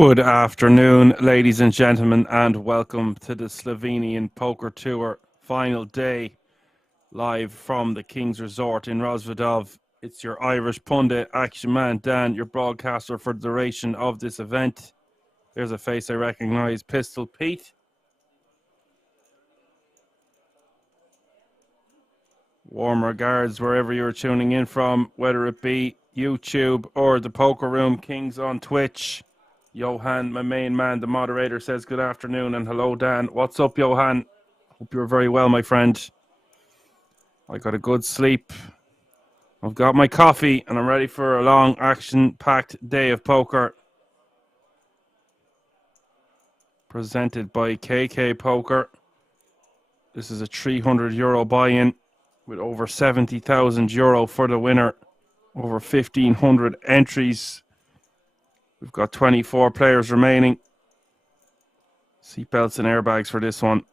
Good afternoon, ladies and gentlemen, and welcome to the Slovenian Poker Tour final day, live from the King's Resort in Rozvadov. It's your Irish pundit, Action Man Dan, your broadcaster for the duration of this event. There's a face I recognise, Pistol Pete. Warm regards wherever you're tuning in from, whether it be YouTube or the Poker Room Kings on Twitch. Johan, my main man, the moderator, says good afternoon and hello, Dan. What's up, Johan? Hope you're very well, my friend. I got a good sleep. I've got my coffee and I'm ready for a long, action-packed day of poker. Presented by KK Poker. This is a €300 buy-in with over €70,000 for the winner. Over 1,500 entries. We've got 24 players remaining. Seatbelts and airbags for this one.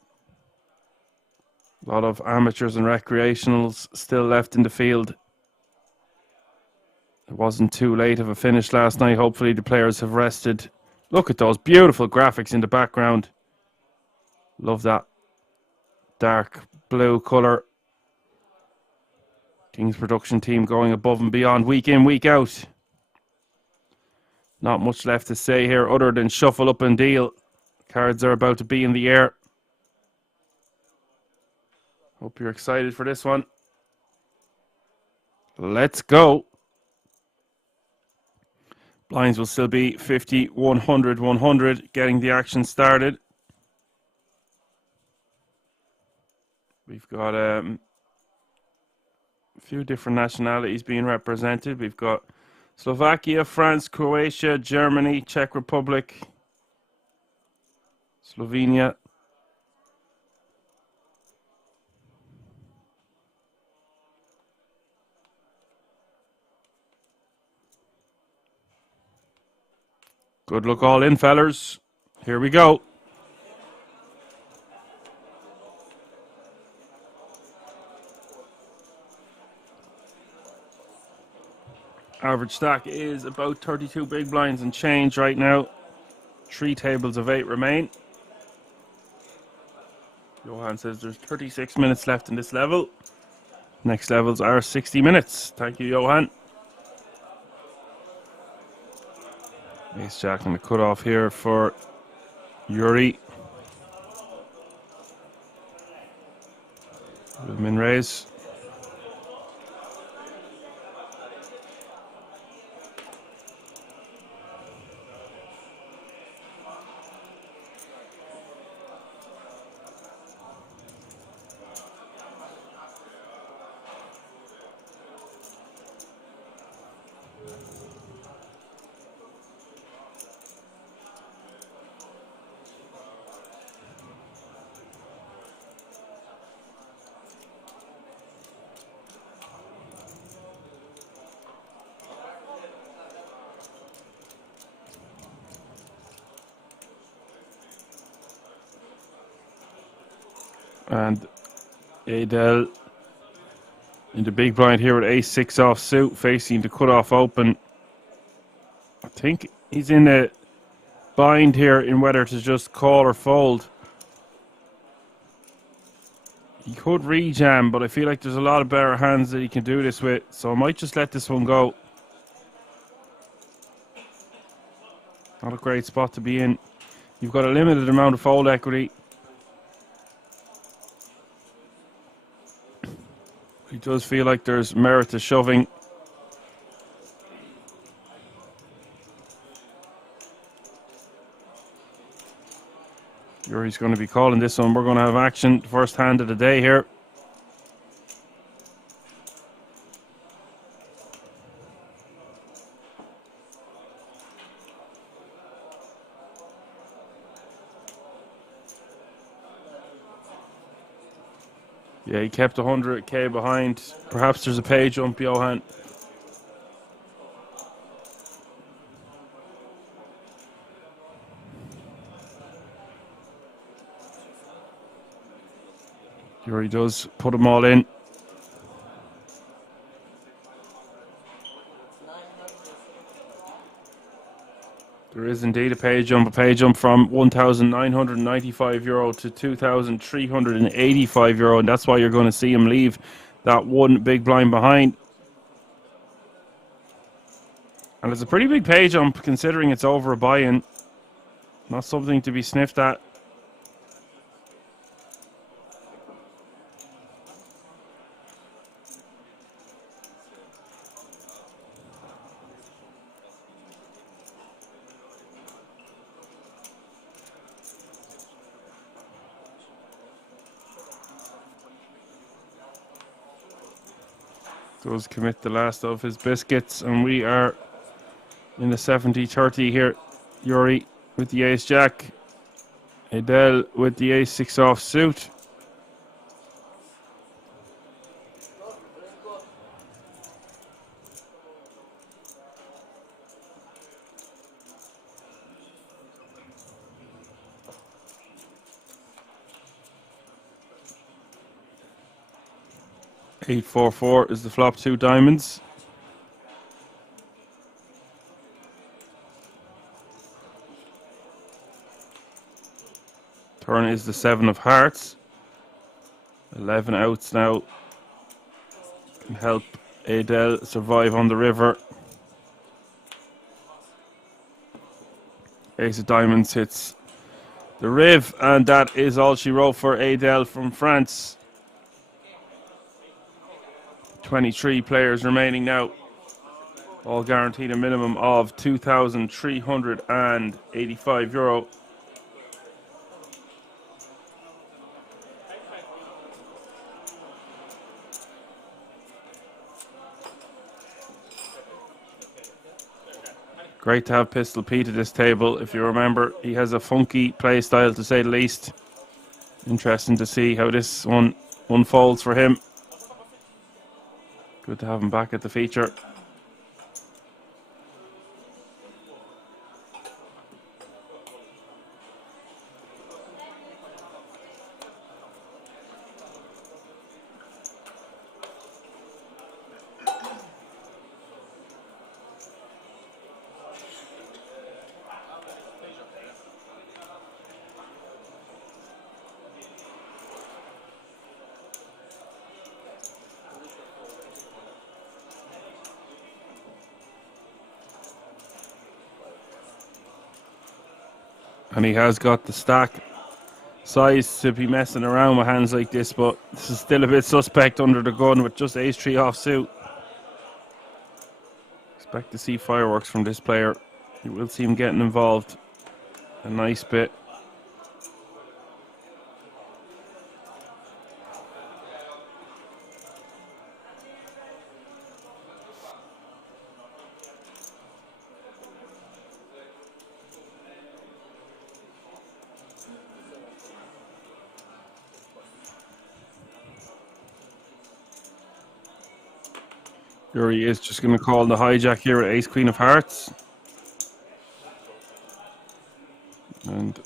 A lot of amateurs and recreationals still left in the field. It wasn't too late of a finish last night. Hopefully the players have rested. Look at those beautiful graphics in the background. Love that dark blue colour. King's production team going above and beyond week in, week out. Not much left to say here other than shuffle up and deal. Cards are about to be in the air. Hope you're excited for this one. Let's go. Blinds will still be 50, 100, 100, getting the action started. We've got a few different nationalities being represented. We've got Slovakia, France, Croatia, Germany, Czech Republic, Slovenia. Good luck all in, fellers. Here we go. Average stack is about 32 big blinds and change right now. 3 tables of 8 remain. Johan says there's 36 minutes left in this level. Next levels are 60 minutes. Thank you, Johan. Ace Jack on the cutoff here for Yuri. Min raise. And Adel in the big blind here with ace-6 off suit, facing the cutoff open. I think he's in a bind here in whether to just call or fold. He could rejam, but I feel like there's a lot of better hands that he can do this with, so I might just let this one go. Not a great spot to be in. You've got a limited amount of fold equity. It does feel like there's merit to shoving. Yuri's going to be calling this one. We're going to have action first hand of the day here. Yeah, he kept 100k behind. Perhaps there's a pay jump, Johan. Yuri does put them all in. There is indeed a pay jump from €1,995 to €2,385, and that's why you're going to see him leave that one big blind behind. And it's a pretty big pay jump considering it's over a buy-in. Not something to be sniffed at. Does commit the last of his biscuits, and we are in the 70-30 here. Yuri with the ace-jack. Adele with the ace-6 offsuit. Eight, 4, 4 is the flop, 2 diamonds. Turn is the 7 of hearts. 11 outs now. Can help Adele survive on the river. Ace of diamonds hits the riv, and that is all she wrote for Adele from France. 23 players remaining now. All guaranteed a minimum of €2,385. Great to have Pistol Pete at this table. If you remember, he has a funky play style to say the least. Interesting to see how this one unfolds for him. Good to have him back at the feature. And he has got the stack size to be messing around with hands like this, but this is still a bit suspect under the gun with just ace-3 offsuit. Expect to see fireworks from this player. You will see him getting involved a nice bit. Yuri is just going to call the hijack here at ace-queen of hearts. And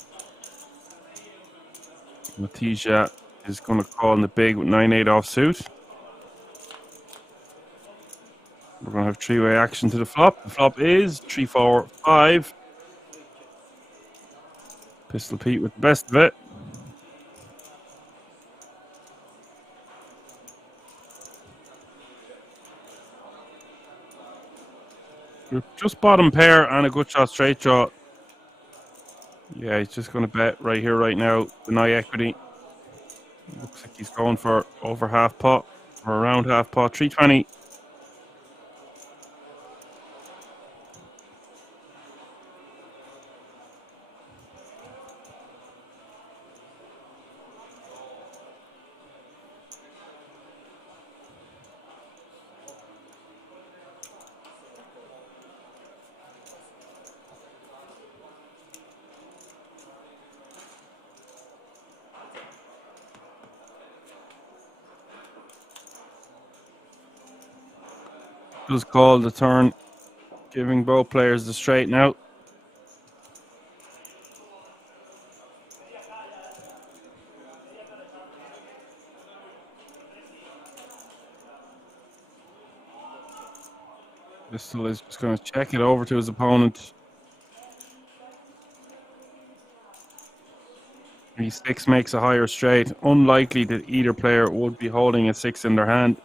Matija is going to call in the big with 9-8 offsuit. We're going to have three-way action to the flop. The flop is 3, 4, 5. Pistol Pete with the best of it. Just bottom pair and a good shot straight draw. Yeah, he's just going to bet right here, right now. Deny equity. Looks like he's going for over half pot or around half pot. 320. Just call the turn, giving both players the straight now. Pistol is just going to check it over to his opponent. E6 makes a higher straight. Unlikely that either player would be holding a 6 in their hand.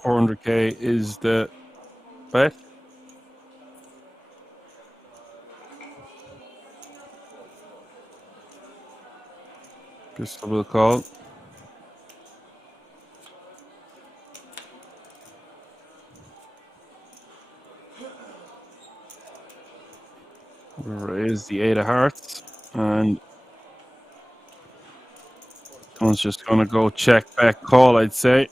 $400k is the bet. Pistol will call. There is the 8 of hearts, and someone's just going to go check back call, I'd say.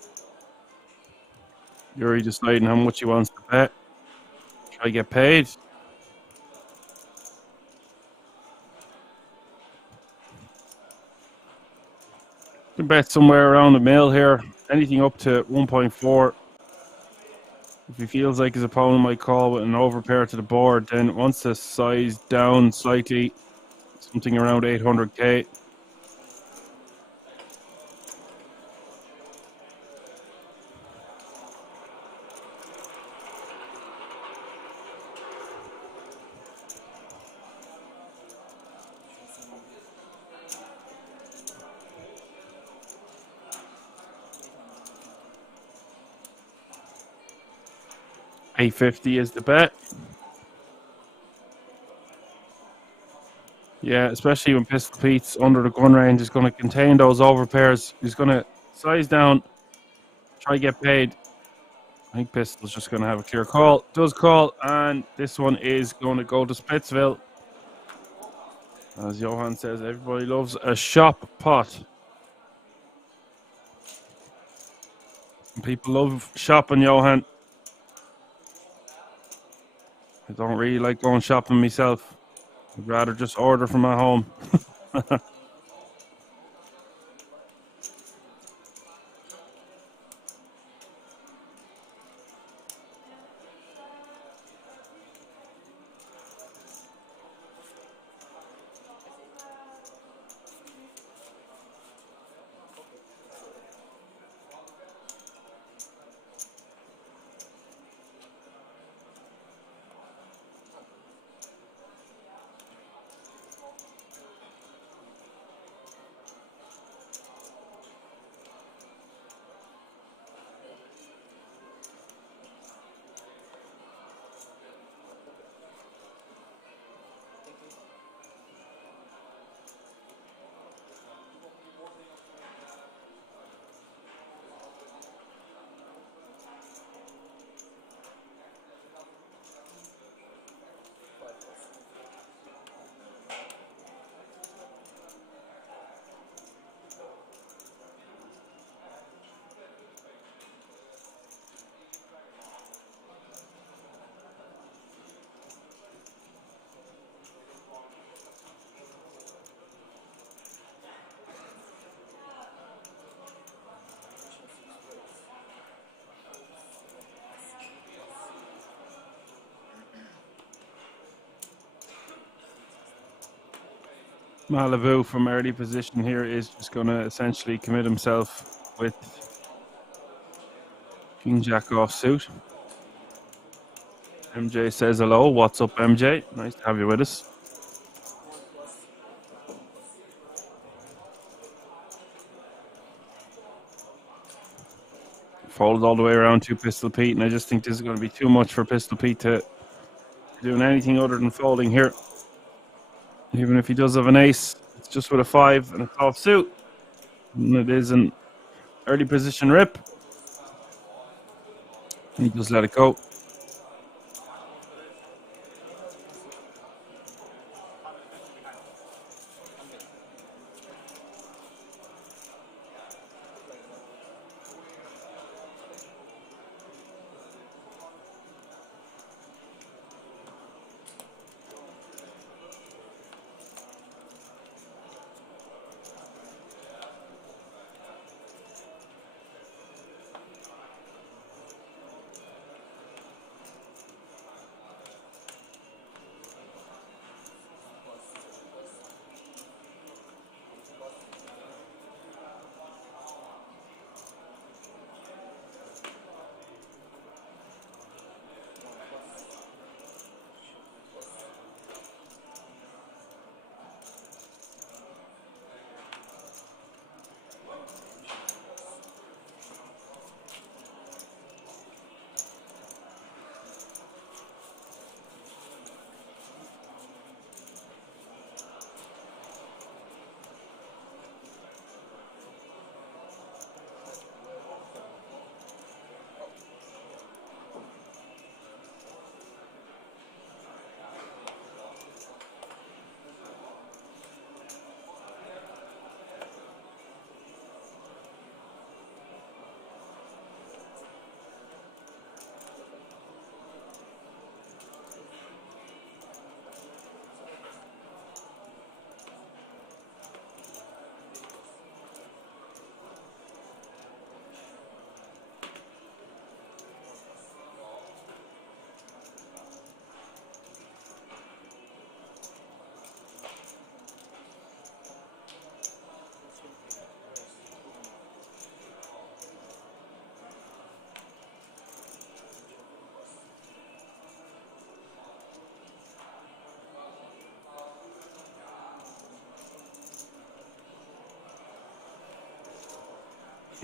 Yuri deciding how much he wants to bet. Try to get paid. You can bet somewhere around the mill here. Anything up to 1.4. If he feels like his opponent might call with an overpair to the board, then wants to size down slightly, something around 800k. $850 is the bet. Yeah, especially when Pistol Pete's under the gun range, is going to contain those overpairs. He's going to size down, try to get paid. I think Pistol's just going to have a clear call. Does call, and this one is going to go to Splitsville. As Johan says, everybody loves a shop pot. People love shopping, Johan. I don't really like going shopping myself. I'd rather just order from at home. Malibu from early position here is just going to essentially commit himself with King Jack offsuit. MJ says hello. What's up, MJ? Nice to have you with us. Folded all the way around to Pistol Pete, and I just think this is going to be too much for Pistol Pete to doing anything other than folding here. Even if he does have an ace, it's just with a 5 and a offsuit. And it is an early position rip. He just let it go.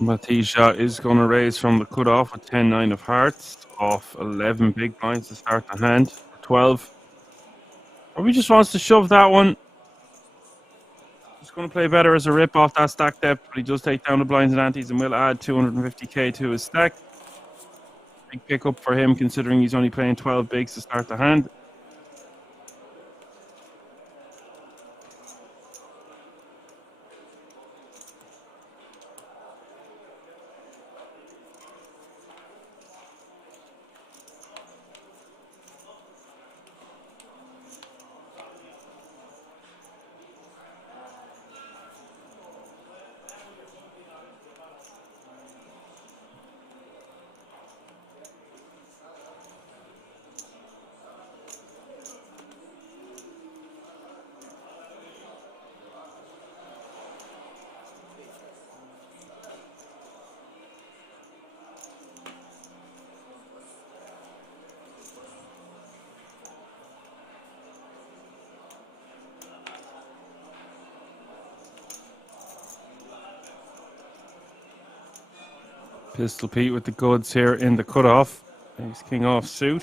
Matisha is going to raise from the cutoff with 10-9 of hearts off 11 big blinds to start the hand. 12. Probably just wants to shove that one. He's going to play better as a rip off that stack depth, but he does take down the blinds and antes and will add 250k to his stack. Big pickup for him considering he's only playing 12 bigs to start the hand. Pistol Pete with the goods here in the cutoff. Ace King off suit.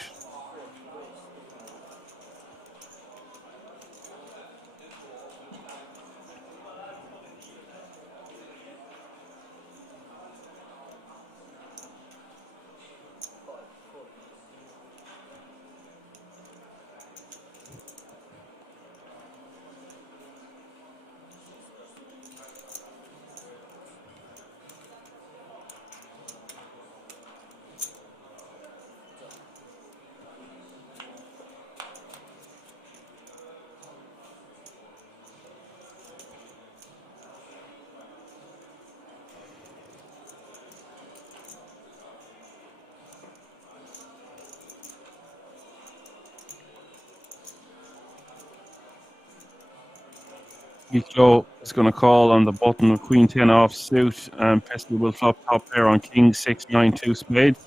Joe is going to call on the button with Queen 10 off suit, and Pistol will flop top pair on King 6 9 2 spades.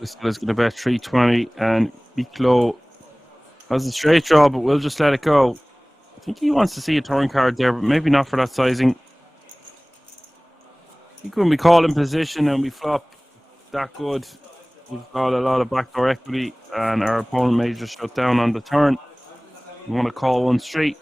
Pistol is going to bet 320, and Miklo has a straight draw, but we'll just let it go. I think he wants to see a turn card there, but maybe not for that sizing. I think when we call in position and we flop that good, we've got a lot of backdoor equity, and our opponent may just shut down on the turn. We want to call one straight.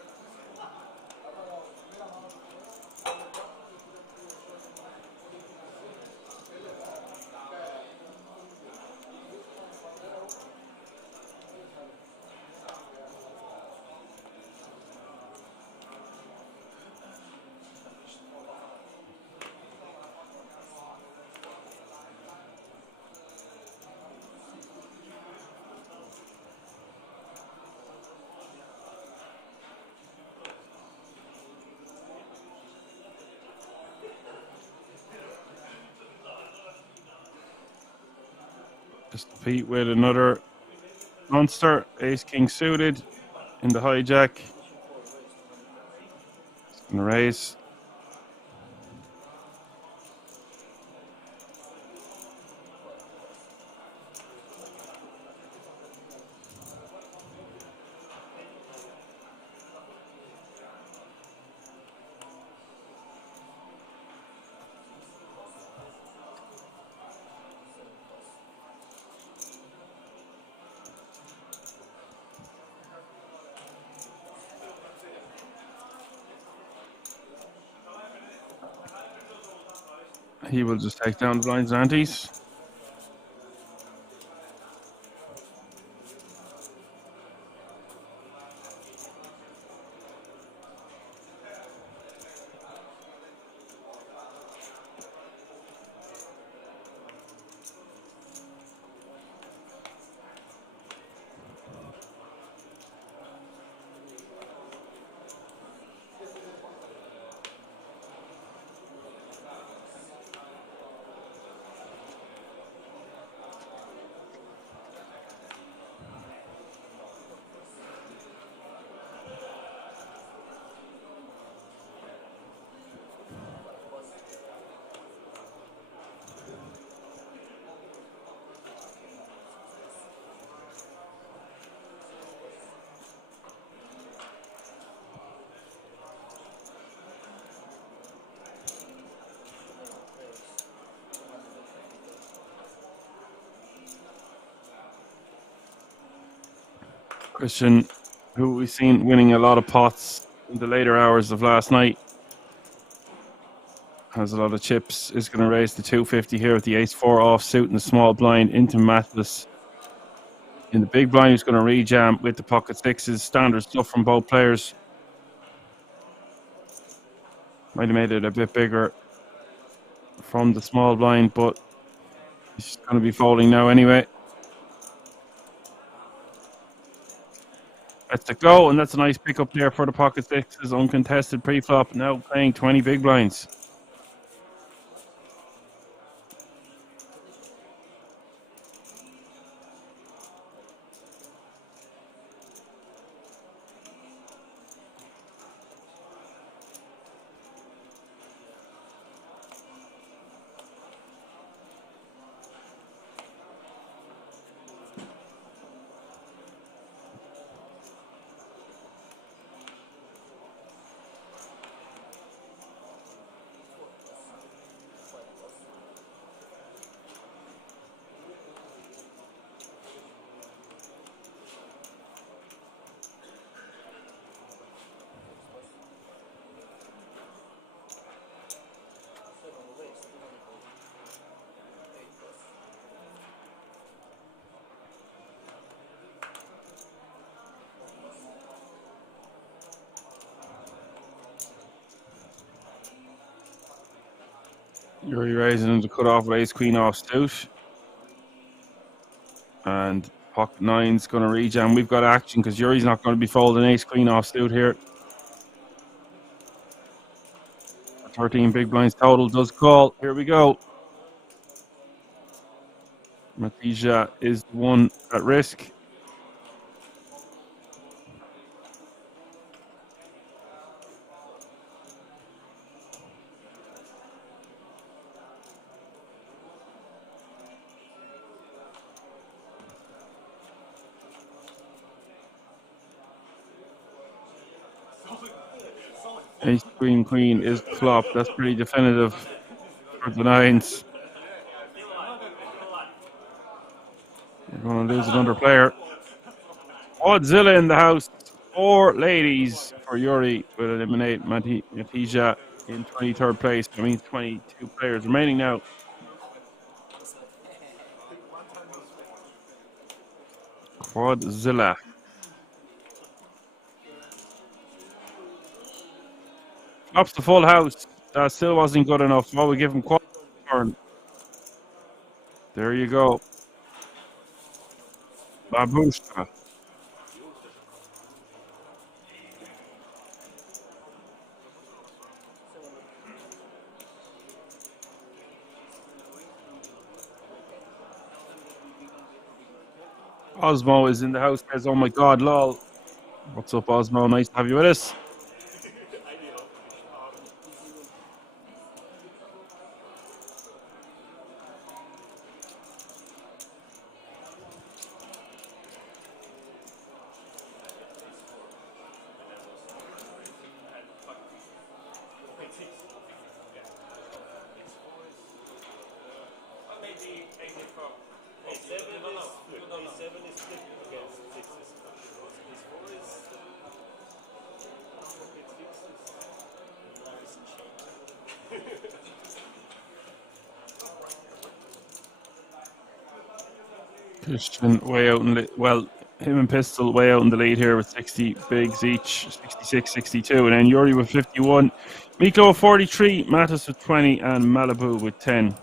Just Pete with another monster, Ace King suited in the hijack. It's going to raise. He will just take down the blinds and antes. Christian, who we've seen winning a lot of pots in the later hours of last night, has a lot of chips, is going to raise the 250 here with the ace-4 offsuit in the small blind into Mattis. In the big blind, he's going to rejam with the pocket sixes. Standard stuff from both players. Might have made it a bit bigger from the small blind, but he's going to be folding now anyway. That's the go, and that's a nice pickup there for the pocket sixes. Uncontested pre-flop, now playing 20 big blinds. Yuri raising to cut off with ace queen offsuit. And pocket nine's going to rejam. We've got action because Yuri's not going to be folding ace queen offsuit here. 13 big blinds total does call. Here we go. Matija is the one at risk. Ace queen queen is flop. That's pretty definitive for the nines. We're going to lose another player. Godzilla in the house. 4 ladies for Yuri will eliminate Matija in 23rd place. That means 22 players remaining now. Quadzilla. Flops the full house. That still wasn't good enough. Well, we give him quad turn. There you go. Babushka. Osmo is in the house, guys. Oh my god, lol. What's up, Osmo? Nice to have you with us. Christian way out in well, him and Pistol way out in the lead here with 60 bigs each, 66, 62, and then Yuri with 51, Miklo with 43, Mattis with 20, and Malibu with 10.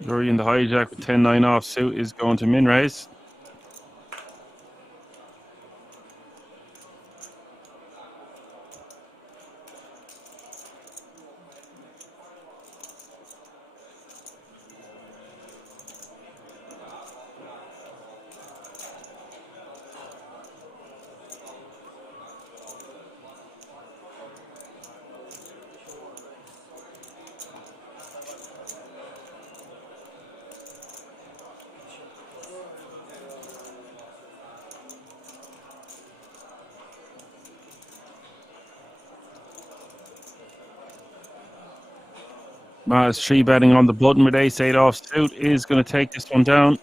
Yuri in the hijack with 10-9 off suit is going to min raise. Maia's 3-betting on the button with ace-8 off suit is going to take this one down.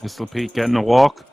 Pistol Pete getting a walk.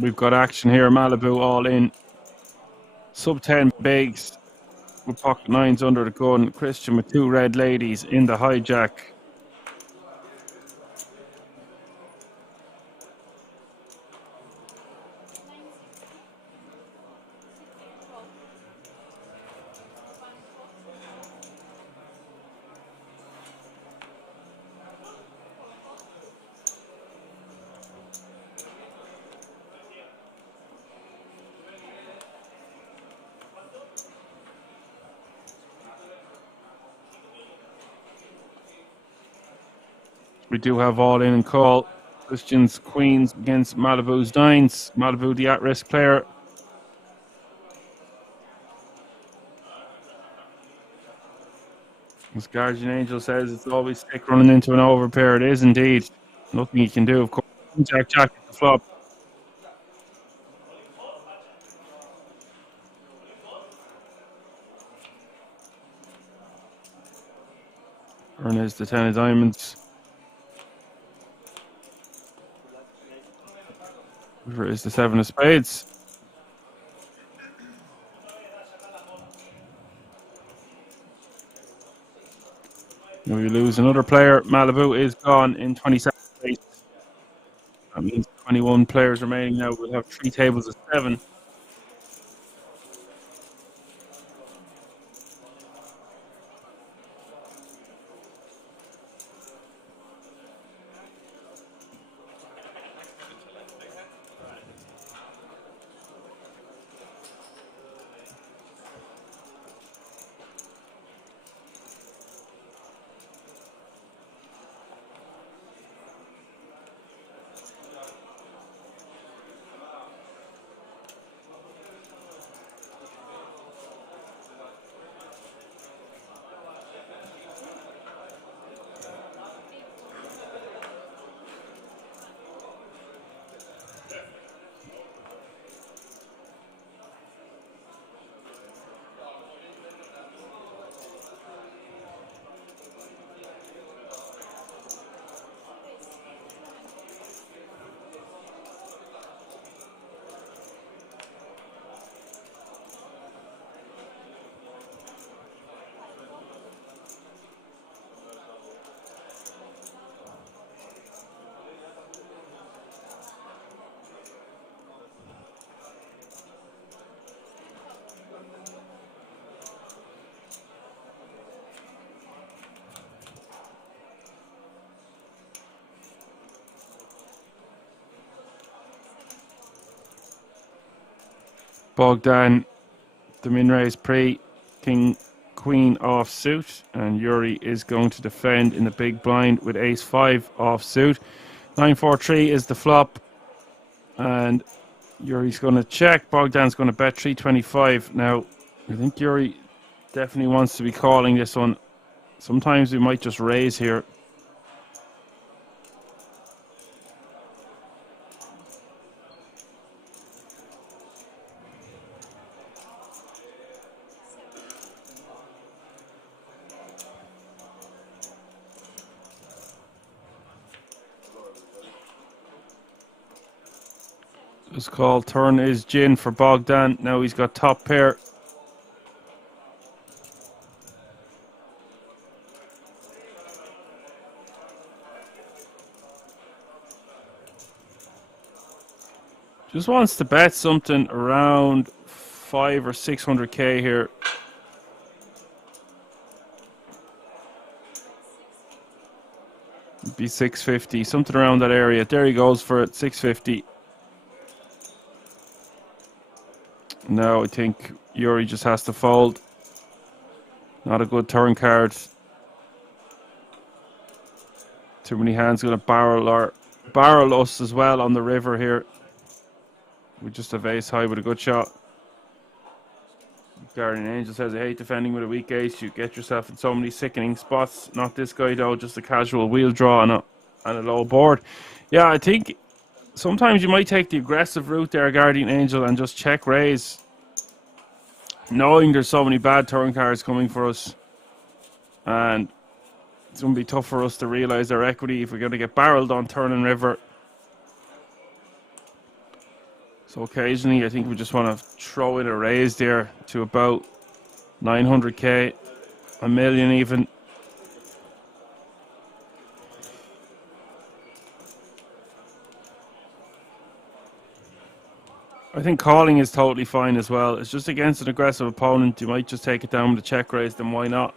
We've got action here. Malibu all in. Sub 10 bigs with pocket nines under the gun. Christian with 2 red ladies in the hijack. We do have all in and call. Christian's queens against Malibu's nines. Malibu, the at-risk player. As Guardian Angel says, it's always stick running into an overpair. It is indeed. Nothing he can do, of course. Jack at the flop. Turn is the 10 of diamonds. River is the 7 of spades. We lose another player. Malibu is gone in 27th place. That means 21 players remaining now. We'll have 3 tables of 7. Bogdan, the min-raise pre, king, queen off suit, and Yuri is going to defend in the big blind with ace-5 off suit. 9-4-3 is the flop, and Yuri's going to check. Bogdan's going to bet 325. Now, I think Yuri definitely wants to be calling this one. Sometimes we might just raise here. Just call. Turn is gin for Bogdan. Now he's got top pair. Just wants to bet something around 500 or 600k here. It'd be 650, something around that area. There he goes for it, 650. Now I think Yuri just has to fold. Not a good turn card. Too many hands going to barrel us as well on the river here. We just have ace high with a good shot. Guardian Angel says, I hate defending with a weak ace. You get yourself in so many sickening spots. Not this guy though, just a casual wheel draw and a low board. Yeah, I think sometimes you might take the aggressive route there, Guardian Angel, and just check raise. Knowing there's so many bad turn cards coming for us. And it's going to be tough for us to realize our equity if we're going to get barreled on turn and river. So occasionally I think we just want to throw in a raise there to about 900k, a million even. I think calling is totally fine as well. It's just against an aggressive opponent. You might just take it down with a check raise, then why not?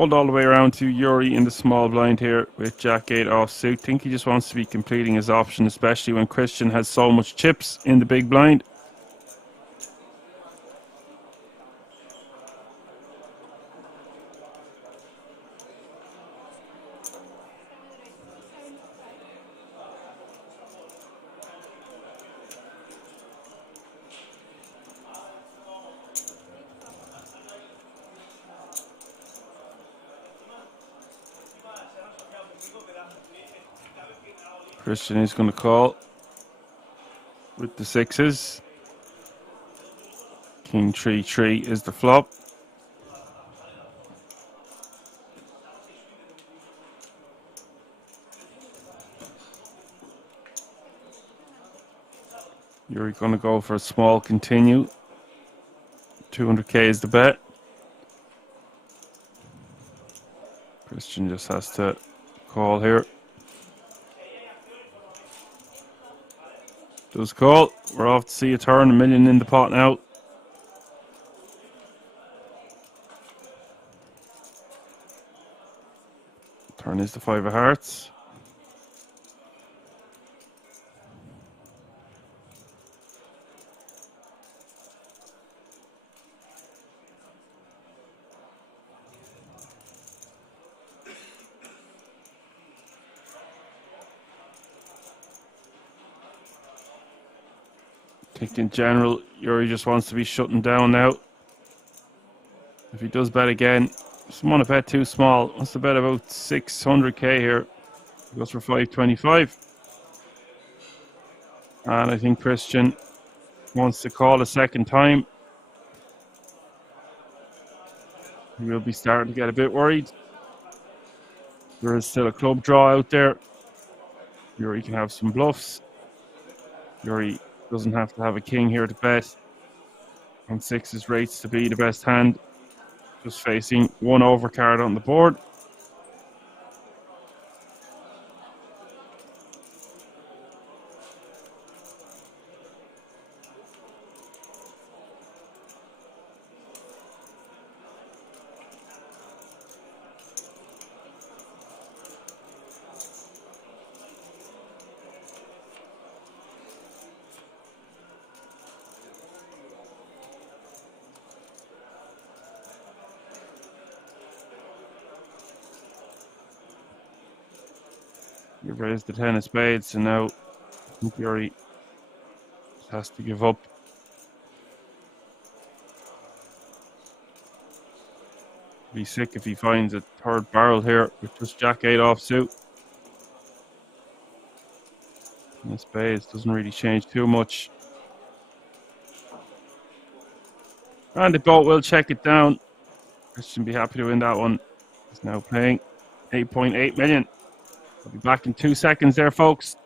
Fold all the way around to Yuri in the small blind here with Jack-8 off suit. Think he just wants to be completing his option, especially when Christian has so much chips in the big blind. Christian is going to call with the sixes. King 3-3 is the flop. Yuri going to go for a small continue. 200k is the bet. Christian just has to call here. Does call. We're off to see a turn. $1 million in the pot now. Turn is the 5 of hearts. I think in general, Yuri just wants to be shutting down now. If he does bet again, doesn't want to bet too small. Wants to bet about 600k here. He goes for 525. And I think Christian wants to call a second time. He will be starting to get a bit worried. There is still a club draw out there. Yuri can have some bluffs. Yuri doesn't have to have a king here to bet. And sixes rates to be the best hand. Just facing one overcard on the board. You raised the 10 of spades, so now I think Yuri has to give up. Be sick if he finds a third barrel here with just Jack 8 offsuit. And the spades doesn't really change too much. And the boat will check it down. Christian be happy to win that one. He's now paying 8.8 million. I'll be back in 2 seconds there, folks.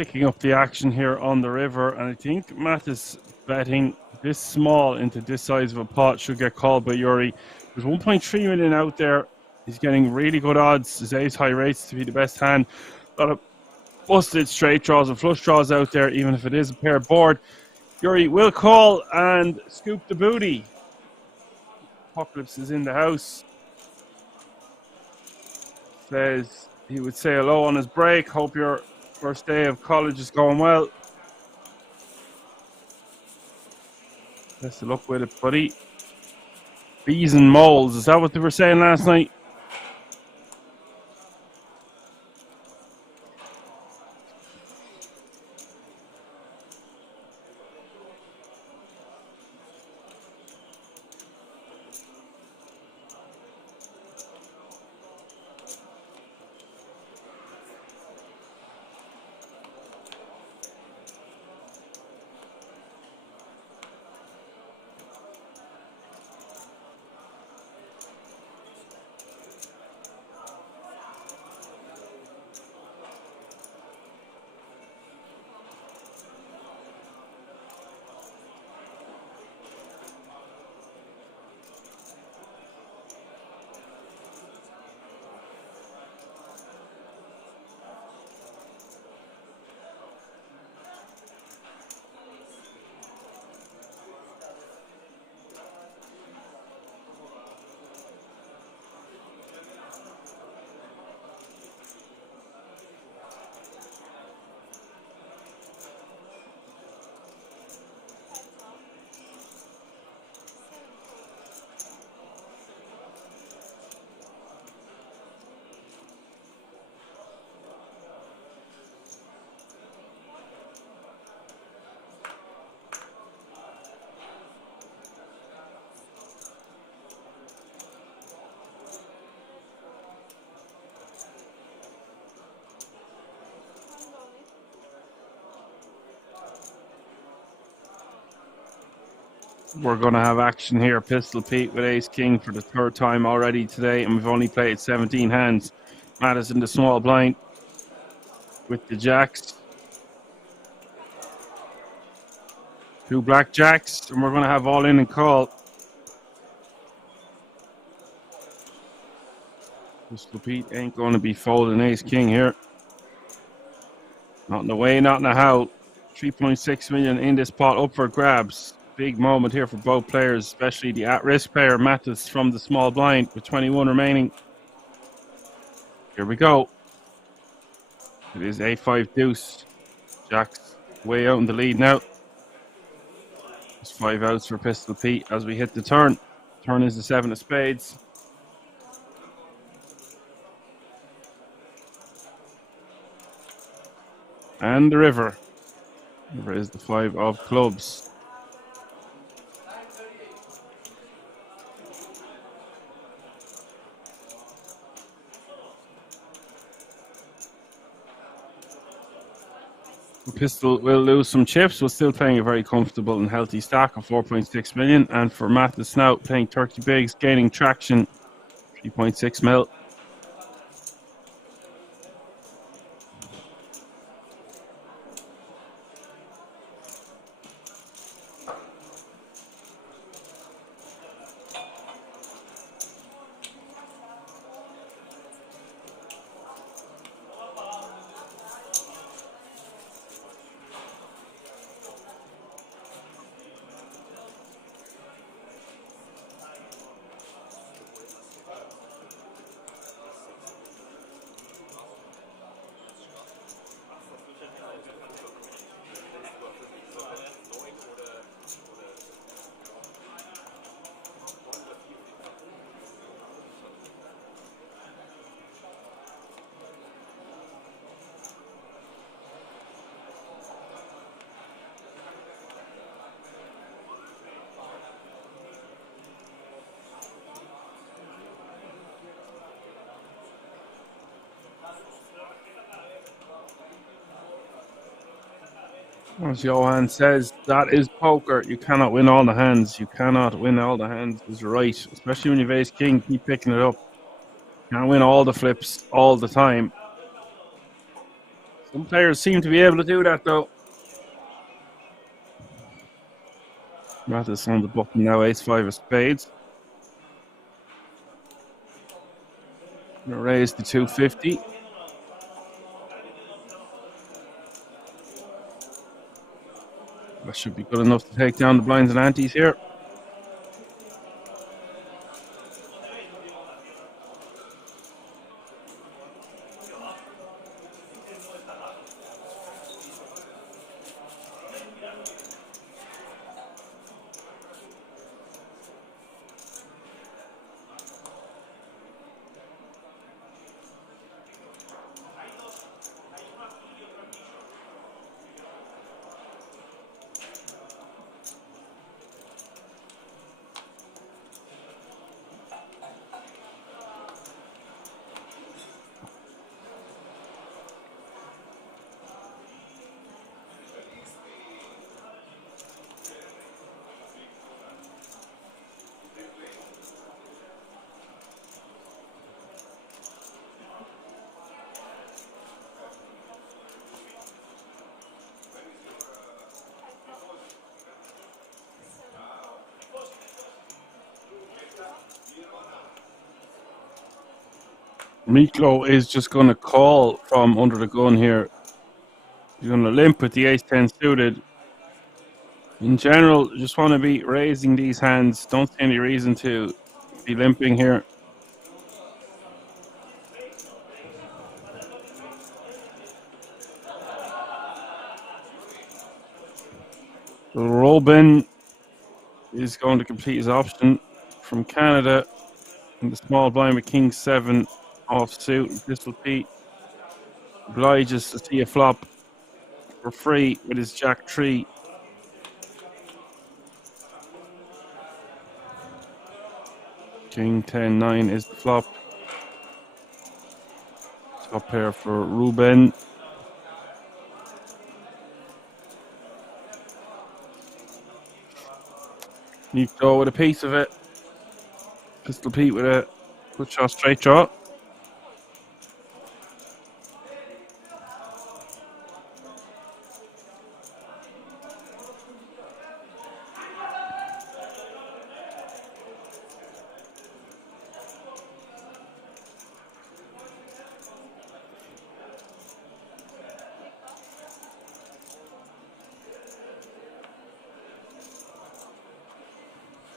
picking up the action here on the river, and I think Matt is betting this small into this size of a pot should get called by Yuri. There's 1.3 million out there. He's getting really good odds. His ace high rates to be the best hand. A lot of busted straight draws and flush draws out there, even if it is a pair board. Yuri will call and scoop the booty. Apocalypse is in the house. Says he would say hello on his break. Hope your first day of college is going well. Best of luck with it, buddy. Bees and moles, is that what they were saying last night? We're going to have action here. Pistol Pete with Ace King for the third time already today, and we've only played 17 hands. Matt is in the small blind with the jacks. Two black jacks, and we're going to have all in and call. Pistol Pete ain't going to be folding Ace King here. Not in the way, not in the how. 3.6 million in this pot up for grabs. Big moment here for both players, especially the at-risk player, Mattis, from the small blind with 21 remaining. Here we go. It is A5 deuce. Jack's way out in the lead now. There's 5 outs for Pistol Pete as we hit the turn. Turn is the 7 of spades. And the river. River is the 5 of clubs. Pistol will lose some chips, but still playing a very comfortable and healthy stack of 4.6 million. And for Matt the Snout, playing 30 bigs, gaining traction, 3.6 mil. As Johan says, that is poker. You cannot win all the hands. You cannot win all the hands is right. Especially when you've ace king, keep picking it up. Can't win all the flips all the time. Some players seem to be able to do that, though. Ratta's on the button now, ace-5 of spades. Gonna raise the 250. That should be good enough to take down the blinds and antes here. Miklo is just going to call from under the gun here. He's going to limp with the ace-10 suited. In general, just want to be raising these hands. Don't see any reason to be limping here. Robin is going to complete his option from Canada in the small blind with King 7 offsuit. And Pistol Pete obliges to see a flop for free with his Jack 3. King 10-9 is the flop. Top pair for Ruben. Nico with a piece of it. Pistol Pete with a good shot, straight draw.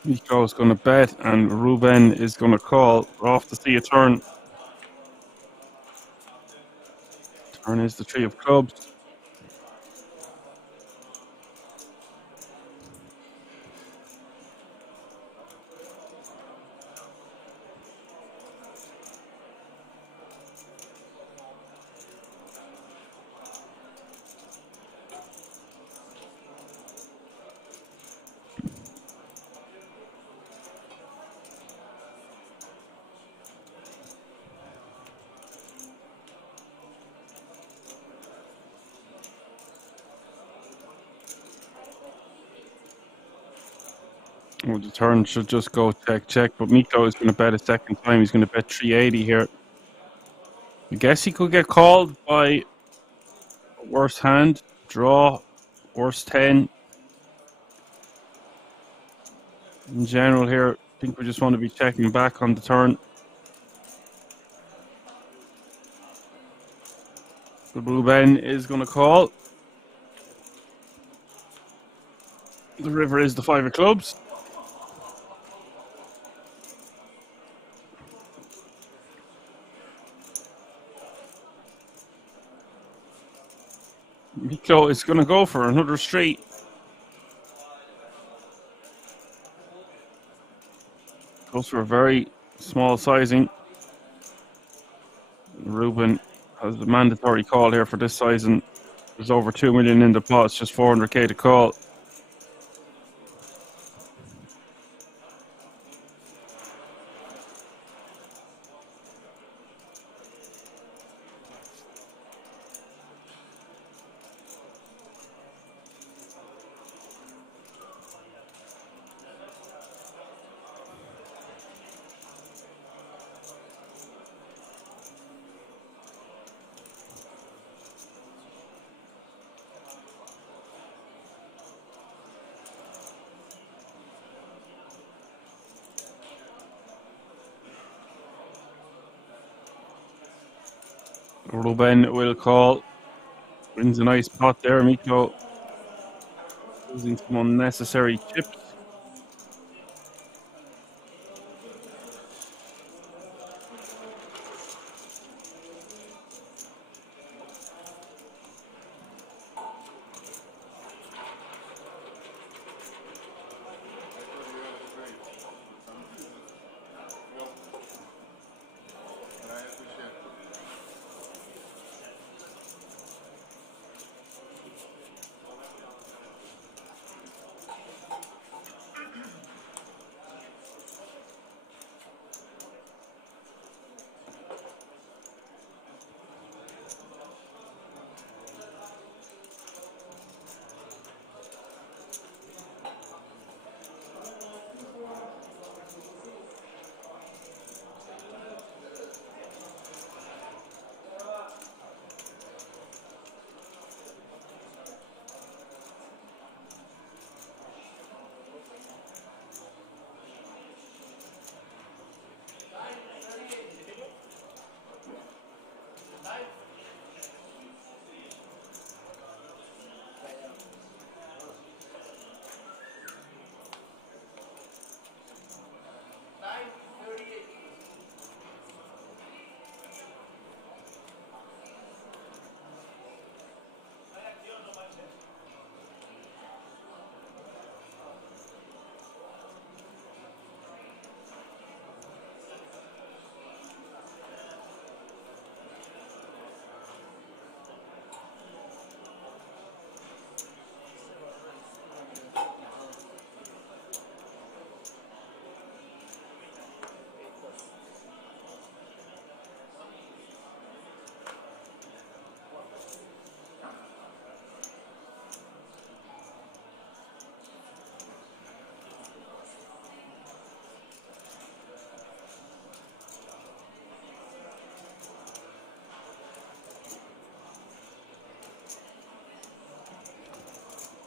Nico is going to bet, and Ruben is going to call. We're off to see a turn. Turn is the 3 of clubs. Well, the turn should just go check, but Miko is going to bet a second time. He's going to bet 380 here. I guess he could get called by a worse hand, draw, worse 10. In general here, I think we just want to be checking back on the turn. The Ruben is going to call. The river is the 5 of clubs. Miko is going to go for another straight. Goes for a very small sizing. Ruben has the mandatory call here for this sizing. There's over 2 million in the pot. It's just 400k to call. Ruben will call. Wins a nice pot there. Miko using some unnecessary chips.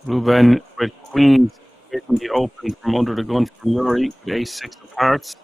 Ruben with queens getting the open from under the gun from Yuri with ace-6 of hearts.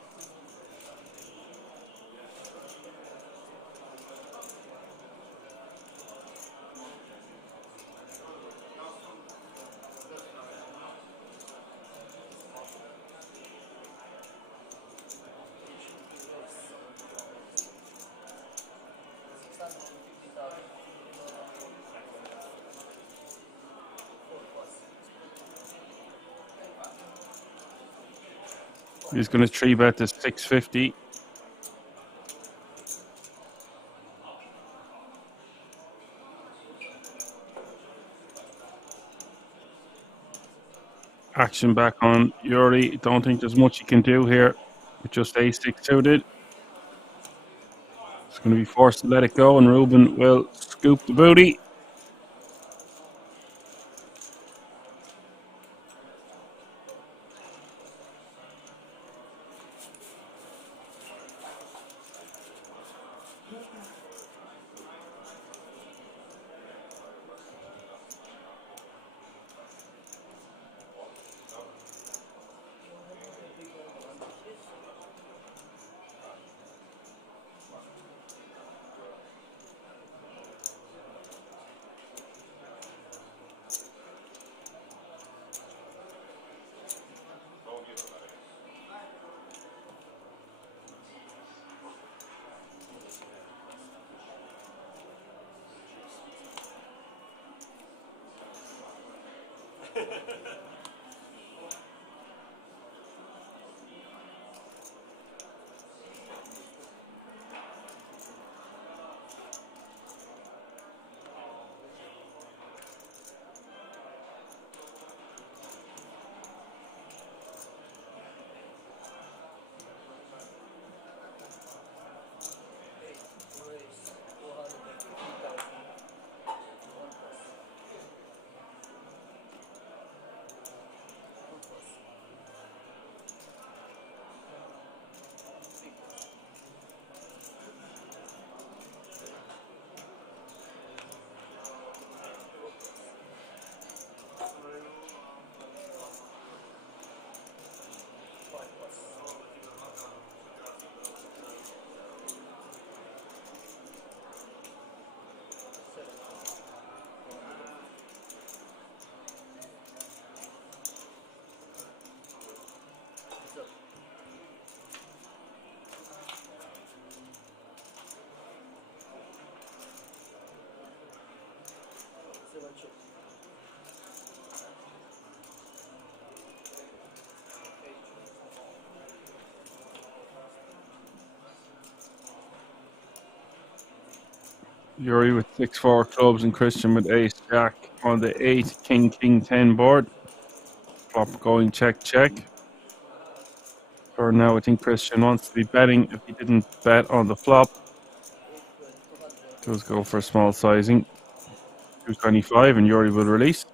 He's going to 3-bet to 650. Action back on Yuri. Don't think there's much he can do here with just ace-6 suited. He's going to be forced to let it go, and Ruben will scoop the booty. Yuri with 6-4 clubs and Christian with ace jack on the 8 king king 10 board. Flop going check check. For now, I think Christian wants to be betting. If he didn't bet on the flop, does go for small sizing. 225 and Yuri will release.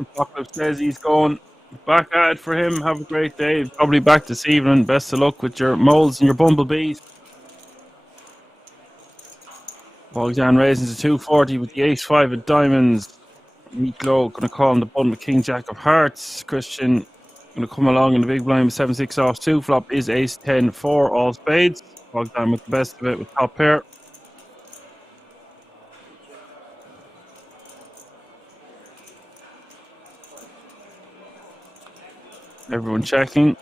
Apocalypse says he's going back at it for him. Have a great day. Probably back this evening. Best of luck with your moles and your bumblebees. Bogdan raising to 240 with the ace 5 of diamonds. Meatloaf going to call on the button with king jack of hearts. Christian going to come along in the big blind with 7-6 off 2. Flop is ace 10 4 all spades. Bogdan with the best of it with top pair. Everyone checking.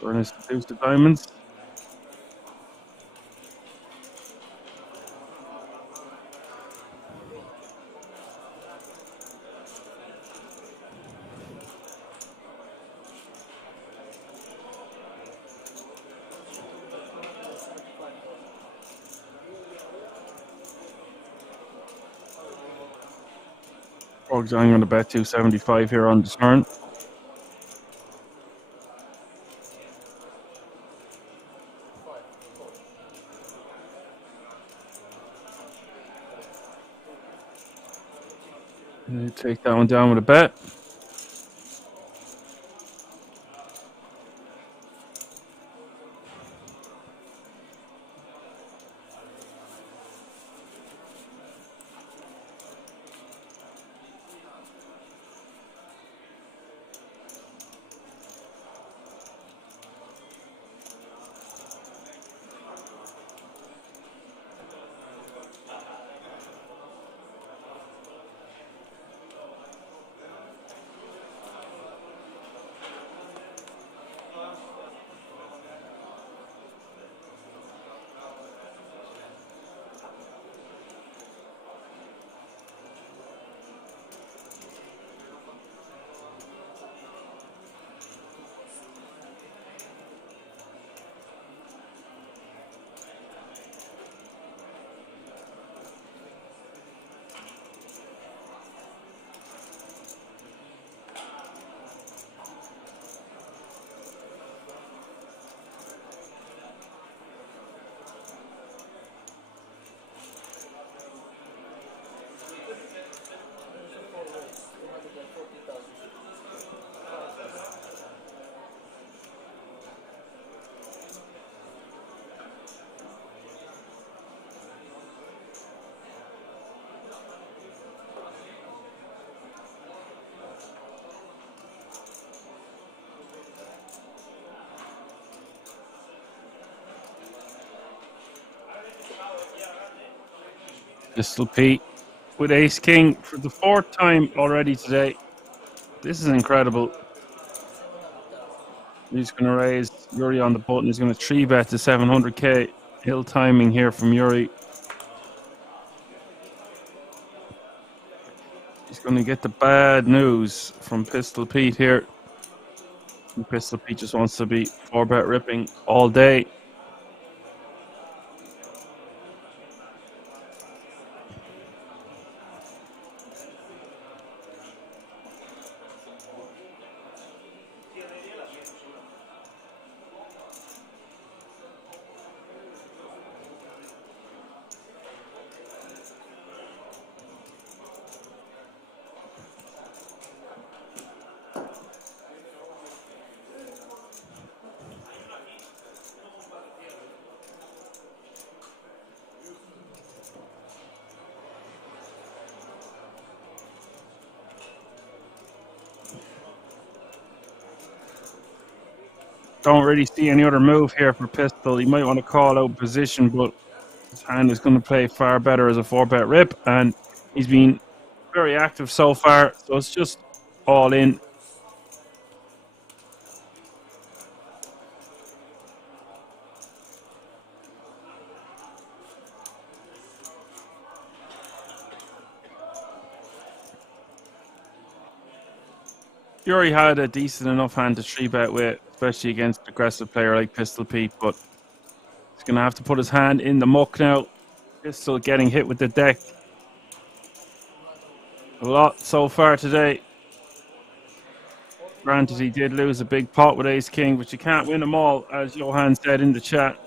Turn is the deuce of diamonds. I'm going to bet 275 here on the turn. Take that one down with a bet. Pistol Pete with Ace King for the 4th time already today. This is incredible. He's going to raise Yuri on the button. He's going to 3-bet to 700k. Ill timing here from Yuri. He's going to get the bad news from Pistol Pete here. And Pistol Pete just wants to be 4-bet ripping all day. Don't really see any other move here for Pistol. He might want to call out position, but his hand is going to play far better as a 4-bet rip, and he's been very active so far, so it's just all in. Yuri had a decent enough hand to 3-bet with, especially against an aggressive player like Pistol Pete, but he's going to have to put his hand in the muck now. Pistol getting hit with the deck a lot so far today. Granted, he did lose a big pot with Ace King, but you can't win them all, as Johan said in the chat.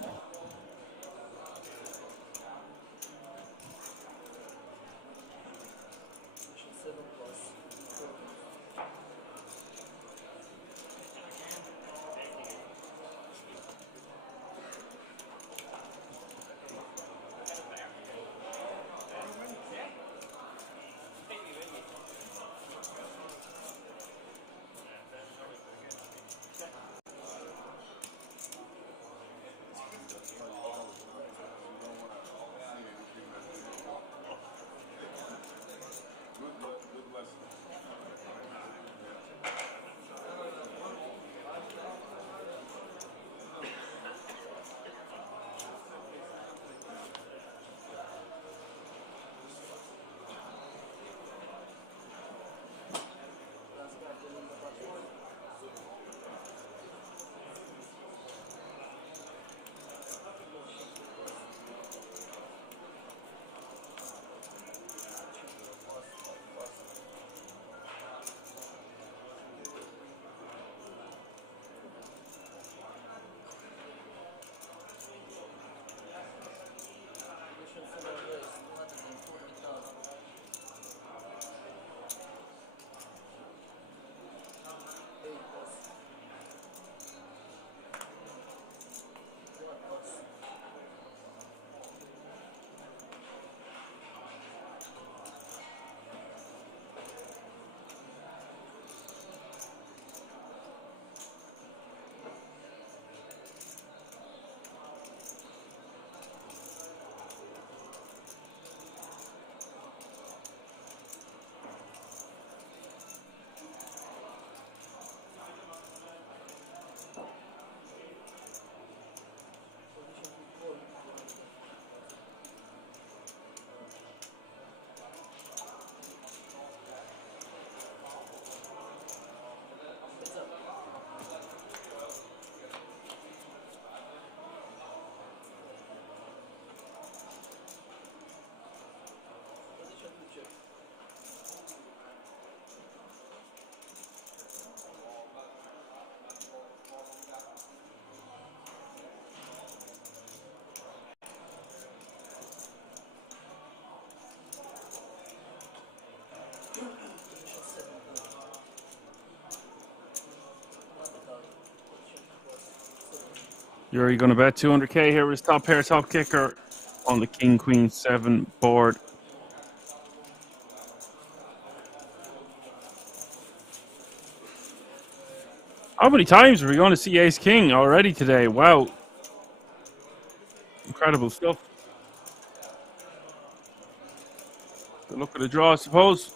Yuri going to bet 200k here with his top pair, top kicker on the King Queen 7 board. How many times are we going to see Ace King already today? Wow. Incredible stuff. The look at the draw, I suppose.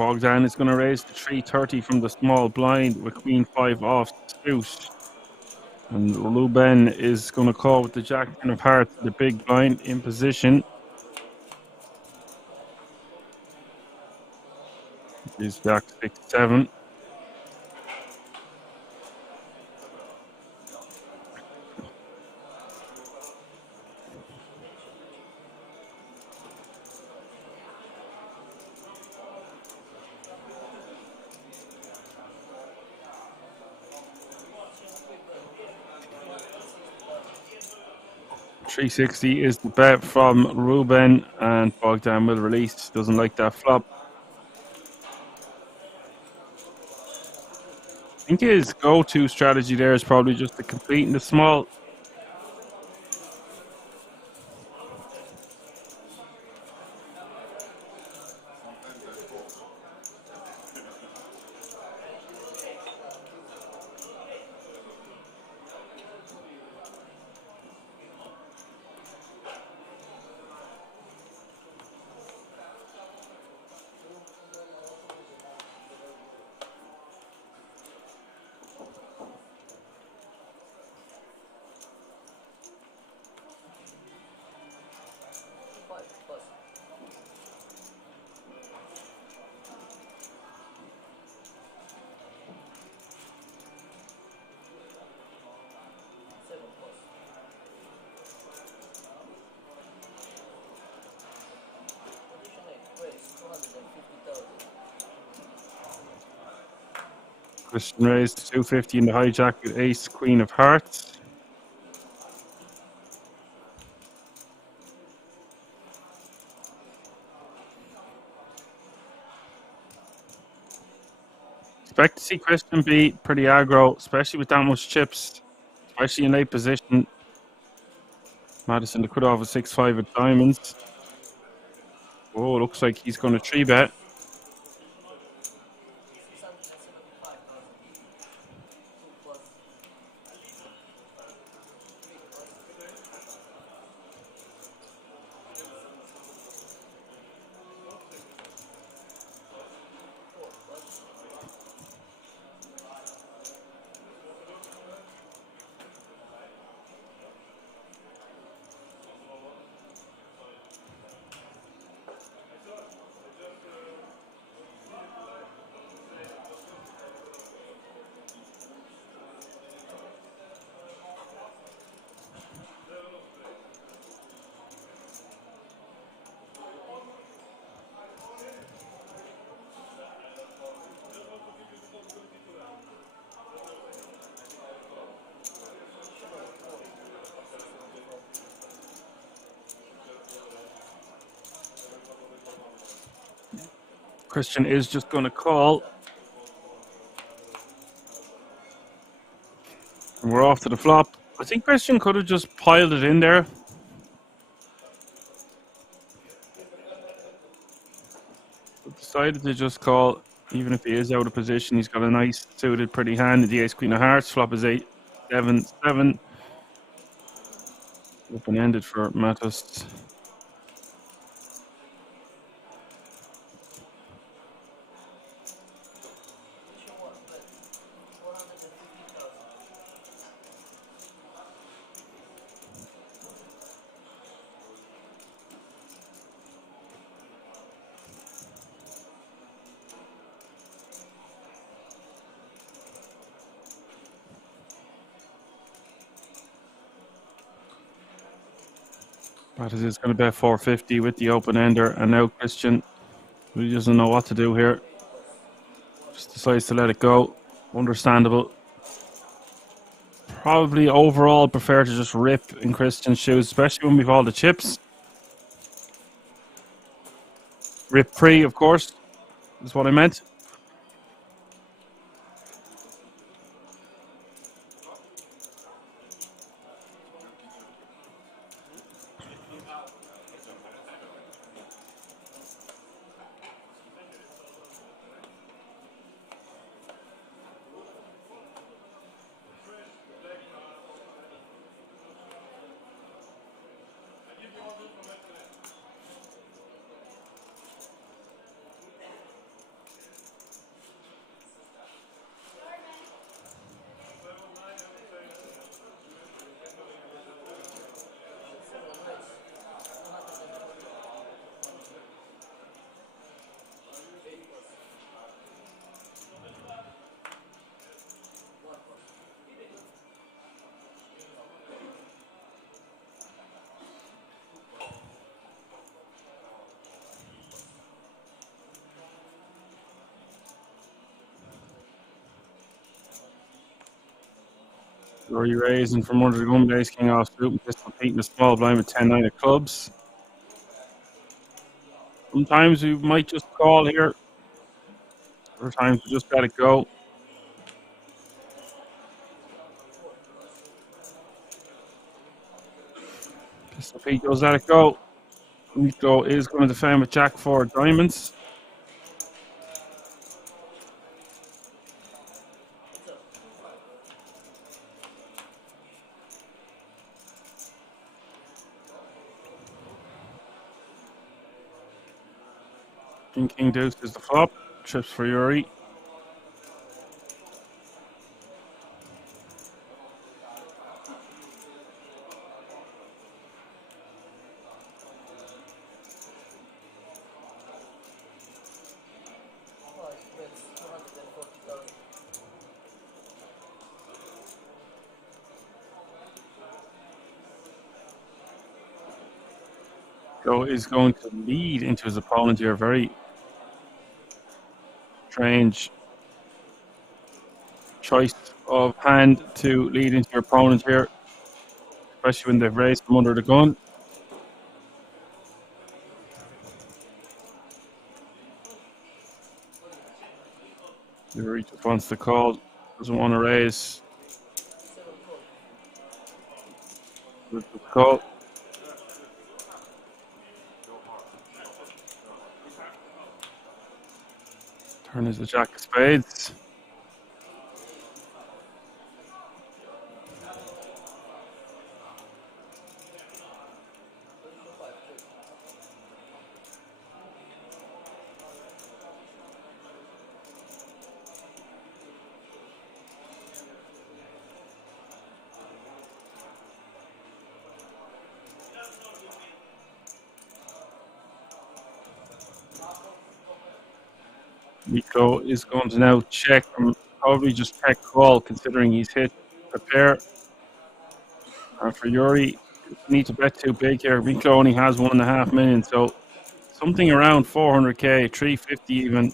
Bogdan is going to raise to 330 from the small blind with Queen 5 off suit. And Ruben is going to call with the Jack 10 of hearts, the big blind in position. He's Jack 6-7. $360 is the bet from Ruben, and Bogdan will release. Doesn't like that flop. I think his go-to strategy there is probably just to complete in the small. Christian raised to 250 in the hijack with ace, queen of hearts. Expect to see Christian be pretty aggro, especially with that much chips, especially in late position. Madison to cut off a 6-5 of diamonds. Oh, looks like he's going to 3-bet. Christian is just going to call. And we're off to the flop. I think Christian could have just piled it in there. But decided to just call. Even if he is out of position, he's got a nice suited pretty hand. The ace queen of hearts. Flop is 8-7-7. Open-ended for Matos. Matos is going to bet 450 with the open-ender. And now Christian really doesn't know what to do here. Just decides to let it go. Understandable. Probably overall prefer to just rip in Christian's shoes, especially when we've all the chips. Rip pre, of course, is what I meant. Yuri raising from under the gun base, king off suit, and pistol beating the small blind with 10-9 of clubs. Sometimes we might just call here. Other times we just gotta go. Pistol Pete goes at it go. Miklo is going to defend with Jack 4 diamonds. King deuce is the flop. Trips for Yuri. Go is going to lead into his opponent here. Very strange choice of hand to lead into your opponent here, especially when they've raised from under the gun. Yuri just wants to call, doesn't want to raise. Call. Turn is the jack of spades. Miklo is going to now check and probably just check call considering he's hit a pair. And for Yuri, you need to bet too big here. Miklo only has 1.5 million, so something around 400k, 350 even.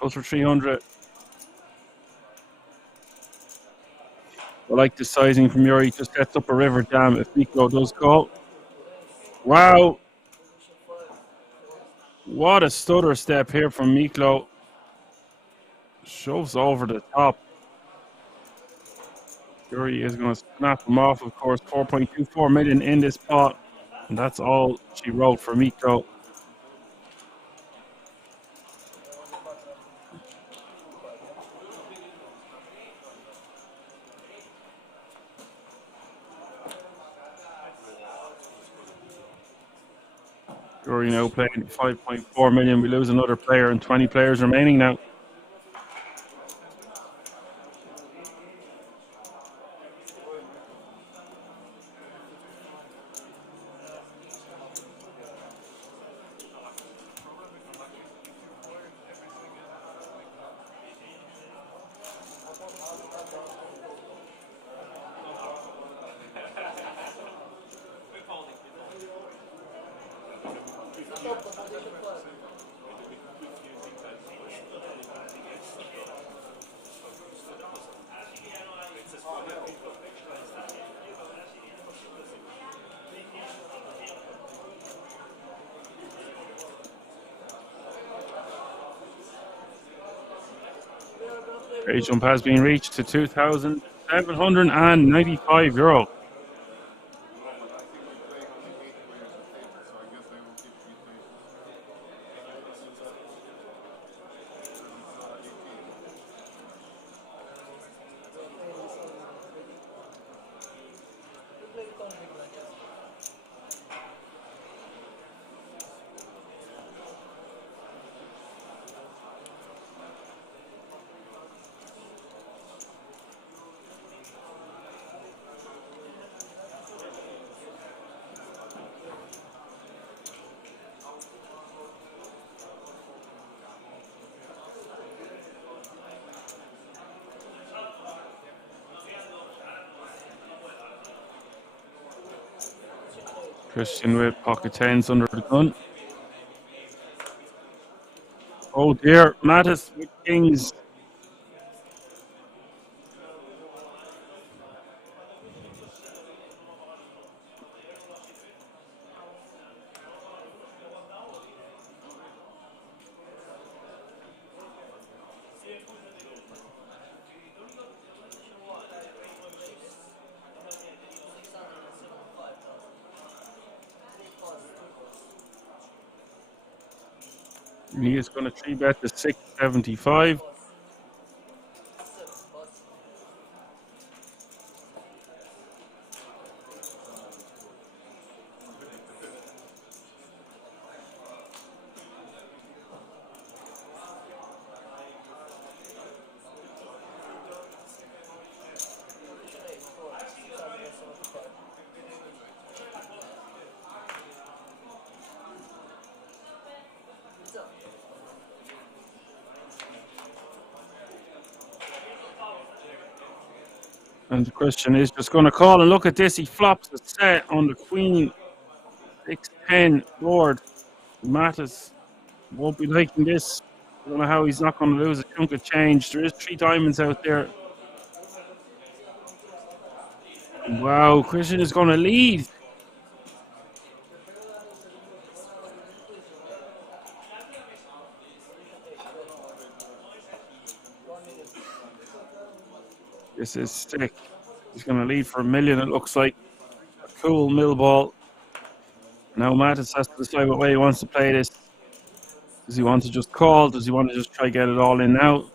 Goes for 300. I like the sizing from Yuri, just sets up a river jam if Miklo does call. Wow. What a stutter step here from Miklo. Shoves over the top. Yuri is going to snap him off, of course. 4.24 million in this pot. And that's all she wrote for Miklo. Yuri now playing 5.4 million. We lose another player and 20 players remaining now. Great jump has been reached to €2,795. Christian with pocket tens under the gun. Oh dear, Mattis with kings. He is going to 3-bet to 675. And Christian is just going to call, and look at this. He flops the set on the Queen 6-10 board. Mattis won't be liking this. I don't know how he's not going to lose a chunk of change. There is 3 diamonds out there. Wow, Christian is going to lead. This is sick. He's going to lead for $1 million, it looks like. A cool mill ball. Now Mattis has to decide what way he wants to play this. Does he want to just call? Does he want to just try get it all in now?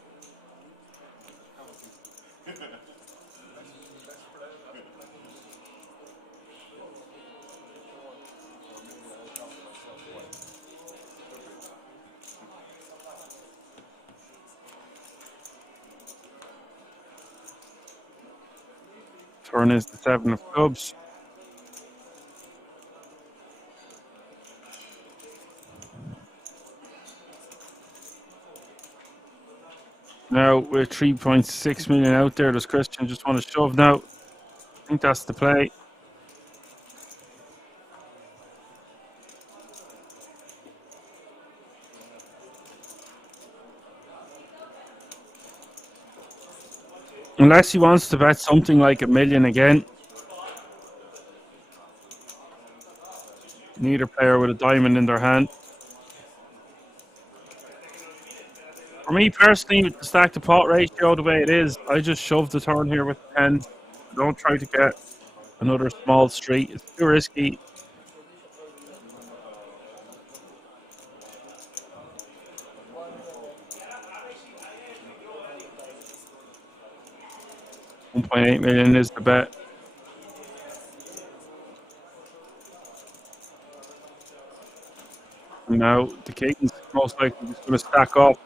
Turn is the 7 of clubs. Now with 3.6 million out there, does Christian just want to shove now? I think that's the play. Unless he wants to bet something like $1 million again. Neither player with a diamond in their hand. For me personally, with the stack to pot ratio the way it is, I just shove the turn here with the 10. Don't try to get another small street. It's too risky. $1.8 million is the bet. And now the King's most likely just going to stack up.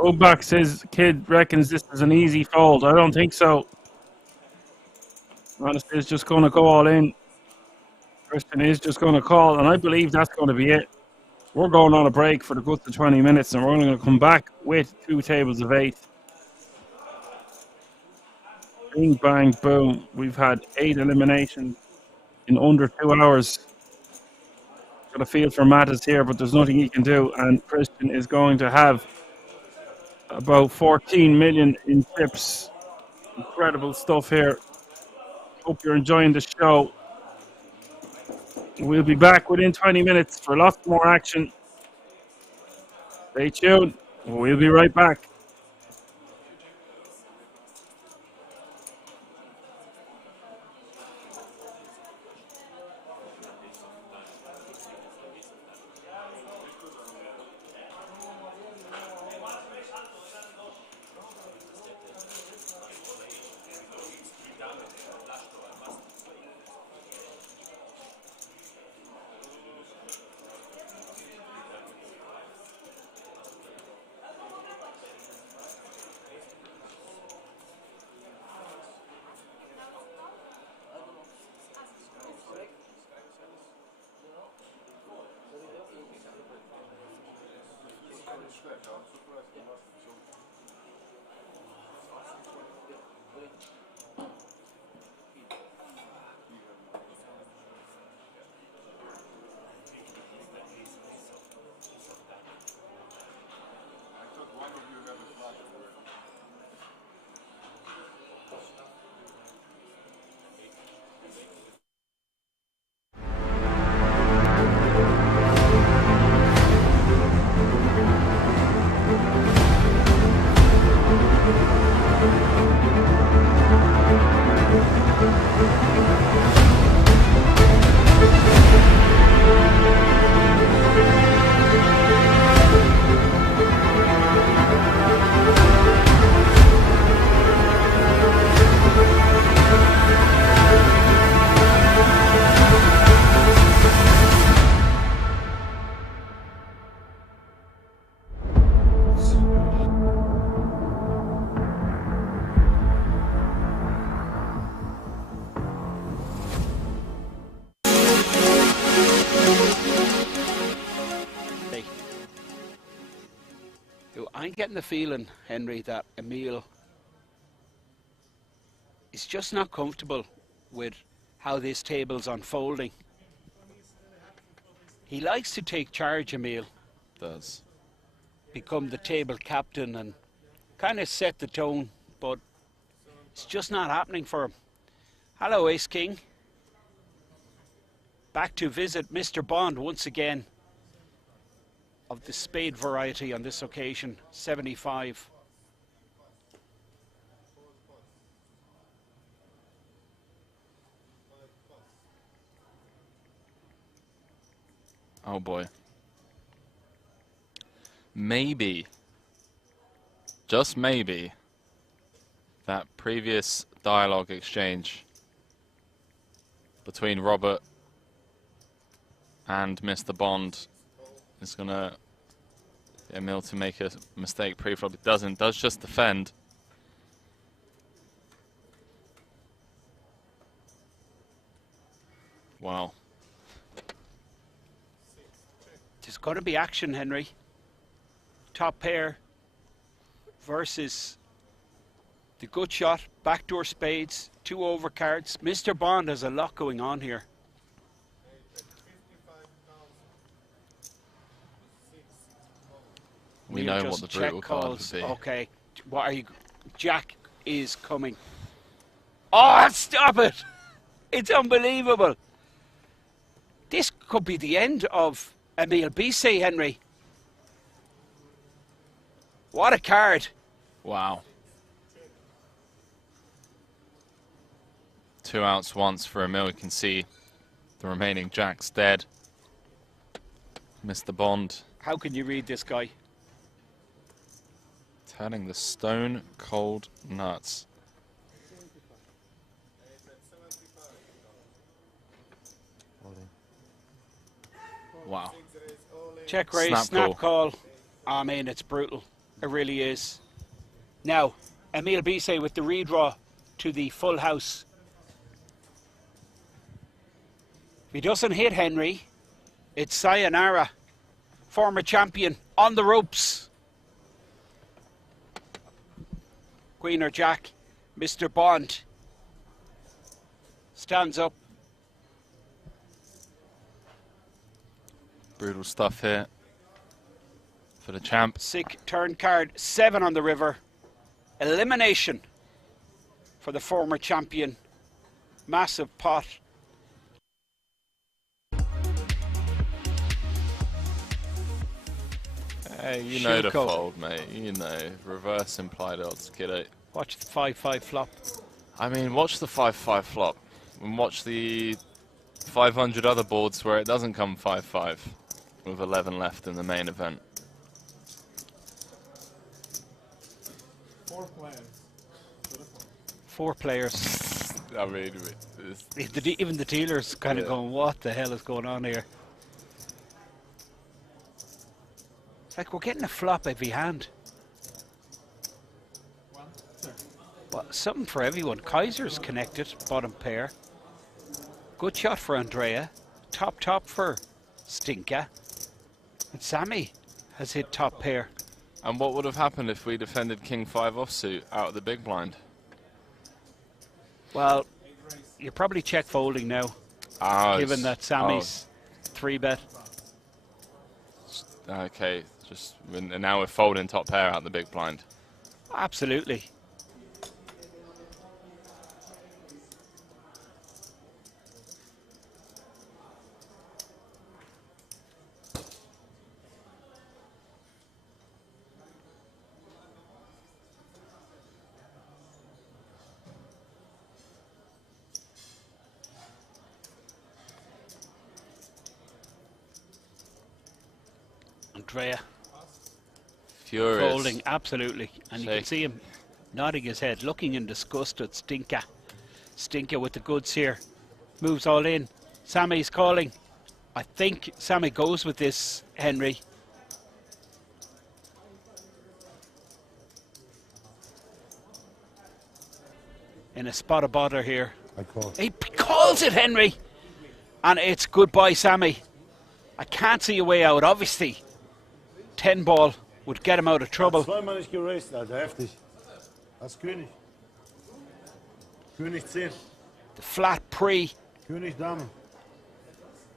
Obach says kid reckons this is an easy fold. I don't think so. Honestly, is just going to go all in. Christian is just going to call, and I believe that's going to be it. We're going on a break for the good to 20 minutes, and we're going to come back with 2 tables of 8. Bing, bang, boom. We've had 8 eliminations in under 2 hours. Got a feel for Mattis here, but there's nothing he can do, and Christian is going to have about 14 million in chips. Incredible stuff here. Hope you're enjoying the show. We'll be back within 20 minutes for lots more action. Stay tuned. We'll be right back. I'm getting the feeling, Henry, that Emil is just not comfortable with how this table's unfolding. He likes to take charge, Emil. Does. Become the table captain and kind of set the tone, but it's just not happening for him. Hello, Ace King. Back to visit Mr. Bond once again, of the spade variety on this occasion, 75. Oh boy. Maybe, just maybe, that previous dialogue exchange between Robert and Mr. Bond is going to get Emil to make a mistake pre-flop. It doesn't, does just defend. Wow. There's got to be action, Henry. Top pair versus the good shot, backdoor spades, 2 overcards. Mr. Bond has a lot going on here. We know what the brutal card would be. Okay, what are you? Jack is coming. Oh, stop it! It's unbelievable. This could be the end of Emil BC, Henry. What a card. Wow. 2 outs once for Emil. You can see the remaining jacks dead. Mr. Bond. How can you read this guy? Turning the stone cold nuts. Wow. Check raise, snap call. I mean, it's brutal. It really is. Now, Emil Bise with the redraw to the full house. If he doesn't hit Henry, it's sayonara. Former champion on the ropes. Queen or Jack, Mr. Bond stands up. Brutal stuff here for the champ. Sick turn card, 7 on the river. Elimination for the former champion. Massive pot. Hey, you know the fold, mate. You know. Reverse implied odds, kiddo. Watch the 5-5 flop. I mean, watch the 5-5 flop. And watch the 500 other boards where it doesn't come 5-5 with 11 left in the main event. 4 players. 4 players. I mean, Even the dealers kind of going, what the hell is going on here? It's like we're getting a flop every hand. Well, something for everyone. Kaiser's connected, bottom pair. Good shot for Andrea. Top for Stinka. And Sammy has hit top pair. And what would have happened if we defended King 5 offsuit out of the big blind? Well, you're probably check folding now, given that Sammy's 3-bet. Okay, and now we're folding top pair out the big blind. Absolutely. Andrea. Furious. Folding, absolutely. And you can see him nodding his head, looking in disgust at Stinka. Stinka with the goods here. Moves all in. Sammy's calling. I think Sammy goes with this, Henry. In a spot of bother here. He calls it, Henry. And it's goodbye, Sammy. I can't see a way out, obviously. 10 ball would get him out of trouble. Zweimal nicht geraced, Alter, heftig. Das ist König. König 10. The flat pre. König Dame.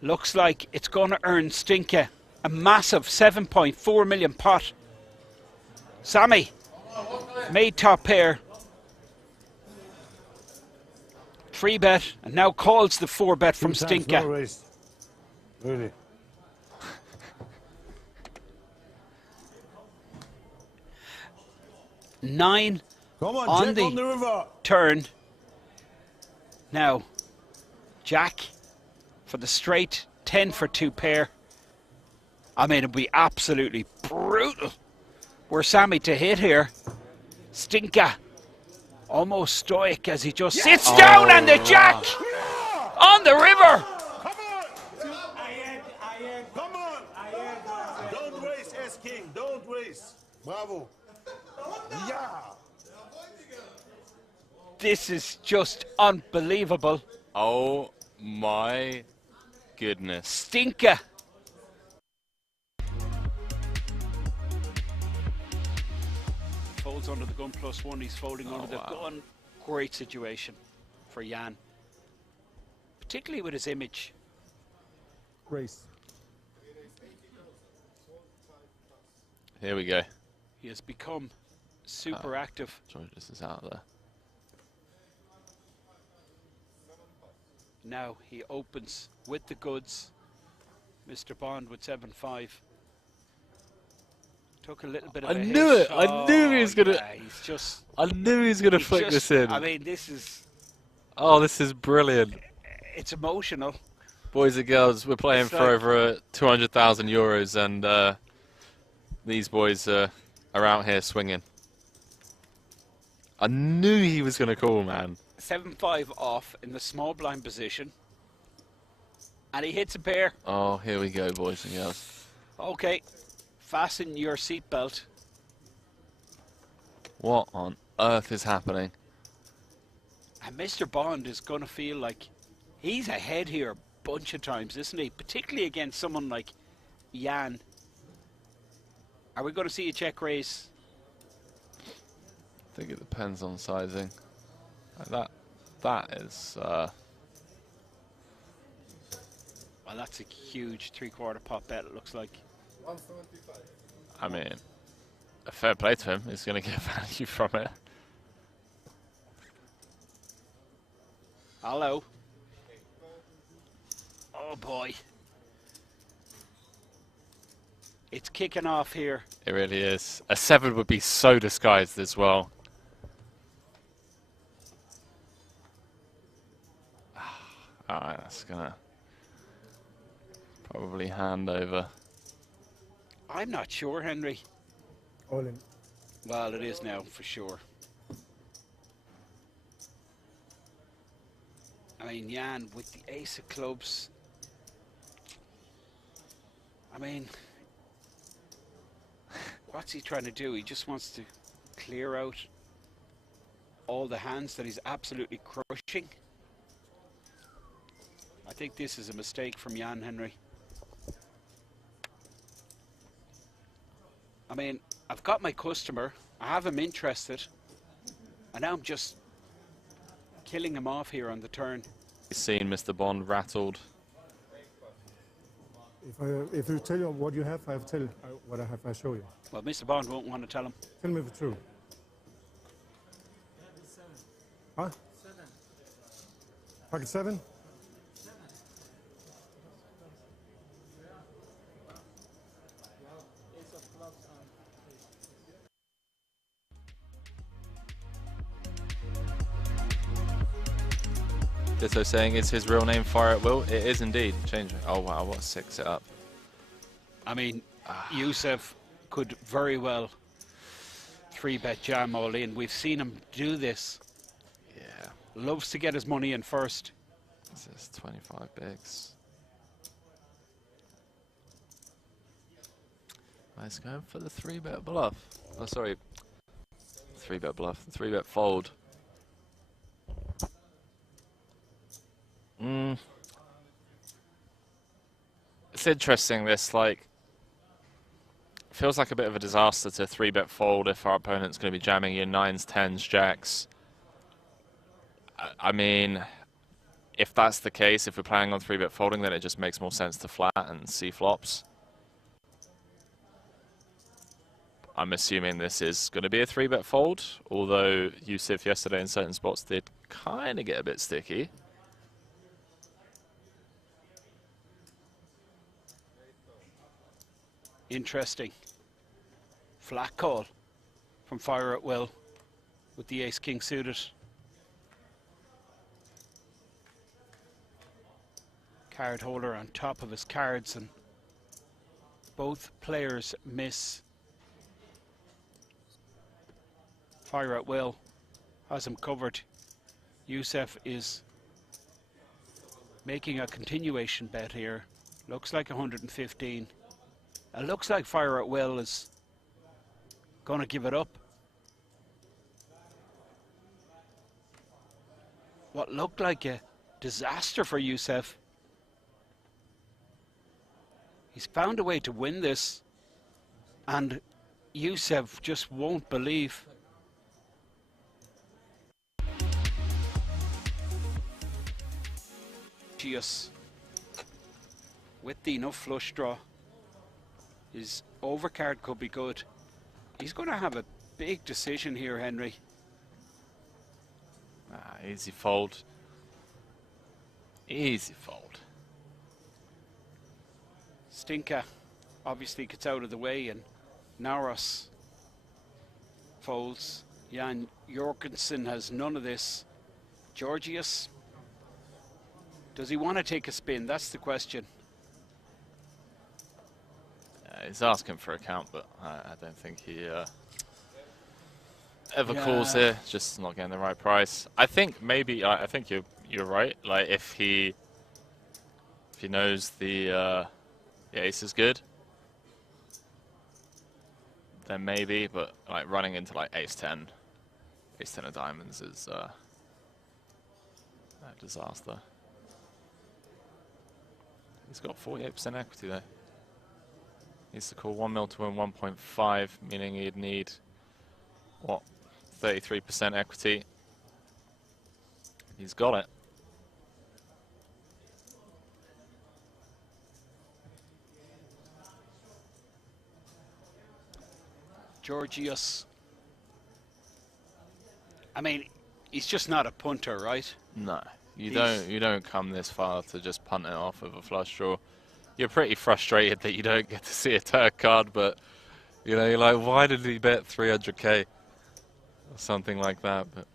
Looks like it's going to earn Stinka a massive 7.4 million pot. Sammy made top pair. 3-bet and now calls the 4-bet from Stinka. No raised. Really. Nine on the river. turn. Now, Jack for the straight, 10 for 2 pair. I mean, it'd be absolutely brutal were Sammy to hit here. Stinka, almost stoic as he just sits down, and the Jack on the river. Come on. Don't race, S-King. Don't race. Bravo. Yeah. This is just unbelievable. Oh my goodness. Stinka. Folds under the gun +1. He's folding under the gun. Great situation for Jan. Particularly with his image. Race. Here we go. He has become super active. Sorry, this is out there. Now he opens with the goods. Mr. Bond with 7-5. Took a little bit of I knew it. I knew he was gonna. Yeah, he's just. I knew he was gonna flick this in. I mean, this is. Oh, this is brilliant. It's emotional. Boys and girls, we're playing It's for like- over 200,000 euros, and these boys are out here swinging. I knew he was gonna call, man. 7-5 off in the small blind position. And he hits a pair. Oh, here we go, boys and girls. Okay. Fasten your seatbelt. What on earth is happening? And Mr. Bond is going to feel like he's ahead here a bunch of times, isn't he? Particularly against someone like Jan. Are we going to see a check raise? I think it depends on sizing. That is. Well, that's a huge 3/4 pot bet, it looks like. I mean, a fair play to him. He's going to get value from it. Hello. Oh boy. It's kicking off here. It really is. A 7 would be so disguised as well. Alright, that's gonna probably hand over. I'm not sure, Henry. All in. Well, it is now, for sure. I mean, Jan with the ace of clubs. I mean, what's he trying to do? He just wants to clear out all the hands that he's absolutely crushing. I think this is a mistake from Jan, Henry. I mean, I've got my customer, I have him interested, and now I'm just killing him off here on the turn. You've seen Mr. Bond rattled. If you tell you what you have, I tell what I have. I show you. Well, Mr. Bond won't want to tell him. Tell me the truth. Huh? 7. Pocket 7? Ditto saying, is his real name Fire at Will? It is indeed. Change it. Oh wow, what a sick setup. I mean, Yusuf could very well 3-bet jam all in. We've seen him do this. Yeah. Loves to get his money in first. This is 25 bigs. He's going for the 3-bet bluff. Oh, sorry. 3-bet bluff. 3-bet fold. It's interesting, this, like, feels like a bit of a disaster to 3-bet fold if our opponent's going to be jamming you 9s, 10s, jacks. I mean, if that's the case, if we're planning on 3-bet folding, then it just makes more sense to flat and see flops. I'm assuming this is going to be a 3-bet fold, although Yusuf yesterday in certain spots did kind of get a bit sticky. Interesting. Flat call from Fire at Will with the Ace-King suited. Card holder on top of his cards, and both players miss. Fire at Will has him covered. Yusuf is making a continuation bet here. Looks like 115. It looks like Fire at Will is going to give it up. What looked like a disaster for Yusuf. He's found a way to win this, and Yusuf just won't believe. Gius with the enough flush draw. His overcard could be good. He's going to have a big decision here, Henry. Easy fold. Easy fold. Stinka obviously gets out of the way, and Naros folds. Jan Jorgensen has none of this. Georgius, does he want to take a spin? That's the question. He's asking for a count, but I don't think he ever calls here. Just not getting the right price. I think maybe I think you're right. Like if he knows the ace is good, then maybe. But like running into like ace 10 of diamonds is a disaster. He's got 48% equity though. Needs to call 1 mil to win 1.5, meaning he'd need, what, 33% equity. He's got it. Georgius. I mean, he's just not a punter, right? No, you don't come this far to just punt it off with a flush draw. You're pretty frustrated that you don't get to see a turk card, but you know, you're like, why did he bet 300k or something like that? But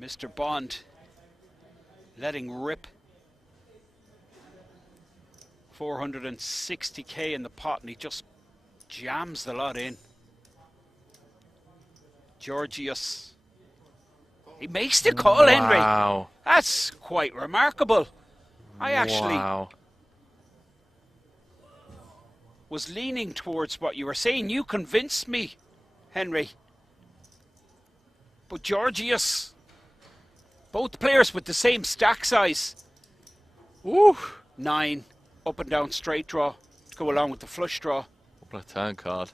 Mr. Bond letting rip. 460k in the pot, and he just jams the lot in. Georgius. He makes the call, Henry. wow. That's quite remarkable. I actually was leaning towards what you were saying. You convinced me, Henry. But Georgius, both players with the same stack size. Ooh, 9 up and down straight draw to go along with the flush draw. What a turn card.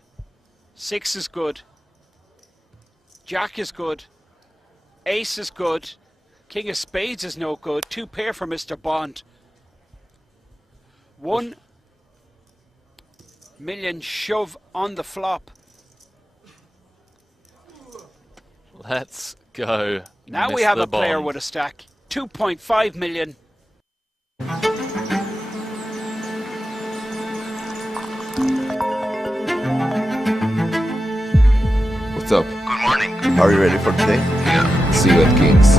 6 is good. Jack is good. Ace is good. King of Spades is no good. 2 pair for Mr. Bond. 1 million shove on the flop. Let's go. Now we have Mr. a player Bond. with a stack. 2.5 million. What's up? Good morning. Are you ready for today? Yeah. See you at Kings.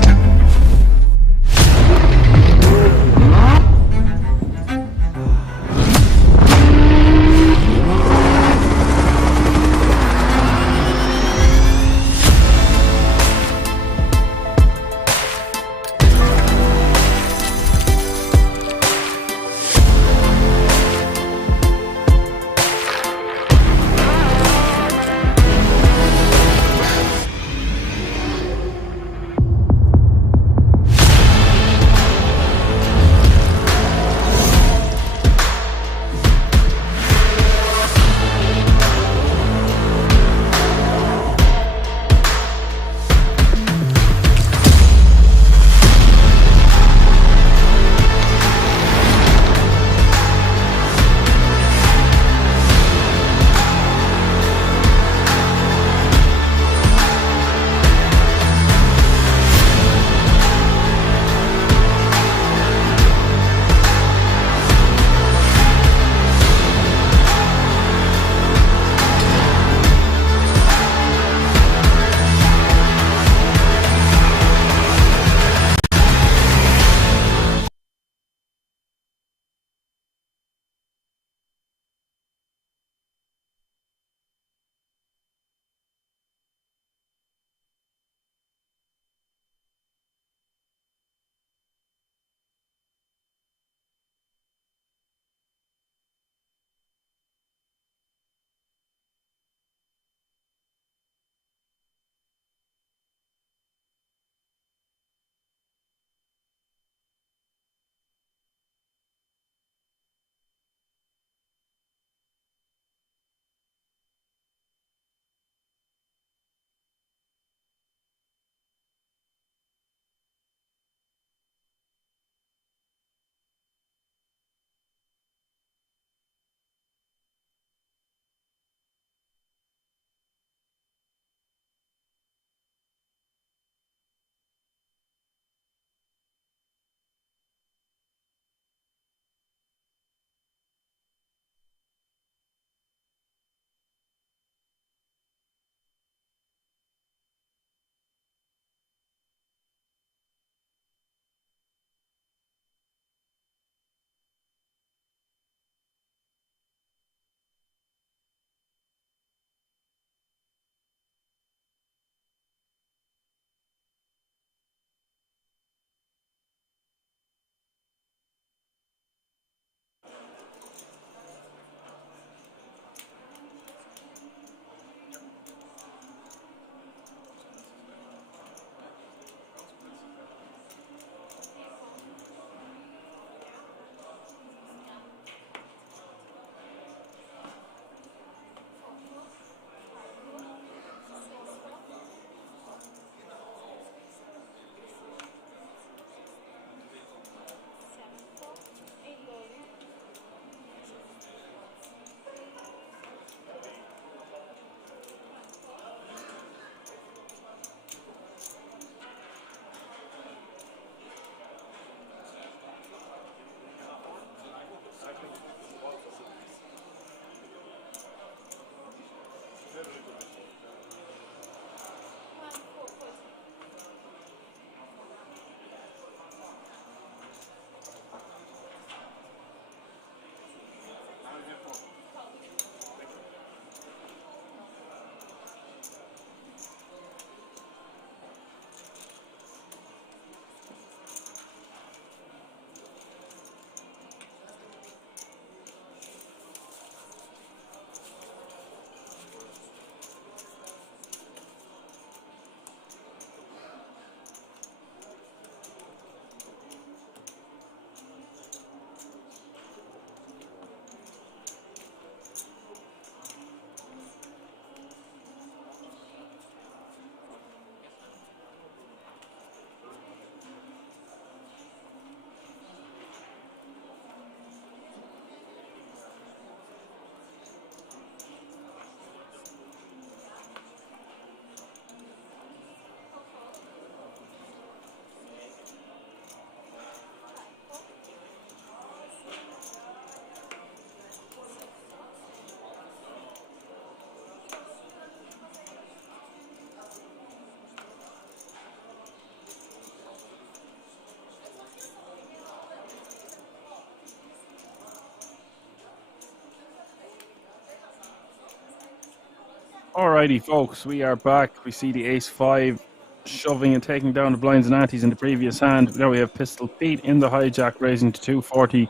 Alrighty, folks, we are back. We see the ace-5 shoving and taking down the blinds and antes in the previous hand. Now we have Pistol Pete in the hijack, raising to 240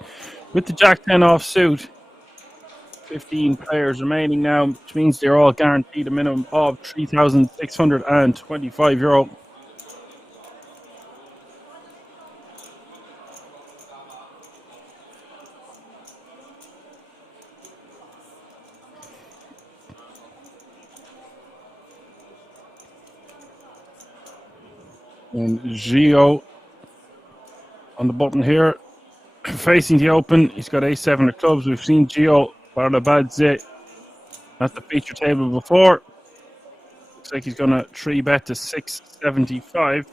with the jack-10 offsuit. 15 players remaining now, which means they're all guaranteed a minimum of €3,625. And Gio on the button here, facing the open. He's got ace-7 of clubs. We've seen Gio Barabadze at the feature table before. Looks like he's going to 3-bet to 675.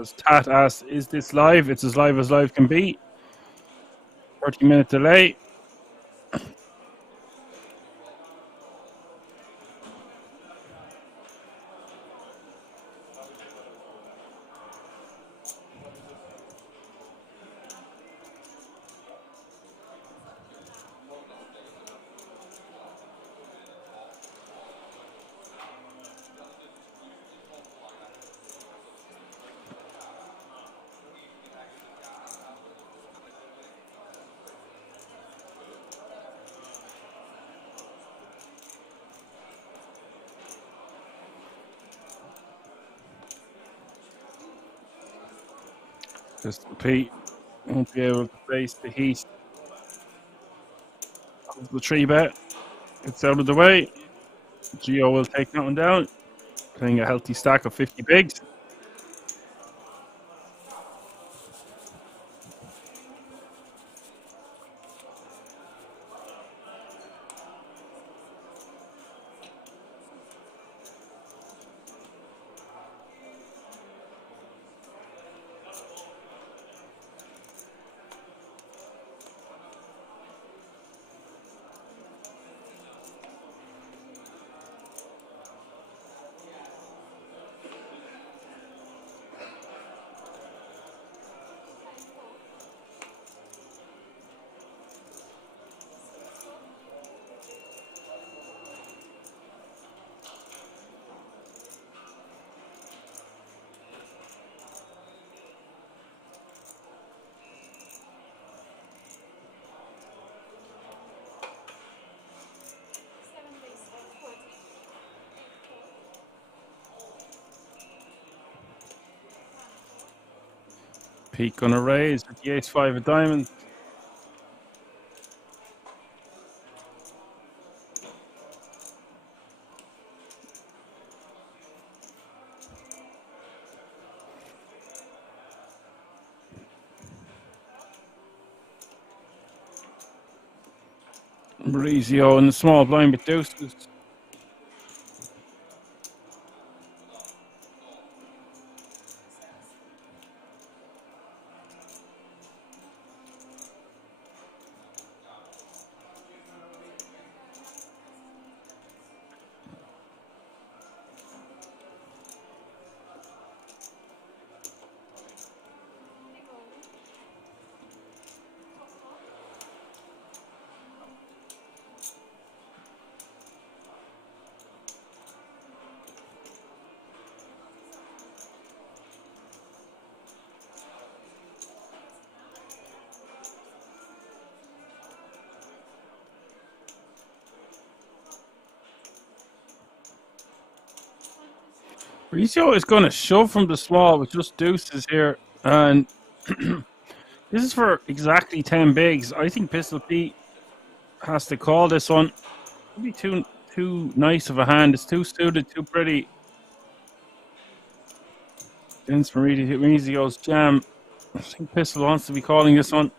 As Tat asked, is this live? It's as live can be. 30-minute delay. Pistol Pete won't be able to face the heat of the 3-bet. It's out of the way. Gio will take that one down, playing a healthy stack of 50 bigs. Pete gonna raise with the ace-5 of diamonds. Maurizio in the small blind with deuces. Maurizio is going to shove from the small with just deuces here, and this is for exactly 10 bigs. I think Pistol Pete has to call this one. It'd be too nice of a hand. It's too suited, too pretty. Vince Maurizio's jam. I think Pistol wants to be calling this one.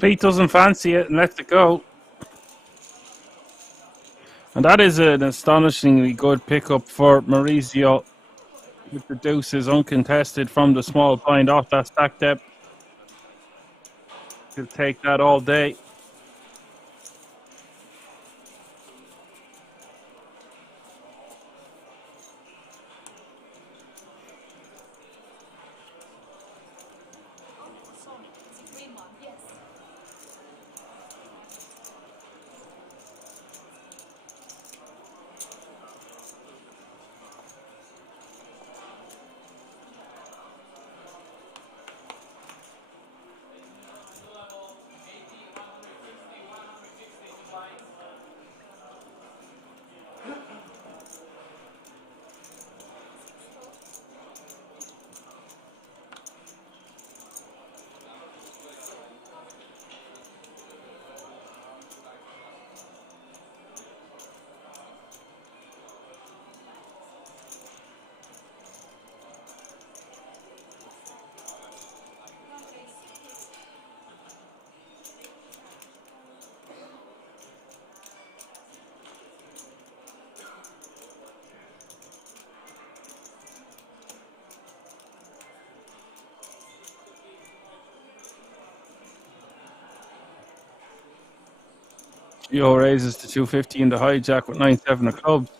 Pete doesn't fancy it and lets it go. And that is an astonishingly good pickup for Maurizio. With the deuces uncontested from the small blind off that stack depth. He'll take that all day. Gio raises to 250 in the hijack with 9-7 of clubs.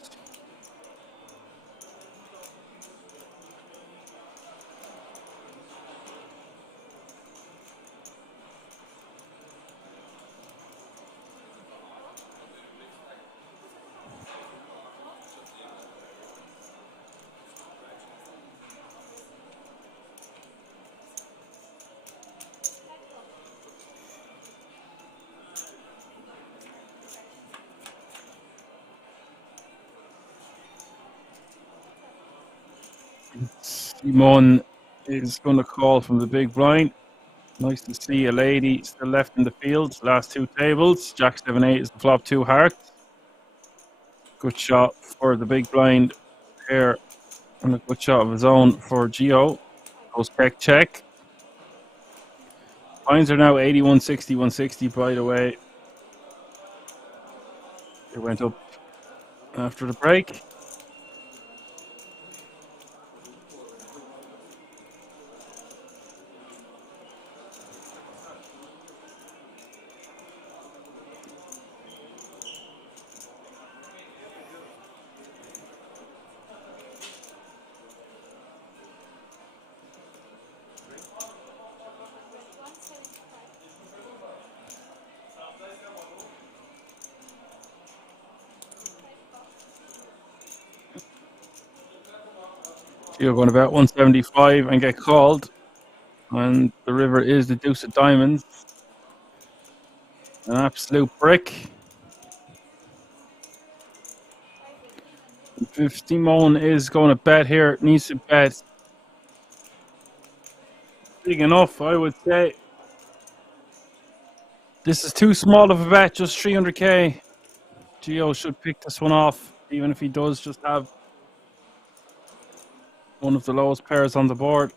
Simon is going to call from the big blind. Nice to see a lady still left in the field. Last two tables. Jack 7-8 is the flop, 2 hearts. Good shot for the big blind here. And a good shot of his own for Gio. Goes check. Lines are now 81, 60, 160, by the way. It went up after the break. You're going about 175 and get called. And the river is the deuce of diamonds. An absolute brick. If Simone is going to bet here, needs to bet big enough, I would say. This is too small of a bet, just 300k. Gio should pick this one off, even if he does just have one of the lowest pairs on the board.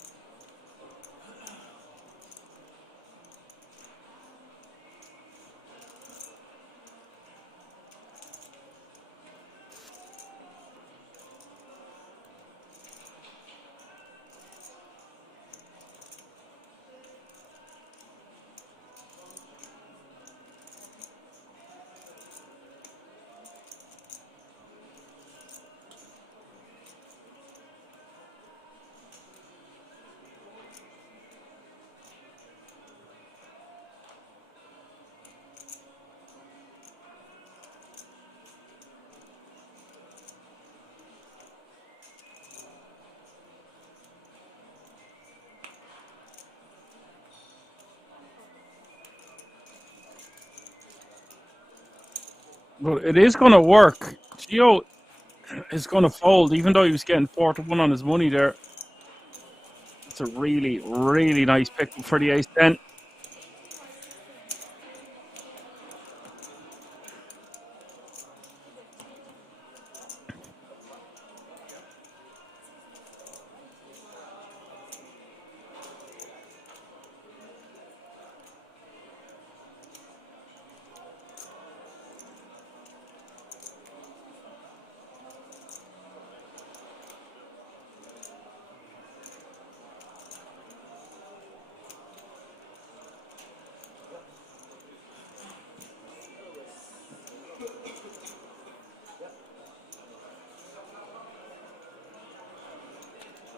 But it is going to work. Gio is going to fold, even though he was getting 4-1 on his money there. It's a really, really nice pick for the ace-10.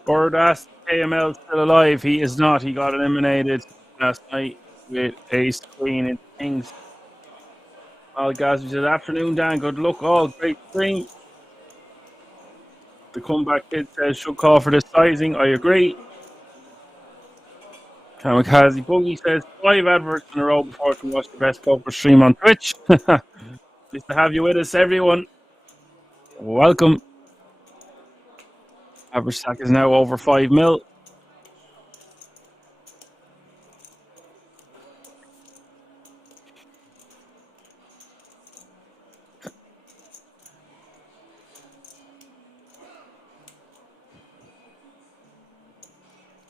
Word asked KML still alive. He is not. He got eliminated last night with Ace Queen and Kings. All guys, we said afternoon, Dan. Good luck, all. Great stream. The comeback kid says should call for the sizing. I agree. Kamikaze Boogie says 5 adverts in a row before I can watch the best poker stream on Twitch. Nice to have you with us, everyone. Welcome. Average stack is now over 5 mil.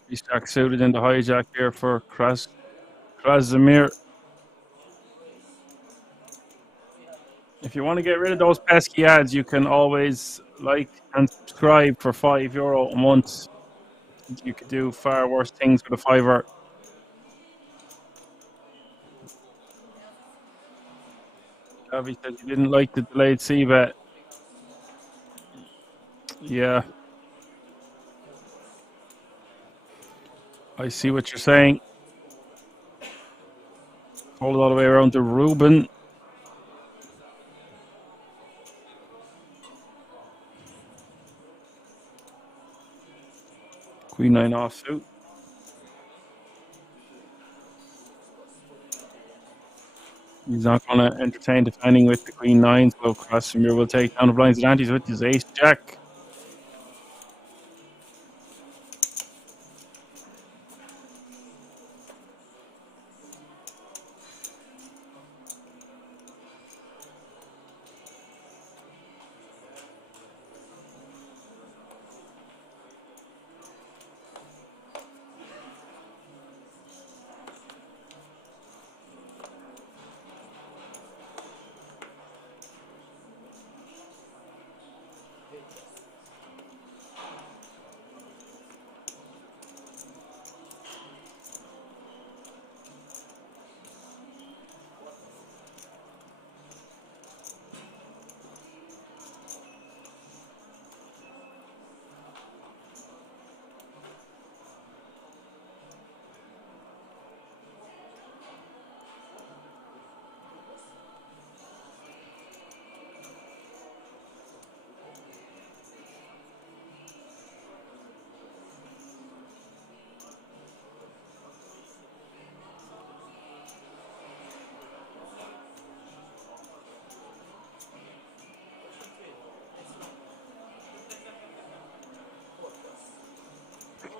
Three stack suited in the hijack here for Krasimir. If you want to get rid of those pesky ads, you can always like and subscribe for €5 a month. You could do far worse things with a fiver. Javi said you didn't like the delayed C bet. Yeah. I see what you're saying. Hold it all the way around to Ruben. Queen 9 offsuit. He's not going to entertain defending with the Queen 9, so Krasimir will take down the blinds and antes with his Ace Jack.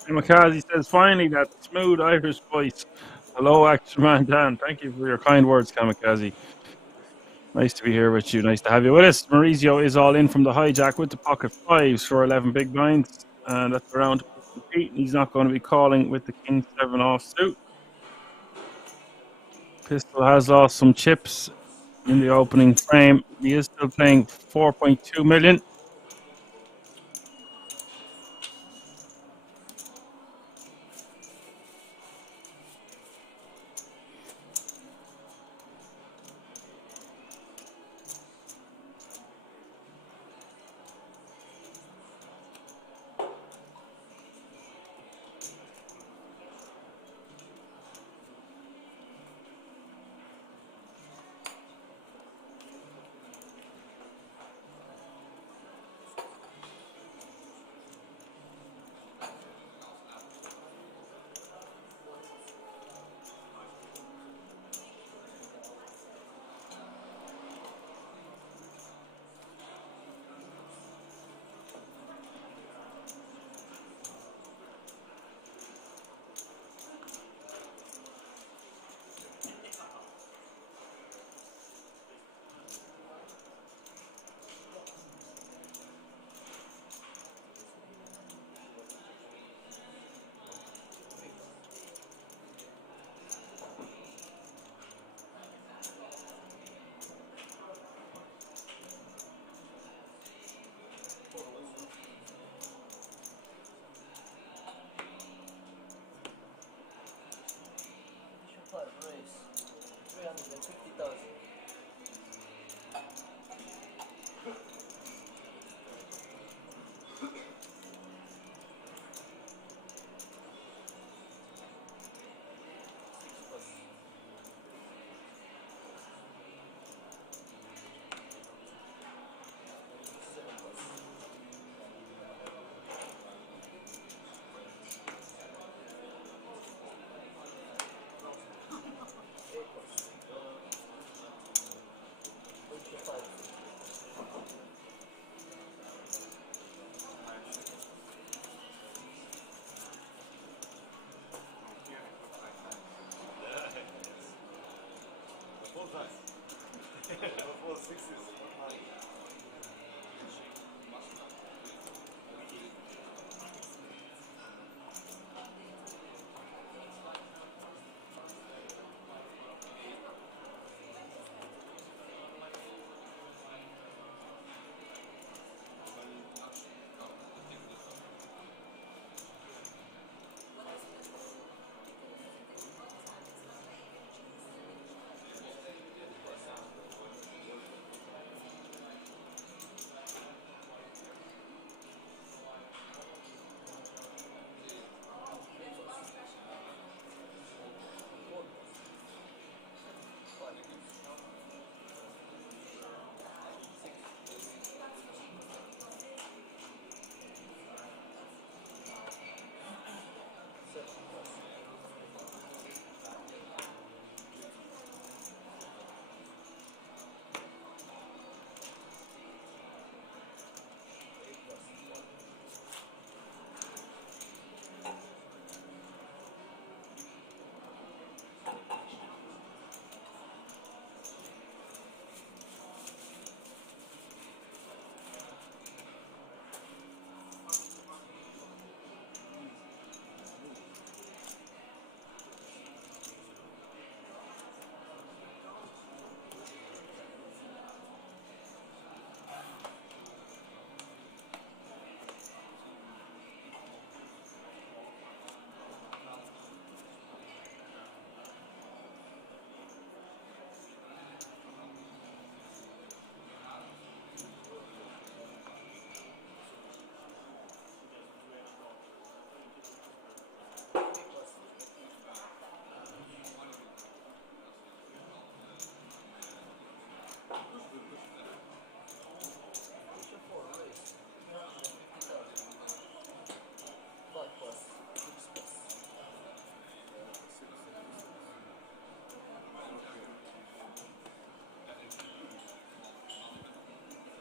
And McCarthy says, finally, that smooth Irish voice. Hello, Action Man Dan. Thank you for your kind words, Kamikaze. Nice to be here with you. Nice to have you with us. Maurizio is all in from the hijack with the pocket fives for 11 big blinds. And that's around to compete. He's not going to be calling with the King 7 offsuit. Pistol has lost some chips in the opening frame. He is still playing 4.2 million.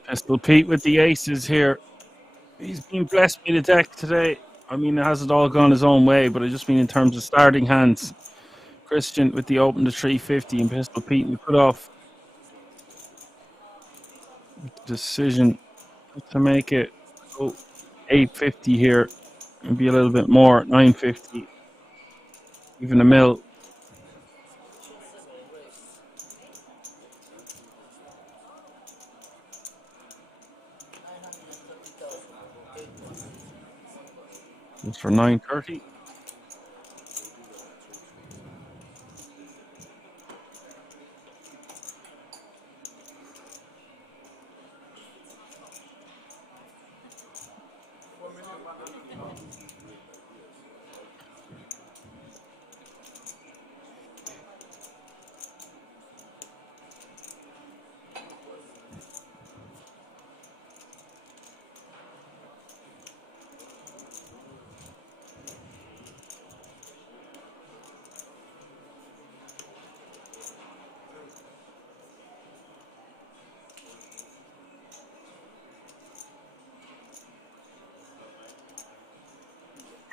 Pistol Pete with the aces here. He's been blessed by the deck today. I mean, it hasn't all gone his own way, but I just mean in terms of starting hands. Christian with the open to 350 and Pistol Pete in the cutoff. Decision to make it go 850 here and be a little bit more, 950, even a mil. Just for 930.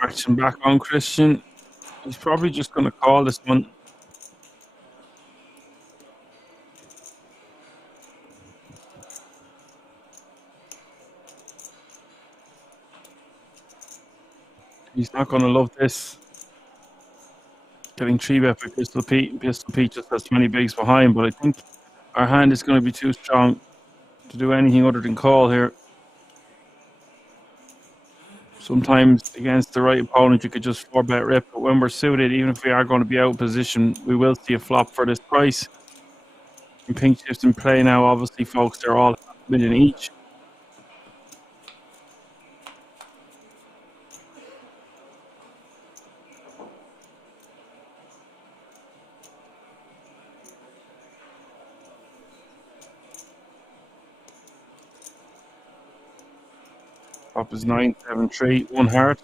Action back on Christian. He's probably just going to call this one. He's not going to love this. Getting 3-bet by Pistol Pete. Pistol Pete just has 20 bigs behind, but I think our hand is going to be too strong to do anything other than call here. Sometimes against the right opponent, you could just 4-bet rip, but when we're suited, even if we are going to be out of position, we will see a flop for this price. And pink chips in play now, obviously, folks, they're all $500,000 each. Top is 973, one heart.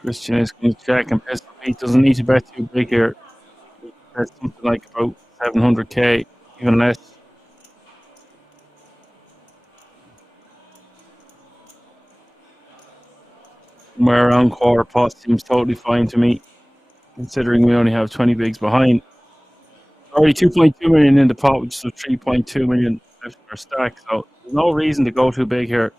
Christian is going to check, and Pistol Pete doesn't need to bet too big here. Bet something like about 700k, even less. Somewhere around quarter pot seems totally fine to me, considering we only have 20 bigs behind. Already 2.2 million in the pot, which is a 3.2 million left in our stack, so there's no reason to go too big here.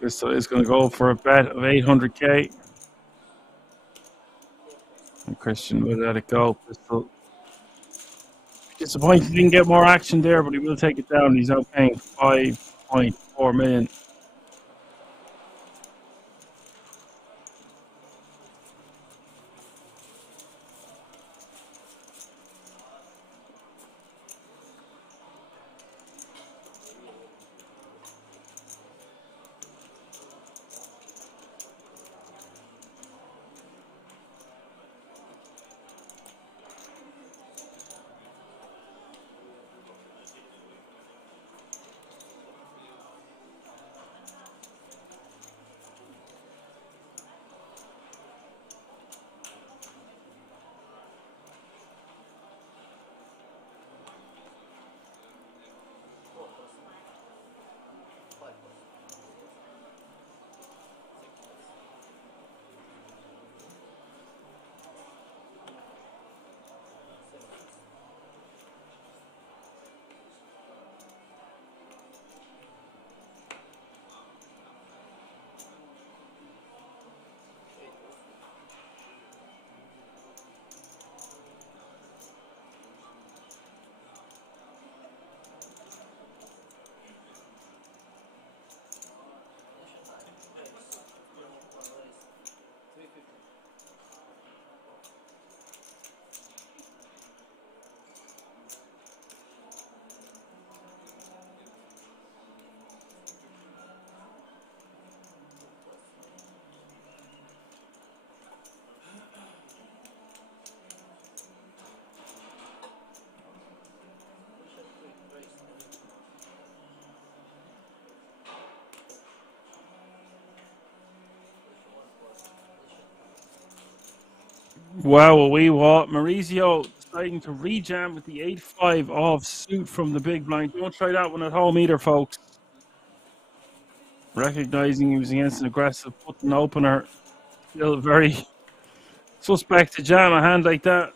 Pistol is going to go for a bet of 800k. And Christian will let it go. Pistol disappointed he didn't get more action there, but he will take it down. He's now paying 5.4 million. Wow, we what? Maurizio deciding to rejam with the 8-5 off suit from the big blind. Don't try that one at home either, folks. Recognizing he was against an aggressive button opener. Still very suspect to jam a hand like that.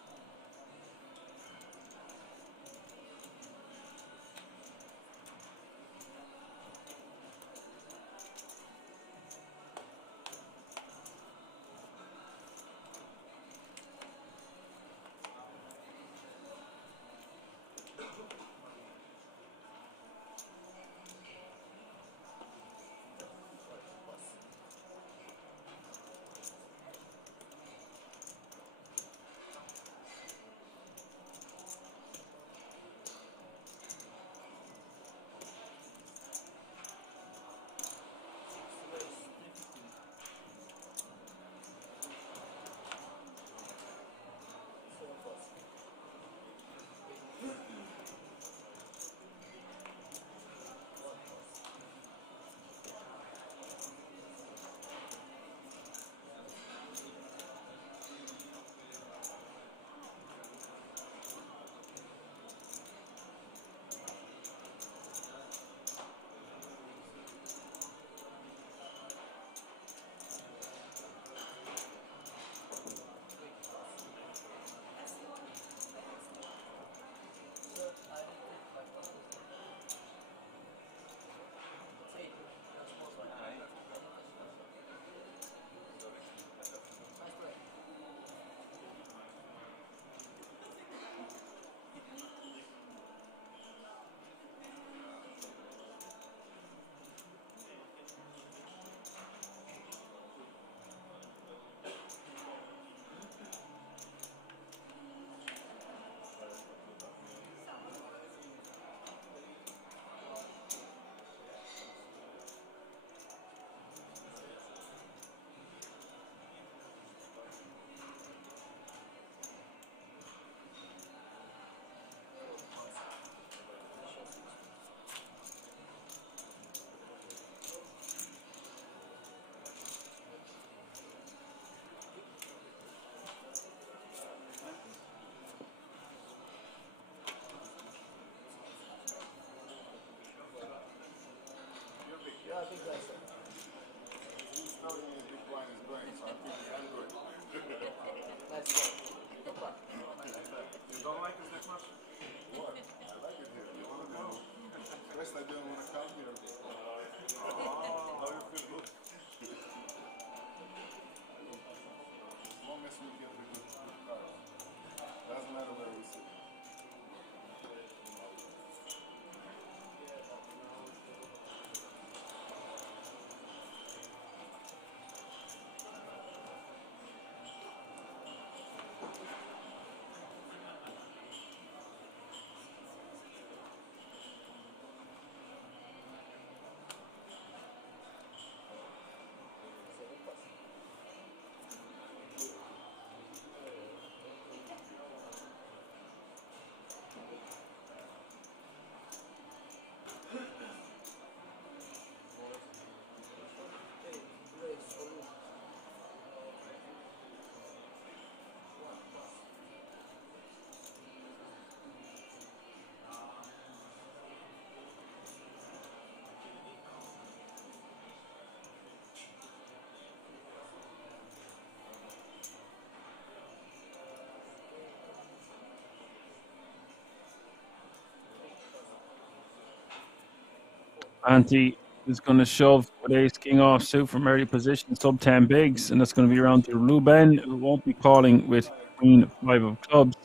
Ante is going to shove with ace king offsuit from early position, sub 10 bigs, and that's going to be around to Ruben, who won't be calling with queen 5 of clubs.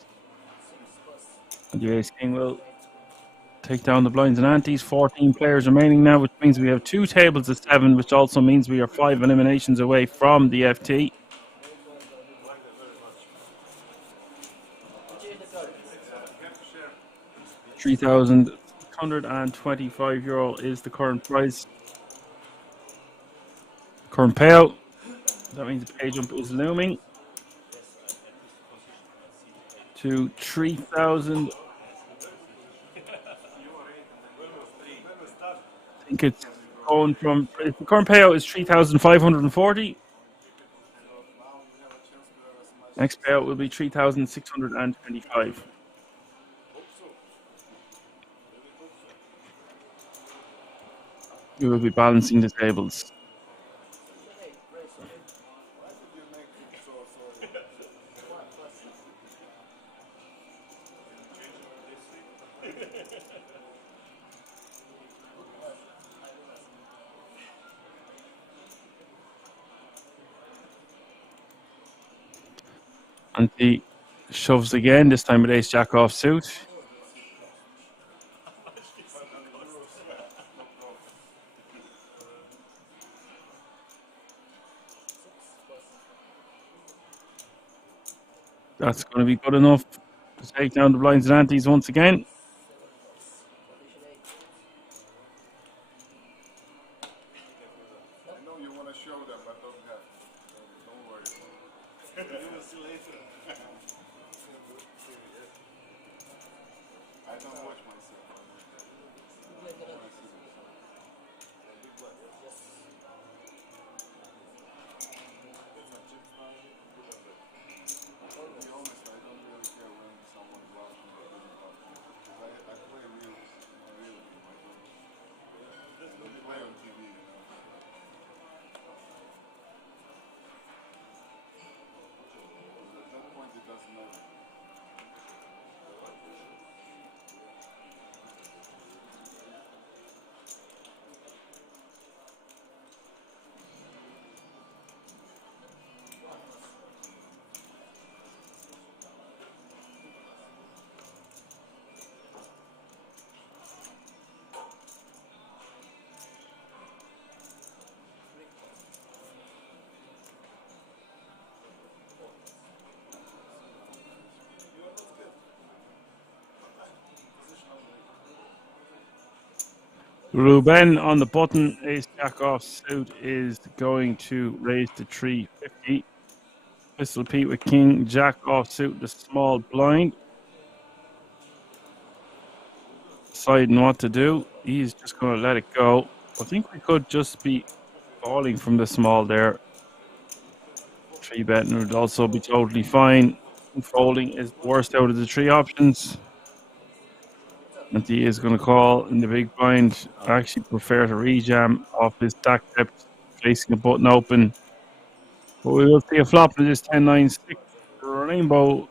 And the ace king will take down the blinds and antes. 14 players remaining now, which means we have 2 tables of 7, which also means we are 5 eliminations away from the FT. €3,125 is the current price. Current payout. That means the pay jump is looming to 3,000. I think it's going from the current payout is 3,540. Next payout will be 3,625. We will be balancing the tables. And he shoves again, this time with ace jack off suit. That's going to be good enough to take down the blinds and antes once again. I know you want to show them, but don't have. Don't worry. You will see later. I don't watch myself. Ruben on the button, ace jack off suit is going to raise to 350. Pistol Pete with king jack off suit, the small blind. Deciding what to do. He's just going to let it go. I think we could just be falling from the small there. 3-betting would also be totally fine. Folding is the worst out of the 3 options. And he is going to call in the big blind. I actually prefer to rejam off his stack depth, facing a button open. But we will see a flop of this 10-9-6 rainbow.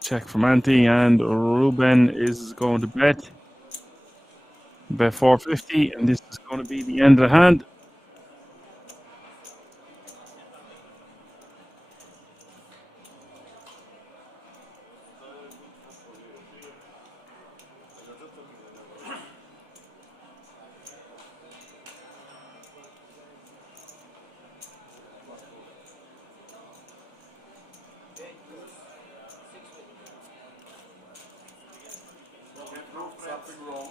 Check from Ante, and Ruben is going to bet 450, and this is going to be the end of the hand. Something wrong.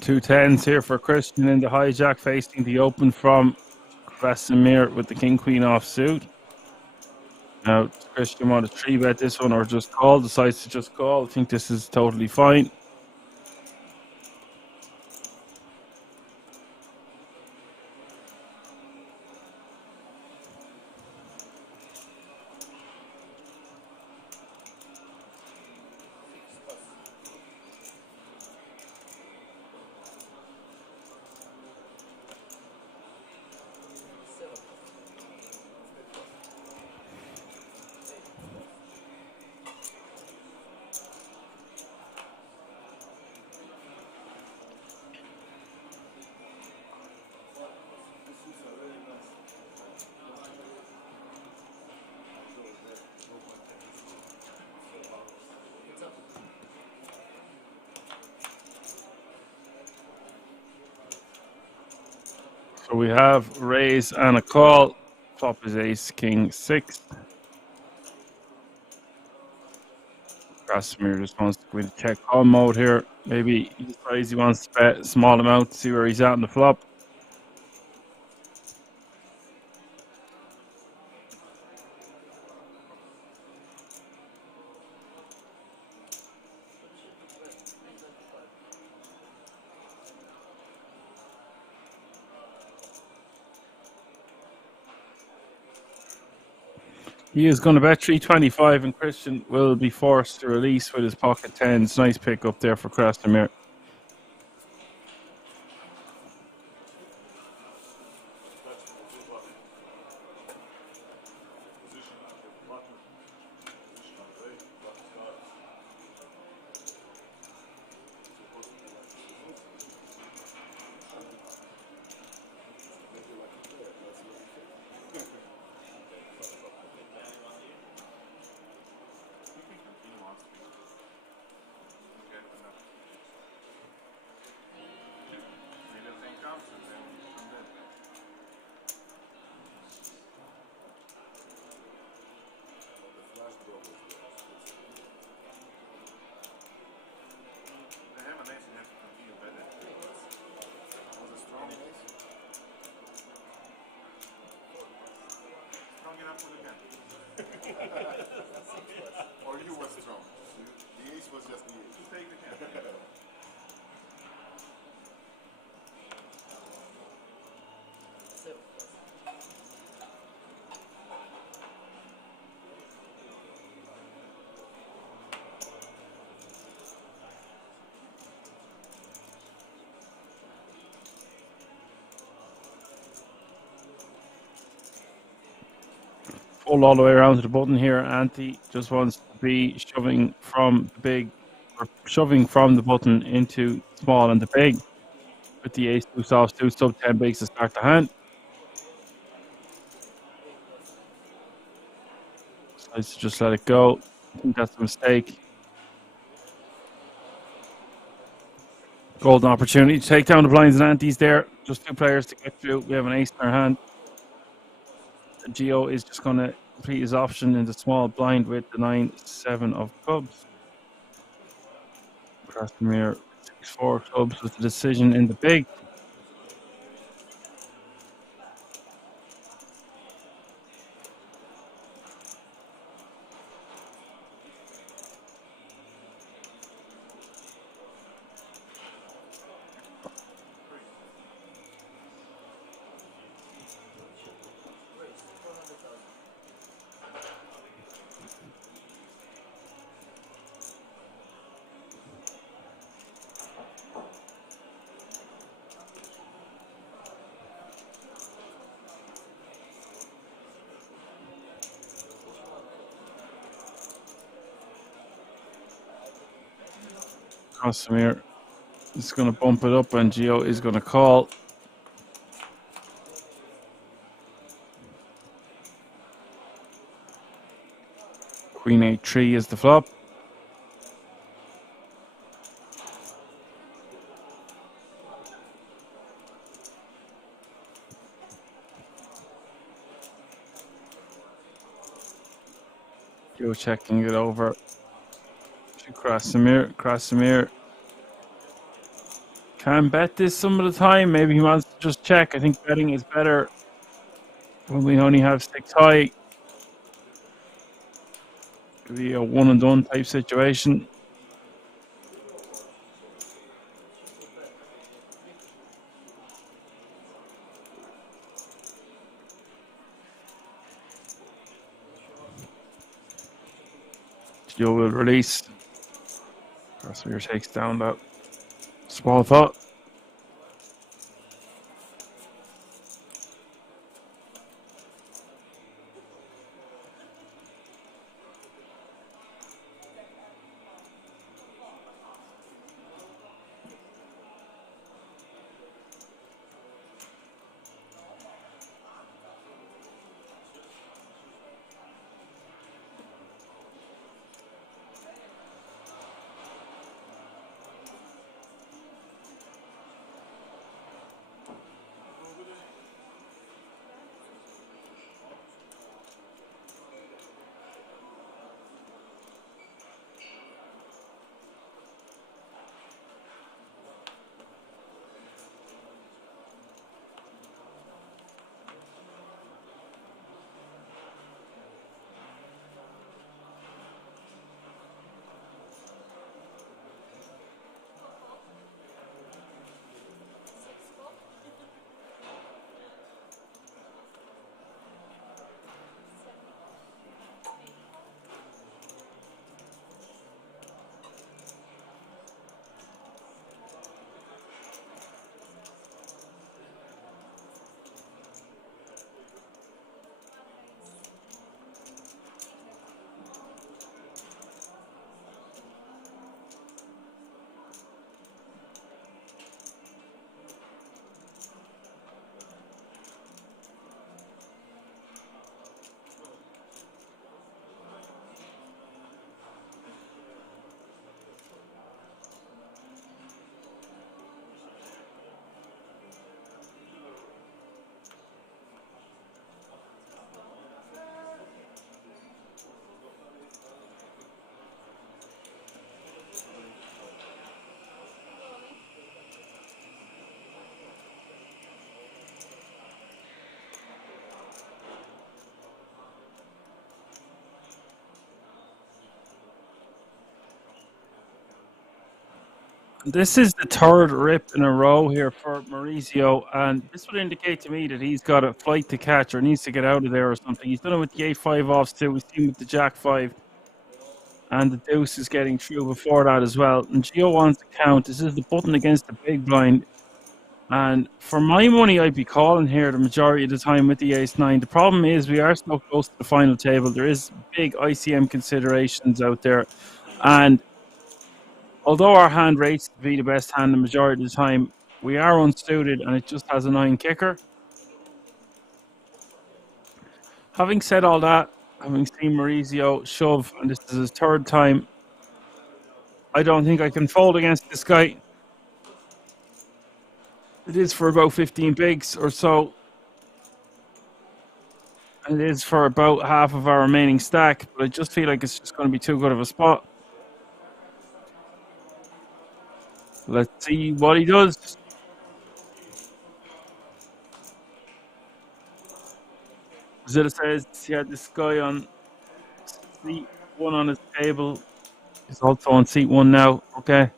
Two tens here for Christian in the hijack, facing the open from Krasimir with the king queen offsuit. Now Christian want to 3-bet this one or just call, decides to just call. I think this is totally fine. So we have raise and a call. Flop is ace, king, 6. Krasimir just wants to go into check call mode here. Maybe he decides he wants to bet a small amount to see where he's at in the flop. He is going to bet 325, and Christian will be forced to release with his pocket tens. Nice pick up there for Krasimir. Or you were strong. The ace was just the ace. You take the hand. Pull all the way around to the button here. Antti just wants to be shoving from the big, or shoving from the button into small and the big. With the ace, 2 softs, 2 sub 10 bigs to start the hand. Decides to just let it go. I think that's a mistake. Golden opportunity to take down the blinds, and Antti's there. Just 2 players to get through. We have an ace in our hand. Gio is just going to complete his option in the small blind with the 9-7 of clubs. Krasimir 6-4 clubs with the decision in the big. Krasimir is going to bump it up, and Gio is going to call. Queen A3 is the flop. Joe checking it over. Cross the mirror. Can bet this some of the time. Maybe he wants to just check. I think betting is better when we only have 6 high. Could be a one and done type situation. Joe will release. Crossmeyer takes down that small thought. This is the third rip in a row here for Maurizio, and this would indicate to me that he's got a flight to catch or needs to get out of there or something. He's done it with the 8-5 offs too. We've seen with the Jack-5, and the deuce is getting through before that as well. And Gio wants to count. This is the button against the big blind. And for my money, I'd be calling here the majority of the time with the ace-9. The problem is we are so close to the final table. There is big ICM considerations out there. And although our hand rates to be the best hand the majority of the time, we are unsuited and it just has a 9 kicker. Having said all that, having seen Maurizio shove, and this is his third time, I don't think I can fold against this guy. It is for about 15 bigs or so. And it is for about half of our remaining stack, but I just feel like it's just going to be too good of a spot. Let's see what he does. Zilla says he had this guy on seat 1 on his table. He's also on seat 1 now. Okay.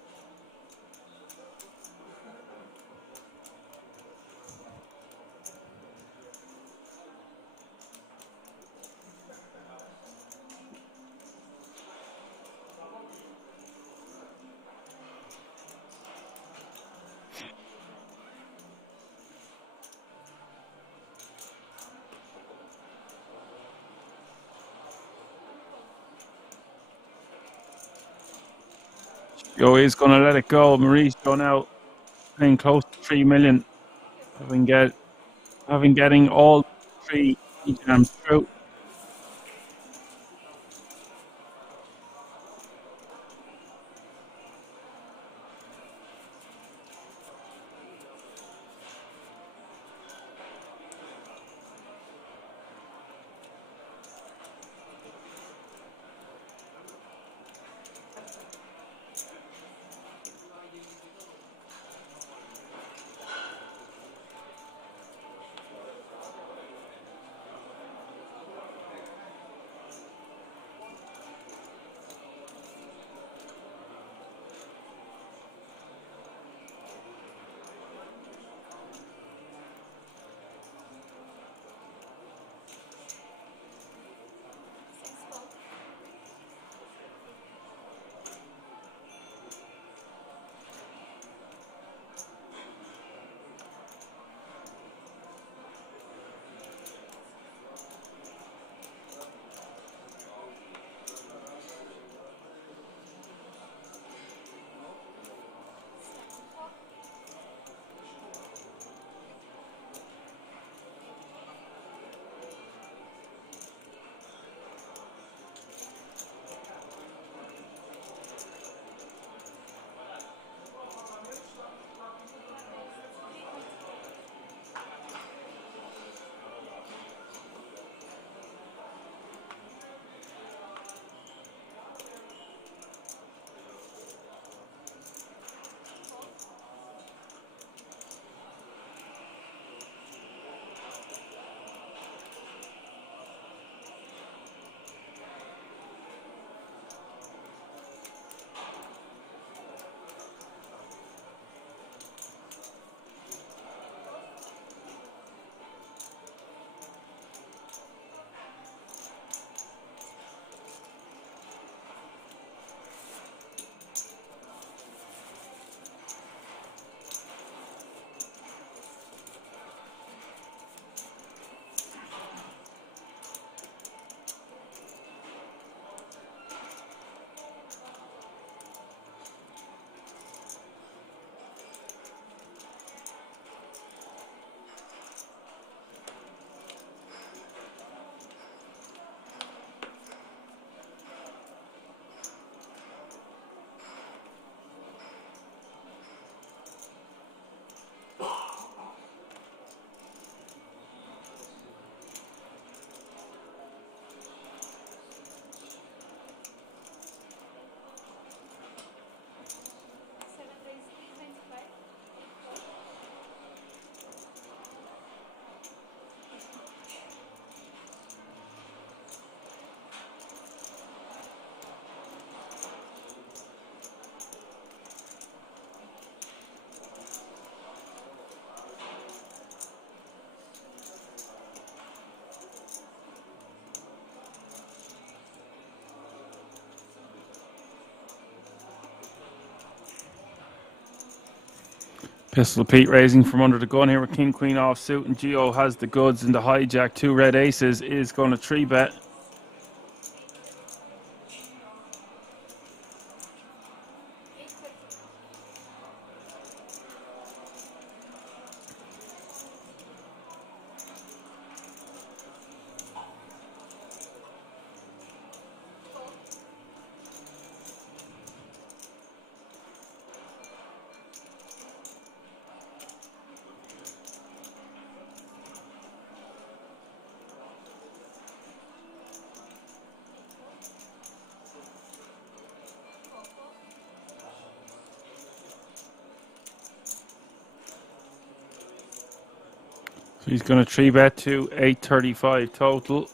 Yo, he's going to let it go. Maurizio now paying close to 3 million. Getting all 3 jams through. Pistol Pete raising from under the gun here with King Queen offsuit, and Gio has the goods in the hijack. 2 red aces is going to 3-bet. So he's going to 3-bet to 835 total.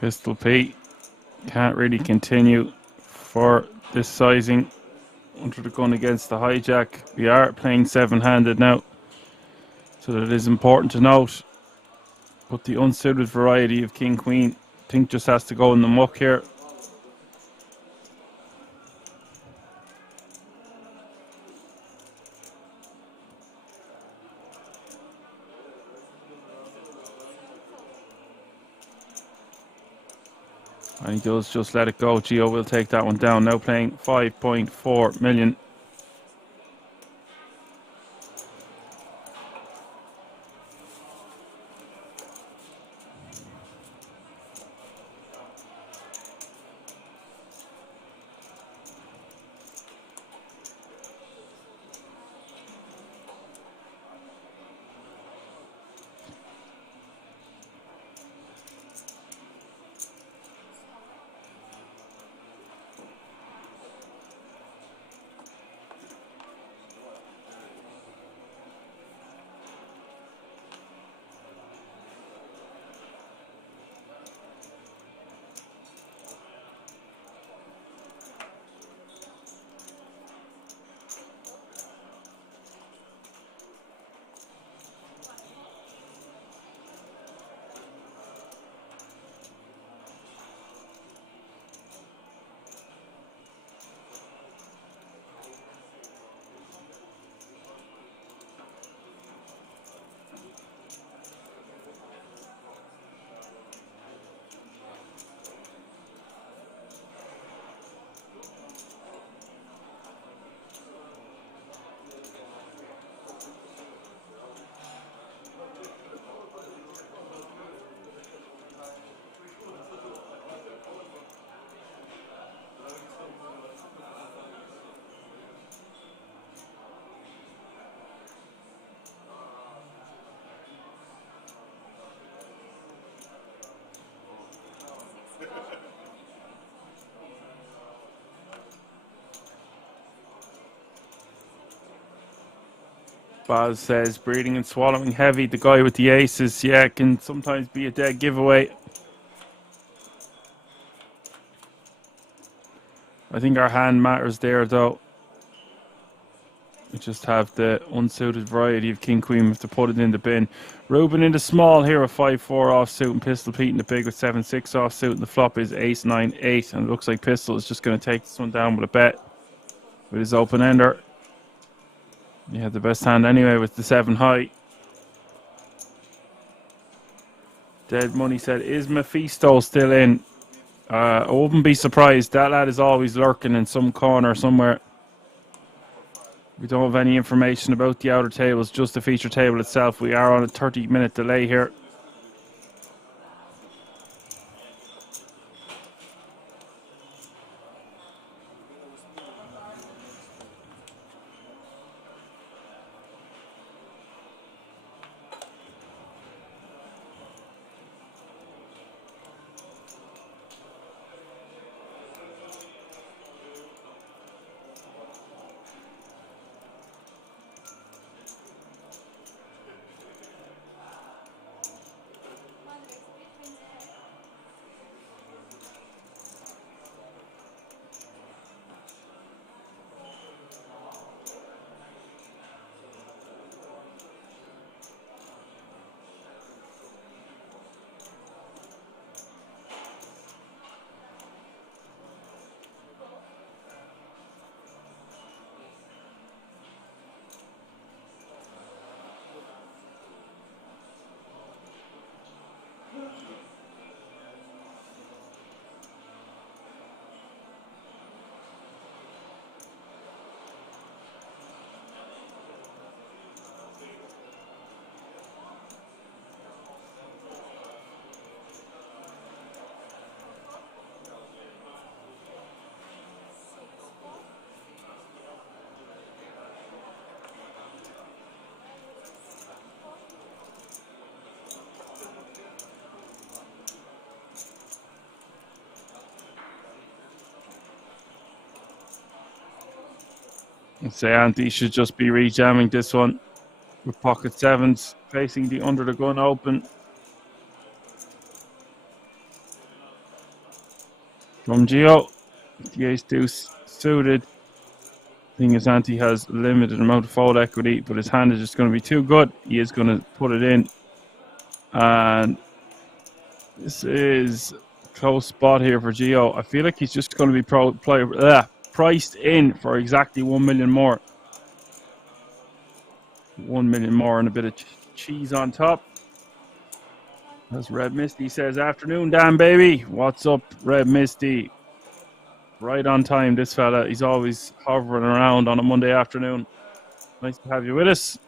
Pistol Pete can't really continue for this sizing under the gun against the hijack. We are playing 7-handed now, so that it is important to note. But the unsuited variety of King Queen, I think, just has to go in the muck here. And he does just let it go. Gio will take that one down. Now playing 5.4 million. Baz says breathing and swallowing heavy. The guy with the aces, yeah, can sometimes be a dead giveaway. I think our hand matters there, though. We just have the unsuited variety of King Queen. We have to put it in the bin. Ruben in the small here with 5-4 offsuit, and Pistol Pete in the big with 7-6 offsuit, and the flop is ace-9-8, and it looks like Pistol is just going to take this one down with a bet with his open ender. He had the best hand anyway with the 7 high. Dead Money said, is Mephisto still in? I wouldn't be surprised. That lad is always lurking in some corner somewhere. We don't have any information about the outer tables, just the feature table itself. We are on a 30-minute delay here. I'd say Andy should just be rejamming this one with pocket sevens, facing the under the gun open. From Gio, the ace deuce suited. Thing is, Andy has a limited amount of fold equity, but his hand is just going to be too good. He is going to put it in. And this is a close spot here for Gio. I feel like he's just going to be priced in for exactly 1 million more. 1 million more and a bit of cheese on top. As Red Misty says, afternoon, Dan, baby. What's up, Red Misty? Right on time, this fella. He's always hovering around on a Monday afternoon. Nice to have you with us.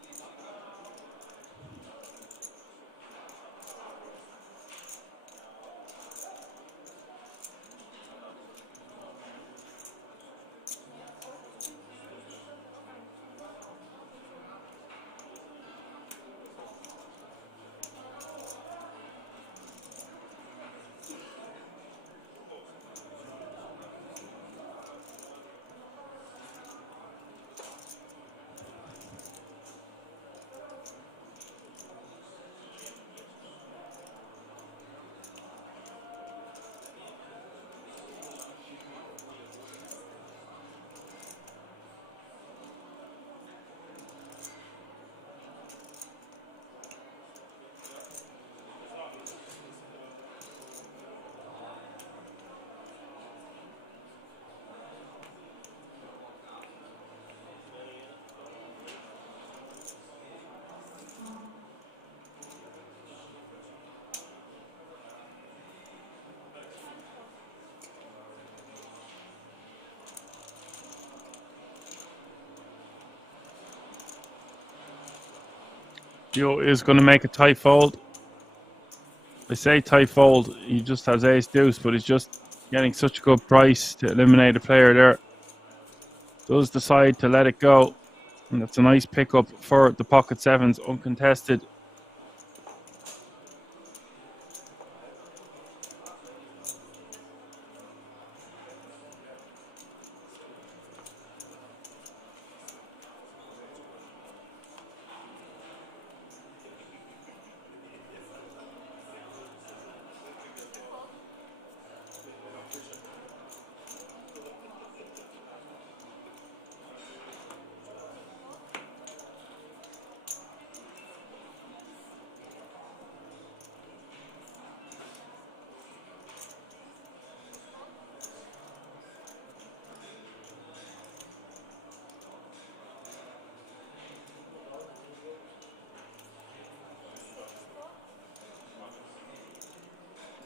Joe is going to make a tight fold. I say tight fold, he just has ace deuce, but he's just getting such a good price to eliminate a player there. Does decide to let it go. And that's a nice pickup for the pocket sevens, uncontested.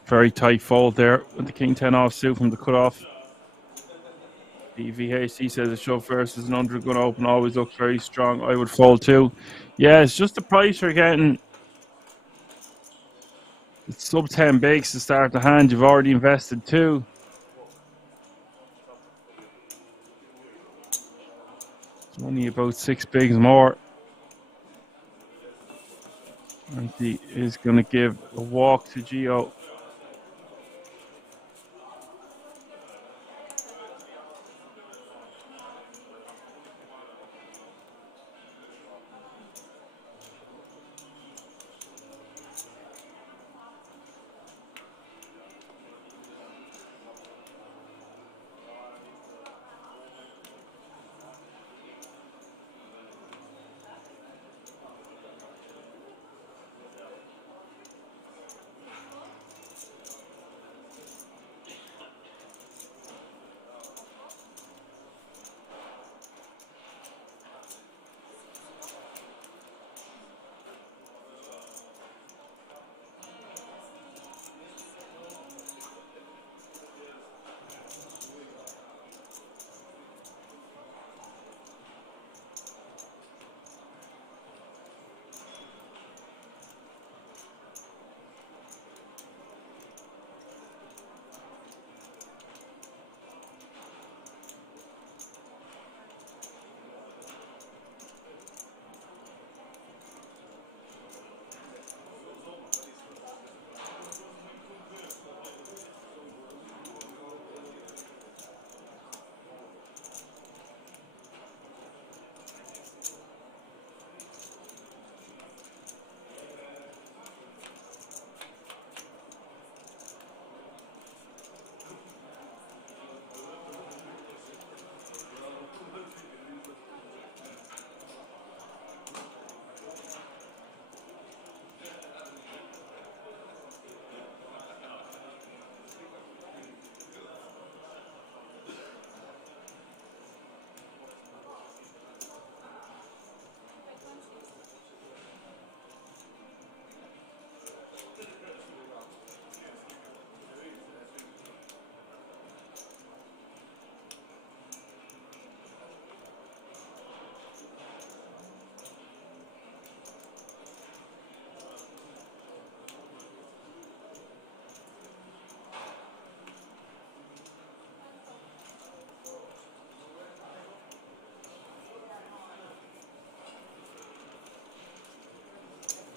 Very tight fold there with the king 10 offsuit from the cutoff. DVHC says a shove versus an under gun open always looks very strong. I would fold too. Yeah, it's just the price you're getting. It's sub 10 bigs to start the hand. You've already invested 2. It's only about 6 bigs more. And he is going to give a walk to Gio.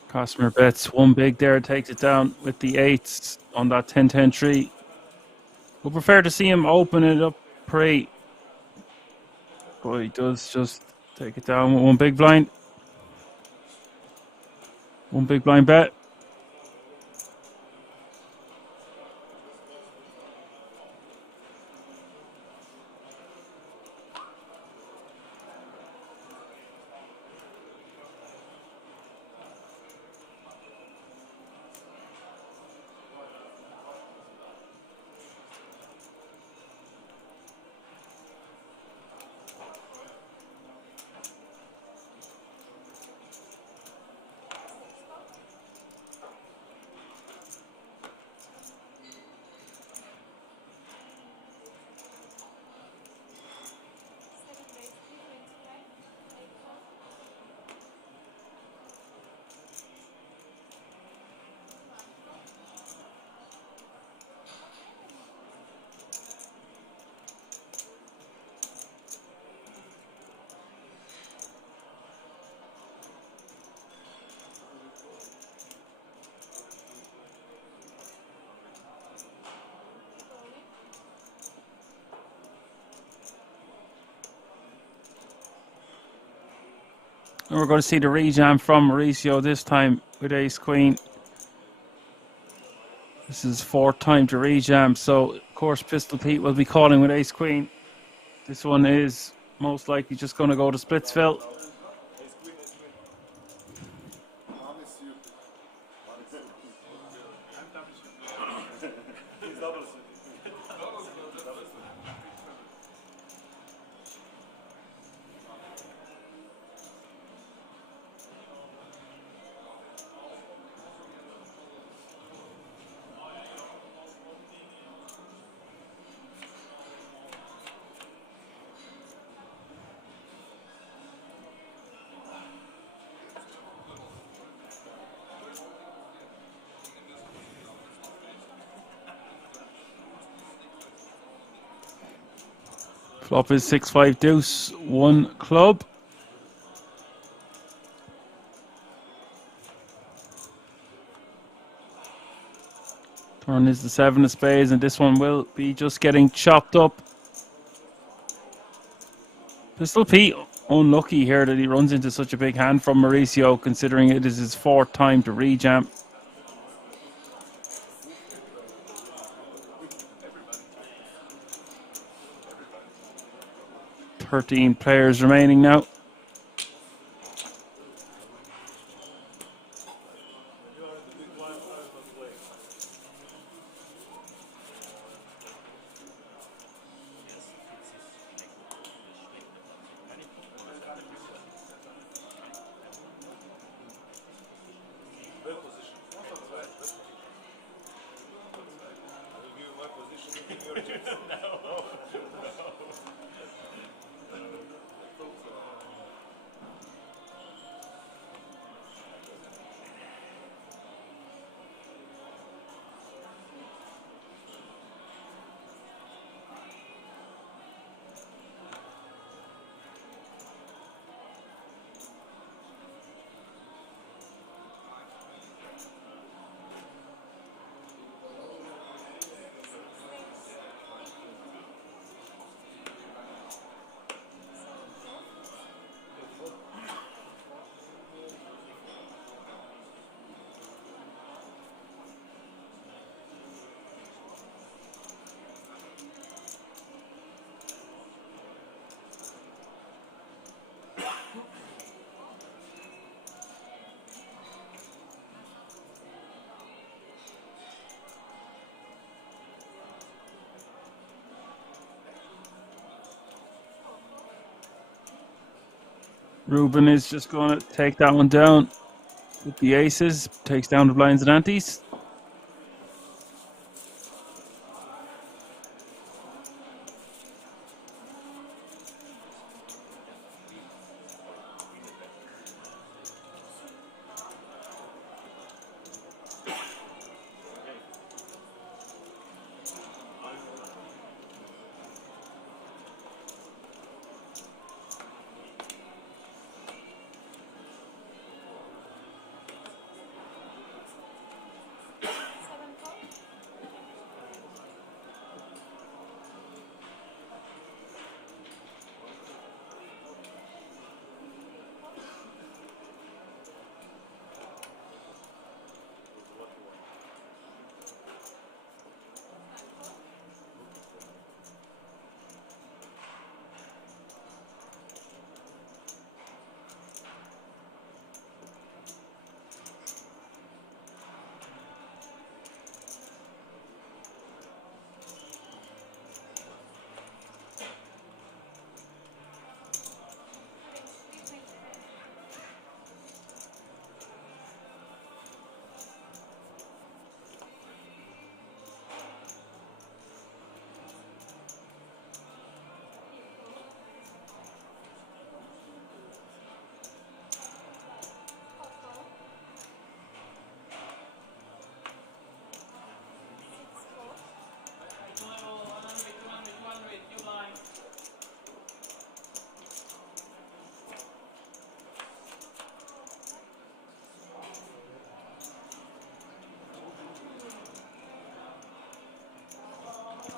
Cosmer bets one big there, takes it down with the eights on that 10-10-3. Would prefer to see him open it up pre. But he does just take it down with one big blind. One big blind bet. And we're going to see the rejam from Mauricio this time with Ace Queen. This is fourth time to rejam, so of course Pistol Pete will be calling with Ace Queen. This one is most likely just going to go to Splitsville. Flop is 6-5 deuce, one club. Turn is the 7 of spades, and this one will be just getting chopped up. Pistol Pete unlucky here that he runs into such a big hand from Mauricio, considering it is his fourth time to rejam. 13 players remaining now. Ruben is just going to take that one down with the aces, takes down the blinds and antes.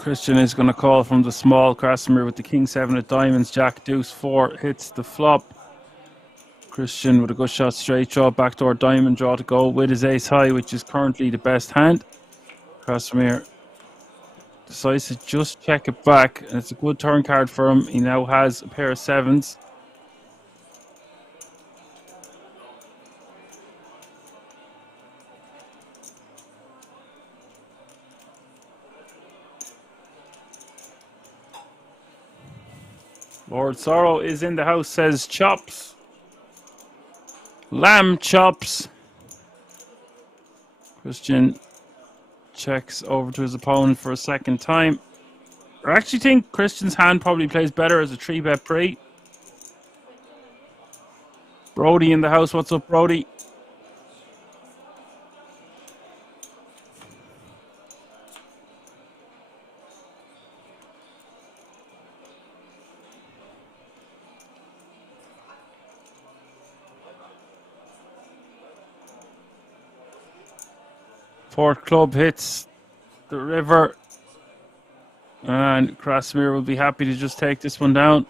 Christian is going to call from the small. Krasimir with the king 7 of diamonds. Jack deuce 4 hits the flop. Christian with a good shot, straight draw, backdoor diamond draw to go with his ace high, which is currently the best hand. Krasimir decides to just check it back, and it's a good turn card for him. He now has a pair of 7s. Lord Sorrow is in the house, says chops. Lamb chops. Christian checks over to his opponent for a second time. I actually think Christian's hand probably plays better as a 3-bet pre. Brody in the house. What's up, Brody? Fourth club hits the river, and Krasimir will be happy to just take this one down.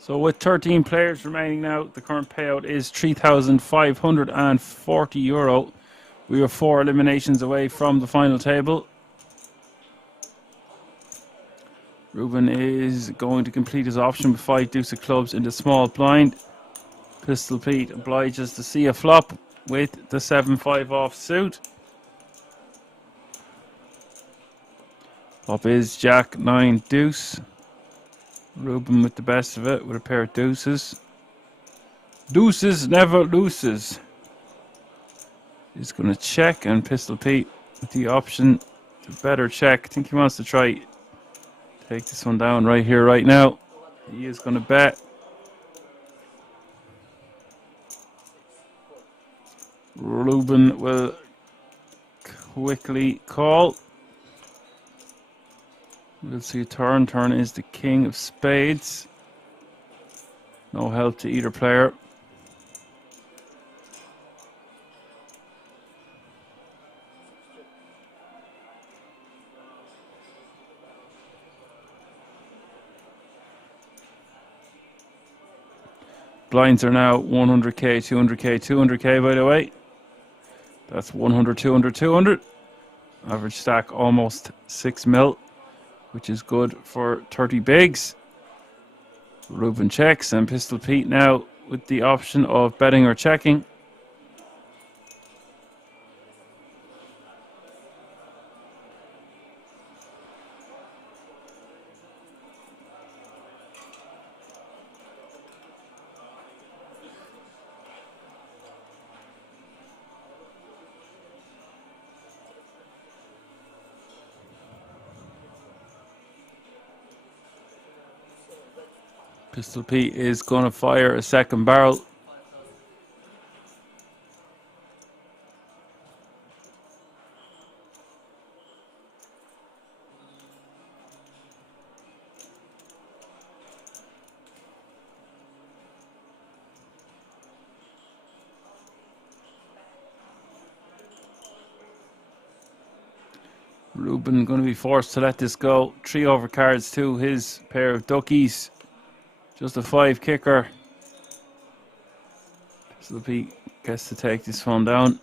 So with 13 players remaining now, the current payout is €3,540. We are 4 eliminations away from the final table. Ruben is going to complete his option with 5 deuce of clubs in the small blind. Pistol Pete obliges to see a flop with the 7-5 off suit. Flop is Jack 9 deuce. Ruben with the best of it with a pair of deuces. Deuces never loses. He's going to check, and Pistol Pete with the option to better check. I think he wants to try take this one down right here, right now. He is going to bet. Ruben will quickly call. We'll see a turn. Turn is the king of spades. No help to either player. Blinds are now 100k, 200k, 200k by the way. That's 100, 200, 200. Average stack almost 6 mil, which is good for 30 bigs. Ruben checks, and Pistol Pete now with the option of betting or checking. Pistol Pete is going to fire a second barrel. Ruben going to be forced to let this go. 3 overcards to his pair of duckies. Just a 5 kicker. Pistol Pete gets to take this one down.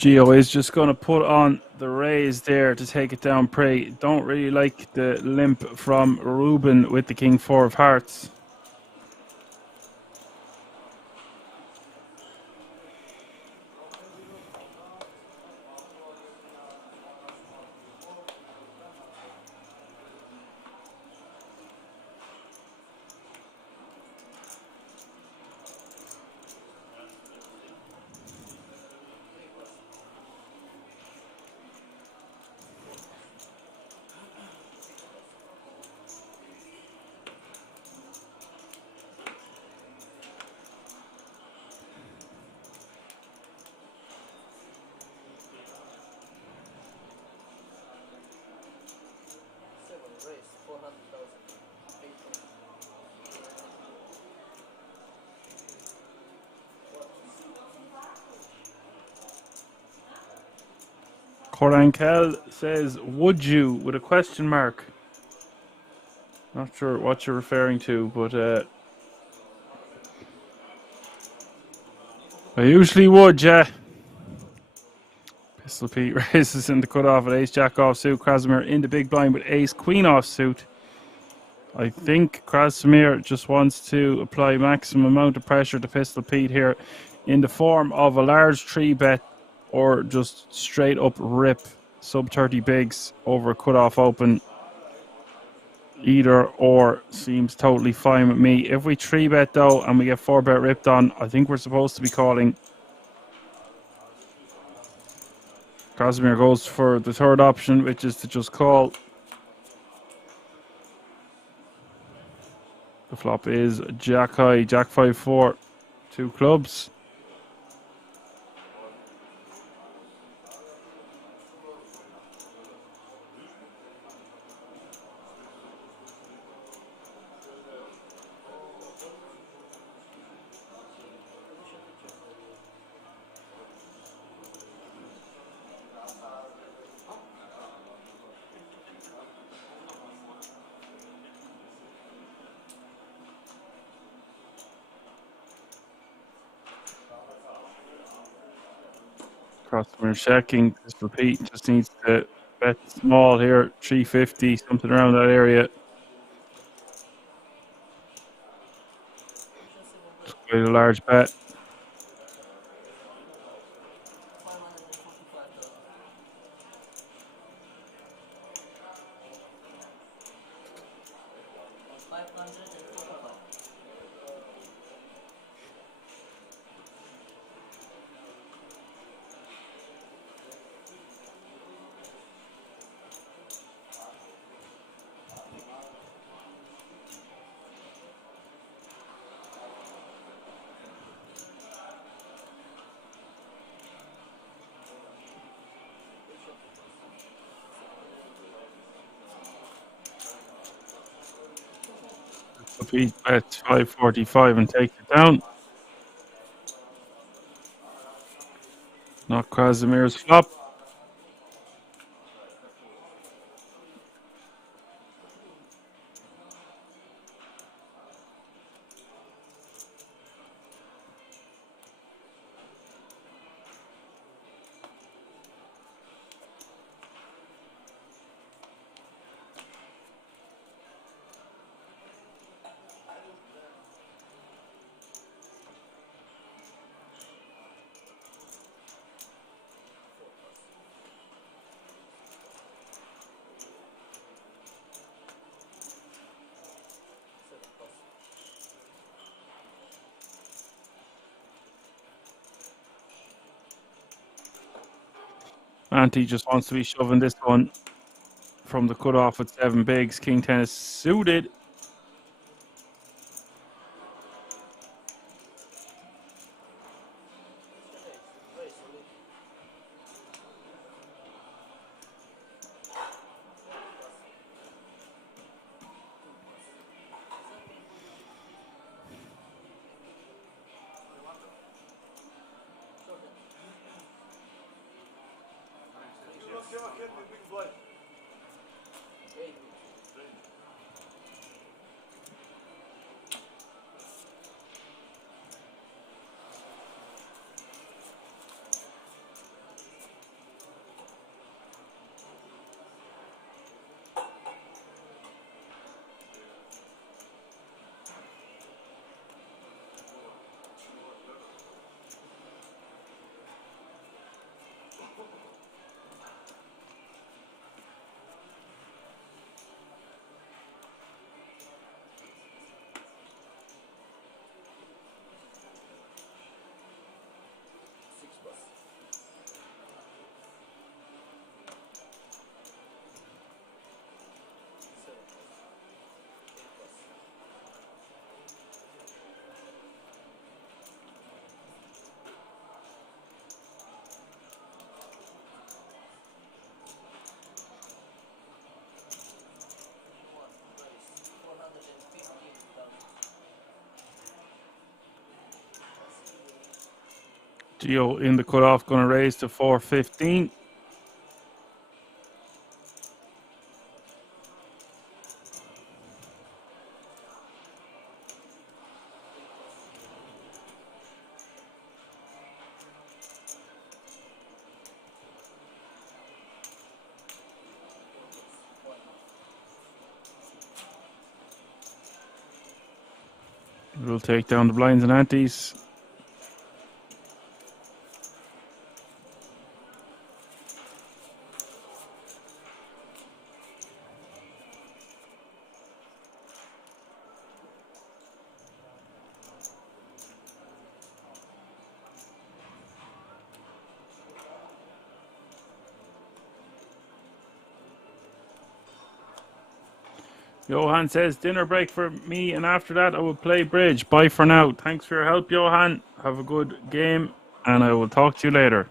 Gio is just going to put on the raise there to take it down pre. Don't really like the limp from Ruben with the king 4 of hearts. Corankel says, would you, with a question mark. Not sure what you're referring to, but I usually would, yeah. Pistol Pete raises in the cutoff at ace jack off suit. Krasimir in the big blind with ace queen off suit. I think Krasimir just wants to apply maximum amount of pressure to Pistol Pete here in the form of a large 3-bet or just straight up rip sub 30 bigs over a cutoff open. Either or seems totally fine with me. If we 3-bet though and we get 4-bet ripped on, I think we're supposed to be calling. Krasimir goes for the third option, which is to just call. The flop is Jack High, Jack 5-4, 2 clubs. Krasimir checking. Pistol Pete just needs to bet small here, 350, something around that area. It's quite a large bet. Pete bets 545 and takes it down. Not Krasimir's flop. Ante just wants to be shoving this one from the cutoff with 7 bigs. King 10 is suited. Geo in the cutoff, going to raise to 415. We'll take down the blinds and antes. Johan says, dinner break for me, and after that I will play bridge. Bye for now. Thanks for your help, Johan. Have a good game, and I will talk to you later.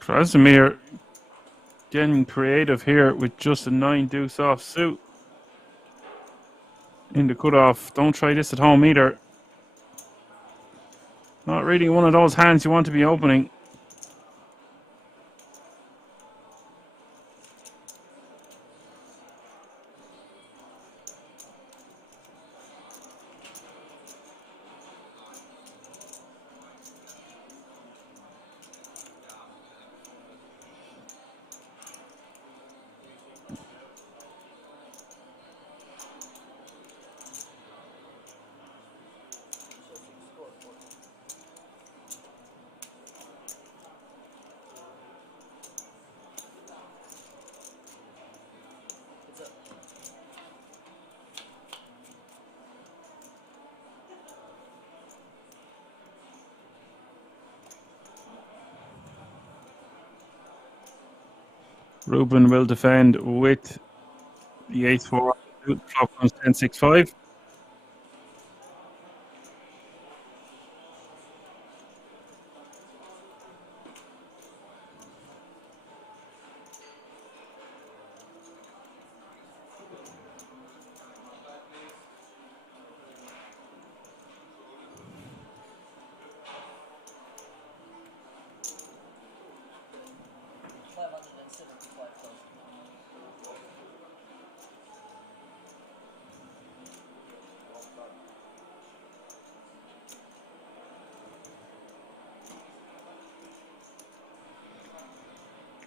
Krasimir getting creative here with just a 9 deuce off suit in the cutoff. Don't try this at home either. Not really one of those hands you want to be opening. Ruben will defend with the ace-4. Flop comes 10-6-5.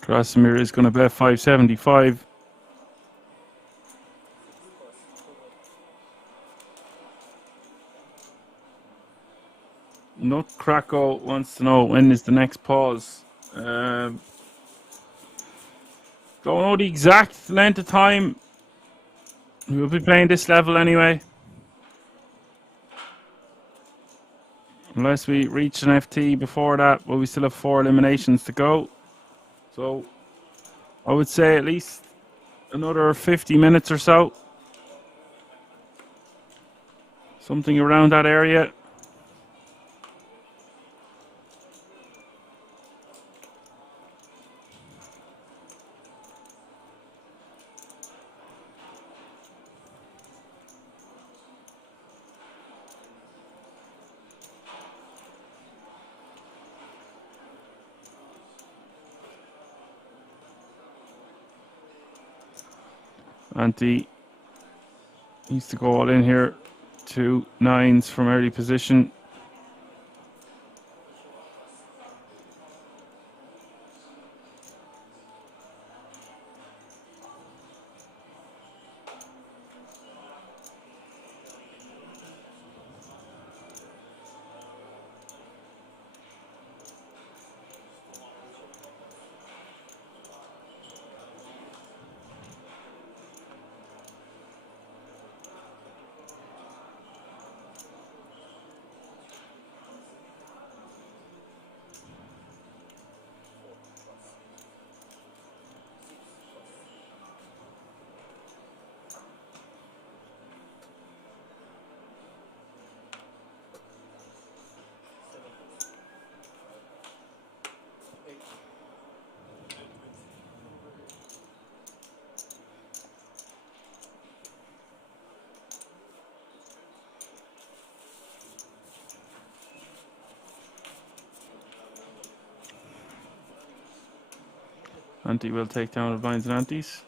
Krasimir is going to bet 575. Nutcracker wants to know when is the next pause. Don't know the exact length of time. We'll be playing this level anyway. Unless we reach an FT before that, but we still have 4 eliminations to go. So I would say at least another 50 minutes or so. Something around that area. Antti needs to go all in here. 2 9s from early position. Ante will take down the blinds and antes.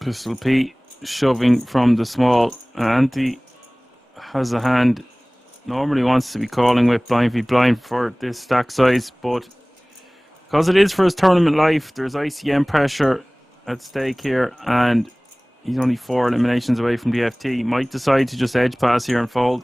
Pistol P shoving from the small. Ante has a hand. Normally wants to be calling with blind v blind for this stack size, but because it is for his tournament life, there's ICM pressure at stake here, and he's only 4 eliminations away from the FT. He might decide to just edge pass here and fold.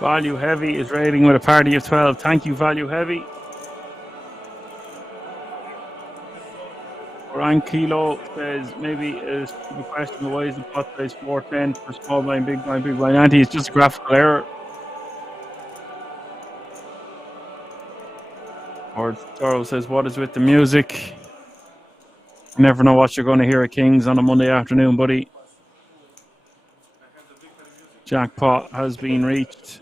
Value Heavy is raiding with a party of 12. Thank you, Value Heavy. Ryan Kilo says maybe a stupid question, but why is the pot size 410 for small blind, big blind, big blind ante? It's just a graphical error. Or Toro says, what is with the music? You never know what you're going to hear at Kings on a Monday afternoon, buddy. Jackpot has been reached.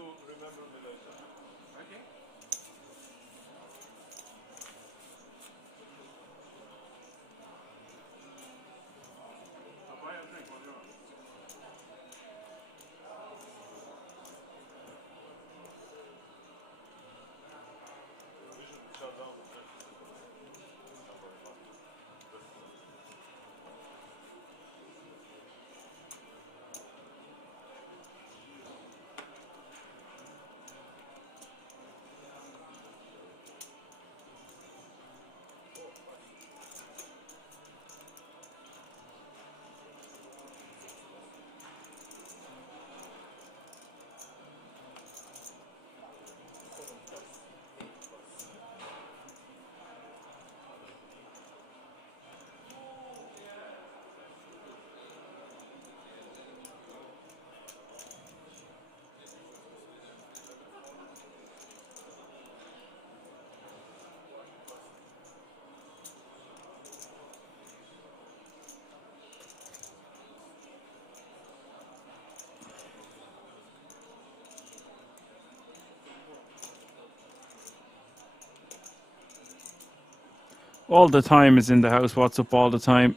All the time is in the house. What's up all the time?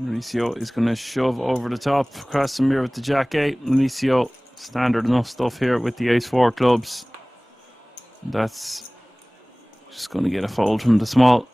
Mauricio is going to shove over the top. Krasimir with the Jack 8. Mauricio, standard enough stuff here with the Ace 4 clubs. That's just going to get a fold from the small.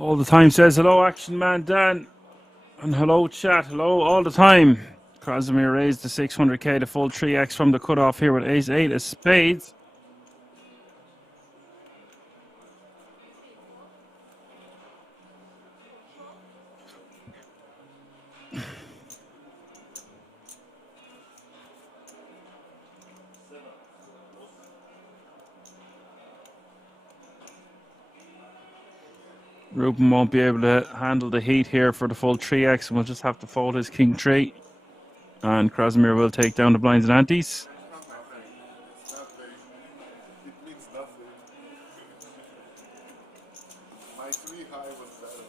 All the time says hello, Action Man Dan. And hello, chat. Hello, all the time. Krasimir raised the 600k, the full 3x from the cutoff here with ace 8 of spades. Ruben won't be able to handle the heat here for the full 3x, and we'll just have to fold his king 3. And Krasimir will take down the blinds and antes. It's not very. It means nothing. My 3 high was better.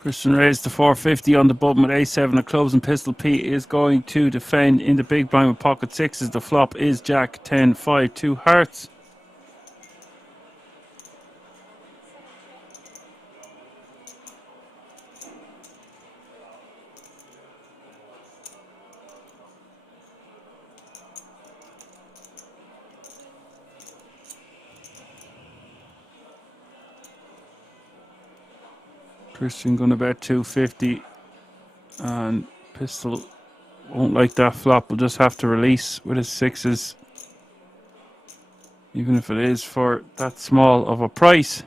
Christian raised to 450 on the button with a7 of clubs, and Pistol Pete is going to defend in the big blind with pocket sixes. The flop is Jack 10 5 2 hearts. Christian gonna bet 250, and Pistol won't like that flop. We'll just have to release with his sixes, even if it is for that small of a price.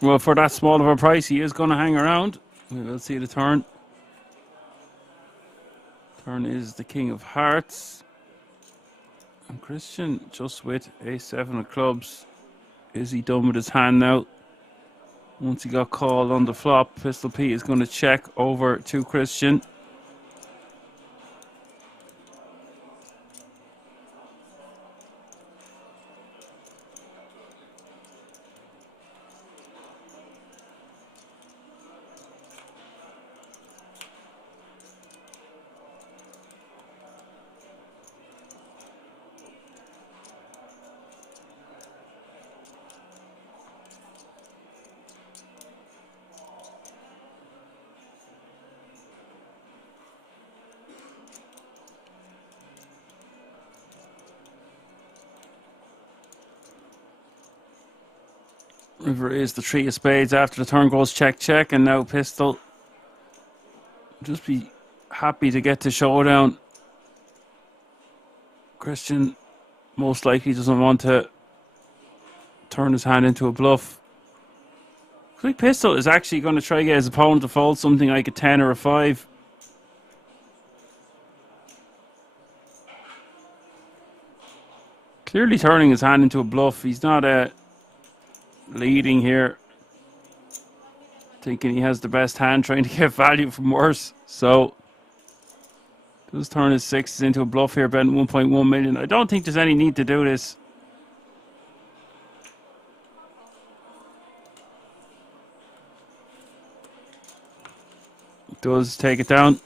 Well, for that small of a price, he is going to hang around. We will see the turn. Turn is the King of Hearts. And Christian just with a7 of clubs. Is he done with his hand now? Once he got called on the flop, Pistol Pete is going to check over to Christian. River is the 3 of spades after the turn goes check, check, and now Pistol. Just be happy to get to showdown. Christian most likely doesn't want to turn his hand into a bluff. I think Pistol is actually going to try to get his opponent to fold something like a 10 or a 5. Clearly turning his hand into a bluff. He's not leading here, thinking he has the best hand, trying to get value from worse. So Does turn his sixes into a bluff here, betting 1.1 million. I don't think there's any need to do this. Does take it down.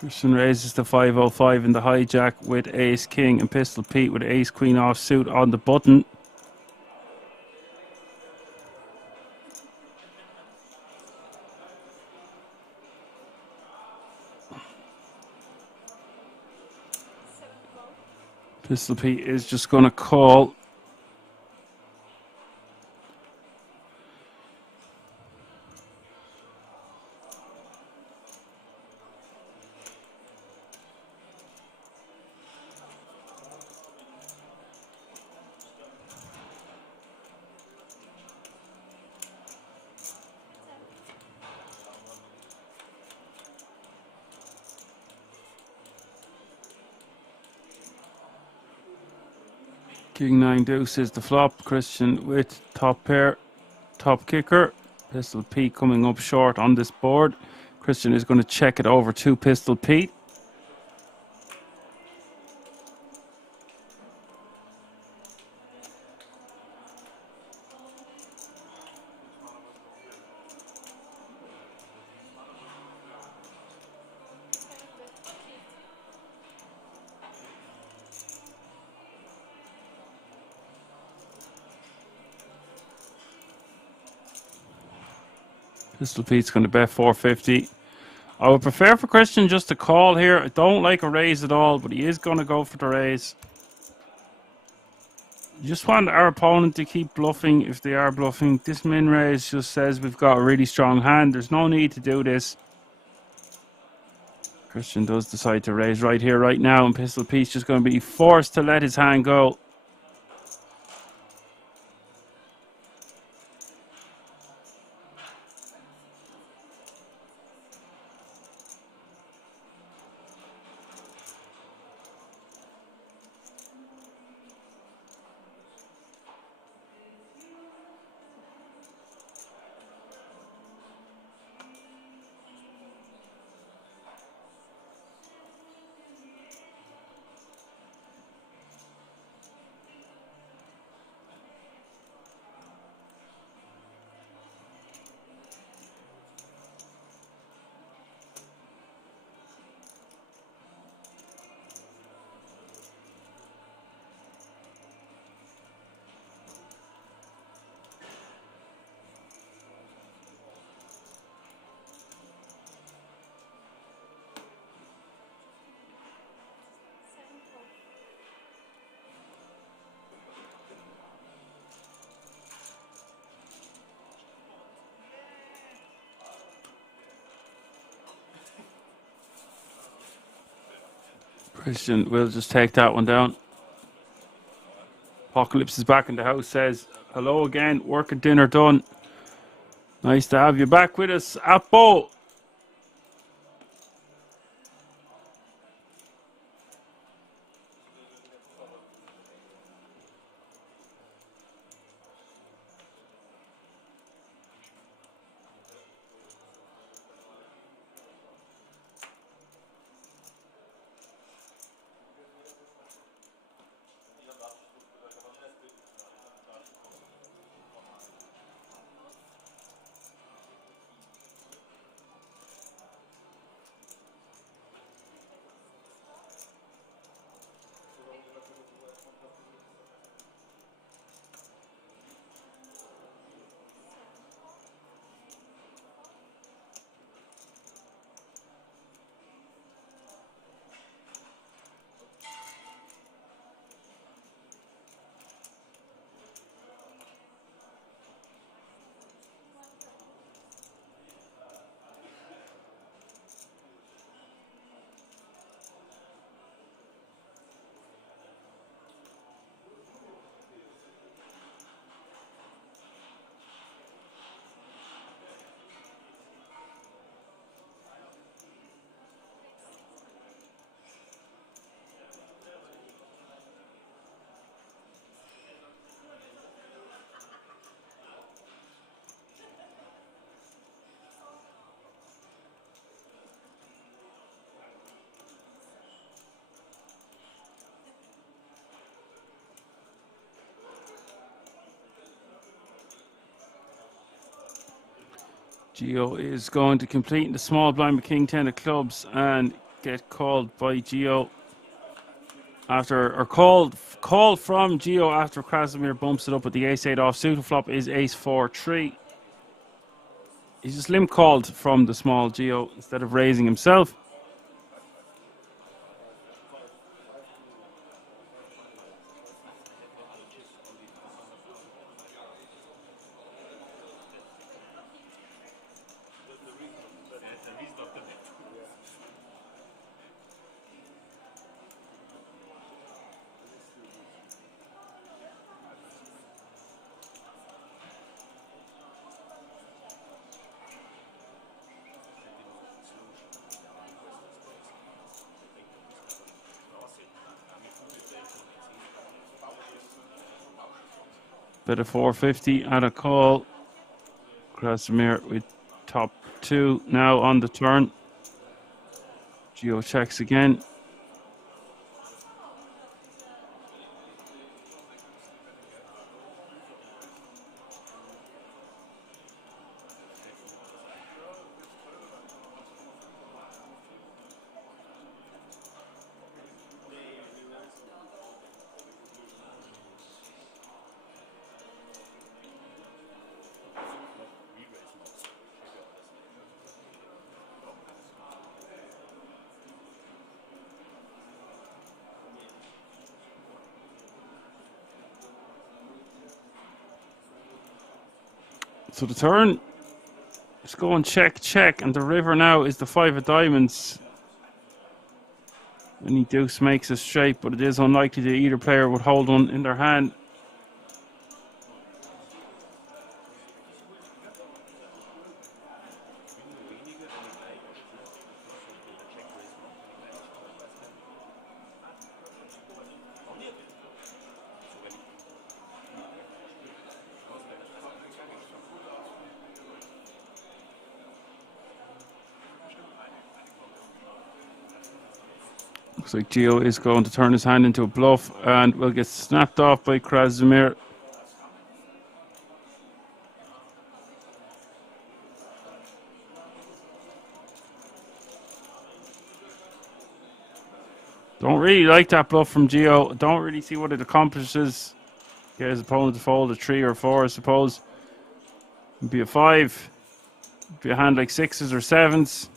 Christian raises to 505 in the hijack with ace king and pistol Pete with ace queen offsuit on the button. Pistol Pete is just going to call. King 9 deuce is the flop. Christian with top pair, top kicker. Pistol Pete coming up short on this board. Christian is going to check it over to Pistol Pete. Pistol Pete's going to bet 450. I would prefer for Christian just to call here. I don't like a raise at all, but he is going to go for the raise. You just want our opponent to keep bluffing if they are bluffing. This min raise just says we've got a really strong hand. There's no need to do this. Christian does decide to raise right here, right now, and Pistol Pete's just going to be forced to let his hand go. Christian will just take that one down. Apocalypse is back in the house, says hello again, work and dinner done. Nice to have you back with us, Apo. Gio is going to complete in the small blind with King 10 of clubs and get called by Gio after, or called from Gio after Krasimir bumps it up with the ace-8 off. Suited flop is ace-4-3. He's just limp called from the small Gio instead of raising himself. Bit of 450 at a call. Krasimir with top 2 now on the turn. Gio checks again. So the turn is going check, check, and the river now is the 5 of diamonds. Any deuce makes a straight, but it is unlikely that either player would hold one in their hand. Looks like Gio is going to turn his hand into a bluff and will get snapped off by Krasimir. Don't really like that bluff from Gio. Don't really see what it accomplishes. Get his opponent to fold a 3 or 4, I suppose. It'd be a 5. It'd be a hand like 6s or 7s.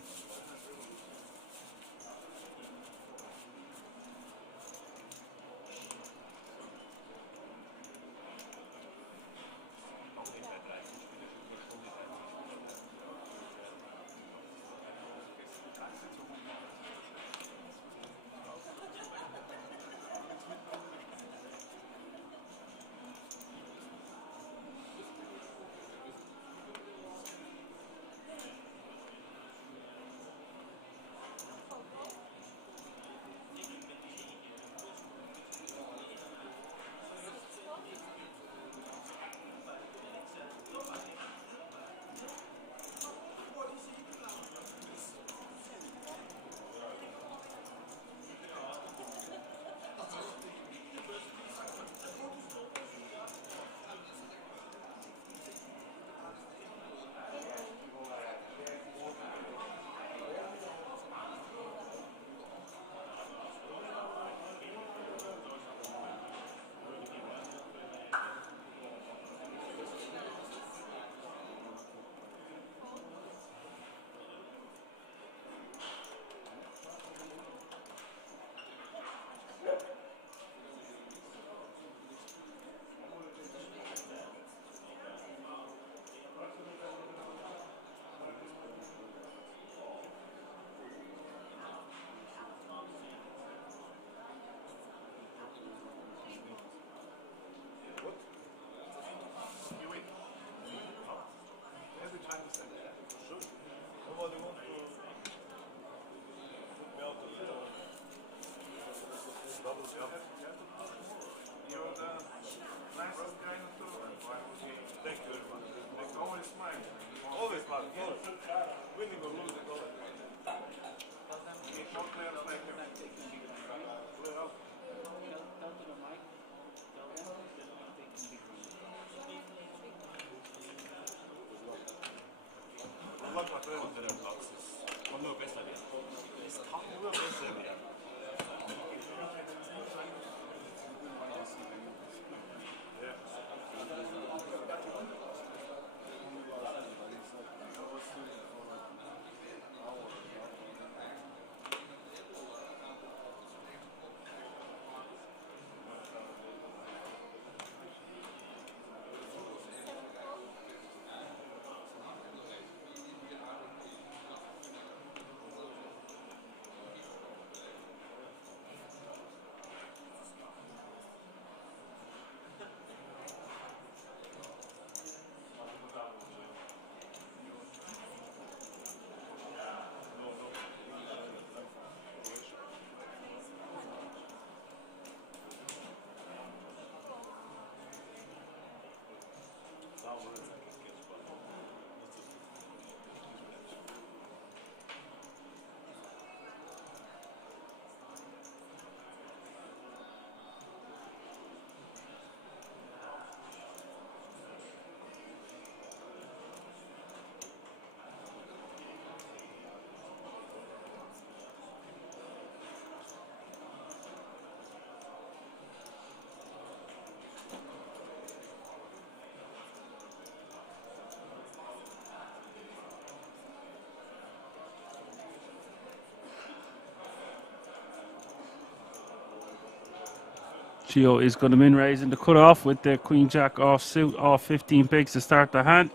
Gio is going to min raise in the cutoff with the Queen Jack off suit, off 15 bigs to start the hand.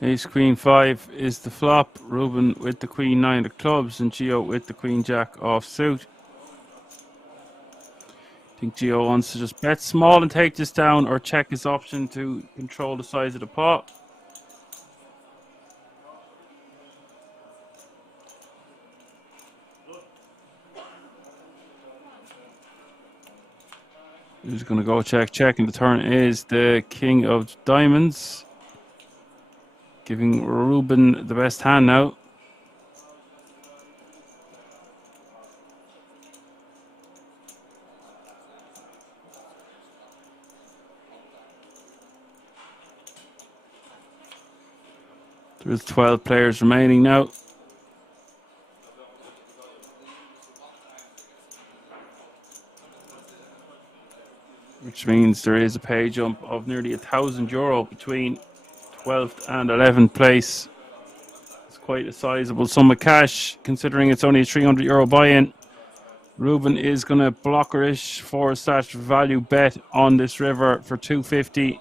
Ace Queen 5 is the flop. Ruben with the Queen 9 of clubs and Gio with the Queen Jack off suit. I think Gio wants to just bet small and take this down, or check his option to control the size of the pot. Who's going to go check? Check, and the turn is the King of Diamonds, giving Ruben the best hand now. There's 12 players remaining now. Which means there is a pay jump of nearly €1,000 between 12th and 11th place. It's quite a sizable sum of cash, considering it's only a €300 buy-in. Ruben is going to blockerish for a stash value bet on this river for $250.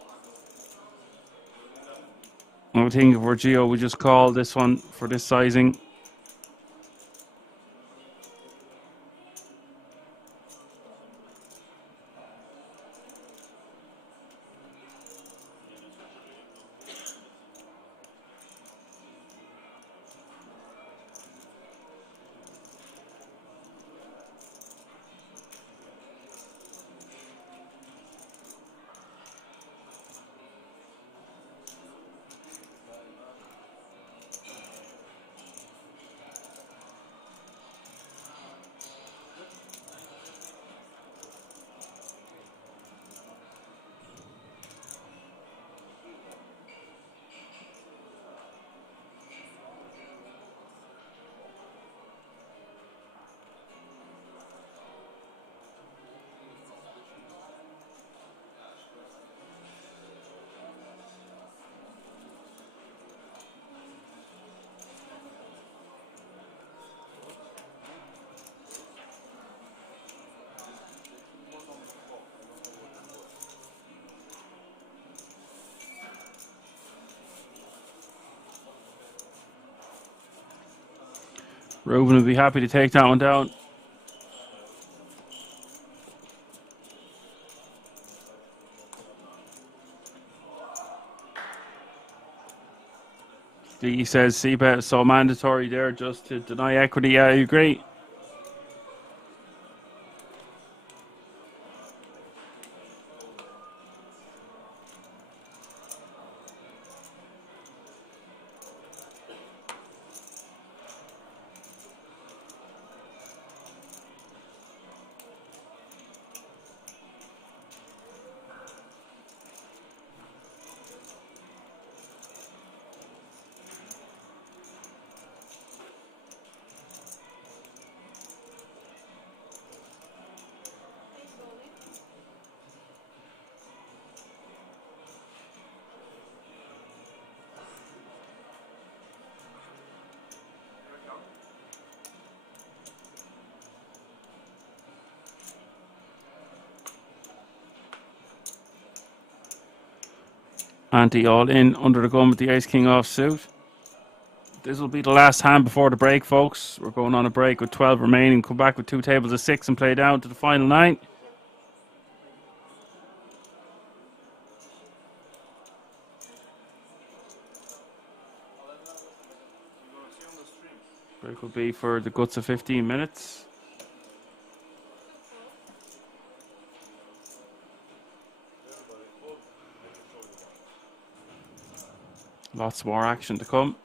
I think if we're Gio, we just call this one for this sizing. Ruben would be happy to take that one down. He says C-bet is so mandatory there just to deny equity. Yeah, I agree. Ante all in under the gun with the ace-king offsuit. This will be the last hand before the break, folks. We're going on a break with 12 remaining. Come back with 2 tables of 6 and play down to the final 9. Break will be for the guts of 15 minutes. Lots more action to come.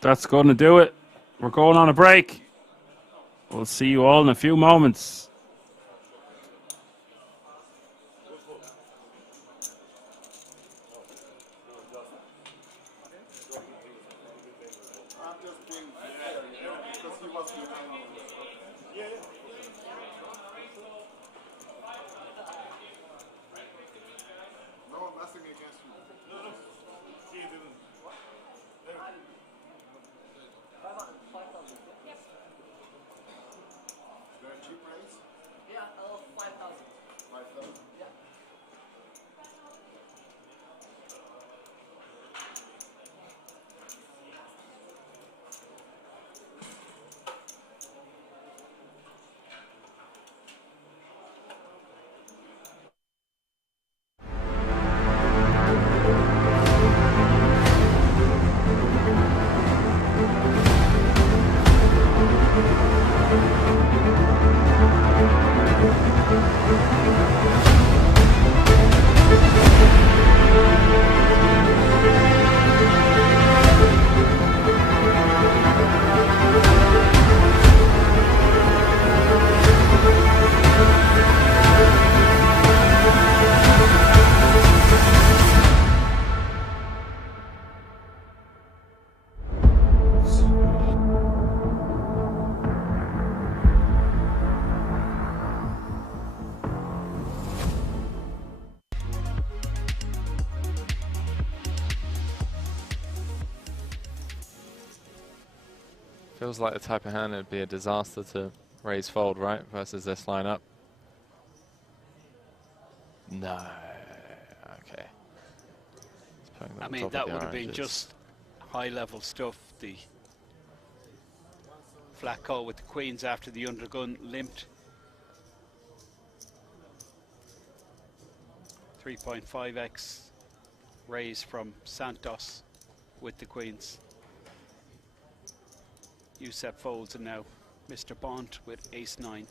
That's going to do it. We're going on a break. We'll see you all in a few moments. Feels like the type of hand it would be a disaster to raise fold, right? Versus this lineup. No. Okay. I mean, that would have been just high-level stuff. The flat call with the queens after the undergun limped. 3.5x raise from Santos with the queens. USEP folds, and now Mr. Bont with ace-9.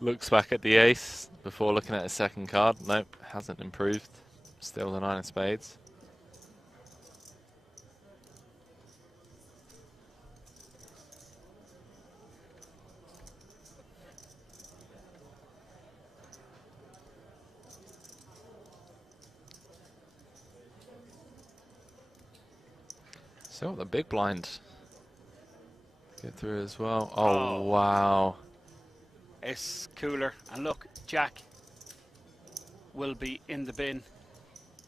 Looks back at the ace before looking at his second card. Nope, hasn't improved. Still the 9 of spades. Still the big blind. Get through as well. Oh, wow. It's cooler. And look, Jack will be in the bin.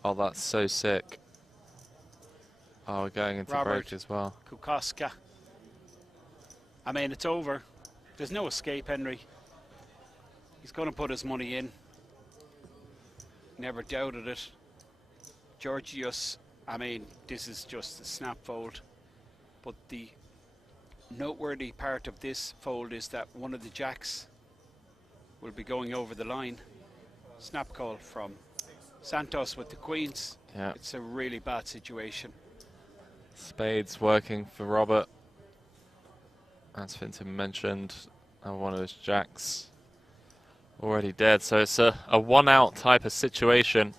Oh, that's so sick. Oh, we're going into Robert break as well. Kukoska. I mean, it's over. There's no escape, Henry. He's going to put his money in. Never doubted it. Georgios, I mean, this is just a snap fold. But the noteworthy part of this fold is that one of the jacks will be going over the line. Snap call from Santos with the queens. Yeah. It's a really bad situation. Spades working for Robert. As Finton mentioned, one of his jacks already dead. So it's a one out type of situation.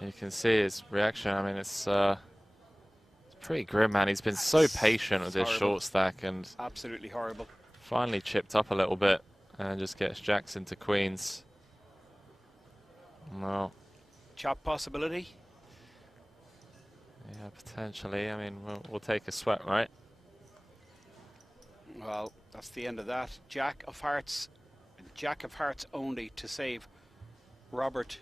You can see his reaction. I mean, it's pretty grim, man. He's been so patient with his short stack and absolutely horrible. Finally chipped up a little bit and just gets jacks into queens. No. Chop possibility? Yeah, potentially. I mean, we'll take a sweat, right? Well, that's the end of that. Jack of hearts, Jack of hearts only to save Robert.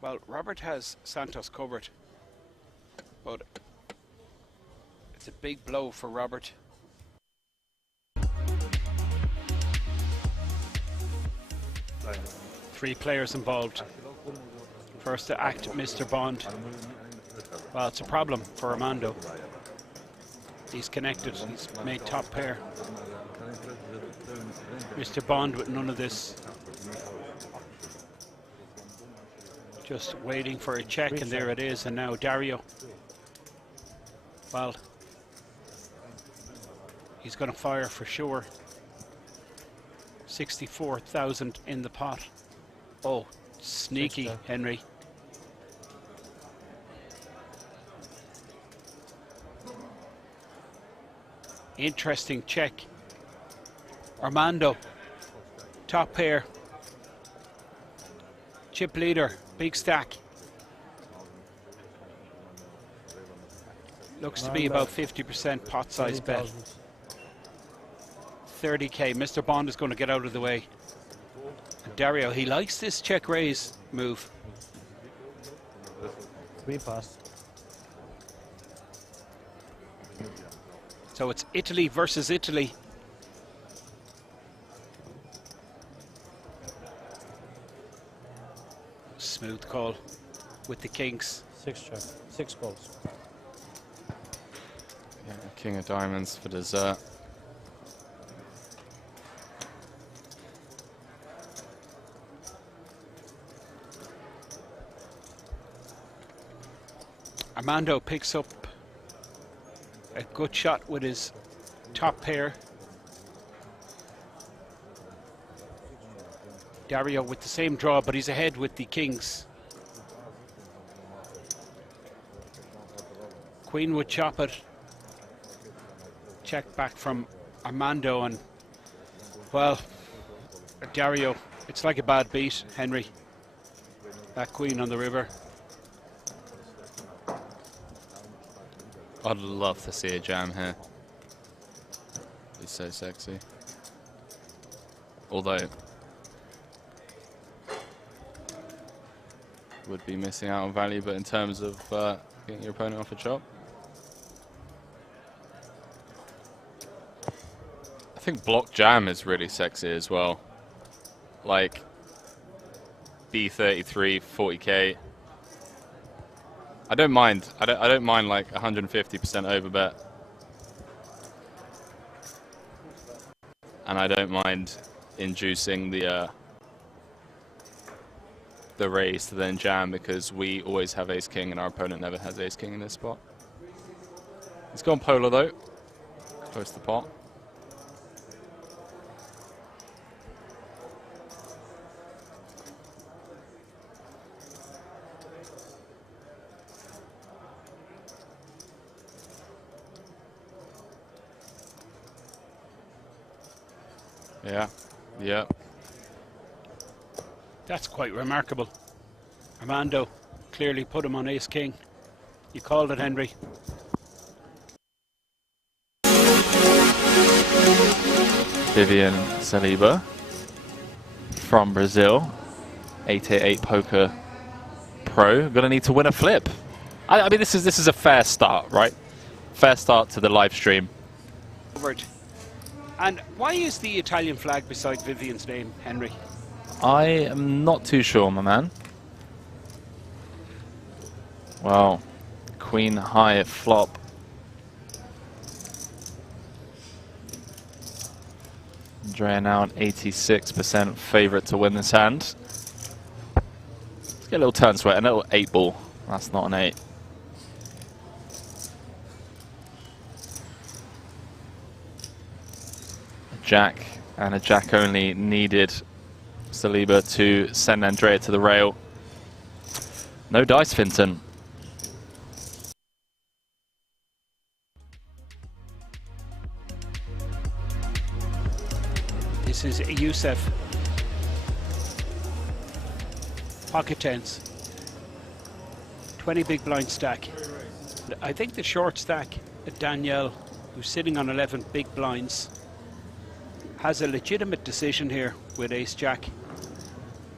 Well, Robert has Santos covered, but it's a big blow for Robert. Three players involved. First to act, Mr. Bond. Well, it's a problem for Armando. He's connected, he's made top pair. Mr. Bond with none of this. Just waiting for a check, and there it is, and now Dario. Well, he's going to fire for sure. 64,000 in the pot. Oh, sneaky, Henry. Interesting check. Armando, top pair. Chip leader, big stack. Looks to be about 50% pot size bet. 30k. Mr. Bond is going to get out of the way. And Dario, he likes this check raise move. Three pass. So it's Italy versus Italy. Smooth call with the kings. Six check. Six calls. Yeah, king of diamonds for dessert. Armando picks up a good shot with his top pair. Dario with the same draw, but he's ahead with the kings. Queen would chop it. Check back from Armando, and well, Dario, it's like a bad beat, Henry. That queen on the river. I'd love to see a jam here. He's so sexy. Although, would be missing out on value, but in terms of getting your opponent off a chop, I think block jam is really sexy as well. Like B33, 40k. I don't mind. I don't mind like 150% overbet, and I don't mind inducing the raise to then jam, because we always have ace king and our opponent never has ace king in this spot. He's gone polar though. Close to the pot. Yeah, yeah. That's quite remarkable. Armando clearly put him on ace king. You called it, Henry. Vivian Saliba from Brazil, 888 Poker Pro. Gonna need to win a flip. I mean, this is a fair start, right? Fair start to the live stream. And why is the Italian flag beside Vivian's name, Henry? I am not too sure, my man. Well, Queen high flop. Andrea now an 86% favourite to win this hand. Let's get a little turn sweat, a little 8-ball. That's not an 8. A jack and a jack only needed Saliba to send Andrea to the rail. No dice, Finton. This is Youssef. Pocket tens. 20 big blind stack. I think the short stack, Danielle, who's sitting on 11 big blinds, has a legitimate decision here with ace-jack,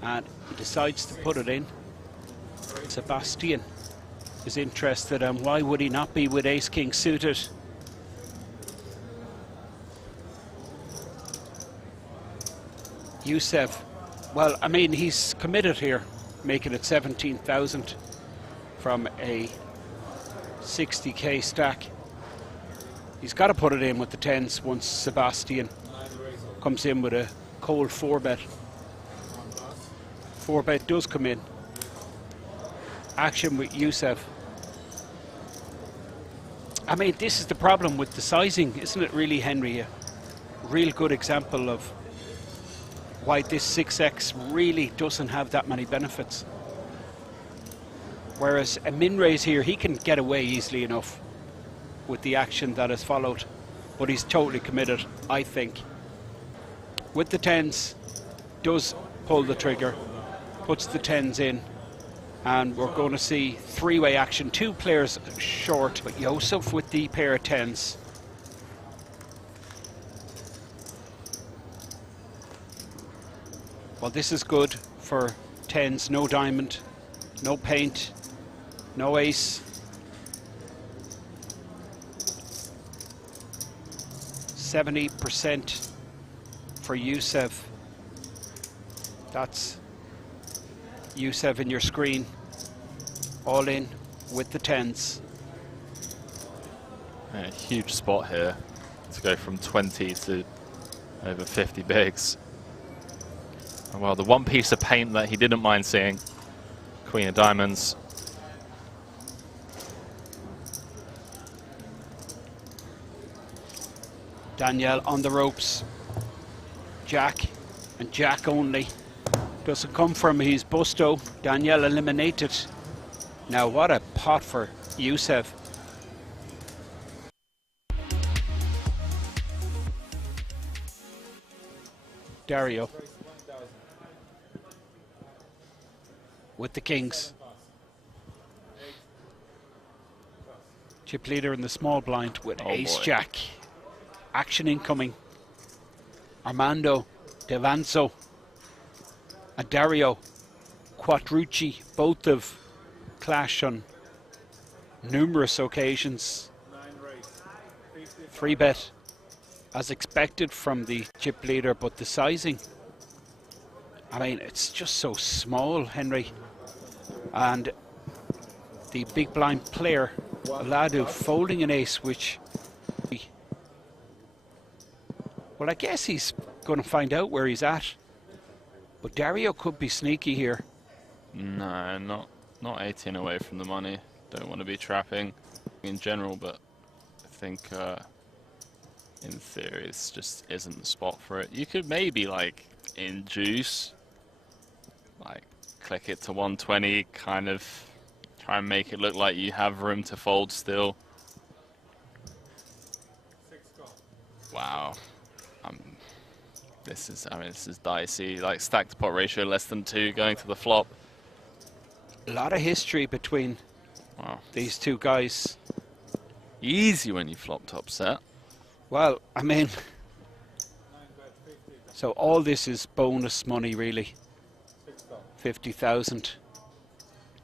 and he decides to put it in. Sebastian is interested, and why would he not be with ace-king suited? Youssef, well, I mean, he's committed here, making it 17,000 from a 60k stack. He's got to put it in with the tens once Sebastian comes in with a cold 4-bet. 4-bet does come in. Action with Youssef. I mean, this is the problem with the sizing, isn't it really, Henry? A real good example of why this 6x really doesn't have that many benefits. Whereas a min raise here, he can get away easily enough with the action that has followed, but he's totally committed, I think. With the tens, does pull the trigger, puts the tens in, and we're going to see three-way action. Two players short, but Youssef with the pair of tens. Well, this is good for tens. No diamond, no paint, no ace. 70% for Youssef. That's Youssef in your screen. All in with the tens. A huge spot here to go from 20 to over 50 bigs. And well, the one piece of paint that he didn't mind seeing, Queen of Diamonds. Danielle on the ropes. Jack and Jack only. Doesn't come from his busto. Danielle eliminated. Now what a pot for Youssef. Dario with the kings. Chip leader in the small blind with ace-jack. Action incoming. Armando Devanzo and Dario Quattrucci, both have clashed on numerous occasions. 3-bet as expected from the chip leader, but the sizing, I mean, it's just so small, Henry. And the big blind player, Ladu, folding an ace, which, well, I guess he's going to find out where he's at. But Dario could be sneaky here. No, not 18 away from the money. Don't want to be trapping in general, but I think in theory this just isn't the spot for it. You could maybe like induce, like click it to 120, kind of try and make it look like you have room to fold still. Wow. This is dicey. Like stack to pot ratio less than 2 going to the flop. A lot of history between Wow. These two guys. Easy when you flop top set. Well, I mean, so all this is bonus money, really. 50,000.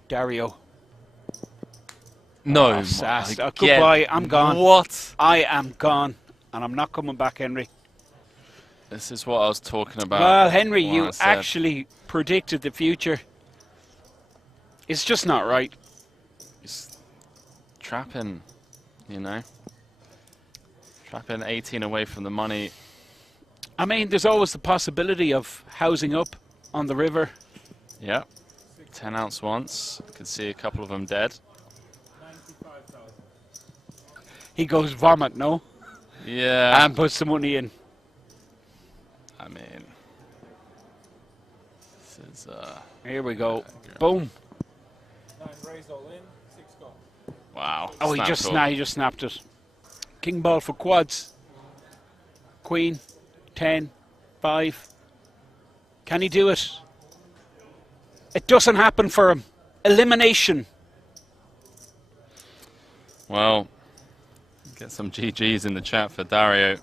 Dario. No. Oh, sass. my- Goodbye, I'm gone. What? I am gone, and I'm not coming back, Henry. This is what I was talking about. Well, Henry, when I you said- actually predicted the future. It's just not right. He's trapping, you know. Trapping 18 away from the money. I mean, there's always the possibility of housing up on the river. Yep. 10 ounce once. I could see a couple of them dead. He goes vomit, no? Yeah. And puts the money in. I mean, this is Here we go. Boom. wow. Oh, he just snapped it. King ball for quads. Queen, 10, 5. Can he do it? It doesn't happen for him. Elimination. Well, get some GGs in the chat for Dario.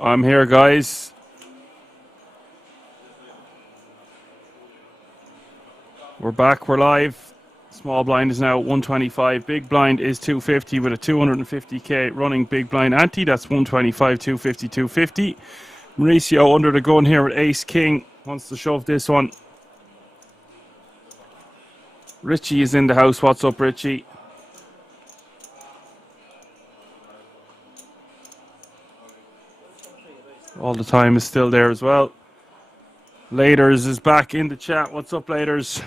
I'm here, guys. We're back. We're live. Small blind is now 125. Big blind is 250 with a 250k running big blind ante. That's 125, 250, 250. Mauricio under the gun here with Ace King. Wants to shove this one. Richie is in the house. What's up, Richie? All the time is still there as well. Laters is back in the chat. What's up, Laters?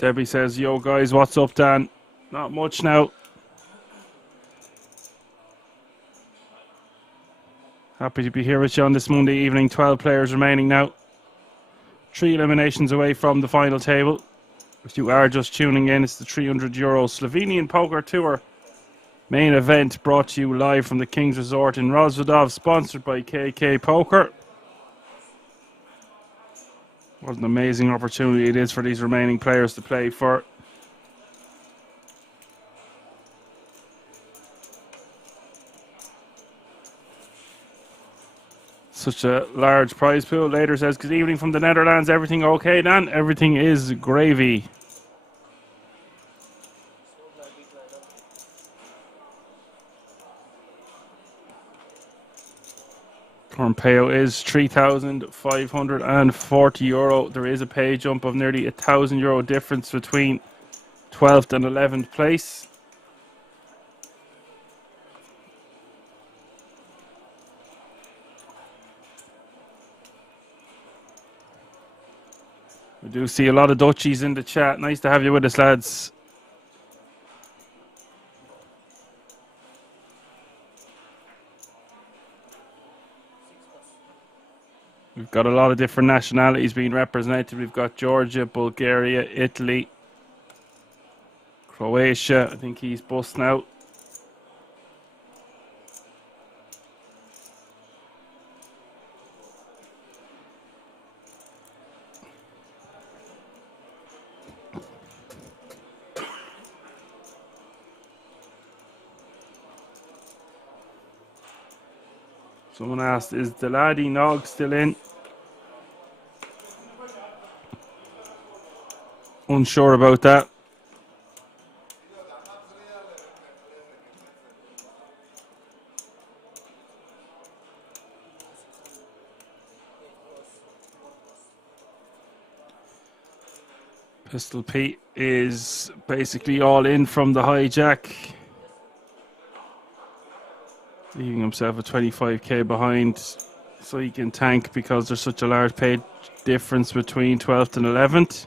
Debbie says, yo, guys, what's up, Dan? Not much now. Happy to be here with you on this Monday evening. 12 players remaining now. 3 eliminations away from the final table. If you are just tuning in, it's the €300 Slovenian Poker Tour main event brought to you live from the King's Resort in Rozvadov, sponsored by KK Poker. What an amazing opportunity it is for these remaining players to play for. Such a large prize pool. Later says, good evening from the Netherlands. Everything okay, Dan? Everything is gravy. Current payout is €3,540. There is a pay jump of nearly €1,000 difference between 12th and 11th place. We do see a lot of Dutchies in the chat. Nice to have you with us, lads. We've got a lot of different nationalities being represented. We've got Georgia, Bulgaria, Italy, Croatia. I think he's busting out. Someone asked, is the laddie Nog still in? Unsure about that. Pistol Pete is basically all in from the hijack, leaving himself a 25k behind, so he can tank because there's such a large pay difference between 12th and 11th.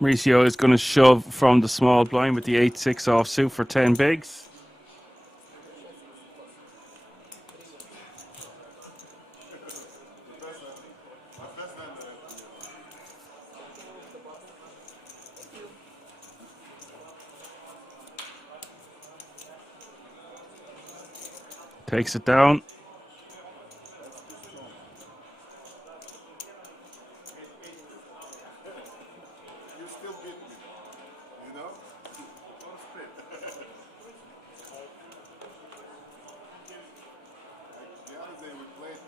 Mauricio is going to shove from the small blind with the 8-6 offsuit for 10 bigs. Takes it down. You still beat me, you know? Don't split. The other day we played,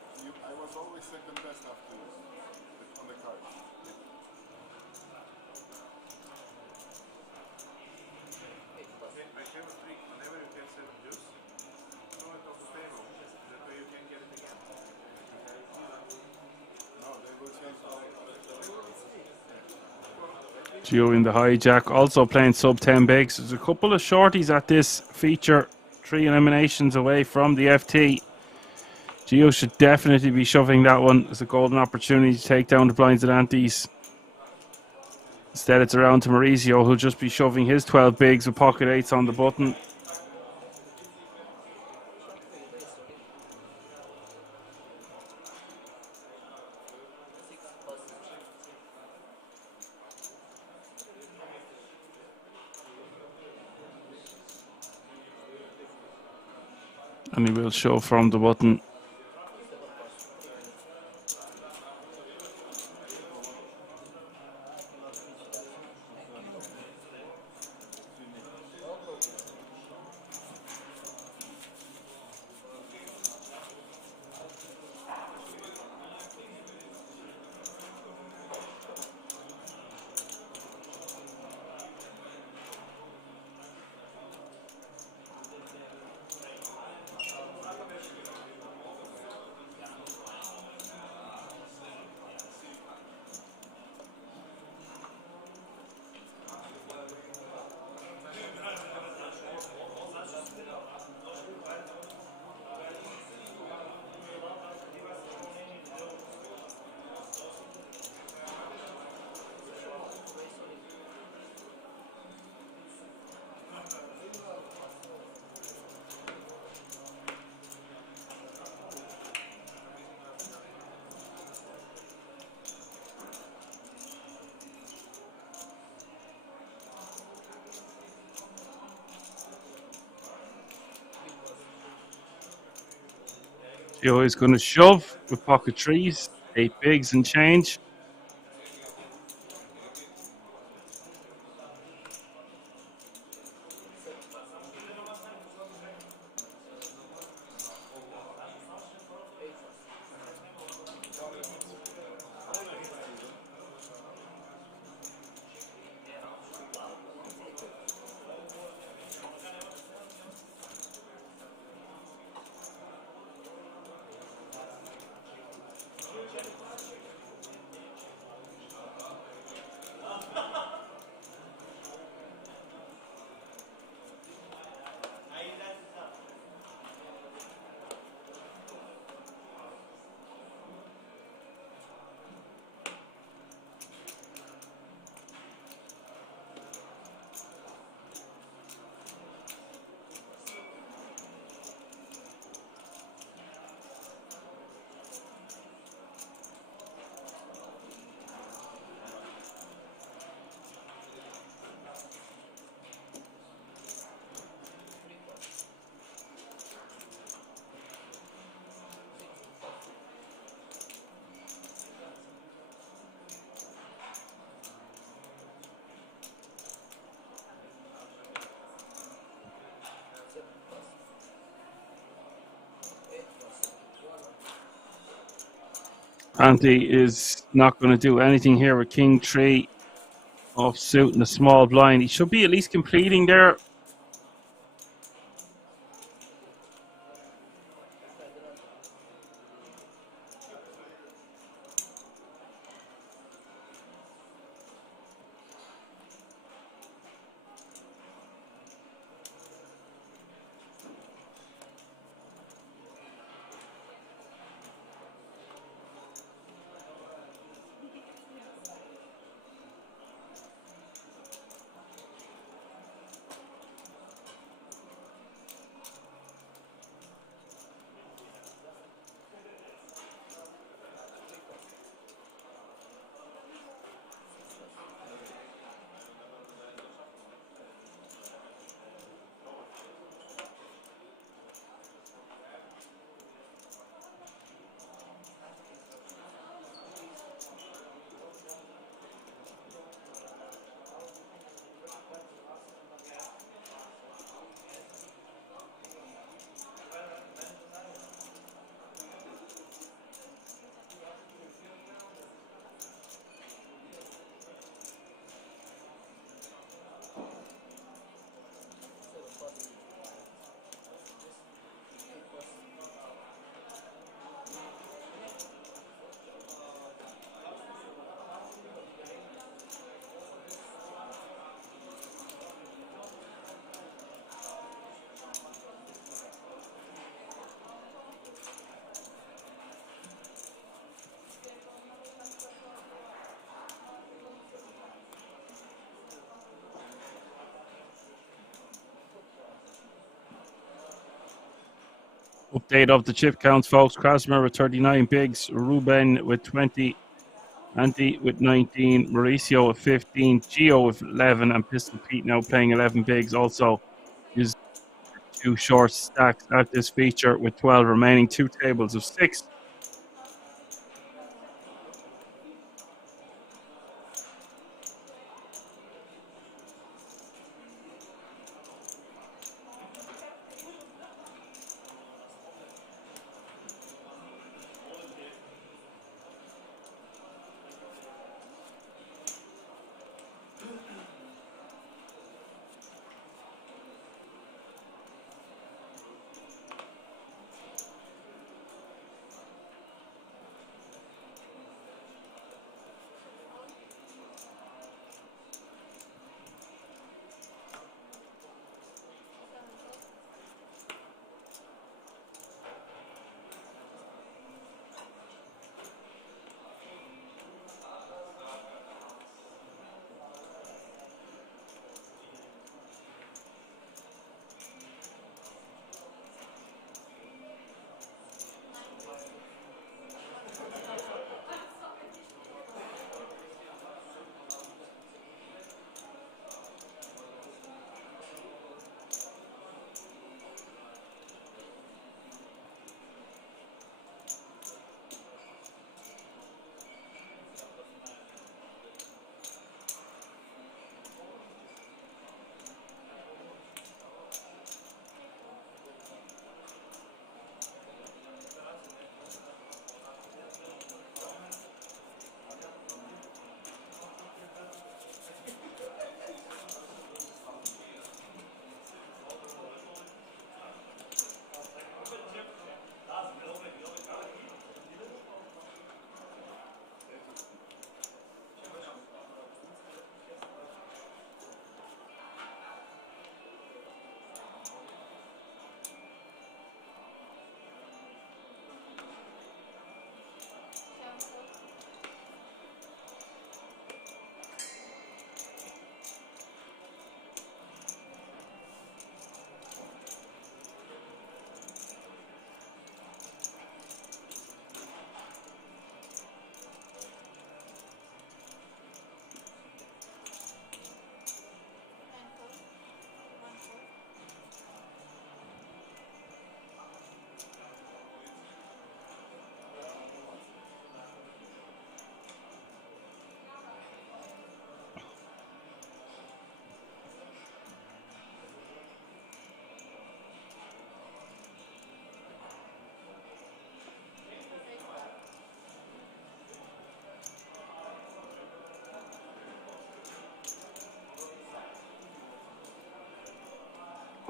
I was always second best after you on the card. I have a trick. Whenever you get 7 juice, throw it off the table. That way you can get it again. No, they will change the Gio in the hijack, also playing sub 10 bigs. There's a couple of shorties at this feature, 3 eliminations away from the FT. Gio should definitely be shoving that one as a golden opportunity to take down the blinds at antes. Instead, it's around to Mauricio, who'll just be shoving his 12 bigs with pocket 8s on the button. And he will shove from the button. Gio is going to shove with pocket 3s, 8 bigs and change. Ante is not going to do anything here with King 3 offsuit and a small blind. He should be at least completing there. Update of the chip counts, folks. Krasmer with 39 bigs, Ruben with 20, Andy with 19, Mauricio with 15, Gio with 11, and Pistol Pete now playing 11 bigs. Also, is two short stacks at this feature with 12 remaining, two tables of 6.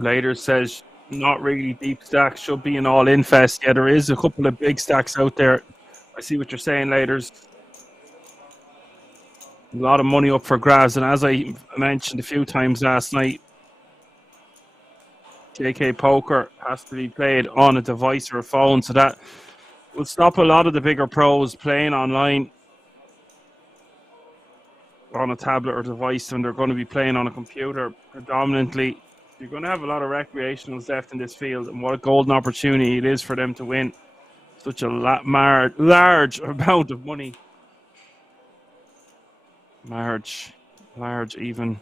Later says not really deep stacks, should be an all-in fest. Yeah, there is a couple of big stacks out there. I see what you're saying, Laters. A lot of money up for grabs, and as I mentioned a few times last night, JK Poker has to be played on a device or a phone, so that will stop a lot of the bigger pros playing online on a tablet or device, and they're going to be playing on a computer predominantly. You're going to have a lot of recreationals left in this field, and what a golden opportunity it is for them to win such a large amount of money. Large even.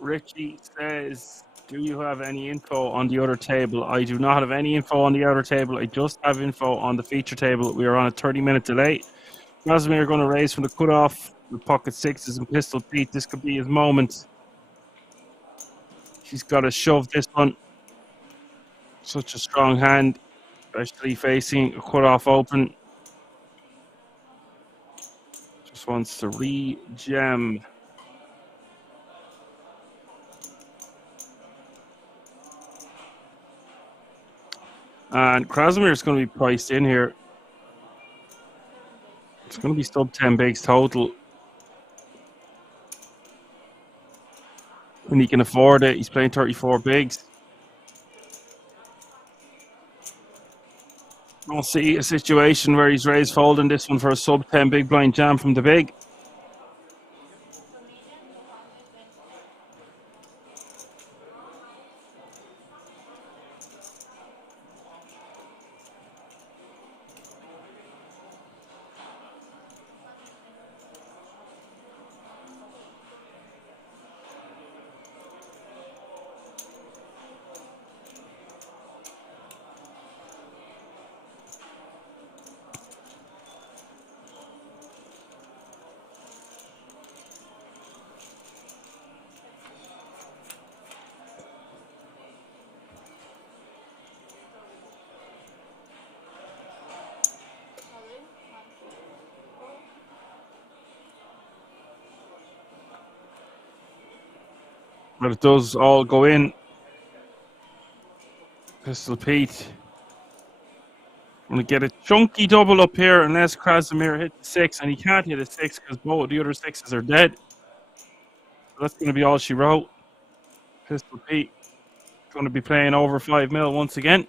Richie says Do you have any info on the other table? I do not have any info on the outer table. I just have info on the feature table. We are on a 30-minute delay. Rasimir going to raise from the cutoff with pocket sixes and pistol Pete. This could be his moment. She's got to shove this one. Such a strong hand, especially facing a cutoff open. Just wants to re-jam. And Krasimir is going to be priced in here. It's going to be sub 10 bigs total. And he can afford it. He's playing 34 bigs. I'll see a situation where he's raised folding this one for a sub 10 big blind jam from the big. But it does all go in. Pistol Pete. Going to get a chunky double up here unless Krasimir hits the six, and he can't hit a six because both of the other sixes are dead. So that's going to be all she wrote. Pistol Pete going to be playing over 5 mil once again.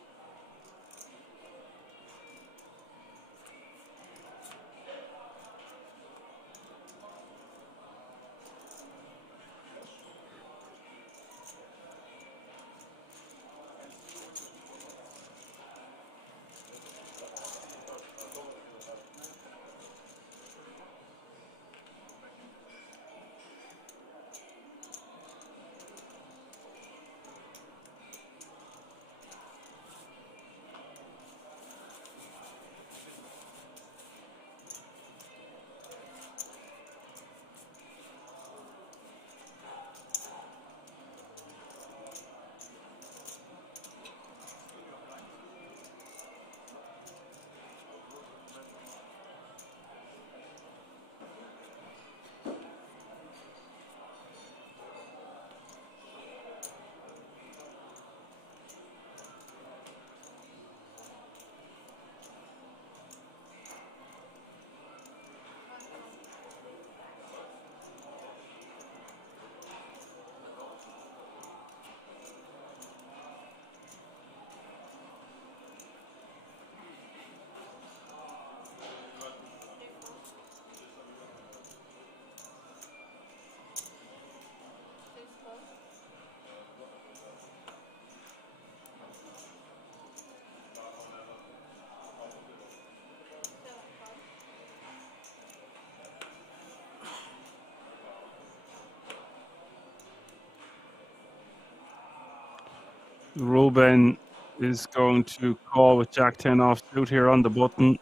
Ruben is going to call with Jack 10 offsuit here on the button.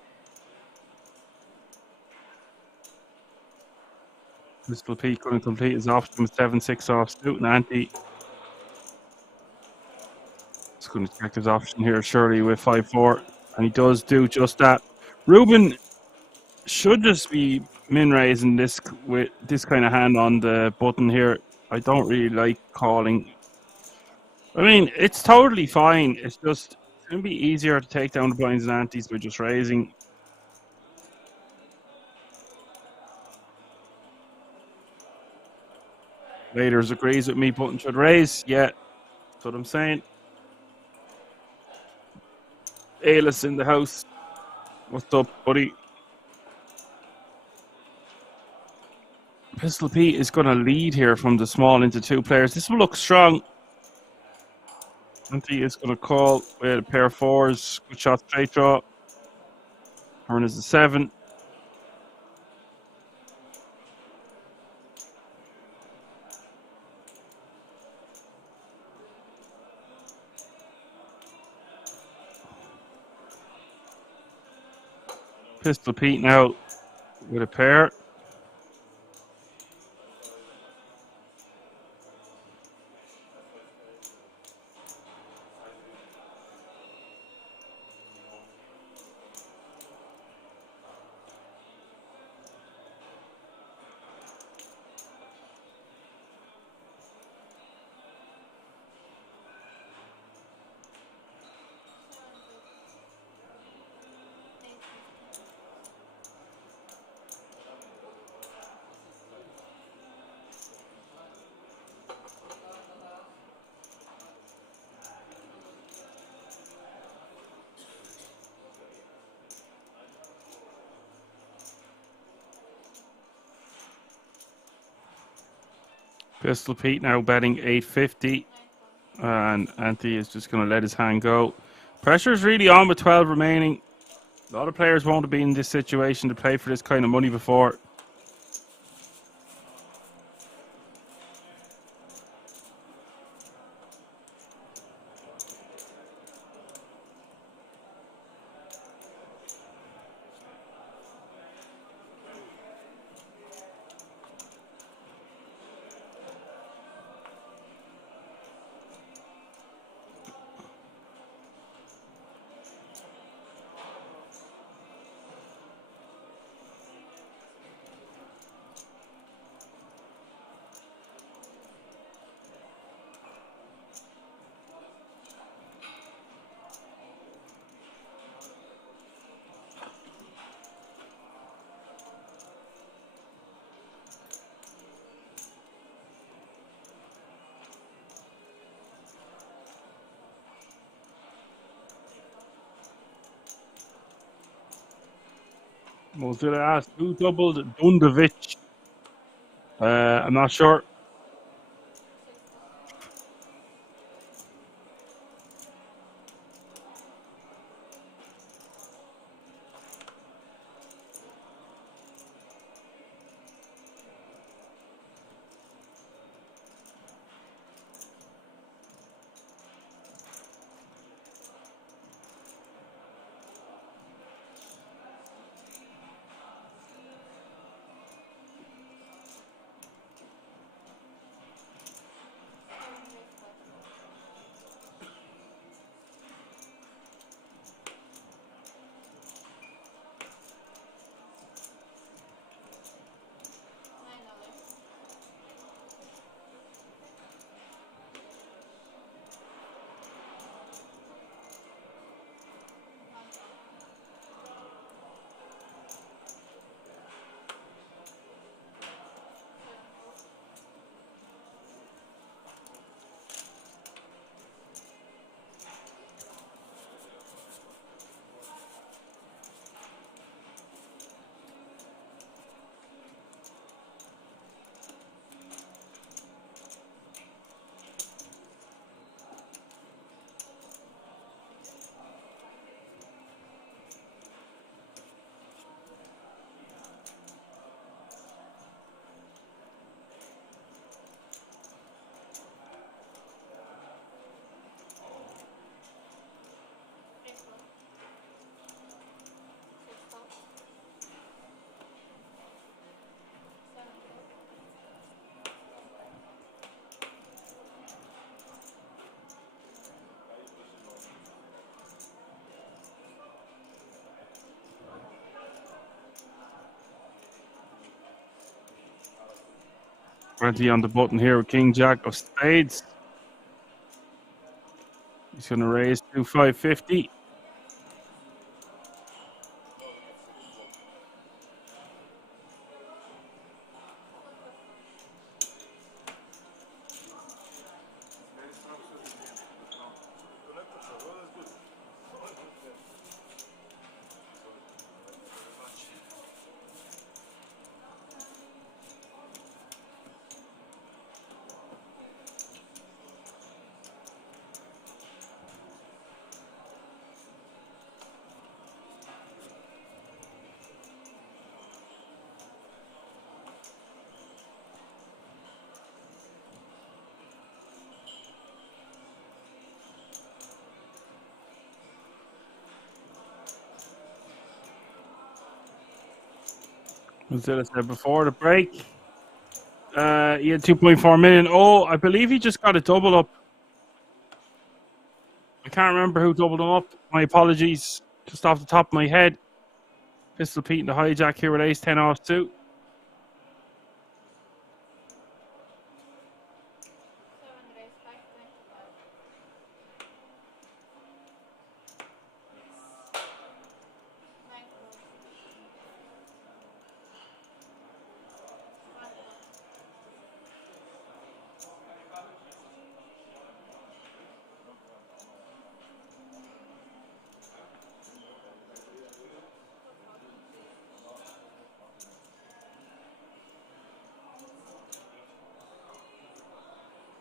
Pistol Pete going to complete his option with 7-6 offsuit, and Andy is going to check his option here surely with 5-4, and he does do just that. Ruben should just be min raising this with this kind of hand on the button here. I don't really like calling. I mean, it's totally fine. It's just going to be easier to take down the blinds and antes by just raising. Raiders agrees with me, button should raise. Yeah, that's what I'm saying. Aylis in the house. What's up, buddy? Pistol Pete is going to lead here from the small into two players. This will look strong. Ante is going to call with a pair of fours. Good shot, straight draw. Turn is a 7. Pistol Pete now with a pair. Pistol Pete now betting 850. And Anthony is just going to let his hand go. Pressure is really on with 12 remaining. A lot of players won't have been in this situation to play for this kind of money before. Mozilla asked who doubled Dundovic. I'm not sure. Ready on the button here with King Jack of Spades. He's going to raise to 550. As I said before the break, he had 2.4 million. Oh, I believe he just got a double up. I can't remember who doubled him up. My apologies. Just off the top of my head. Pistol Pete and the hijack here with ace 10 off suit.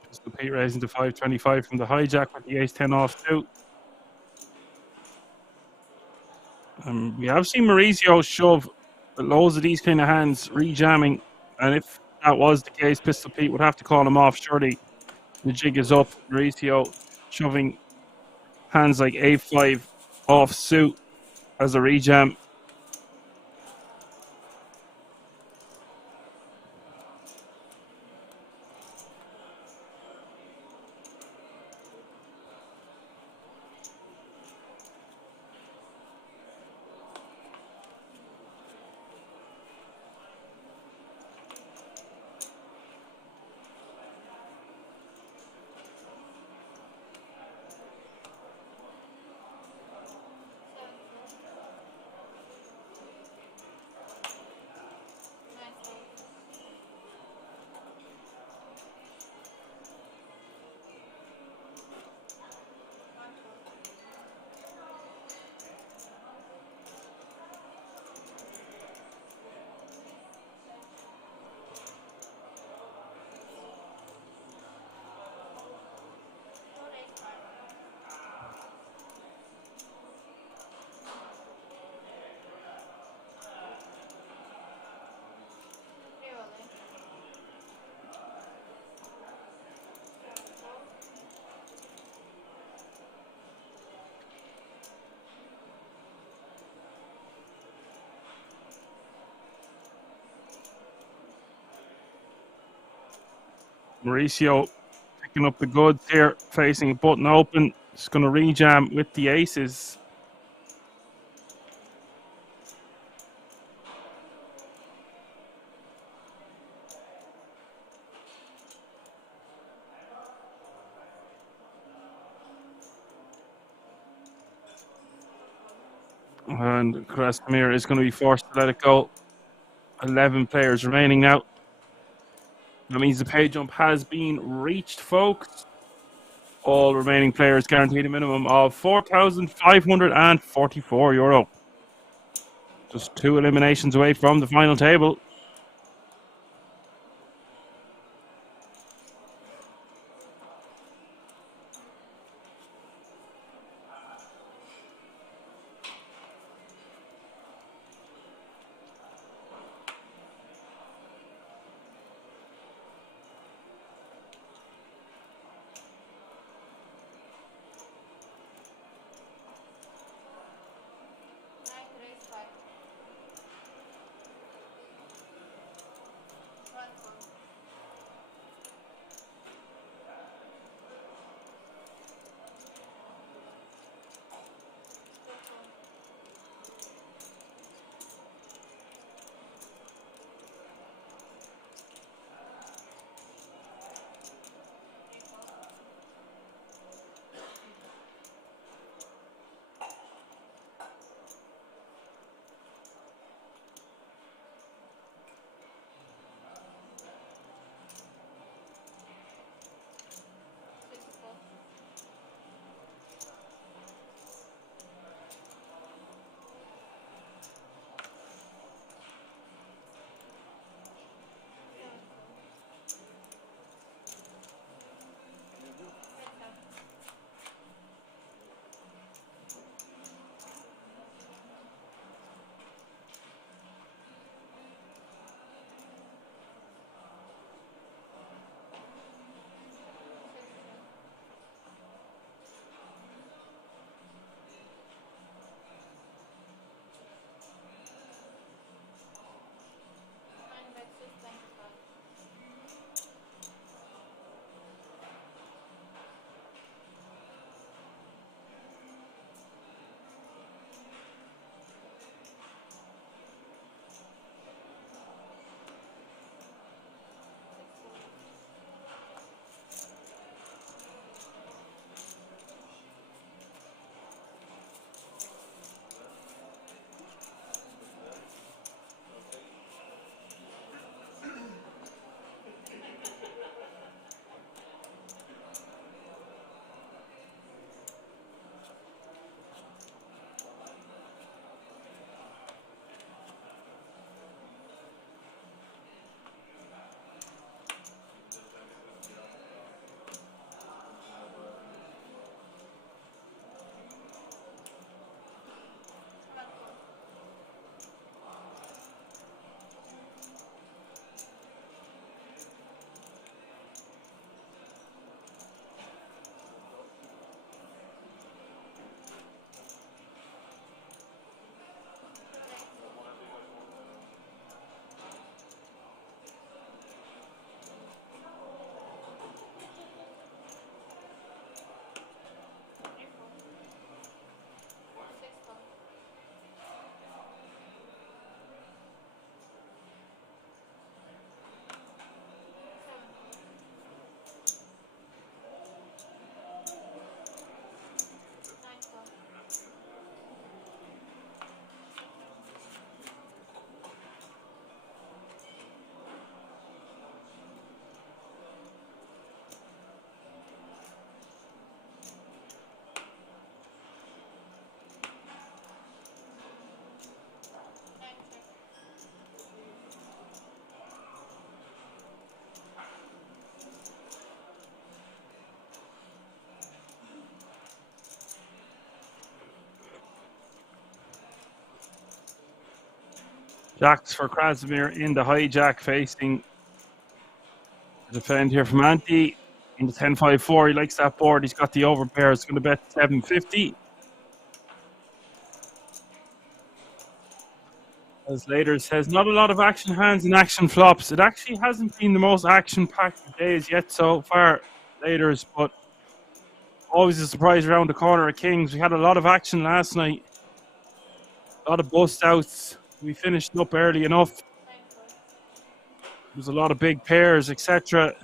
Pistol Pete raising to 525 from the hijack with the ace 10 off suit. We have seen Mauricio shove loads of these kind of hands, rejamming, and if that was the case, Pistol Pete would have to call him off. Surely the jig is up. Mauricio shoving hands like A5 off suit as a rejam. Mauricio picking up the goods here, facing a button open. Just going to rejam with the aces. And Krasimir is going to be forced to let it go. 11 players remaining now. That means the pay jump has been reached, folks. All remaining players guaranteed a minimum of €4,544. Just 2 eliminations away from the final table. Jacks for Krasimir in the hijack facing the defend here from Antti. In the 10-5-4, he likes that board. He's got the overpair. It's going to bet 750. As later says, not a lot of action hands and action flops. It actually hasn't been the most action-packed days yet so far, Laters, but always a surprise around the corner of Kings. We had a lot of action last night. A lot of bust outs. We finished up early enough. There's a lot of big pairs, etc.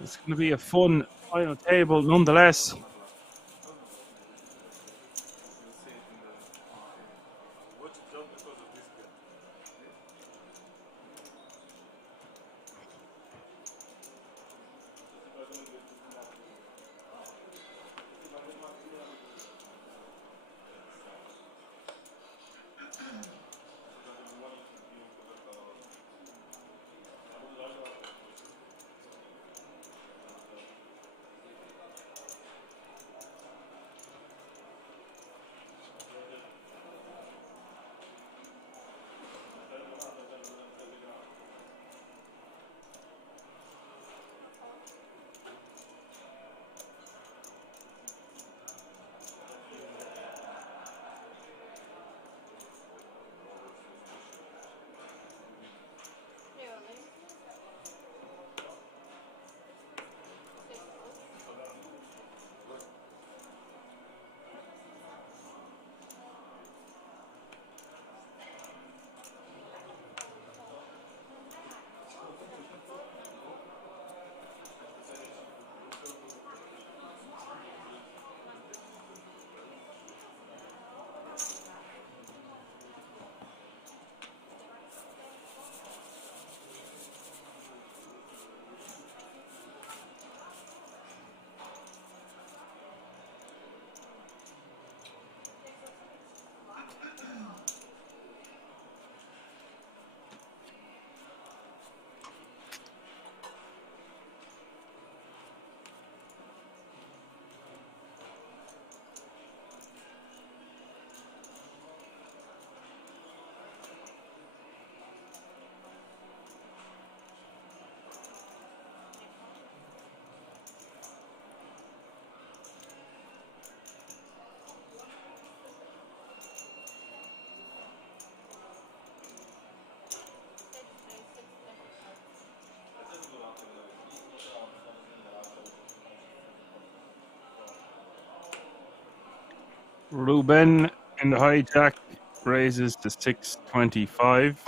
It's going to be a fun final table nonetheless. Ruben in the hijack raises to 625.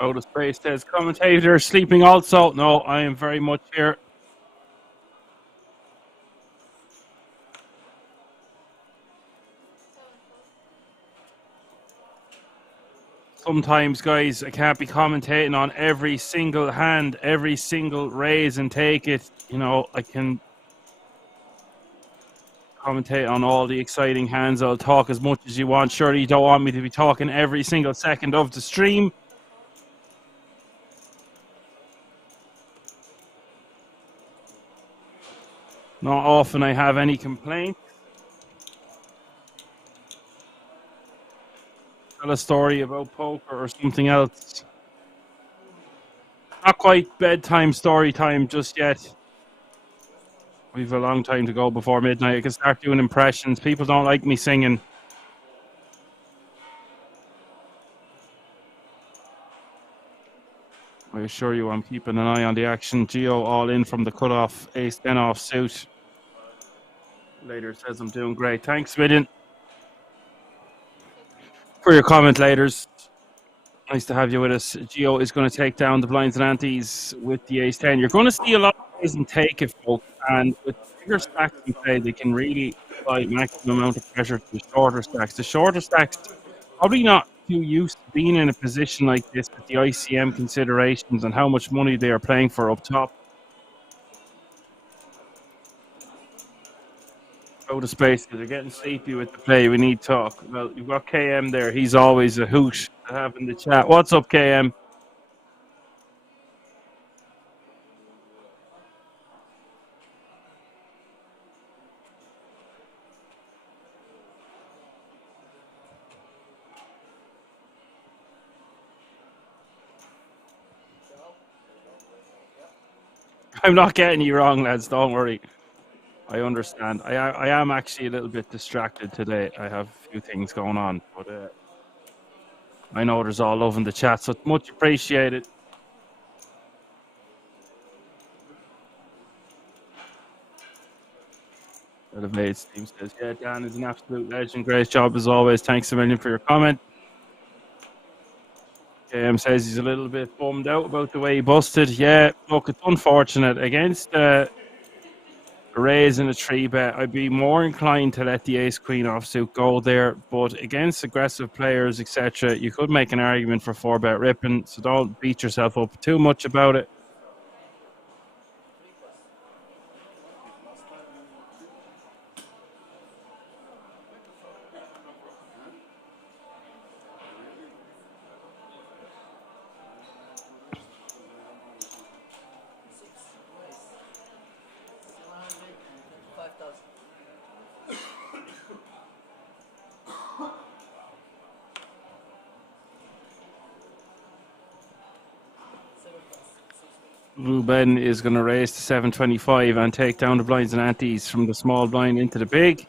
Out of space says commentator sleeping also. No, I am very much here. Sometimes, guys, I can't be commentating on every single hand, every single raise and take it. You know, I can commentate on all the exciting hands. I'll talk as much as you want. Surely you don't want me to be talking every single second of the stream. Not often I have any complaint. Tell a story about poker or something else. Not quite bedtime story time just yet. We've a long time to go before midnight. I can start doing impressions. People don't like me singing. I assure you I'm keeping an eye on the action. Geo all in from the cutoff. Ace 10 off suit. Later says I'm doing great. Thanks, million, for your comment, laters. Nice to have you with us. Geo is going to take down the blinds and antes with the ace 10. You're going to see a lot of plays and take it, folks. And with bigger stacks in play, they can really apply maximum amount of pressure to the shorter stacks. The shorter stacks, probably not too used to being in a position like this with the ICM considerations and how much money they are playing for up top. Out of space, they're getting sleepy with the play. We need talk. Well, you've got KM there. He's always a hoot to have in the chat. What's up, KM? I'm not getting you wrong, lads. Don't worry. I understand. I am actually a little bit distracted today. I have a few things going on, but I know there's all love in the chat, so it's much appreciated. Elevates team says, yeah, Dan is an absolute legend. Great job as always. Thanks a million for your comment. KM says he's a little bit bummed out about the way he busted. Yeah, look, it's unfortunate. Against raise in a 3-bet, I'd be more inclined to let the ace queen offsuit go there, but against aggressive players, etc., you could make an argument for 4-bet ripping, so don't beat yourself up too much about it. Ruben is going to raise to 725 and take down the blinds and antes from the small blind into the big.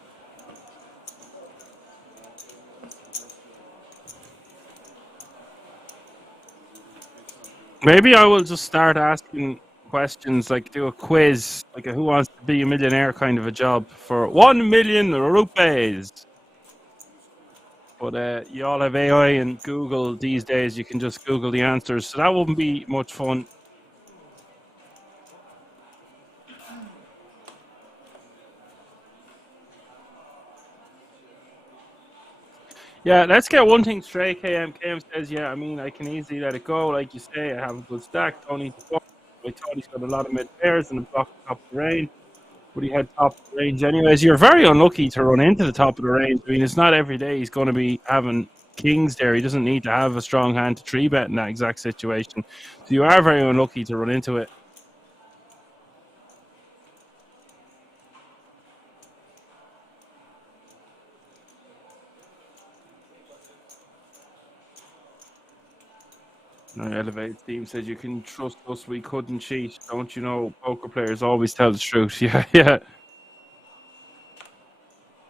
Maybe I will just start asking questions, like do a quiz, like a Who Wants to Be a Millionaire kind of a job for 1 million rupees. But you all have AI and Google these days. You can just Google the answers, so that wouldn't be much fun. Yeah, let's get one thing straight, KM. KM says, yeah, I mean, I can easily let it go. Like you say, I have a good stack. Don't need to fuck. I thought he's got a lot of mid pairs and a block top of the range. But he had top of the range anyways. You're very unlucky to run into the top of the range. I mean, it's not every day he's going to be having kings there. He doesn't need to have a strong hand to 3-bet in that exact situation. So you are very unlucky to run into it. Elevate team says you can trust us, we couldn't cheat. Don't you know poker players always tell the truth? Yeah, yeah.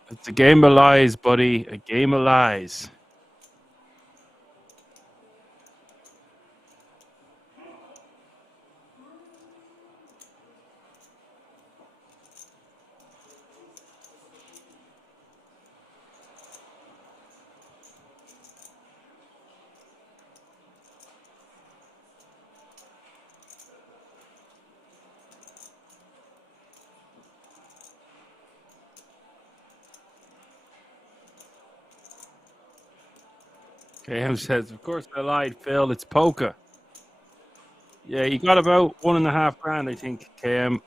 It's a game of lies, buddy. A game of lies. KM says, of course I lied, Phil. It's poker. Yeah, you got about $1.5 grand, I think, KM.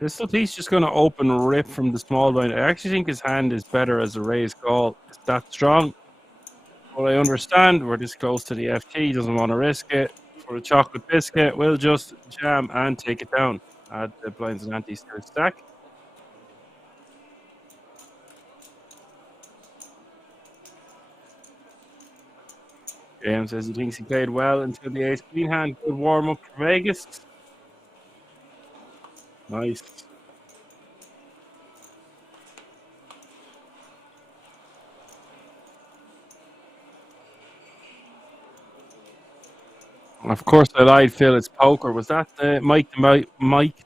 This piece just going to open rip from the small blind. I actually think his hand is better as a raise call. It's that strong. But I understand we're this close to the FT. Doesn't want to risk it. For a chocolate biscuit, we'll just jam and take it down. Add the blinds and antes to his stack. James says he thinks he played well until the ace queen hand. Good warm up for Vegas. Nice. Of course, I lied, Phil. It's poker. Was that the Mike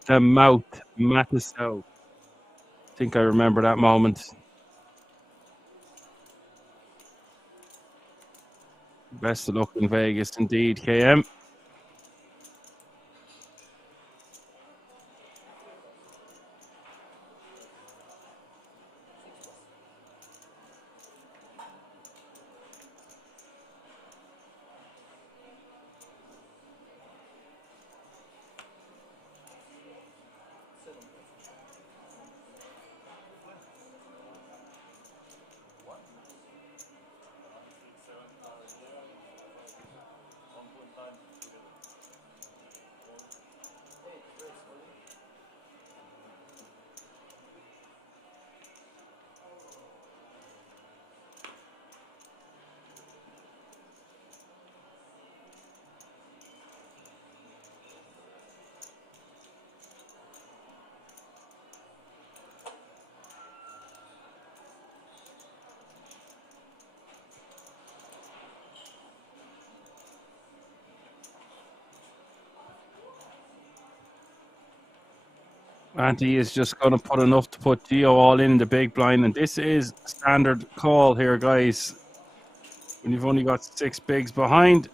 the Mouth Matisel? I think I remember that moment. Best of luck in Vegas, indeed, KM. Andy is just going to put enough to put Gio all in the big blind. And this is standard call here, guys. When you've only got 6 bigs behind.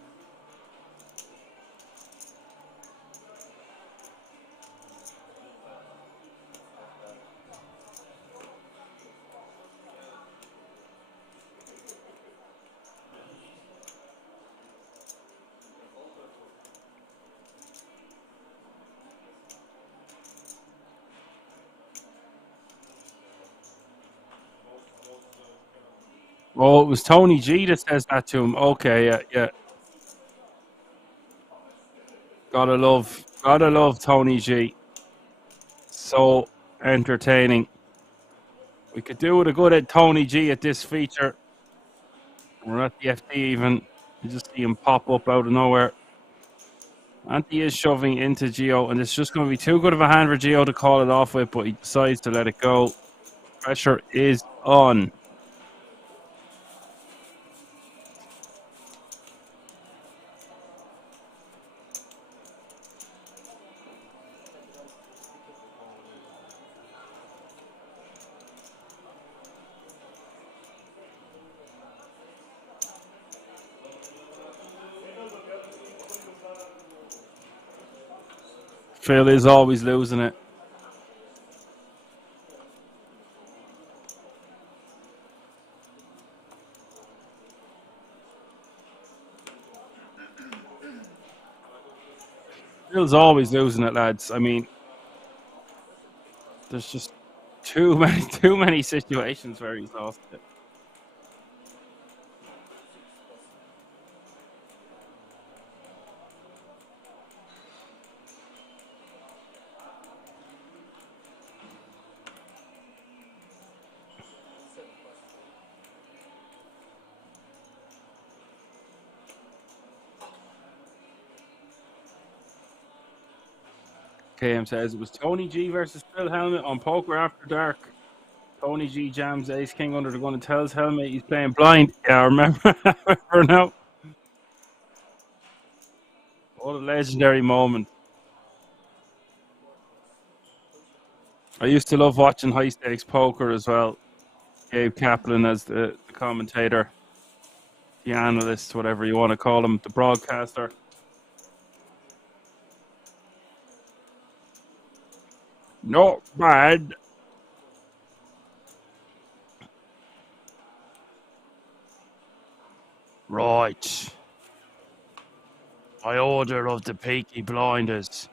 Oh, it was Tony G that says that to him. Okay, yeah. Gotta love Tony G. So entertaining. We could do with a good at Tony G at this feature. We're at the FD even. You just see him pop up out of nowhere. Anti is shoving into Gio, and it's just going to be too good of a hand for Gio to call it off with, but he decides to let it go. Pressure is on. Phil is always losing it. Phil's always losing it, lads. I mean, there's just too many situations where he's lost it. KM says it was Tony G versus Phil Helmet on Poker After Dark. Tony G jams Ace King under the gun and tells Helmet he's playing blind. Yeah, I remember now. What a legendary moment. I used to love watching high stakes poker as well. Gabe Kaplan as the commentator. the analyst, whatever you want to call him, the broadcaster. Not bad. Right. By order of the Peaky Blinders.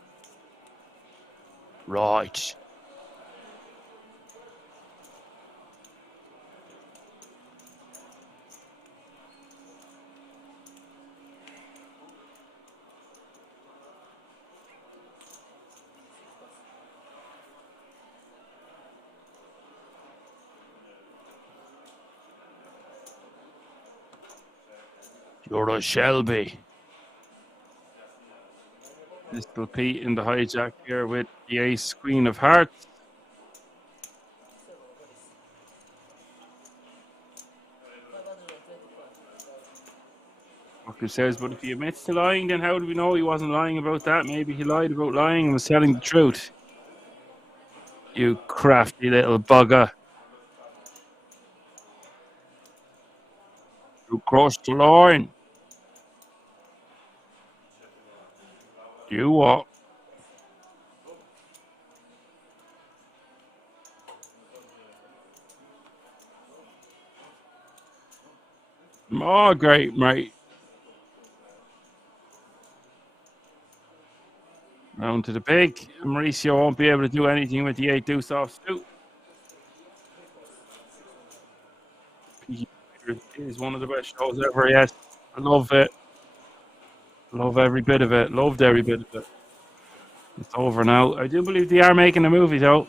Right. You're a Shelby. Little Pete in the hijack here with the ace queen of hearts. Who says, but if he admits to lying, then how do we know he wasn't lying about that? Maybe he lied about lying and was telling the truth. You crafty little bugger. You crossed the line. You what? Oh, great, mate. Round to the big. Mauricio won't be able to do anything with the 8 deuce off suit. It is one of the best shows ever, yes. I love it. Love every bit of it. Loved every bit of it. It's over now. I do believe they are making a movie, though.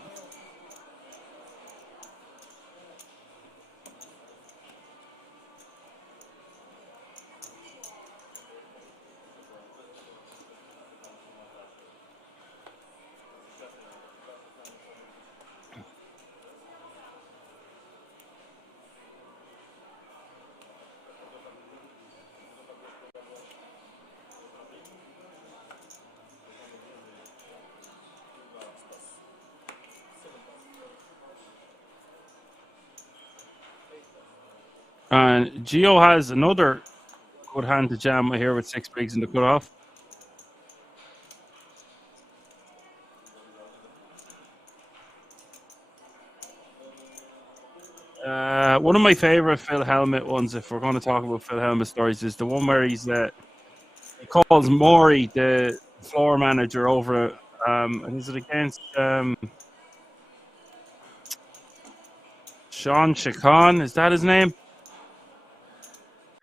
And Gio has another good hand to jam here with 6 bigs in the cutoff. One of my favorite Phil Helmut ones, if we're going to talk about Phil Helmut stories, is the one where he calls Maury, the floor manager, over. Is it against Sean Chacon? Is that his name?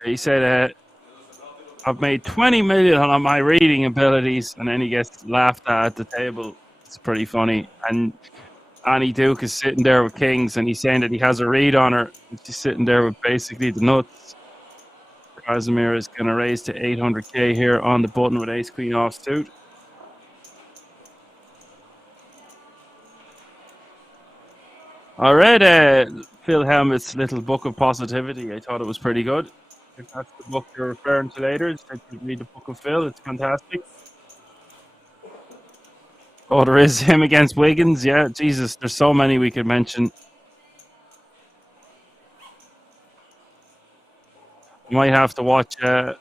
He said, I've made 20 million on my reading abilities, and then he gets laughed at the table. It's pretty funny. And Annie Duke is sitting there with kings, and he's saying that he has a read on her. She's sitting there with basically the nuts. Casimir is going to raise to 800k here on the button with ace queen off suit. I read Phil Helmut's little book of positivity. I thought it was pretty good. If that's the book you're referring to later, just read the book of Phil. It's fantastic. Oh, there is him against Wiggins. Yeah, Jesus, there's so many we could mention. I might have to watch a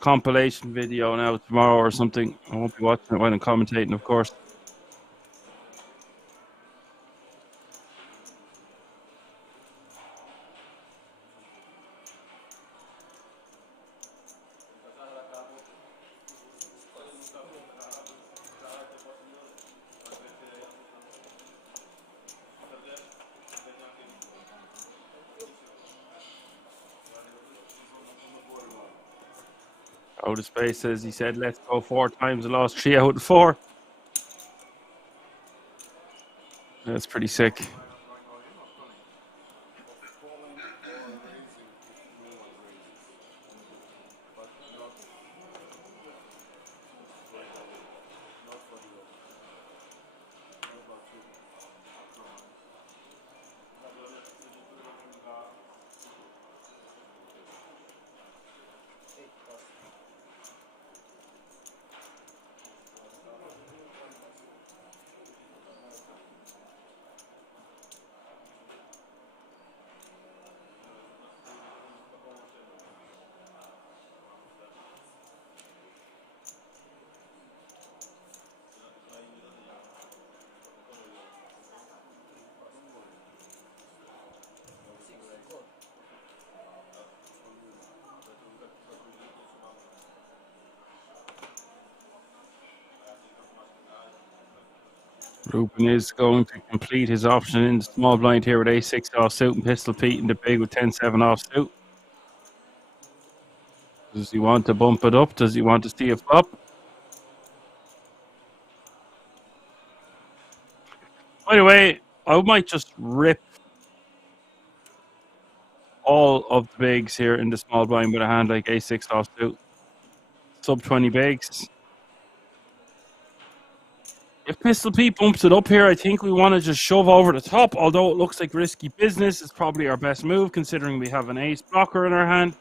compilation video now tomorrow or something. I won't be watching it when I'm commentating, of course. Out of space says he said, let's go 4 times. I lost 3 out of 4. That's pretty sick. Ruben is going to complete his option in the small blind here with A6 offsuit and Pistol Pete in the big with 10-7 offsuit. Does he want to bump it up? Does he want to see a flop? By the way, I might just rip all of the bigs here in the small blind with a hand like A6 offsuit. Sub 20 bigs. If Pistol Pete bumps it up here, I think we want to just shove over the top. Although it looks like risky business, it's probably our best move considering we have an ace blocker in our hand.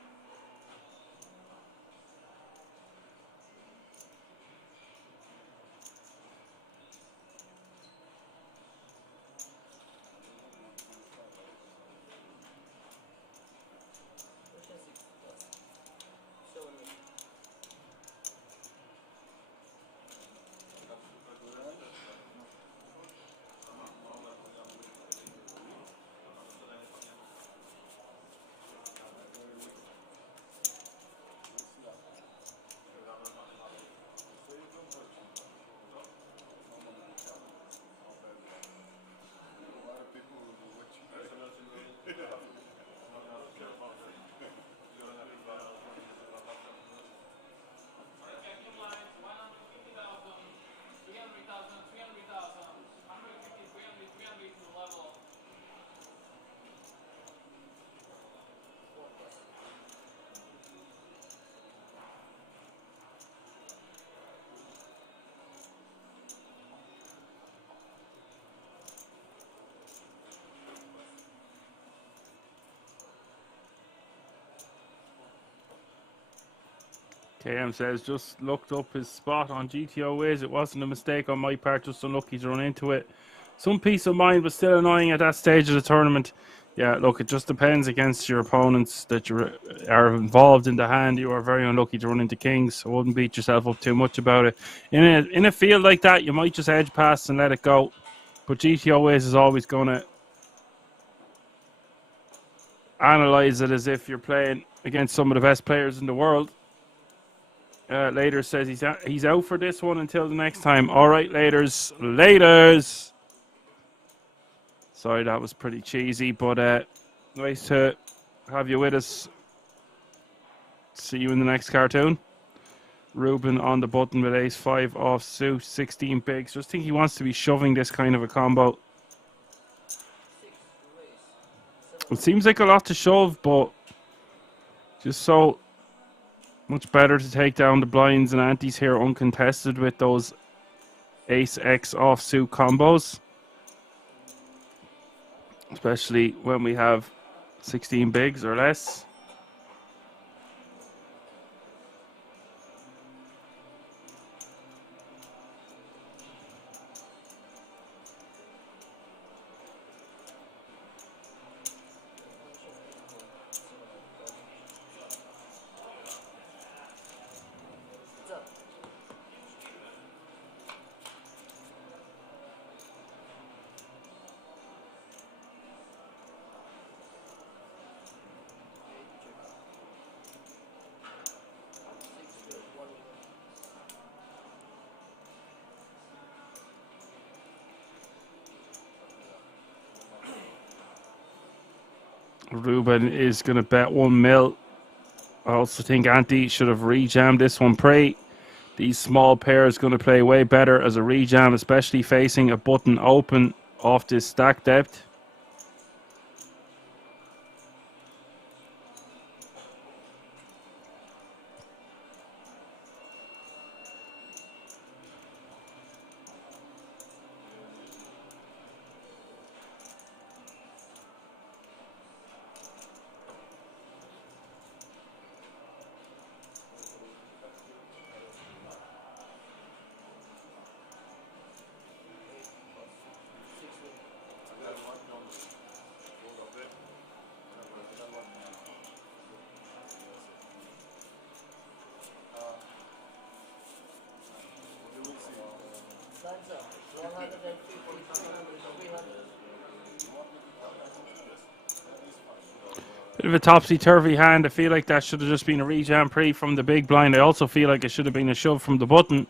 KM says, just looked up his spot on GTO Wiz. It wasn't a mistake on my part, just unlucky to run into it. Some peace of mind, but still annoying at that stage of the tournament. Yeah, look, it just depends against your opponents that you are involved in the hand. You are very unlucky to run into kings, so wouldn't beat yourself up too much about it. In a field like that, you might just edge pass and let it go. But GTO Wiz is always going to analyze it as if you're playing against some of the best players in the world. Later says he's out for this one until the next time. All right, laters. Sorry, that was pretty cheesy, but nice to have you with us. See you in the next cartoon. Ruben on the button with ace-5 offsuit, 16 bigs. Just think he wants to be shoving this kind of a combo. It seems like a lot to shove, but just so much better to take down the blinds and antes here uncontested with those ace-x offsuit combos. Especially when we have 16 bigs or less. Ruben is going to bet 1 mil. I also think Ante should have rejammed this one pre. These small pairs going to play way better as a rejam, especially facing a button open off this stack depth. Bit of a topsy-turvy hand. I feel like that should have just been a rejam pre from the big blind. I also feel like it should have been a shove from the button.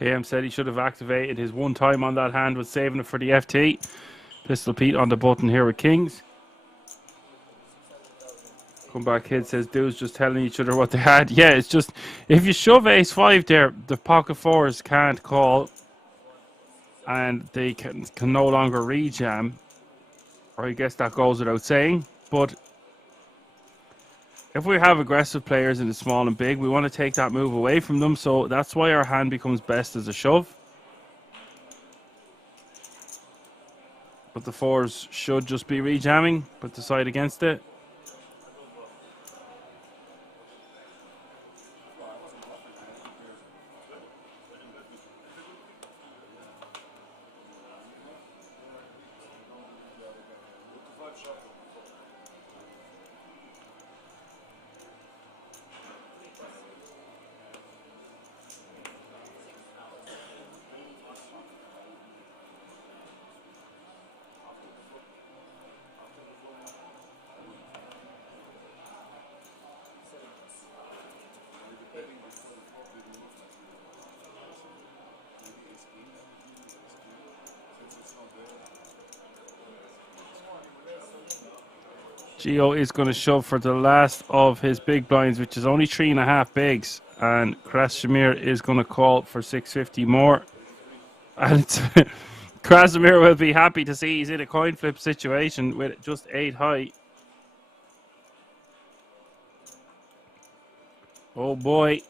KM said he should have activated his one time on that hand, was saving it for the FT. Pistol Pete on the button here with Kings. Comeback Kid says dudes just telling each other what they had. Yeah, it's just if you shove ace 5 there, the pocket fours can't call and they can no longer rejam. Or I guess that goes without saying. But if we have aggressive players in the small and big, we want to take that move away from them. So that's why our hand becomes best as a shove. But the fours should just be rejamming, but decide against it. Gio is going to shove for the last of his big blinds, which is only 3.5 bigs. And Krasimir is going to call for 650 more. And it's Krasimir will be happy to see he's in a coin flip situation with just 8 high. Oh boy.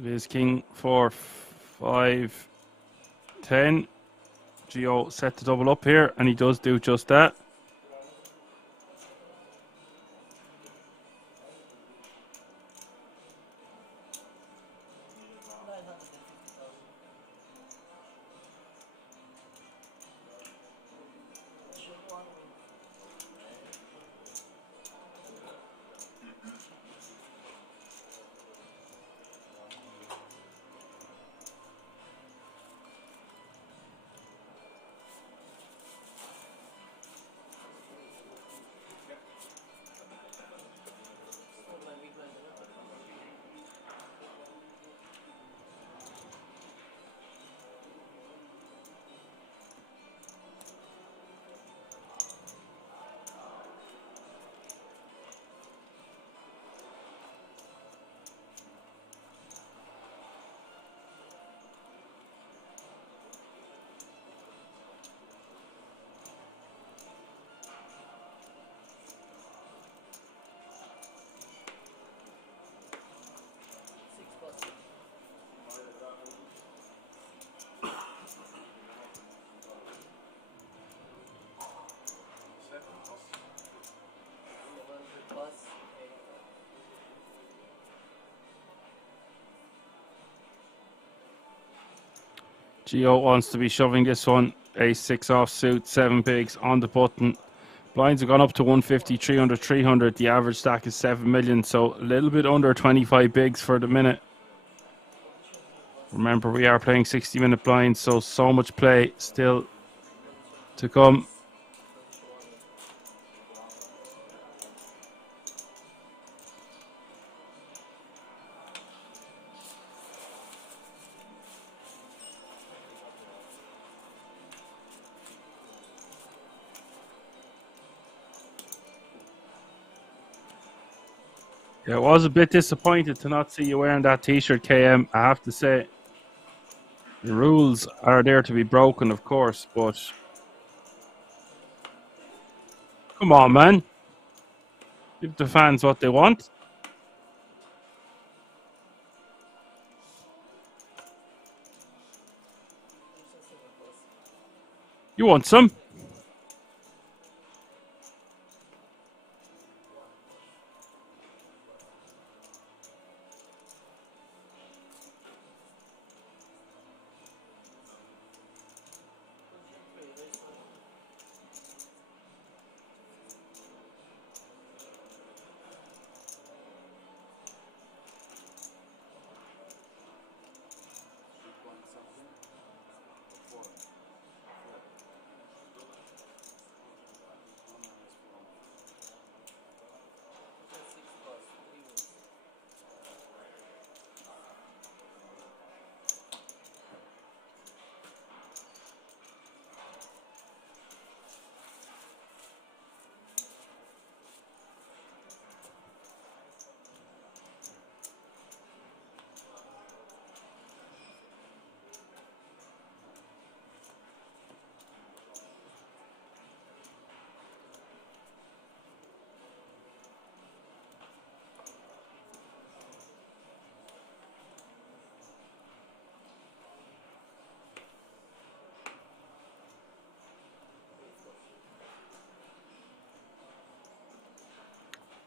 It is king 4, 5, 10. Gio set to double up here, and he does do just that. Gio wants to be shoving this one. Ace 6 offsuit, 7 bigs on the button. Blinds have gone up to 150, 300, 300. The average stack is 7 million, so a little bit under 25 bigs for the minute. Remember, we are playing 60-minute blinds, so much play still to come. Yeah, I was a bit disappointed to not see you wearing that t-shirt, KM. I have to say, the rules are there to be broken, of course, but come on, man. Give the fans what they want. You want some?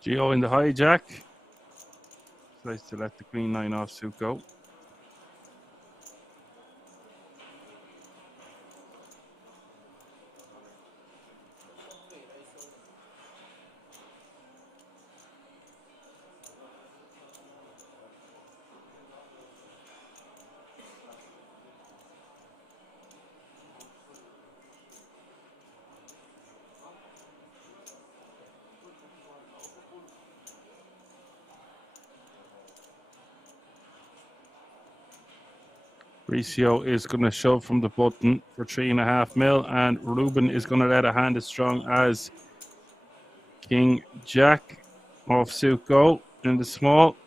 Geo in the hijack. Tries to let the queen 9 offsuit go. Mauricio is going to shove from the button for 3.5 mil, and Ruben is going to let a hand as strong as King Jack offsuit go in the small.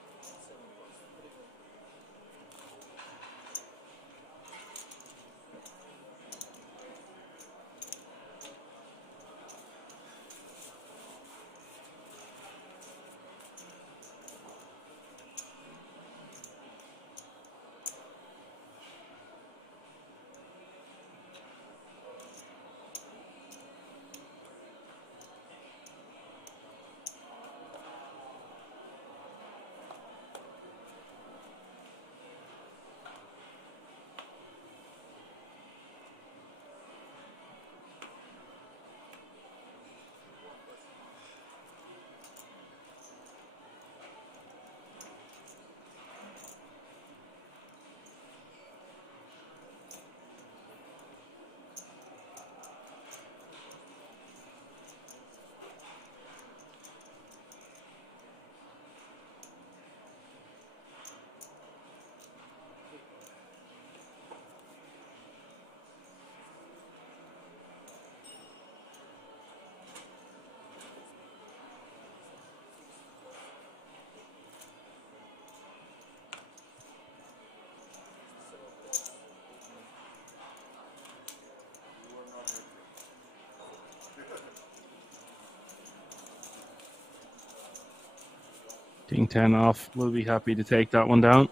King 10 off. We'll be happy to take that one down.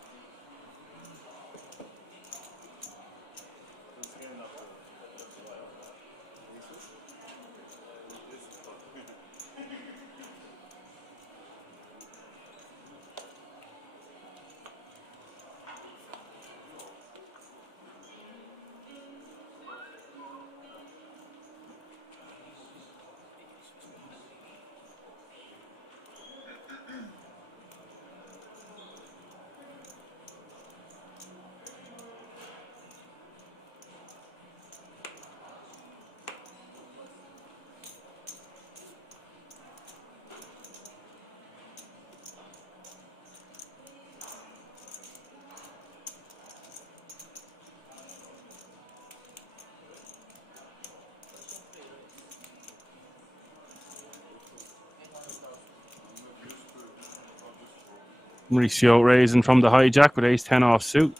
Mauricio raising from the hijack with ace 10 off suit.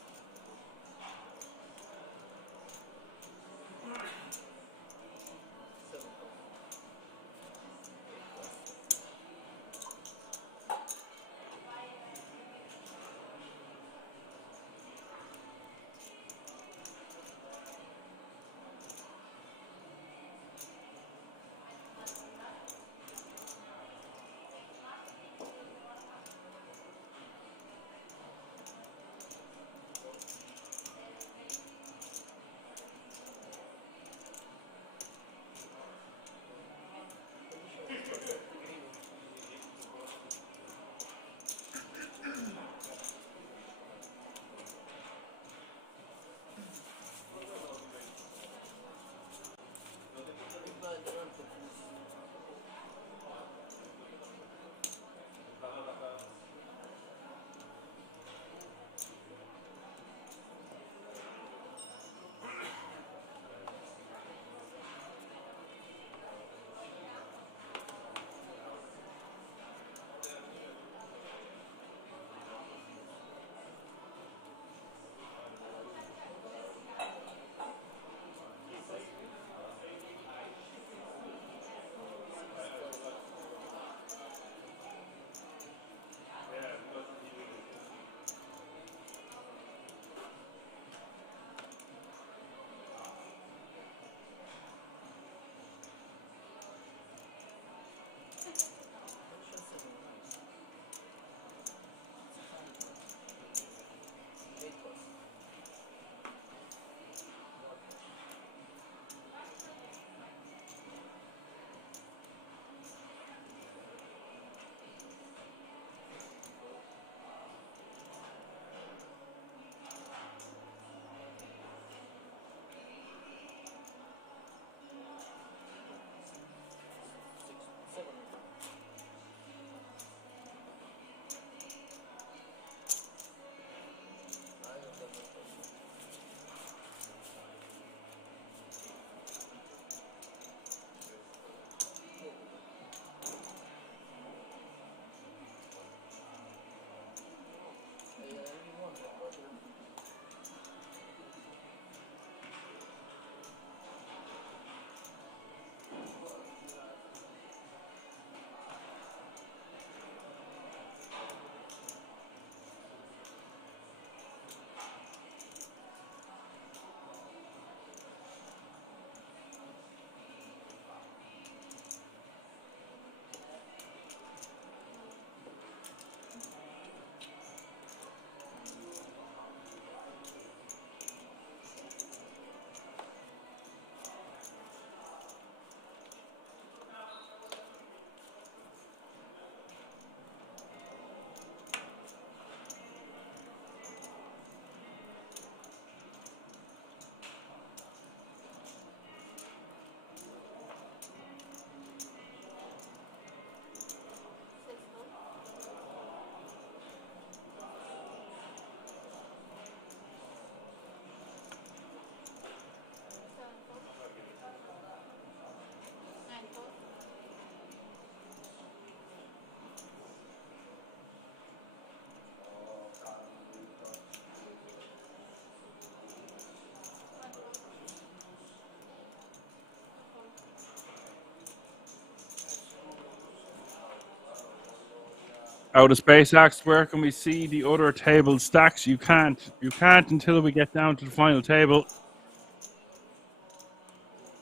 Out of space axe, where can we see the other table stacks? You can't. You can't until we get down to the final table.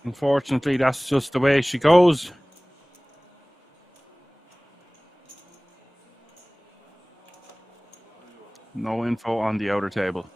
Unfortunately, that's just the way she goes. No info on the outer table.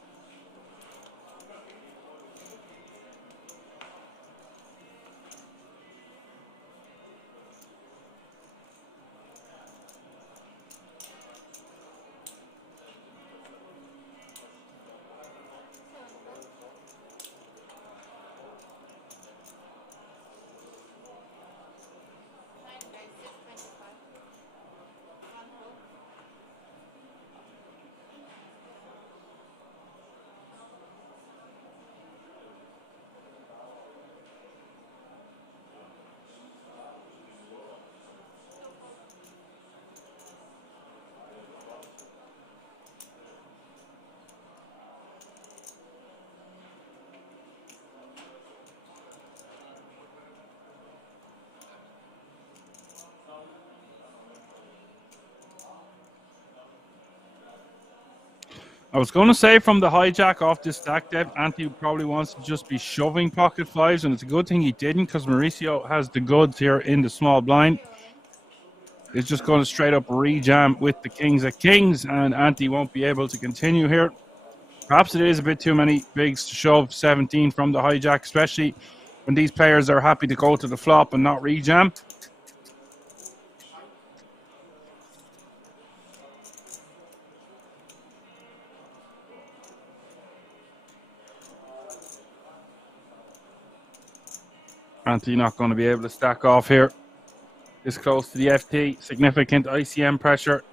I was going to say from the hijack off this stack depth, Anthony probably wants to just be shoving pocket fives, and it's a good thing he didn't because Mauricio has the goods here in the small blind. He's just going to straight up rejam with the kings at kings, and Anthony won't be able to continue here. Perhaps it is a bit too many bigs to shove 17 from the hijack, especially when these players are happy to go to the flop and not rejam. Anthony not going to be able to stack off here. This close to the FT, significant ICM pressure.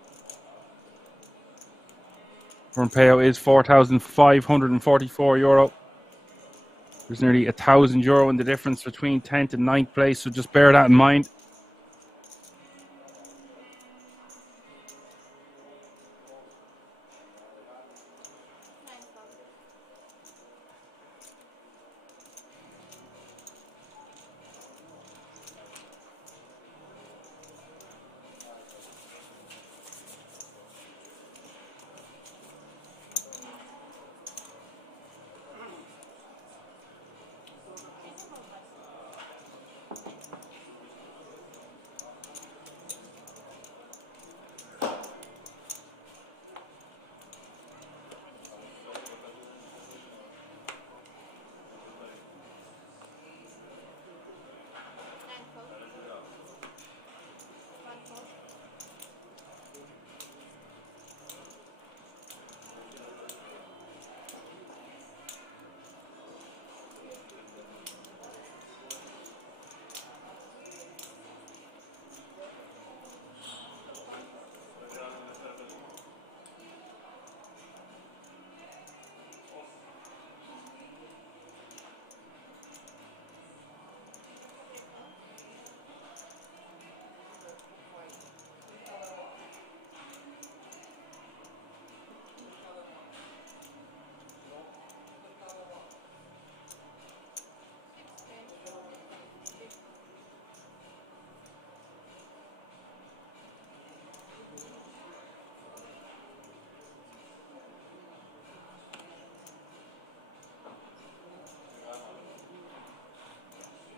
From payout is €4,544. There's nearly €1,000 in the difference between 10th and 9th place, so just bear that in mind.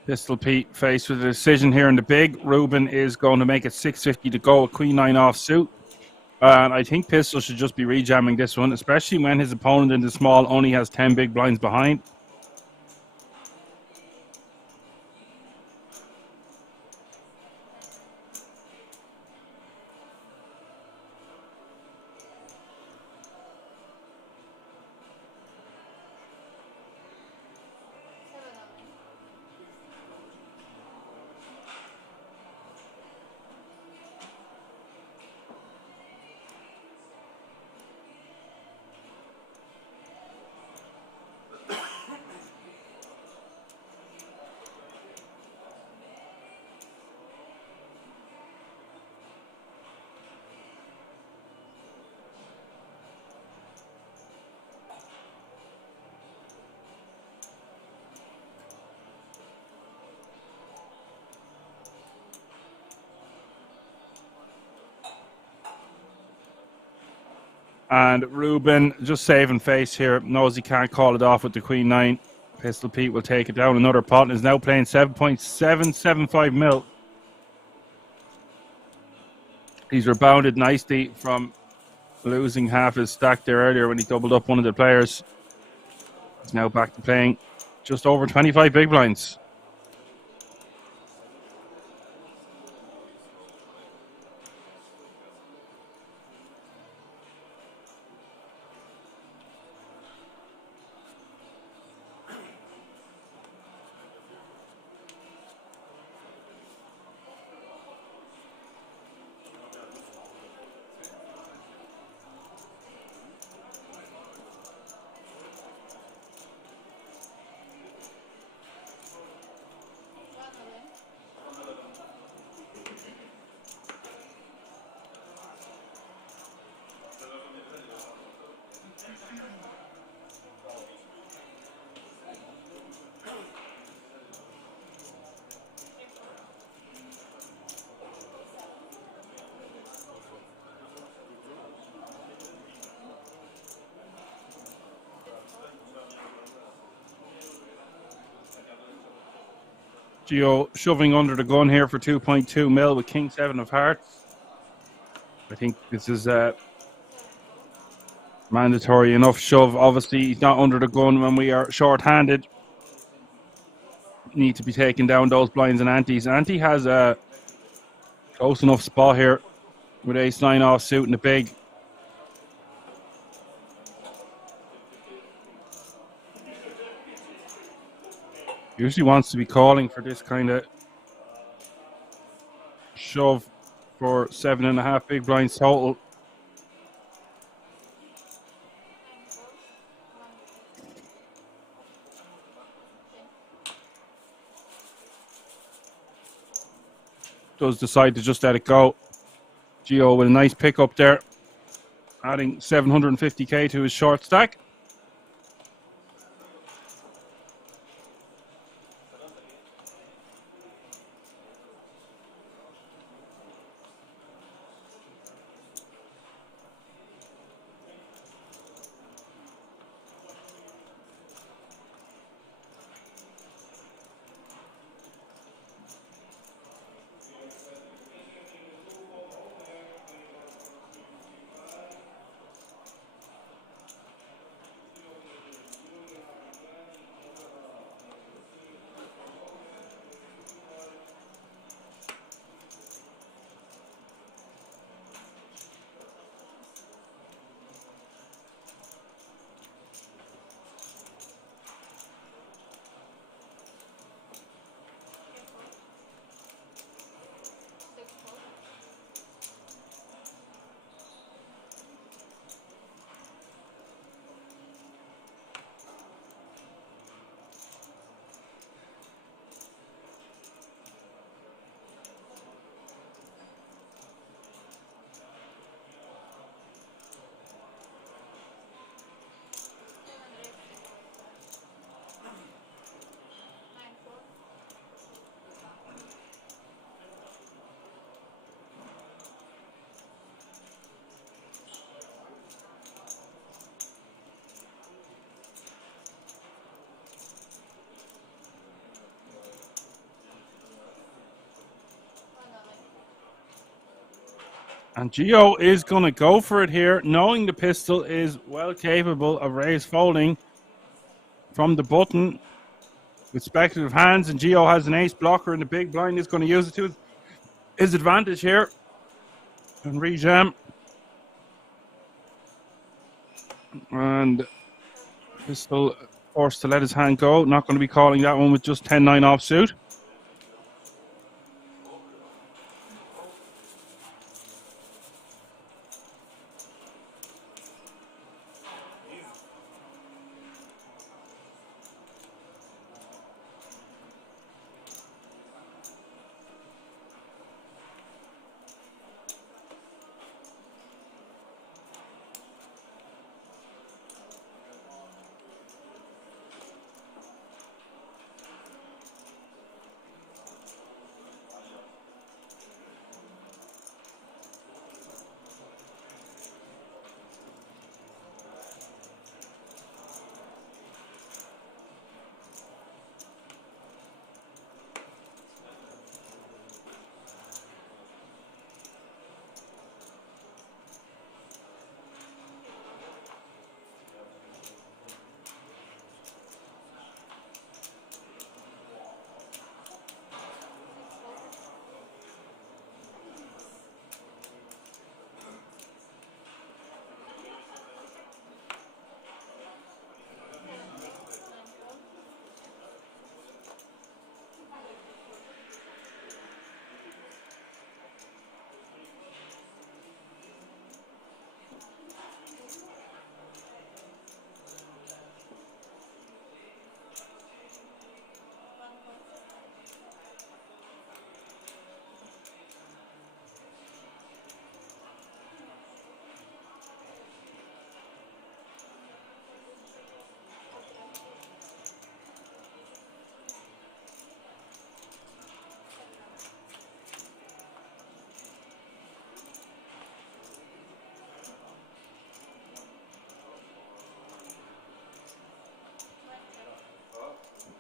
Pistol Pete faced with a decision here in the big. Ruben is going to make it 650 to go, a queen nine offsuit. And I think Pistol should just be rejamming this one, especially when his opponent in the small only has 10 big blinds behind. And Ruben just saving face here. Knows he can't call it off with the Queen 9. Pistol Pete will take it down another pot and is now playing 7.775 mil. He's rebounded nicely from losing half his stack there earlier when he doubled up one of the players. He's now back to playing just over 25 big blinds. Gio shoving under the gun here for 2.2 mil with King 7 of hearts. I think this is a mandatory enough shove. Obviously, he's not under the gun when we are short-handed. Need to be taking down those blinds and antes. Ante has a close enough spot here with ace 9 offsuit and the big. Usually wants to be calling for this kind of shove for 7.5 big blinds total. Does decide to just let it go. Gio with a nice pick up there, adding 750k to his short stack. And Gio is going to go for it here, knowing the pistol is well capable of raise folding from the button with speculative hands. And Gio has an ace blocker, and the big blind is going to use it to his advantage here. And rejam. And pistol forced to let his hand go. Not going to be calling that one with just 10-9 offsuit.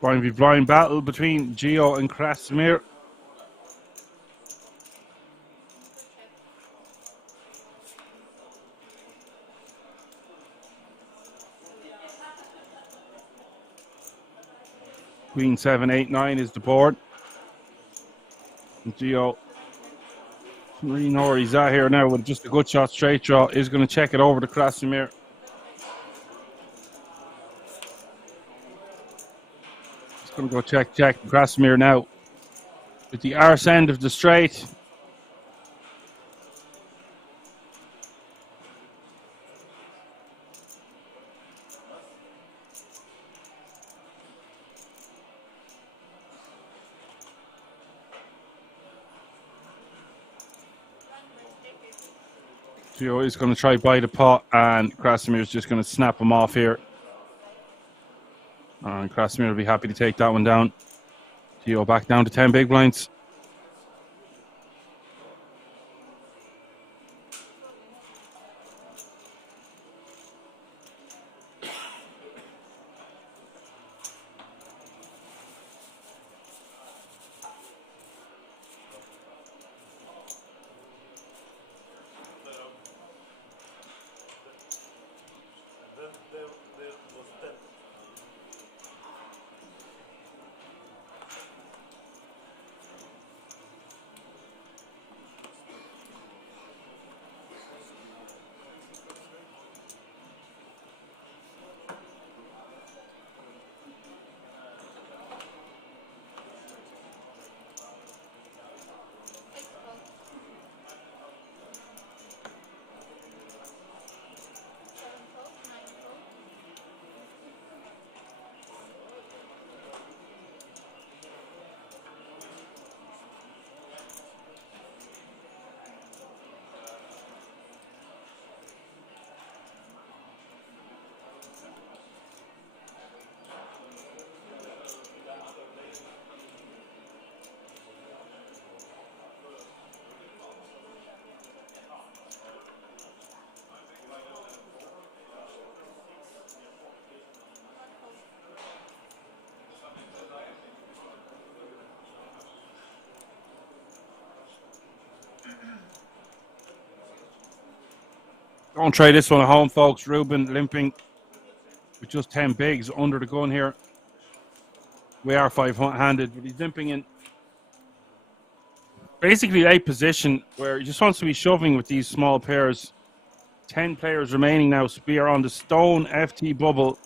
Blind v blind battle between Gio and Krasimir. Queen 7, 8, 9 is the board. And Gio doesn't really know where he's at here now with just a good shot straight draw. Is going to check it over to Krasimir. He's going to go check Krasimir now with the arse end of the straight. Gio is going to try buy the pot, and Krasimir is just going to snap him off here. And Krasimir will be happy to take that one down. Gio back down to 10 big blinds. Don't try this one at home, folks. Ruben limping with just 10 bigs under the gun here. We are five-handed, but he's limping in basically late position where he just wants to be shoving with these small pairs. 10 players remaining now. We are on the stone FT bubble.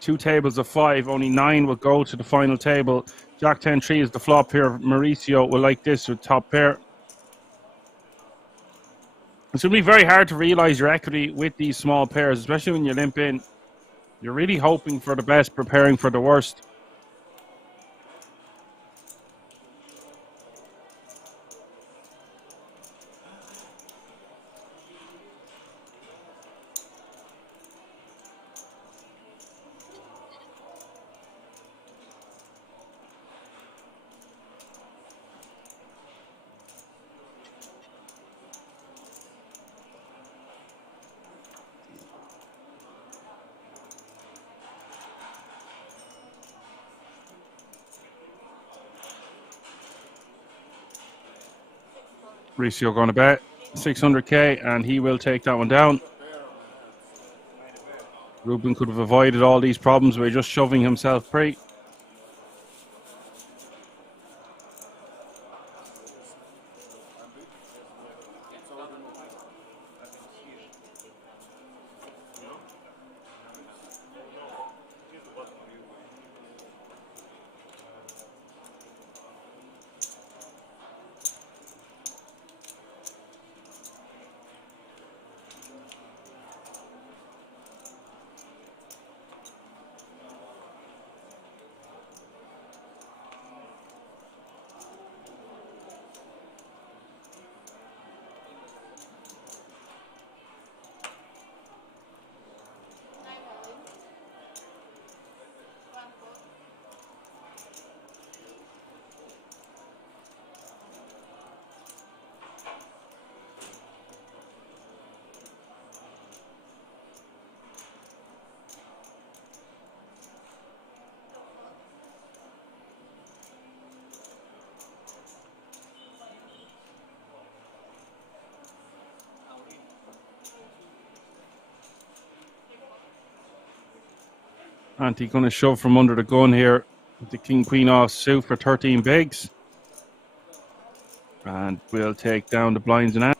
2 tables of 5. Only 9 will go to the final table. Jack 10-3 is the flop here. Mauricio will like this with top pair. It's going to be very hard to realize your equity with these small pairs, especially when you limp in. You're really hoping for the best, preparing for the worst. Mauricio going to bet 600k, and he will take that one down. Ruben could have avoided all these problems by just shoving himself free. Ante going to shove from under the gun here with the king queen off suit for 13 bigs. And we'll take down the blinds and out.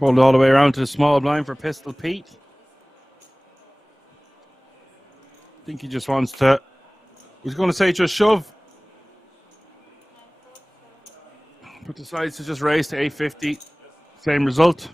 Rolled all the way around to the small blind for Pistol Pete. I think he just wants to... He's going to say just shove. But decides to just raise to 850. Same result.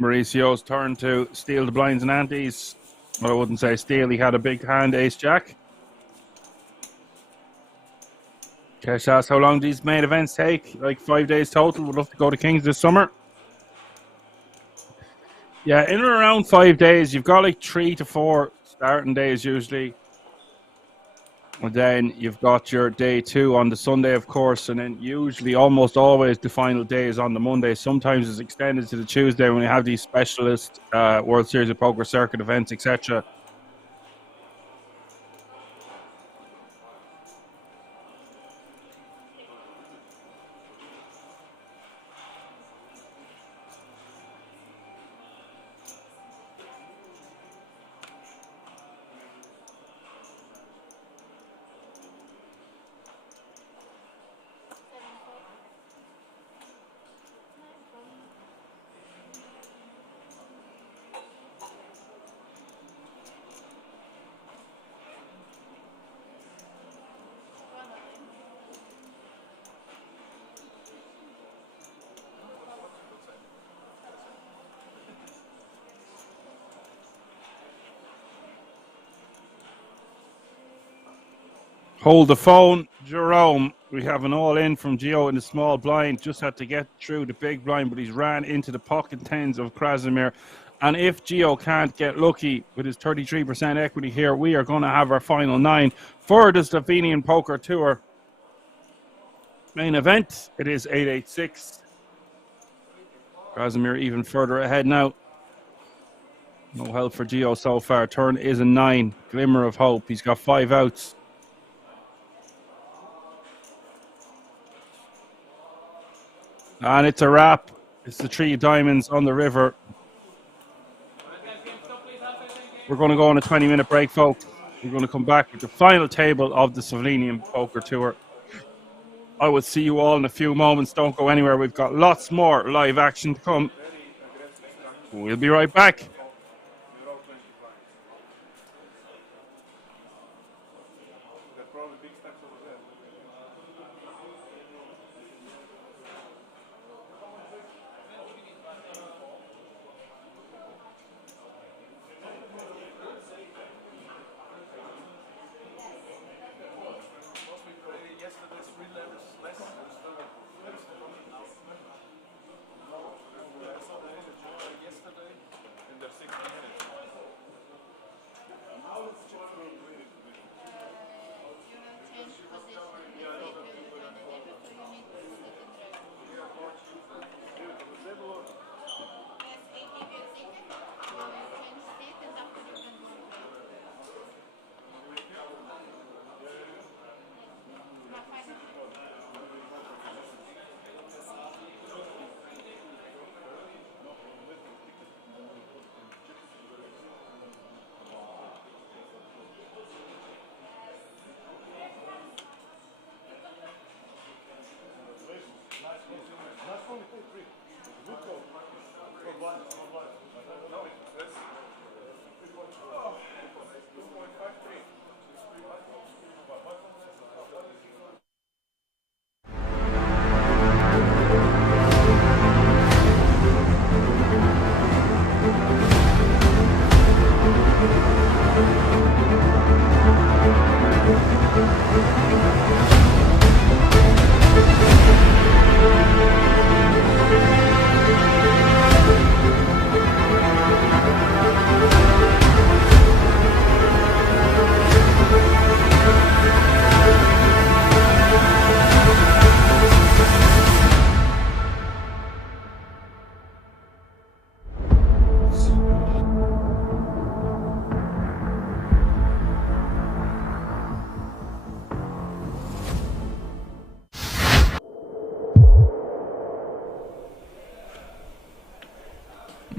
Mauricio's turn to steal the blinds and antes. Well, I wouldn't say steal. He had a big hand, ace-jack. Kesh asks how long these main events take. Like 5 days total. Would love to go to Kings this summer. Yeah, in and around 5 days. You've got like 3 to 4 starting days usually. And then you've got your day 2 on the Sunday, of course, and then usually almost always the final day is on the Monday. Sometimes it's extended to the Tuesday when you have these specialist World Series of Poker circuit events, etc. Hold the phone, Jerome. We have an all-in from Gio in the small blind. Just had to get through the big blind, but he's ran into the pocket tens of Krasimir. And if Gio can't get lucky with his 33% equity here, we are going to have our final 9 for the Slovenian Poker Tour main event. It is 886. Razumir even further ahead now. No help for Gio so far. Turn is a 9. Glimmer of hope. He's got 5 outs. And it's a wrap. It's the 3 diamonds on the river. We're going to go on a 20-minute break, folks. We're going to come back with the final table of the Slovenian Poker Tour. I will see you all in a few moments. Don't go anywhere. We've got lots more live action to come. We'll be right back.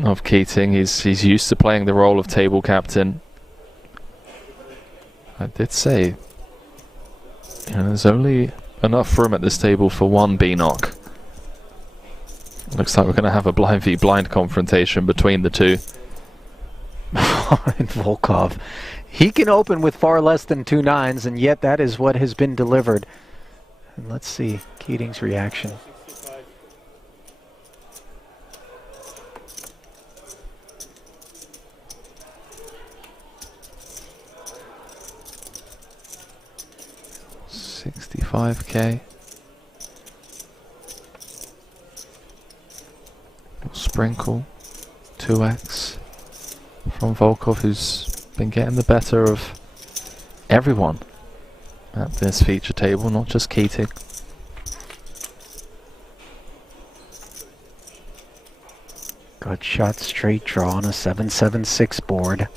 Of Keating, he's used to playing the role of table captain. I did say, you know, there's only enough room at this table for one B-knock. Looks like we're going to have a blind v blind confrontation between the two. And Volkov, he can open with far less than 2 9s, and yet that is what has been delivered. And let's see Keating's reaction. $65K. Sprinkle 2x from Volkov, who's been getting the better of everyone at this feature table, not just Keating. Good shot, straight draw on a 7-7-6 board.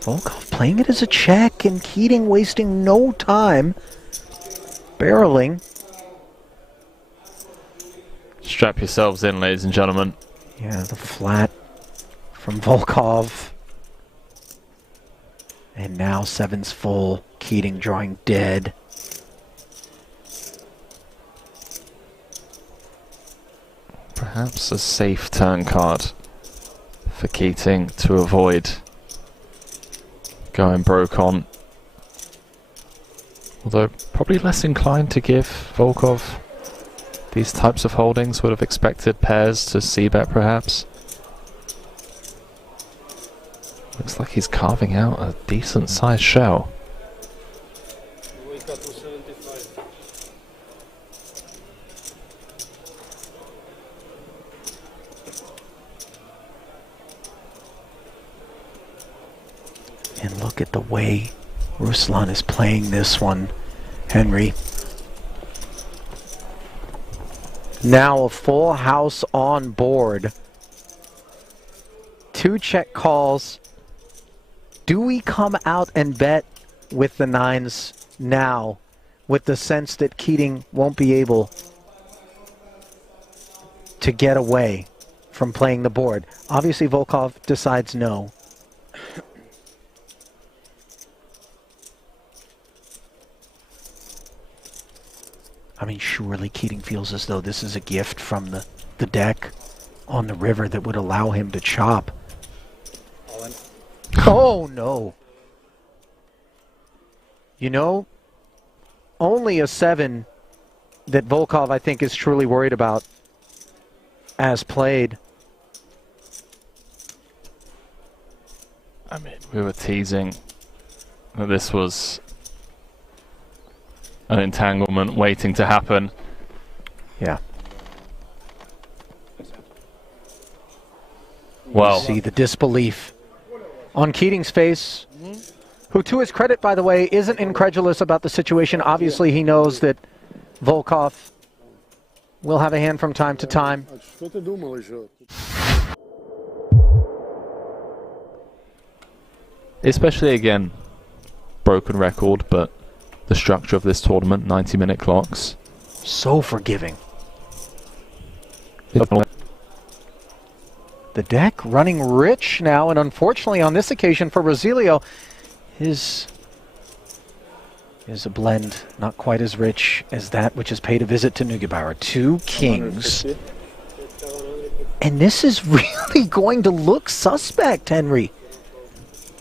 Volkov playing it as a check, and Keating wasting no time barreling. Strap yourselves in, ladies and gentlemen. Yeah, the flat from Volkov. And now 7's full, Keating drawing dead. Perhaps a safe turn card for Keating to avoid going broke on. Although probably less inclined to give Volkov these types of holdings. Would have expected pairs to c-bet perhaps. Looks like he's carving out a decent sized shell. And look at the way Ruslan is playing this one, Henry. Now a full house on board. 2 check calls. Do we come out and bet with the 9s now, with the sense that Keating won't be able to get away from playing the board? Obviously, Volkov decides no. I mean, surely Keating feels as though this is a gift from the deck on the river that would allow him to chop. Oh, no. You know, only a 7 that Volkov, I think, is truly worried about as played. I mean, we were teasing that this was an entanglement waiting to happen. Yeah. Well, See the disbelief on Keating's face, who, to his credit, by the way, isn't incredulous about the situation. Obviously, he knows that Volkov will have a hand from time to time. especially again, broken record, but the structure of this tournament, 90-minute clocks. So forgiving. The deck running rich now, and unfortunately on this occasion for Rosilio, his is a blend not quite as rich as that which has paid a visit to Neugebauer. 2 kings. And this is really going to look suspect, Henry.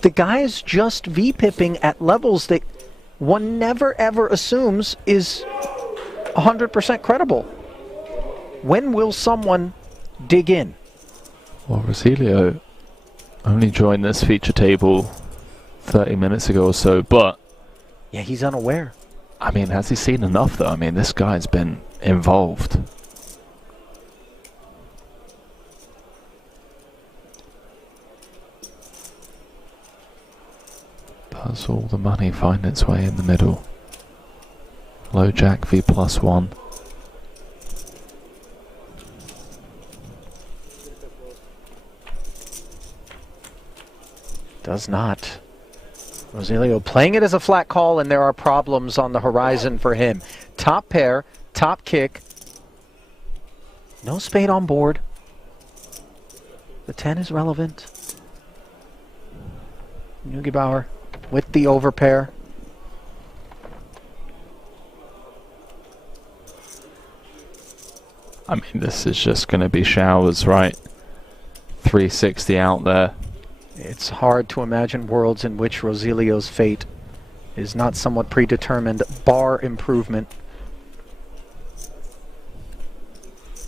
The guy is just V-pipping at levels that one never ever assumes is 100% credible. When will someone dig in? Well, Rosilio only joined this feature table 30 minutes ago or so, but Yeah, he's unaware. I mean, has he seen enough though? I mean, this guy's been involved. Does all the money find its way in the middle? Low jack V +1. Does not. Rosilio playing it as a flat call, and there are problems on the horizon for him. Top pair, top kick. No spade on board. The 10 is relevant. Neugebauer with the overpair. I mean, this is just going to be showers, right? 360 out there. It's hard to imagine worlds in which Rosilio's fate is not somewhat predetermined, bar improvement.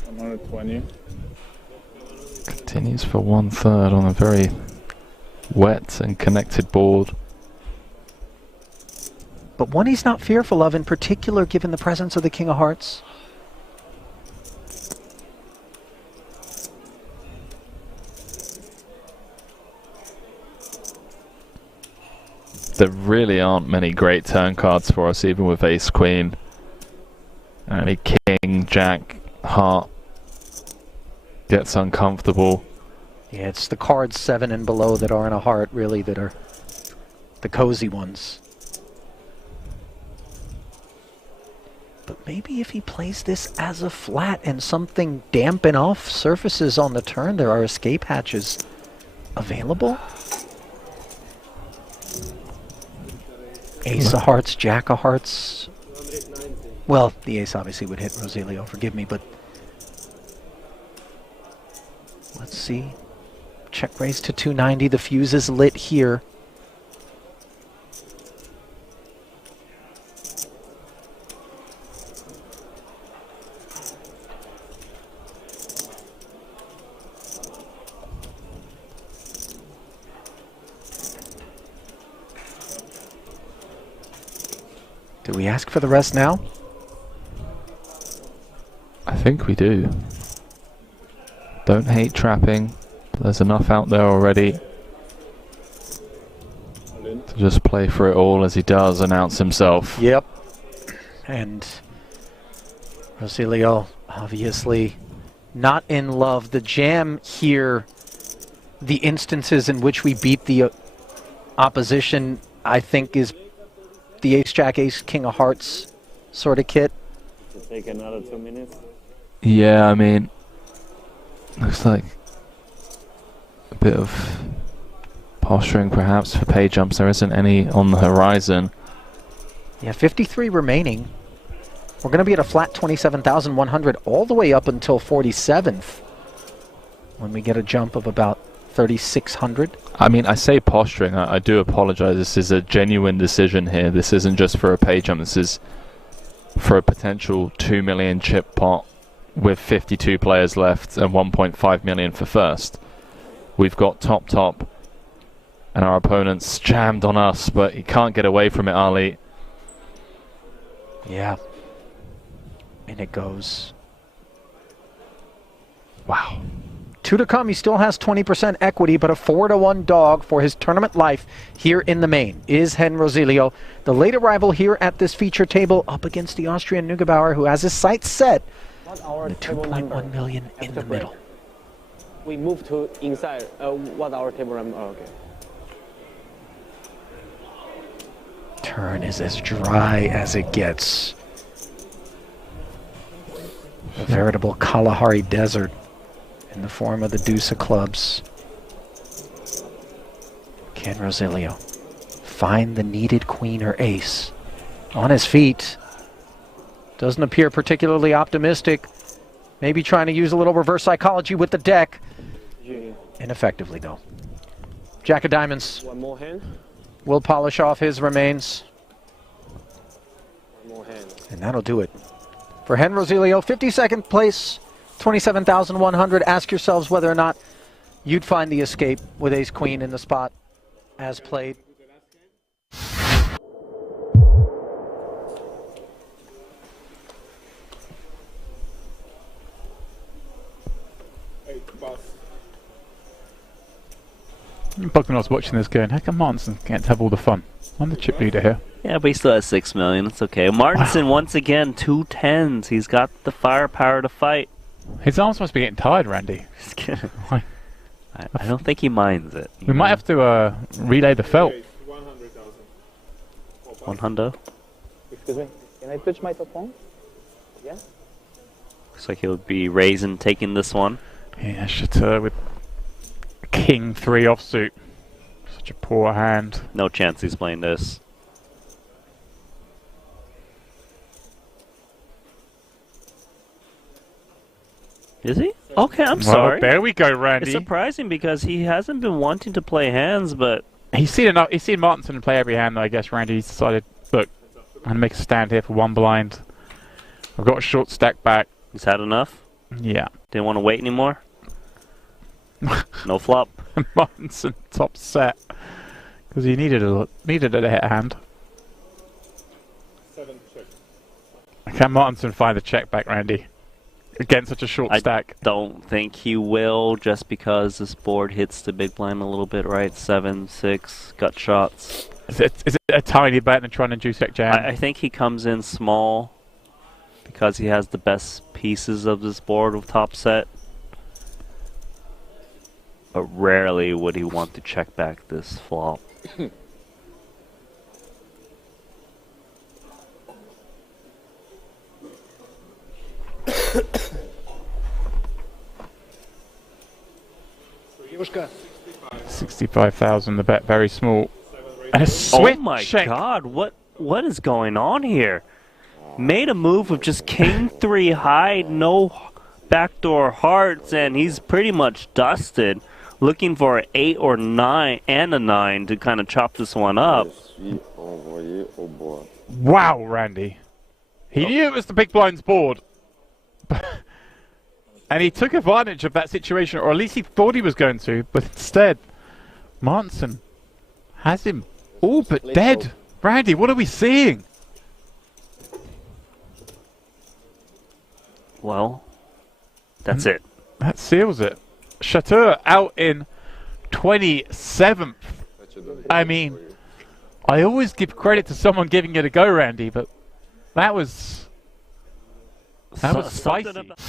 120. Continues for 1/3 on a very wet and connected board. But one he's not fearful of, in particular given the presence of the King of Hearts. There really aren't many great turn cards for us, even with Ace Queen. Only King, Jack, Heart gets uncomfortable. Yeah, it's the cards 7 and below that are in a heart, really, that are the cozy ones. But maybe if he plays this as a flat and something damp enough surfaces on the turn, there are escape hatches available. Ace of Hearts, Jack of Hearts. Well, the ace obviously would hit Rosilio, forgive me, but let's see. Check raise to 290. The fuse is lit here. Do we ask for the rest now? I think we do. Don't hate trapping. There's enough out there already to just play for it all as he does announce himself. Yep. And Rosilio Obviously not in love. The jam here, the instances in which we beat the opposition, I think is the ace-jack, ace-king of hearts sort of kit. To take another 2 minutes. Yeah, I mean, looks like a bit of posturing perhaps for pay jumps. There isn't any on the horizon. Yeah, 53 remaining. We're going to be at a flat 27,100 all the way up until 47th when we get a jump of about 3,600. I mean, I say posturing. I do apologize. This is a genuine decision here. This isn't just for a pay jump. This is for a potential 2 million chip pot with 52 players left and 1.5 million for first. We've got top, and our opponent's jammed on us, but he can't get away from it, Ali. Yeah. And it goes. Wow. 2 to come. He still has 20% equity, but a 4-1 dog for his tournament life here in the main is Hen Rosilio, the late arrival here at this feature table up against the Austrian Neugebauer, who has his sights set on the 2.1 million in the middle. We move to inside. What our table number? Oh, okay. Turn is as dry as it gets. A veritable Kalahari desert in the form of the deuce of clubs. Can Rosilio find the needed queen or ace? On his feet. Doesn't appear particularly optimistic. Maybe trying to use a little reverse psychology with the deck. Ineffectively, though. Jack of diamonds. One more hand. Will polish off his remains. One more hand. And that'll do it. For Hen Rosilio, 52nd place, 27,100. Ask yourselves whether or not you'd find the escape with ace-queen in the spot as played. Bugman was watching this going, how come Martinson can't have all the fun? I'm the chip leader here. Yeah, but he still has 6 million. It's okay. Martinson, once again, 2 10s. He's got the firepower to fight. His arms must be getting tired, Randy. Just kidding. I don't think he minds it. We might have to relay the felt. 100. Excuse me. Can I touch my top one? Yeah. Looks like he'll be raising, taking this one. Yeah, Chateau with King 3 offsuit. Such a poor hand. No chance he's playing this. Is he? Okay, I'm sorry. There we go, Randy. It's surprising because he hasn't been wanting to play hands, but He's seen enough. He's seen Martinson play every hand, though. I guess Randy. He's decided, look, I'm gonna make a stand here for 1 blind. I've got a short stack back. he's had enough. Yeah. Didn't want to wait anymore. No flop. Martinson top set because he needed a hit hand. 7 check. Can Martinson find the check back, Randy? Against such a short stack. Don't think he will, just because this board hits the big blind a little bit, right? 7, 6, gut shots. Is it a tiny bet than trying to juice deck jam? I think he comes in small because he has the best pieces of this board with top set. But rarely would he want to check back this flop. $65,000. The bet very small. And a switch. Oh my check. God! What is going on here? Made a move with just King 3 high, no backdoor hearts, and he's pretty much dusted. Looking for an 8 or 9 and a 9 to kind of chop this one up. Wow, Randy. He knew it was the big blind's board. And he took advantage of that situation, or at least he thought he was going to, but instead, Martinson has him all but dead. Randy, what are we seeing? Well, that's it. That seals it. Chateau out in 27th. I mean, I always give credit to someone giving it a go, Randy, but that was That was Something spicy. about-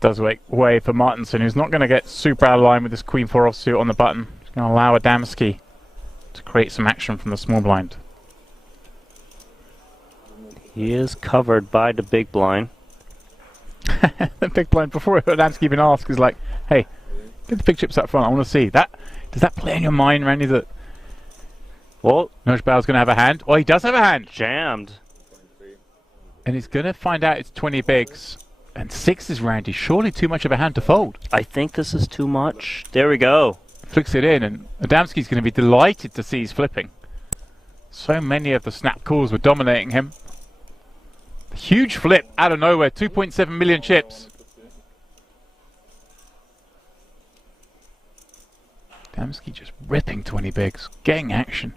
Does make way for Martinson, who's not going to get super out of line with this Queen 4 offsuit on the button. He's going to allow Adamski to create some action from the small blind. He is covered by the big blind. The big blind, before Adamski even asks, is like, hey, get the big chips up front, I want to see. That. Does that play in your mind, Randy, that Well, Nojbau's going to have a hand? Oh, he does have a hand! jammed. And he's going to find out it's 20 bigs. And 6 is Randy. Surely too much of a hand to fold. I think this is too much. There we go. Flicks it in, and Adamski's going to be delighted to see he's flipping. So many of the snap calls were dominating him. Huge flip out of nowhere, 2.7 million chips. Adamski just ripping 20 bigs, getting action.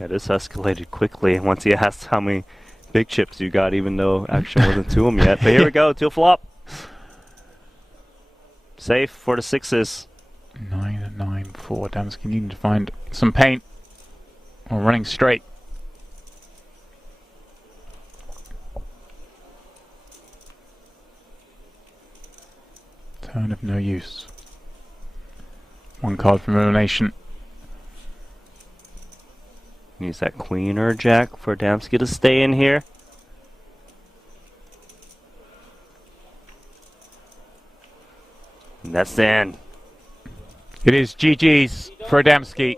Yeah, this escalated quickly once he asked how many big chips you got, even though action wasn't to him yet. But here we go, 2 flop. Safe for the 6s. 9-9-4. Adamski needing to find some paint. Or running straight. Turn of no use. 1 card from Elimination. Use that queen or jack for Adamski to stay in here. And that's the end. It is GG's for Adamski.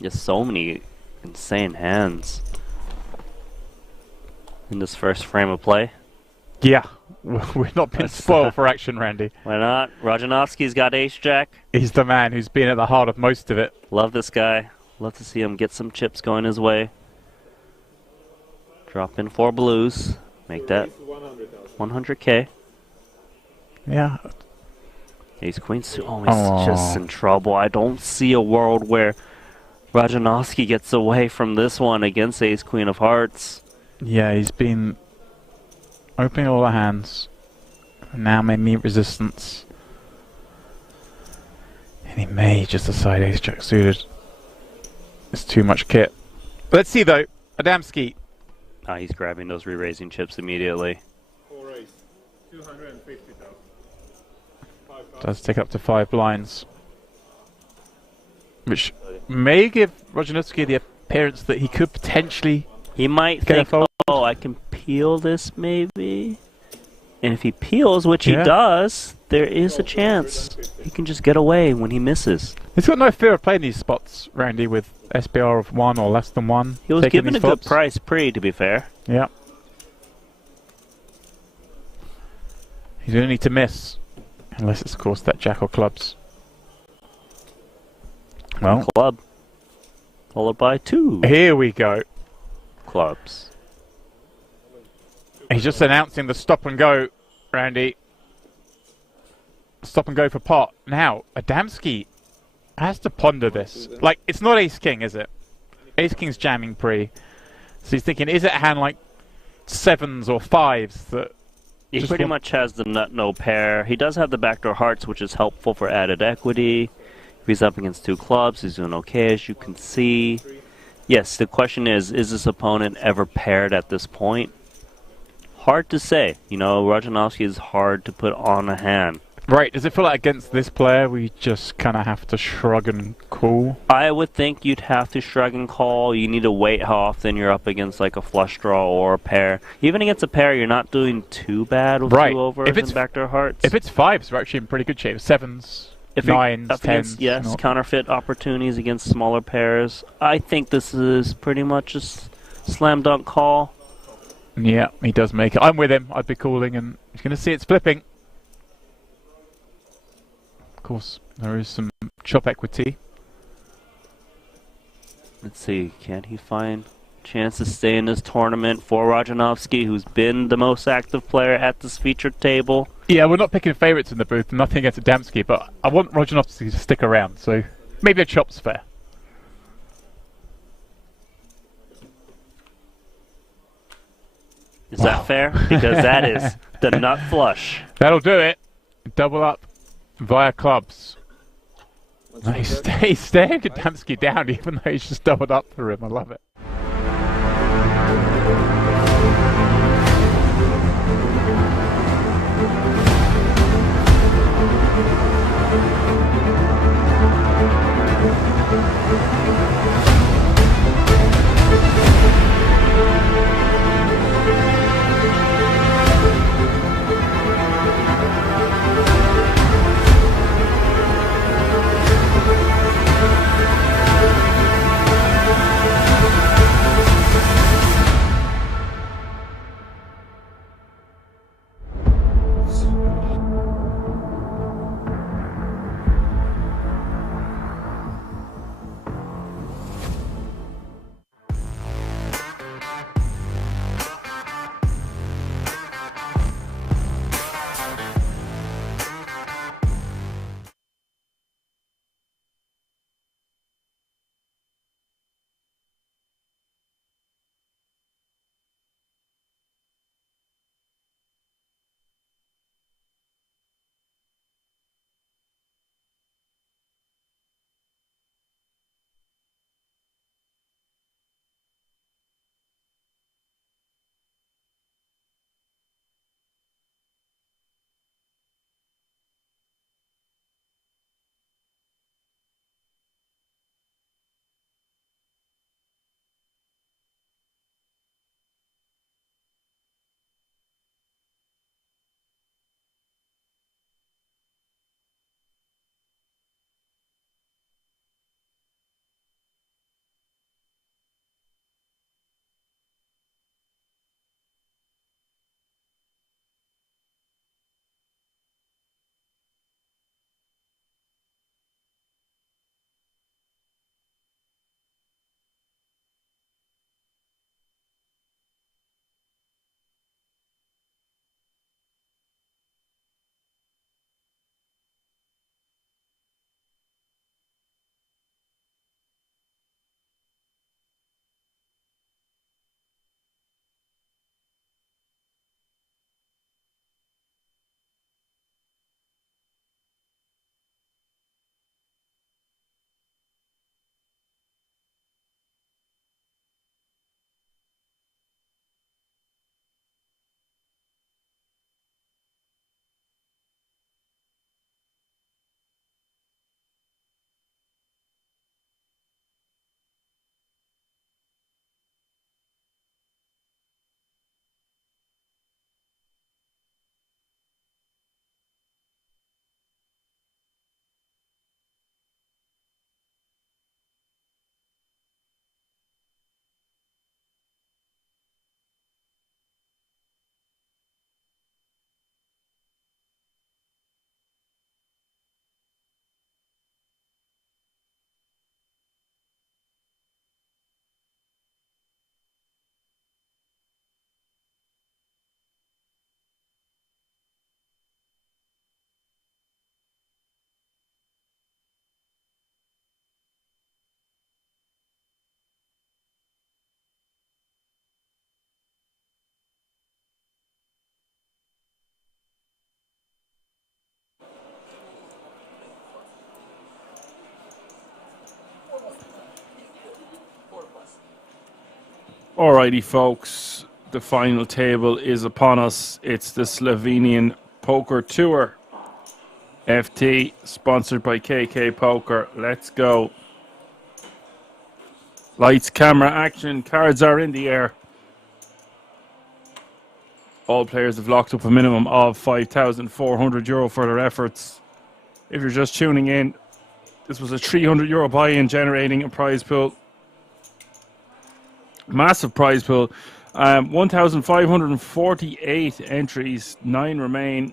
Just so many insane hands in this first frame of play. Yeah, we've not been spoiled for action, Randy. Why not? Rajanovski's got ace-jack. He's the man who's been at the heart of most of it. Love this guy. Love to see him get some chips going his way. Drop in 4 blues. Make that 100K. Yeah. Ace queen suit. Oh, he's just in trouble. I don't see a world where Rajanovski gets away from this one against ace queen of hearts. Yeah, he's been opening all the hands. Now may meet resistance. And he may just decide ace jack suited. It's too much kit. Let's see though. Adamski. Ah, he's grabbing those re-raising chips immediately. 250,000. Does take up to 5 blinds. Which may give Rajanovski the appearance that he could potentially He might get a think, fold. oh, I can peel this maybe. And if he peels, which he does, there is a chance he can just get away when he misses. He's got no fear of playing these spots, Randy, with SBR of 1 or less than 1. He was given a good price pre, to be fair. Yeah. He's going to need to miss. Unless it's, of course, that jack or clubs. Well, club. Followed by 2. Here we go. Clubs. He's just announcing the stop and go, Randy. Stop and go for pot. Now, Adamski has to ponder this. Like, it's not ace-king, is it? Ace-king's jamming pre. So he's thinking, is it a hand like 7s or 5s that... He pretty much has the nut no pair. He does have the backdoor hearts, which is helpful for added equity. If he's up against 2 clubs, he's doing okay, as you can see. Yes, the question is this opponent ever paired at this point? Hard to say. You know, Rajanovski is hard to put on a hand. Right, does it feel like against this player we just kind of have to shrug and call? I would think you'd have to shrug and call. You need to wait how often you're up against like a flush draw or a pair. Even against a pair, you're not doing too bad with 2 overs and backdoor hearts. If it's 5s, we're actually in pretty good shape. 7s, If 9s, up 10s. against, yes, counterfeit opportunities against smaller pairs. I think this is pretty much a slam dunk call. Yeah, he does make it. I'm with him. I'd be calling, and he's going to see it's flipping. Of course, there is some chop equity. Let's see, can he find a chance to stay in this tournament for Rajanovski, who's been the most active player at this featured table? Yeah, we're not picking favourites in the booth, nothing against Adamski, but I want Rajanovski to stick around, so maybe a chop's fair. Is that fair? Because that is the nut flush. That'll do it. Double up via clubs. Nice. He's staring Adamski down even though he's just doubled up for him. I love it. Alrighty, folks, the final table is upon us. It's the Slovenian Poker Tour. FT, sponsored by KK Poker. Let's go. Lights, camera, action. Cards are in the air. All players have locked up a minimum of €5,400 for their efforts. If you're just tuning in, this was a €300 buy-in, generating a prize pool. Massive prize pool. 1,548 entries, 9 remain,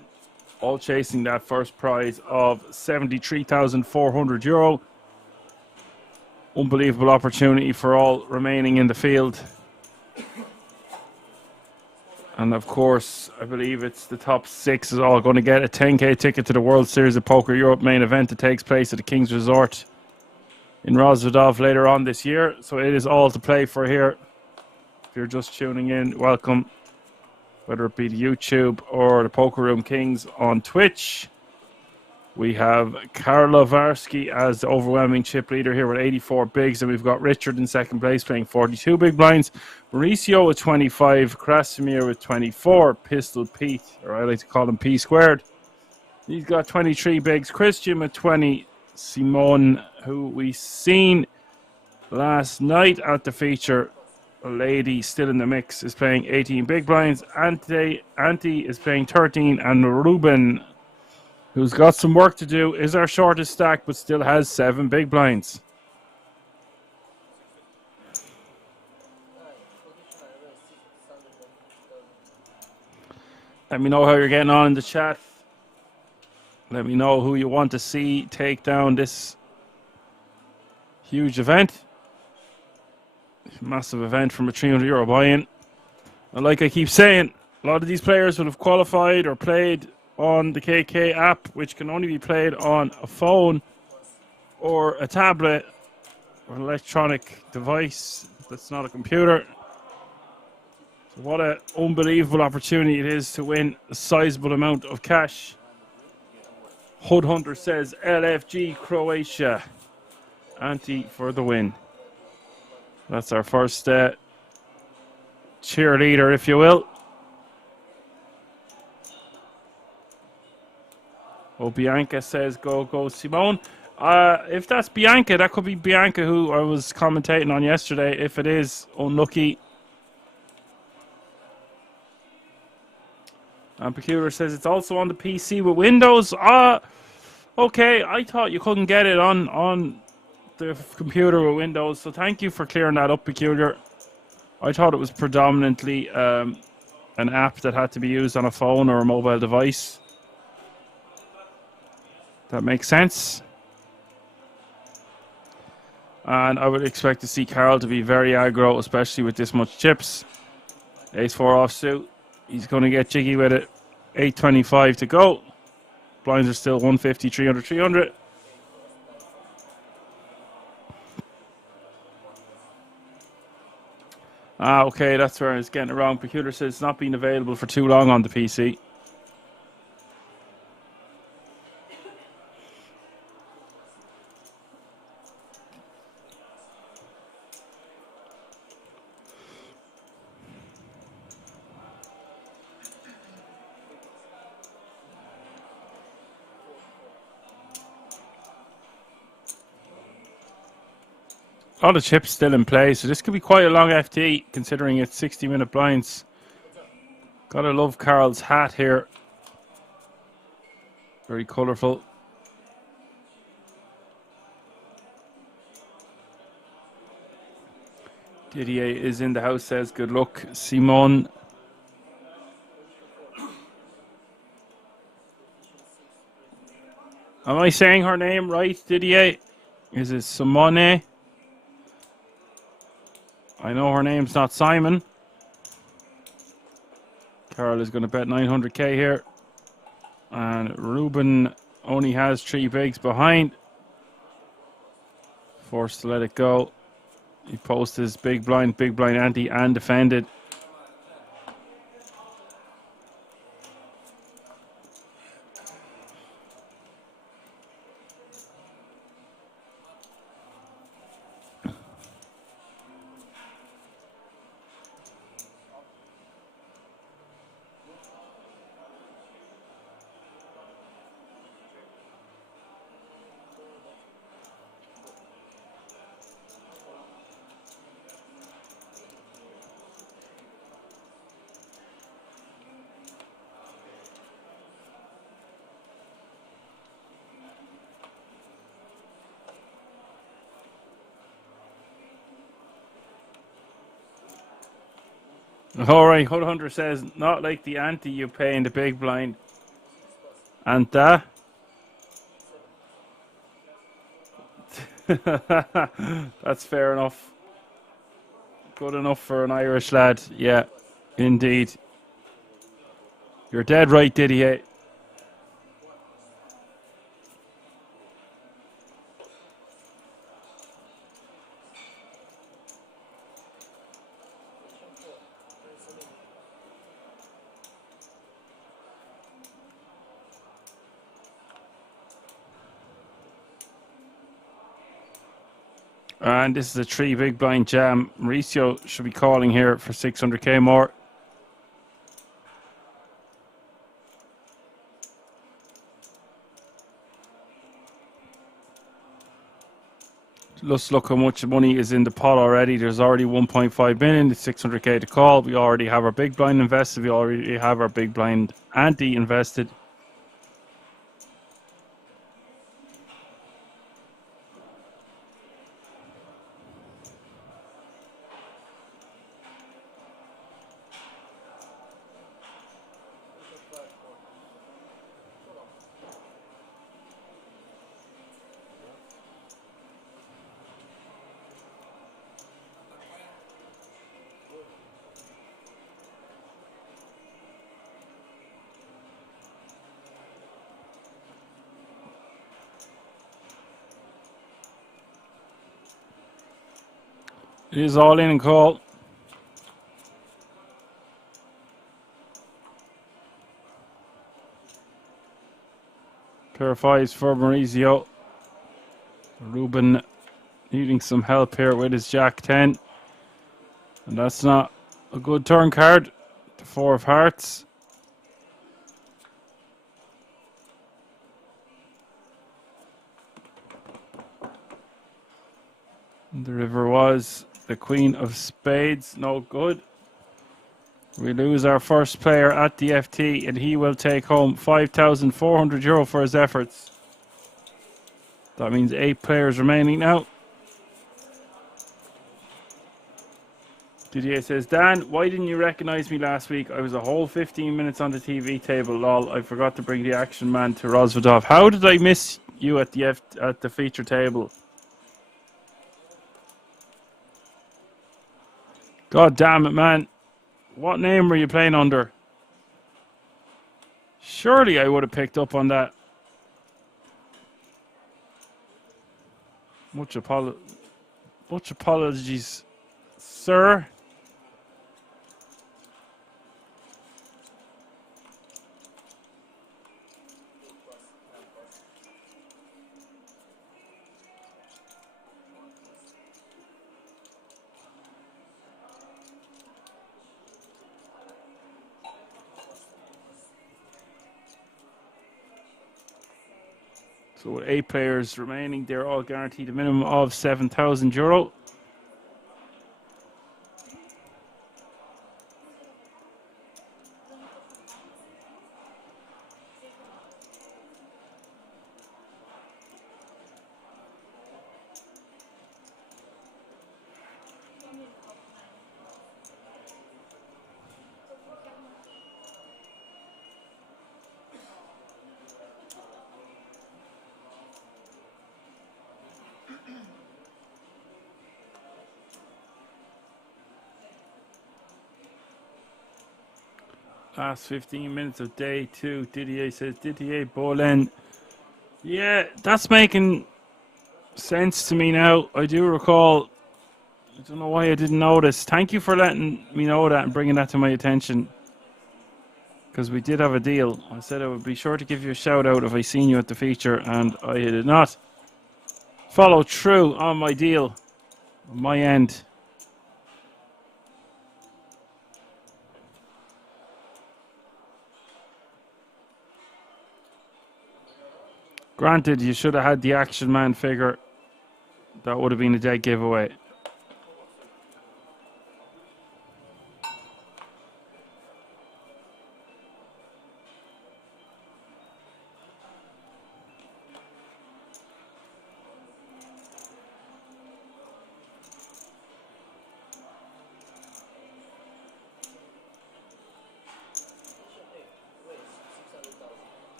all chasing that first prize of €73,400. Unbelievable opportunity for all remaining in the field. And of course, I believe it's the top 6 is all going to get a 10k ticket to the World Series of Poker Europe main event that takes place at the King's Resort in Rozvadov later on this year. So it is all to play for here. If you're just tuning in, welcome. whether it be the YouTube or the Poker Room Kings on Twitch. We have Karla Varsky as the overwhelming chip leader here with 84 bigs, and we've got Richard in second place playing 42 big blinds, Mauricio with 25, Krasimir with 24, Pistol Pete, or I like to call him P squared. He's got 23 bigs, Christian with 20, Simone, who we seen last night at the feature, a lady still in the mix, is playing 18 big blinds, Ante is playing 13, and Ruben, who's got some work to do, is our shortest stack, but still has 7 big blinds. Let me know how you're getting on in the chat. Let me know who you want to see take down this huge event. Massive event from a €300 buy-in. And like I keep saying, a lot of these players would have qualified or played on the KK app, which can only be played on a phone or a tablet or an electronic device that's not a computer. So what an unbelievable opportunity it is to win a sizable amount of cash. Hood Hunter says LFG Croatia. Ante for the win. That's our first cheerleader, if you will. Oh, Bianca says go Simone. If that's Bianca, that could be Bianca who I was commentating on yesterday. If it is, unlucky. And Peculiar says it's also on the PC with Windows. Okay, I thought you couldn't get it on the computer with Windows, so thank you for clearing that up, Peculiar. I thought it was predominantly an app that had to be used on a phone or a mobile device. That makes sense. And I would expect to see Carl to be very aggro, especially with this much chips. Ace-4 offsuit. He's going to get jiggy with it. 8.25 to go. Blinds are still 150, 300, 300. Okay, that's where I was getting it wrong. Peculiar says it's not been available for too long on the PC. A lot of chips still in play, so this could be quite a long FT, considering it's 60-minute blinds. Gotta love Carl's hat here. Very colourful. Didier is in the house, says good luck. Simone. Am I saying her name right, Didier? Is it Simone? I know her name's not Simon. Carl is going to bet 900k here. And Ruben only has 3 bigs behind. Forced to let it go. He posts his big blind ante and defended. Alright, Hood Hunter says, not like the ante you pay in the big blind. Anta? That's fair enough. Good enough for an Irish lad. Yeah, indeed. You're dead right, Didier. And this is a 3 big blind jam. Mauricio should be calling here for 600k more. Let's look how much money is in the pot already. There's already 1.5 million. It's 600k to call. We already have our big blind invested. We already have our big blind ante invested. It is all in and call. Pair of fives for Maurizio. Ruben needing some help here with his Jack 10. And that's not a good turn card. The 4 of hearts. And the river was the Queen of Spades. No good. We lose our first player at the FT, and he will take home €5,400 for his efforts. That means 8 players remaining now. Didier says, Dan, why didn't you recognize me last week? I was a whole 15 minutes on the TV table. Lol, I forgot to bring the action man to Rosvadov. How did I miss you at the feature table? God damn it, man. What name were you playing under? Surely I would have picked up on that. Much apologies, sir. So with 8 players remaining, they're all guaranteed a minimum of €7,000. Last 15 minutes of day 2. Didier says, Didier Bolin. Yeah, that's making sense to me now. I do recall. I don't know why I didn't notice. Thank you for letting me know that and bringing that to my attention. Because we did have a deal. I said I would be sure to give you a shout out if I seen you at the feature, and I did not follow through on my deal on my end. Granted, you should have had the Action Man figure. That would have been a dead giveaway.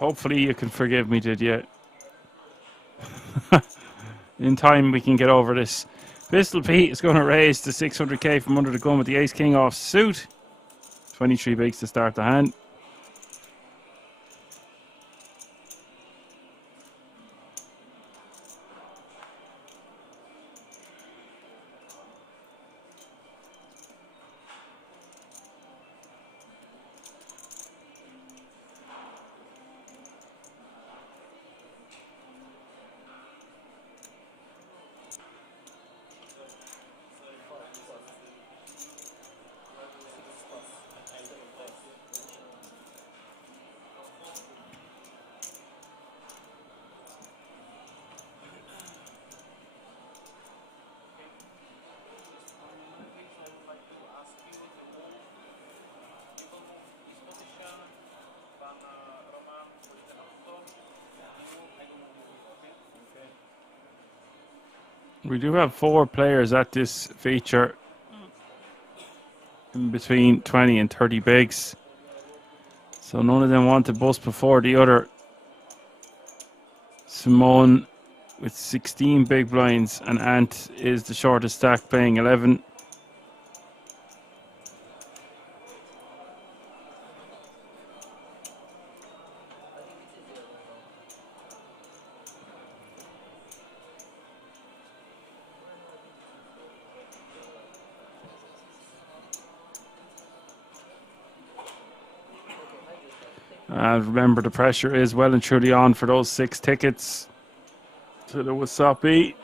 Hopefully you can forgive me, Didier. In time we can get over this. Pistol Pete is going to raise to 600k from under the gun with the Ace King off suit. 23 bigs to start the hand. We do have 4 players at this feature in between 20 and 30 bigs. So none of them want to bust before the other. Simone with 16 big blinds and Ant is the shortest stack playing 11. And remember, the pressure is well and truly on for those 6 tickets to the WSOP.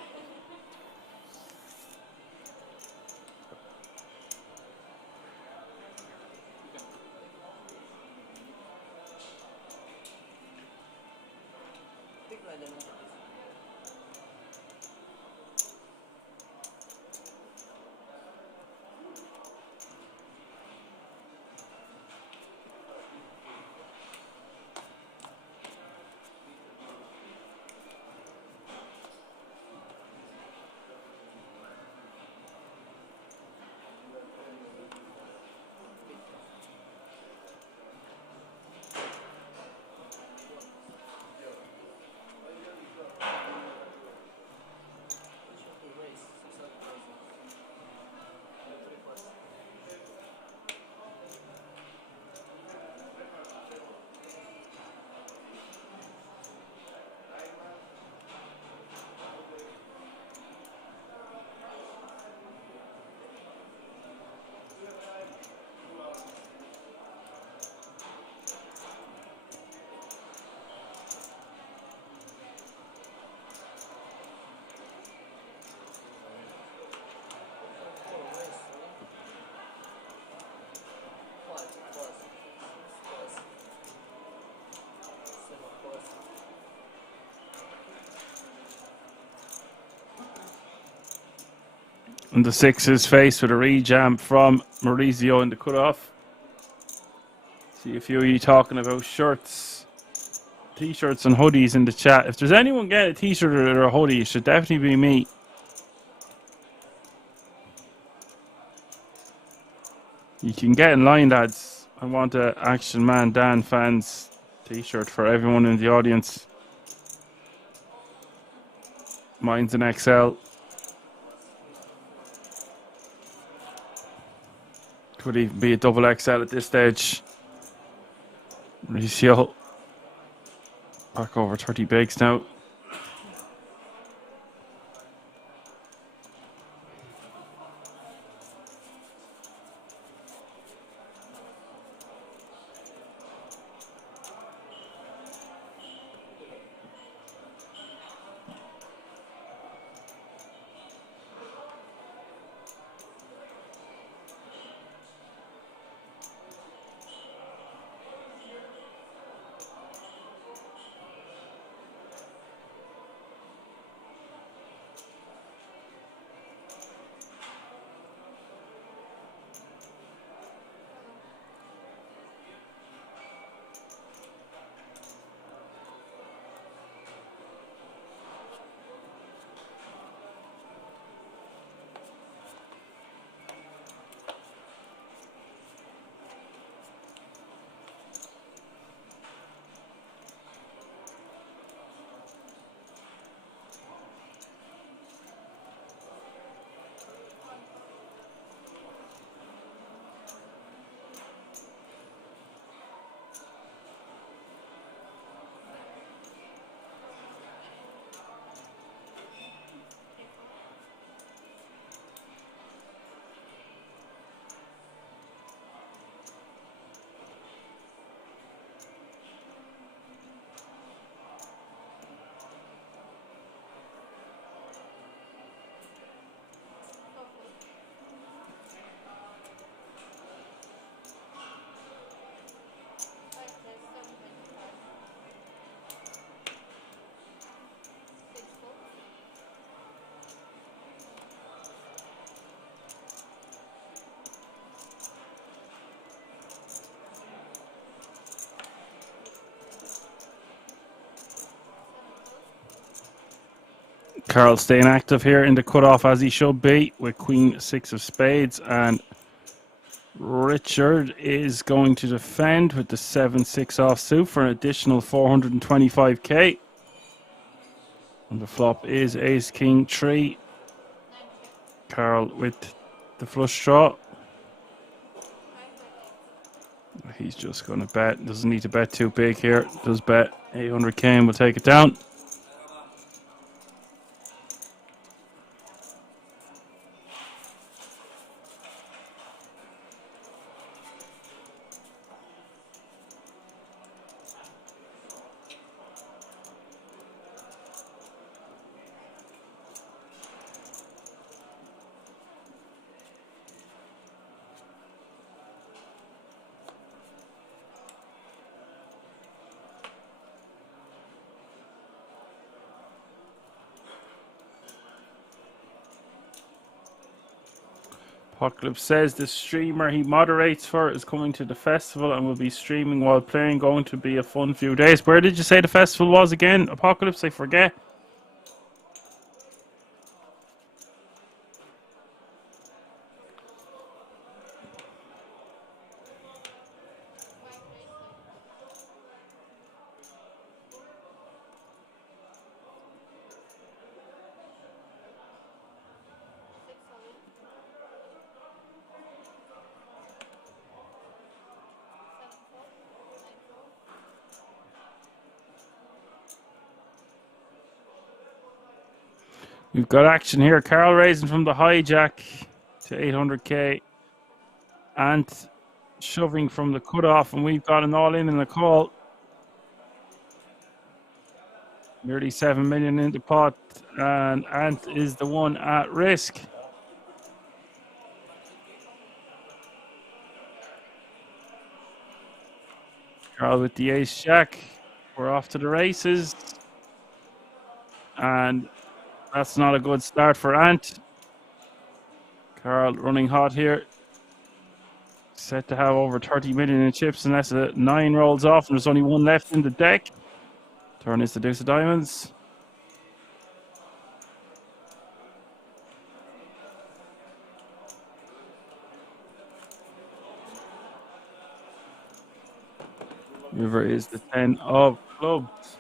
And the 6 is faced with a rejam from Maurizio in the cutoff. See a few of you talking about shirts, t-shirts and hoodies in the chat. If there's anyone getting a t-shirt or a hoodie, it should definitely be me. You can get in line, lads. I want a Action Man Dan fans t-shirt for everyone in the audience. Mine's an XL. Could even be a double XL at this stage. Mauricio back over 30 bigs now. Carl staying active here in the cutoff as he should be with Queen 6 of spades, and Richard is going to defend with the 7-6 offsuit for an additional 425k. And the flop is Ace King 3. Carl with the flush draw. He's just going to bet. Doesn't need to bet too big here. Does bet 800k and we'll take it down. Apocalypse says the streamer he moderates for is coming to the festival and will be streaming while playing. Going to be a fun few days. Where did you say the festival was again, Apocalypse? I forget. We've got action here. Carl raising from the hijack to 800k. Ant shoving from the cutoff, and we've got an all-in the call. Nearly 7 million in the pot, and Ant is the one at risk. Carl with the ace jack. We're off to the races. And that's not a good start for Ant. Carl running hot here. Set to have over 30 million in chips unless a 9 rolls off and there's only one left in the deck. Turn is the deuce of diamonds. River is the 10 of clubs.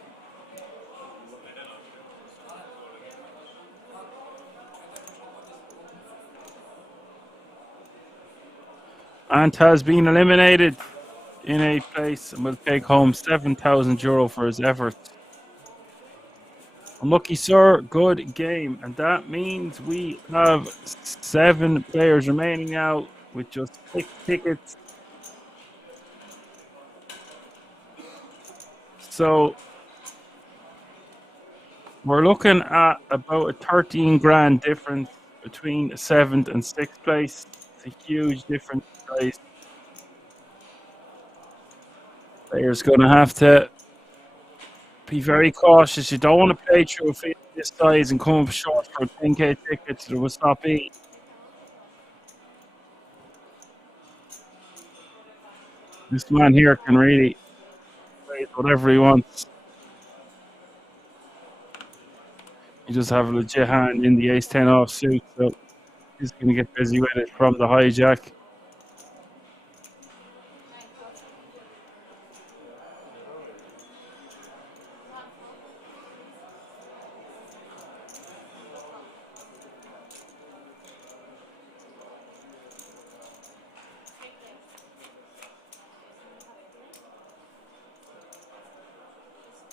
Ant has been eliminated in 8th place and will take home €7,000 for his efforts. Unlucky, sir. Good game. And that means we have 7 players remaining now with just 6 tickets. So we're looking at about a 13 grand difference between 7th and 6th place. It's a huge difference, guys. Players going to have to be very cautious. You don't want to play through a field this size and come up short for a 10k ticket to the WSOP. This man here can really play whatever he wants. He just have a legit hand in the ace-10 offsuit, so he's going to get busy with it from the hijack.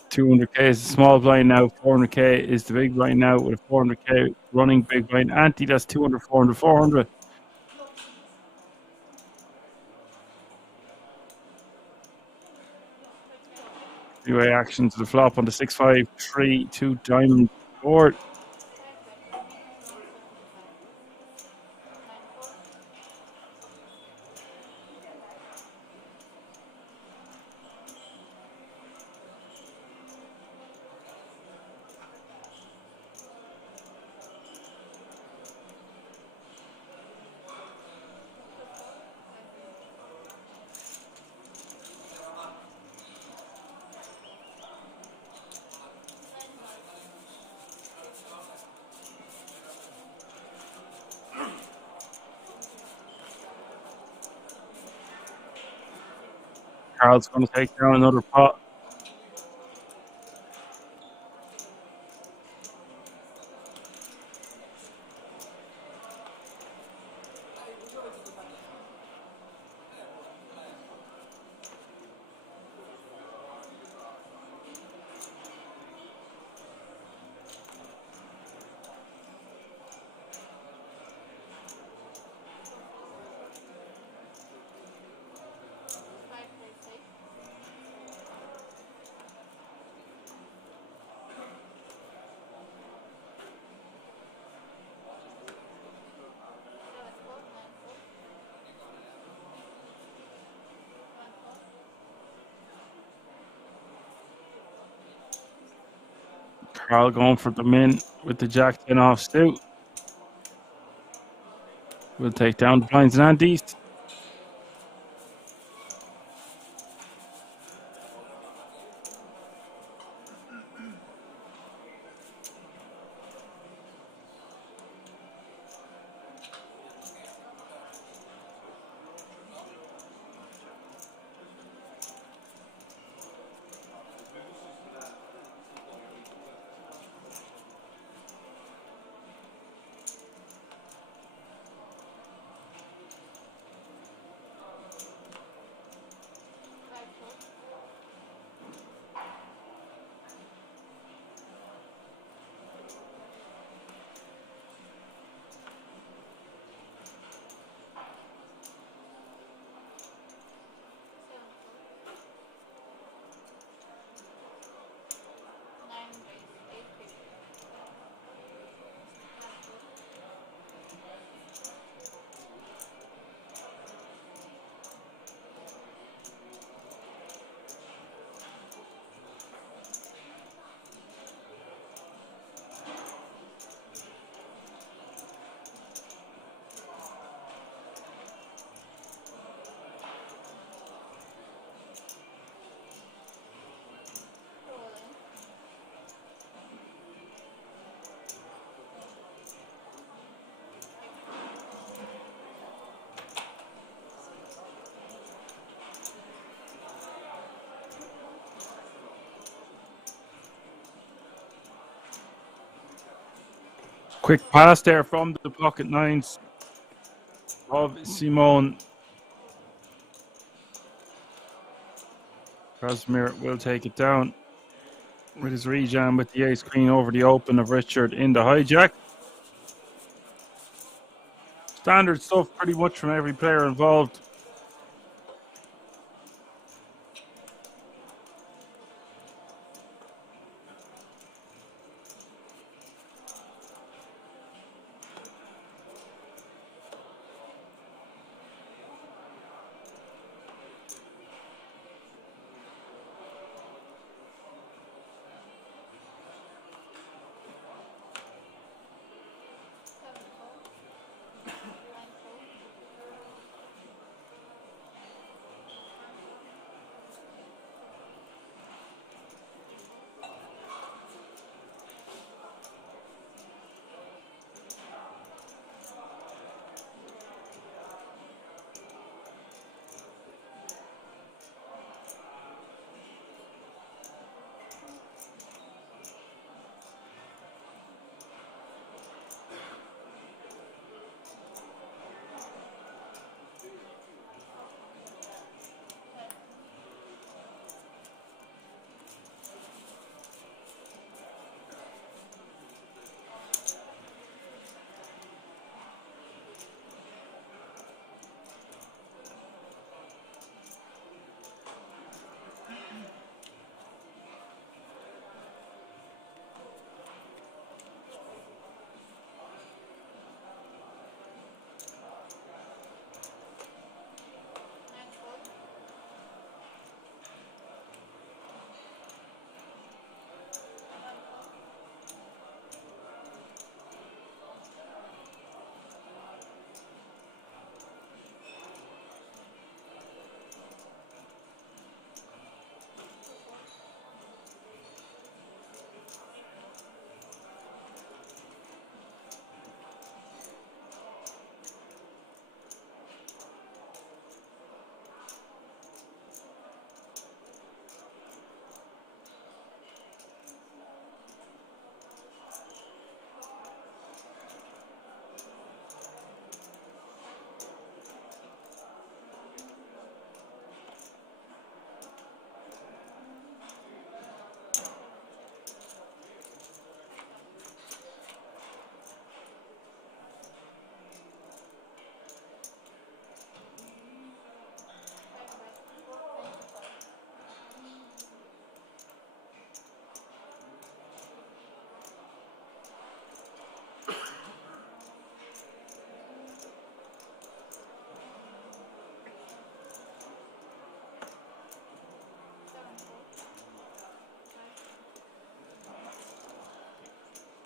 $200k is the small blind now. 400k is the big blind now with a 400k running big blind. Ante, that's 200, 400, 400. Three-way action to the flop on the 6-5, 3-2 diamond board. Carl's going to take down another pot. Carl going for the min with the jack 10 off suit. We'll take down the blinds and antes. Quick pass there from the pocket nines of Simone. Casimir will take it down with his rejam with the ace queen over the open of Richard in the hijack. Standard stuff pretty much from every player involved.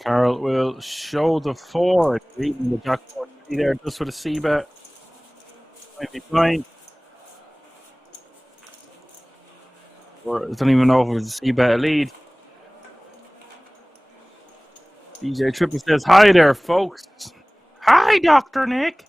Carl will show the 4. Leading the Jack 4 there just with a C-bet. Might be fine. Or I don't even know if it was a C-bet lead. DJ Triple says, hi there, folks. Hi, Dr. Nick.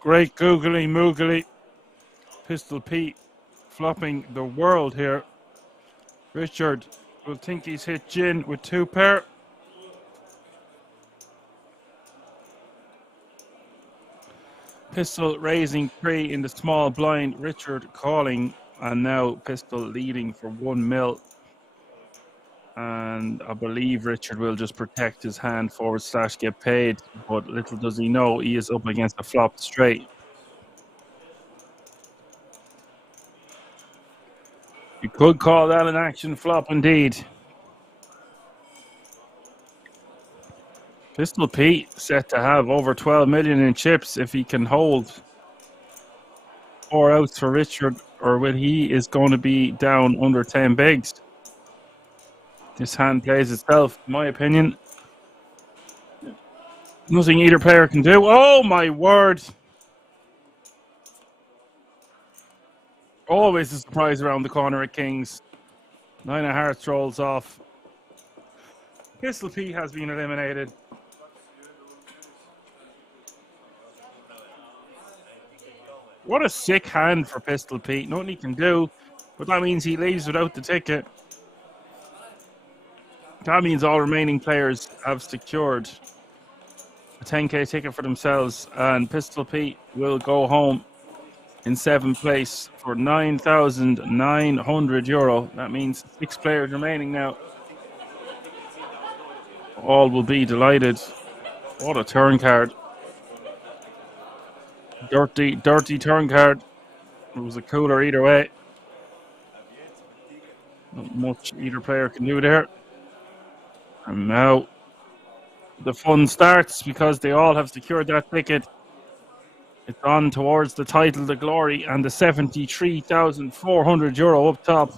Great googly moogly. Pistol Pete flopping the world here. Richard will think he's hit gin with 2 pair. Pistol raising 3 in the small blind. Richard calling, and now Pistol leading for 1 mil. And I believe Richard will just protect his hand / get paid. But little does he know, he is up against a flop straight. You could call that an action flop indeed. Pistol Pete set to have over 12 million in chips if he can hold 4 outs for Richard, or when he is going to be down under 10 bigs. This hand plays itself, in my opinion. Nothing either player can do. Oh my word! Always a surprise around the corner at Kings. 9 of hearts rolls off. Pistol Pete has been eliminated. What a sick hand for Pistol Pete. Nothing he can do, but that means he leaves without the ticket. That means all remaining players have secured a 10k ticket for themselves, and Pistol Pete will go home in 7th place for €9,900. That means 6 players remaining now. All will be delighted. What a turn card. Dirty turn card. It was a cooler either way. Not much either player can do there. And now the fun starts because they all have secured that ticket. It's on towards the title, the glory, and the €73,400 up top.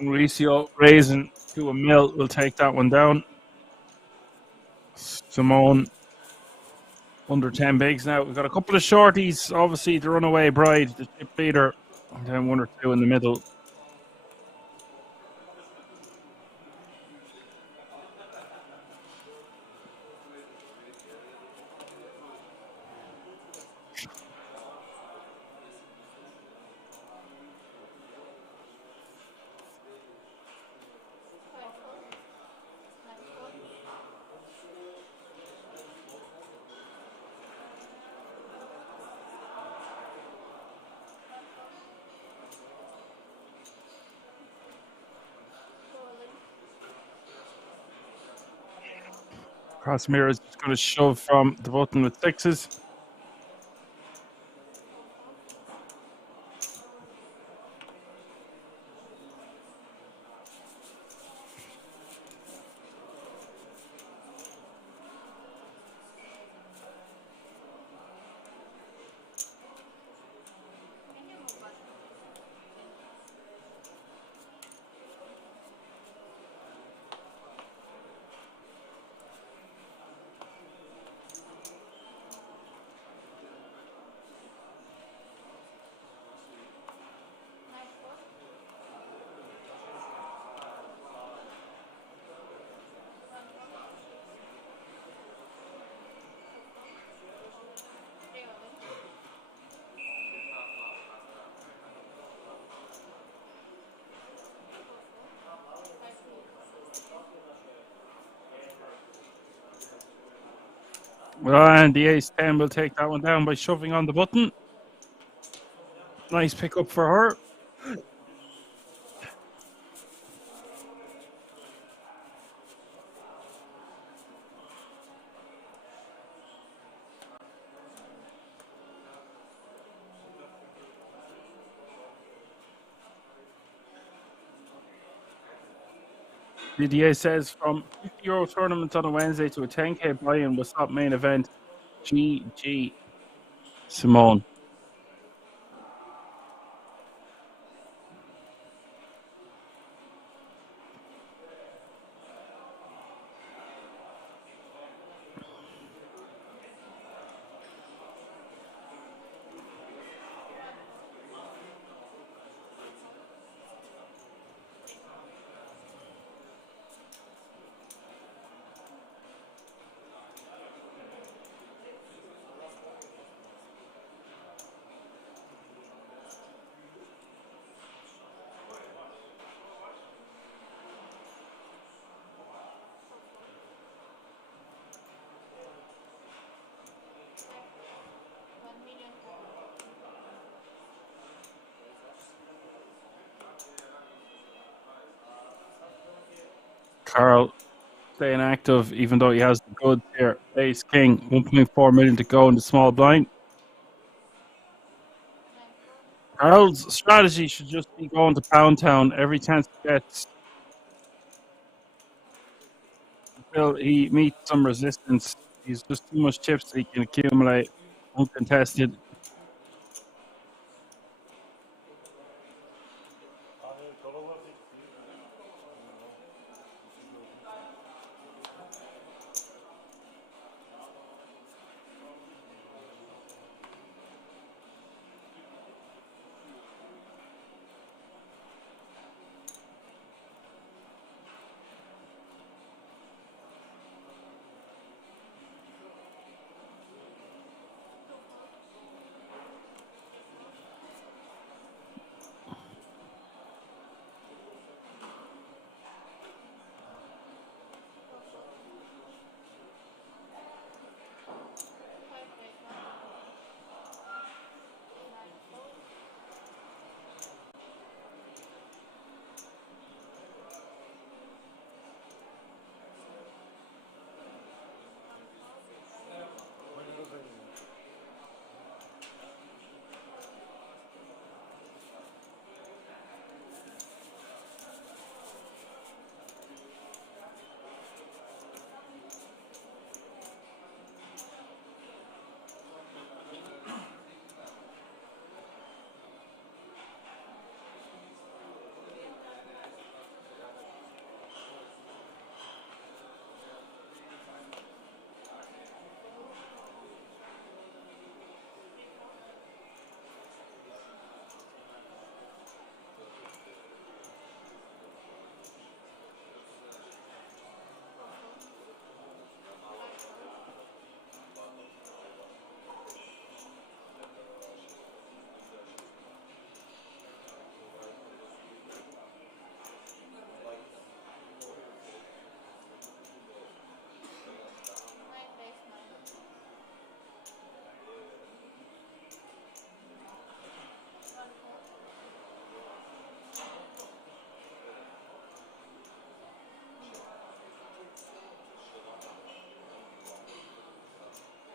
Mauricio raising to a mil will take that one down. Simone under 10 bigs now. We've got a couple of shorties. Obviously, the runaway bride, the chip leader, and then one or two in the middle. Crossmere is going to shove from the button with sixes. And the ace 10 will take that one down by shoving on the button. Nice pickup for her. DDA says from €50 tournament on a Wednesday to a 10k buy-in WSOP main event. GG. Simone. Carl staying active, even though he has the goods here. Ace King, 1.4 million to go in the small blind. Carl's strategy should just be going to Pound Town every chance he gets until he meets some resistance. He's just too much chips that he can accumulate uncontested.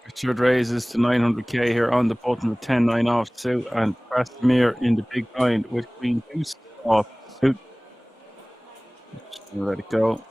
Richard raises to 900k here on the button with 10-9 off suit, and Krasimir in the big blind with Queen Deuce off suit. Just gonna let it go.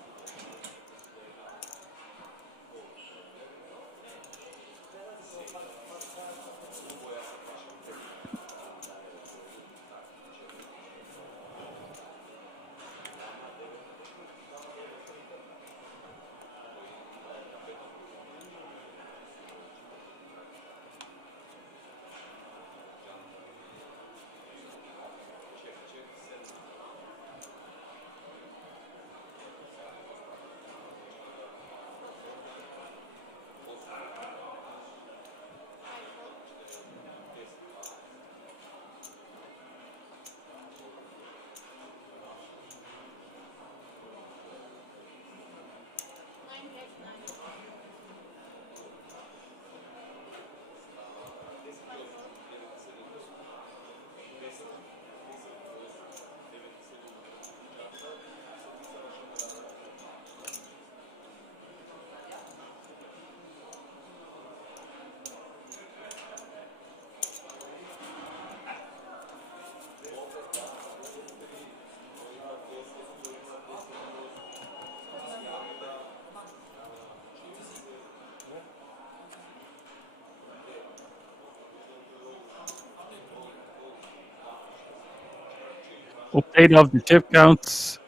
Update of the chip counts.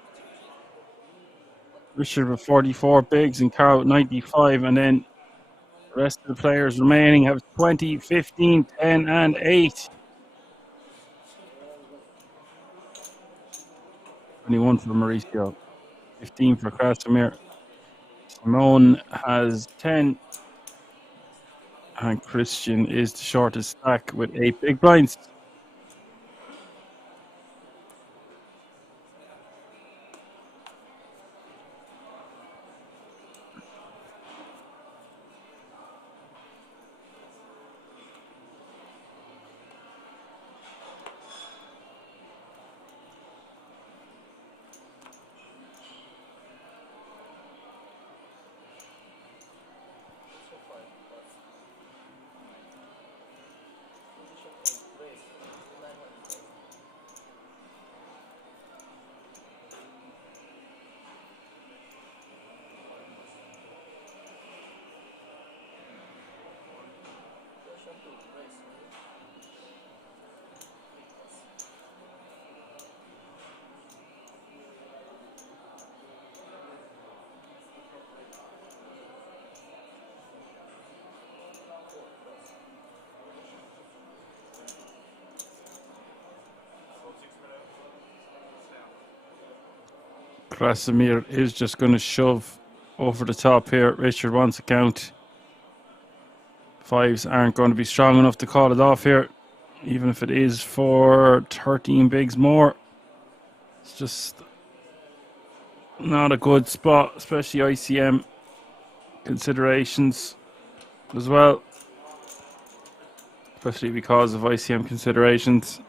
Richard with 44 bigs and Carl with 95, and then the rest of the players remaining have 20, 15, 10, and 8. 21 for Mauricio, 15 for Krasimir. Simone has 10, and Christian is the shortest stack with 8 big blinds. Krasimir is just going to shove over the top here. Richard wants a count. Fives aren't going to be strong enough to call it off here, even if it is for 13 bigs more. It's just not a good spot, especially ICM considerations as well. Especially because of ICM considerations.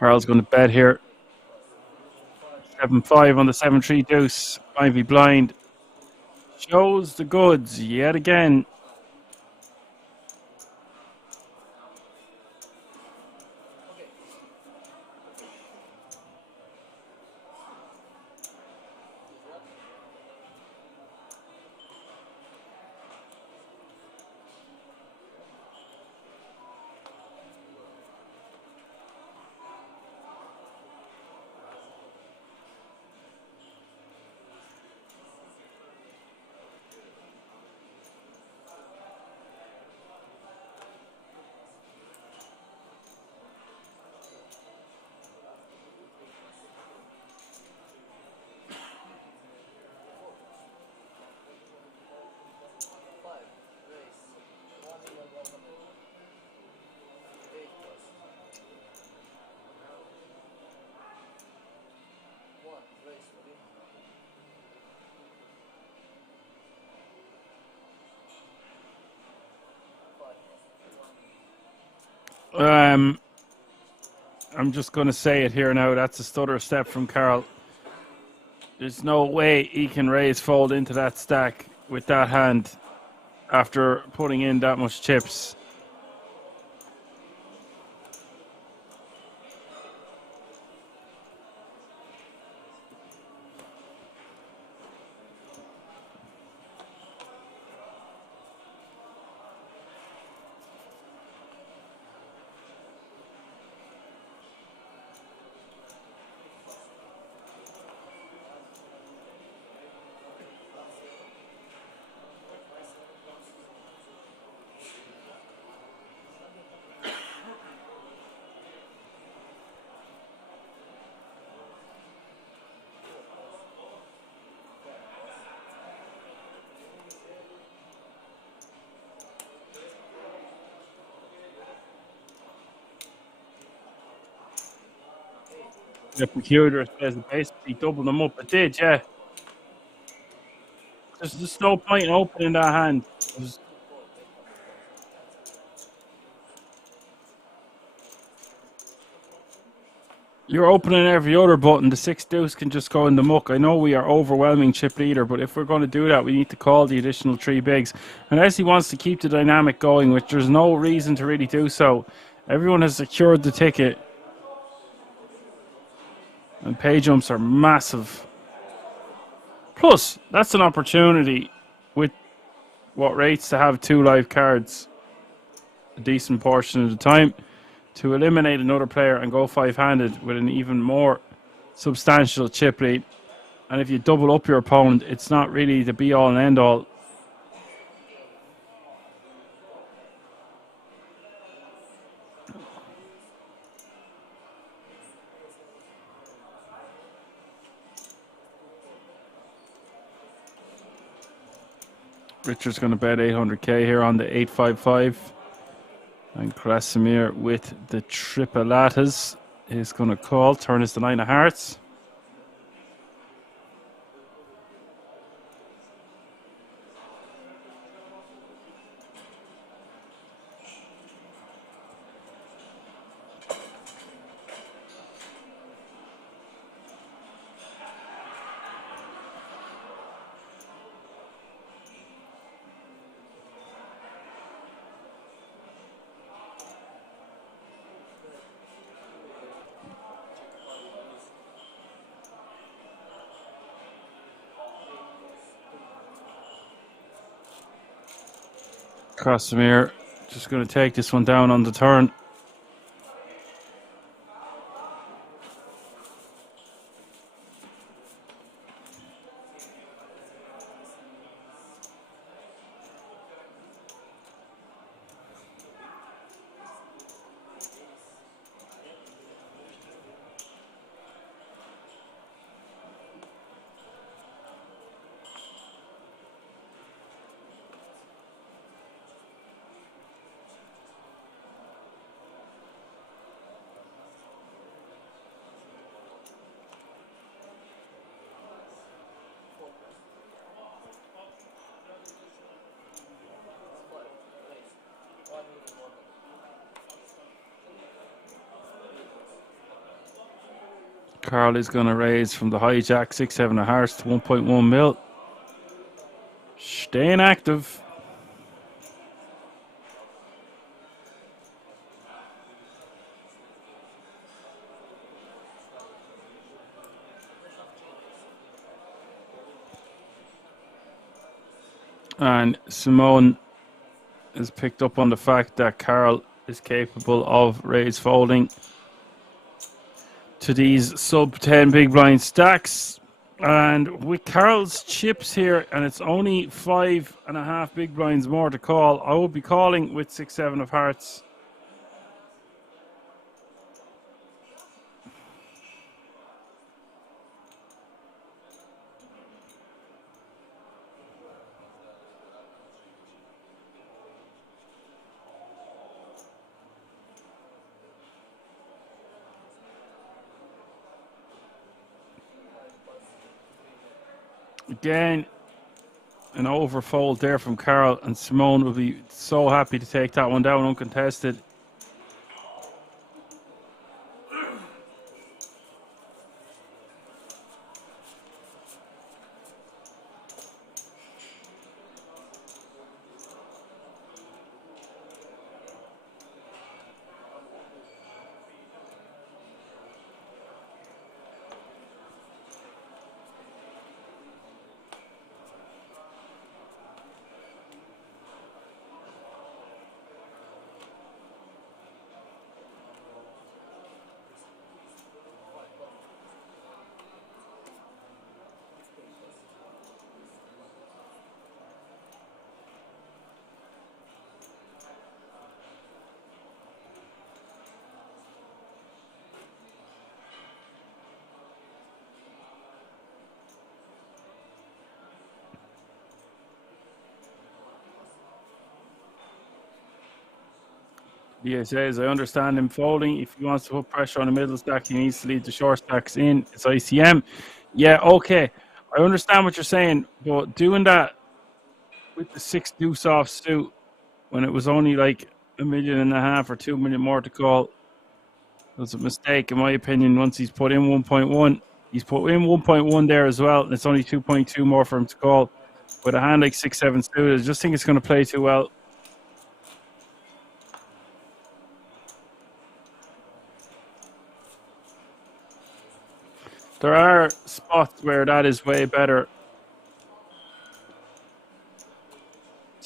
Carl's going to bet here. 7-5 on the 7-3 deuce. Ivy blind. Shows the goods yet again. I'm just going to say it here now. That's a stutter step from Carl. There's no way he can raise fold into that stack with that hand after putting in that much chips. The computer says it basically doubled them up. It did, yeah. There's just no point in opening that hand. You're opening every other button. The 6 deuce can just go in the muck. I know we are overwhelming chip leader, but if we're going to do that, we need to call the additional 3 bigs. Unless he wants to keep the dynamic going, which there's no reason to really do so. Everyone has secured the ticket. And pay jumps are massive. Plus, that's an opportunity with what rates to have 2 live cards a decent portion of the time to eliminate another player and go 5-handed with an even more substantial chip lead. And if you double up your opponent, it's not really the be all and end all. Richard's going to bet 800k here on the 855. And Krasimir with the tripolatas is going to call. Turn is the 9 of hearts. Krasimir just going to take this one down on the turn. Carl is going to raise from the hijack 6-7 of hearts to 1.1 mil. Staying active. And Simone has picked up on the fact that Carl is capable of raise folding to these sub 10 big blind stacks. And with Carl's chips here, and it's only 5.5 big blinds more to call, I will be calling with 6-7 of hearts. Again, an overfold there from Carl, and Simone will be so happy to take that one down uncontested. Yeah, says, I understand him folding. If he wants to put pressure on the middle stack, he needs to leave the short stacks in. It's ICM. Yeah, okay. I understand what you're saying, but doing that with the 6 deuce off suit when it was only like 1.5 million or 2 million more to call was a mistake, in my opinion. Once he's put in 1.1, he's put in 1.1 there as well, and it's only 2.2 more for him to call. With a hand like 6-7 suited, I just think it's going to play too well. There are spots where that is way better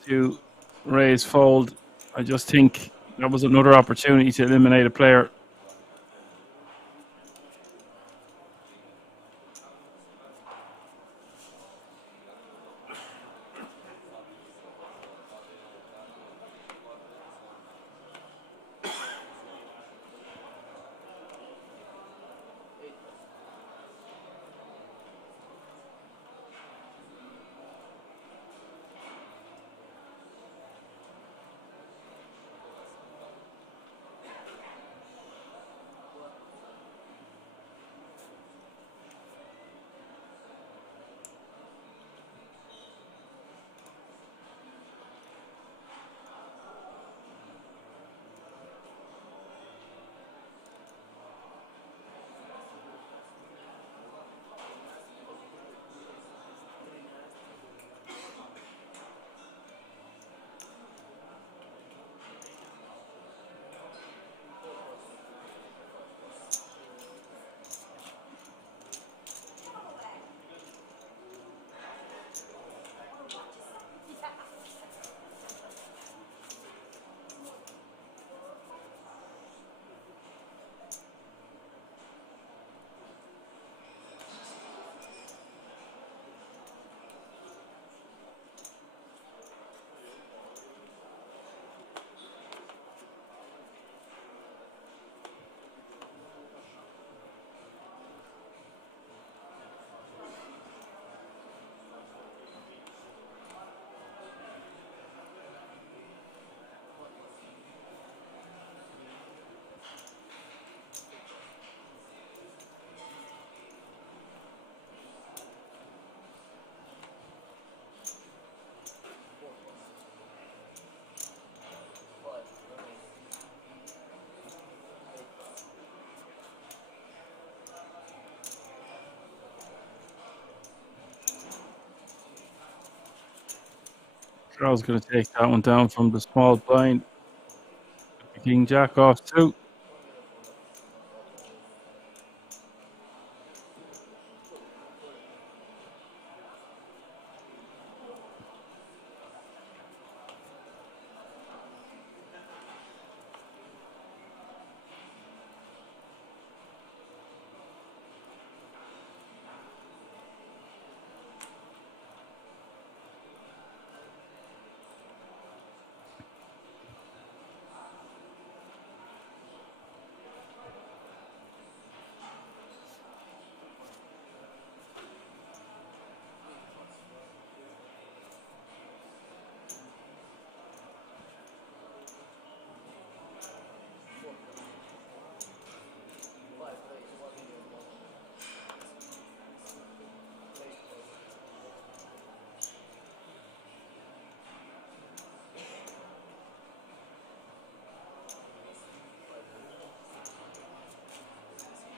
to raise fold. I just think that was another opportunity to eliminate a player. Charles going to take that one down from the small blind. King Jack off too.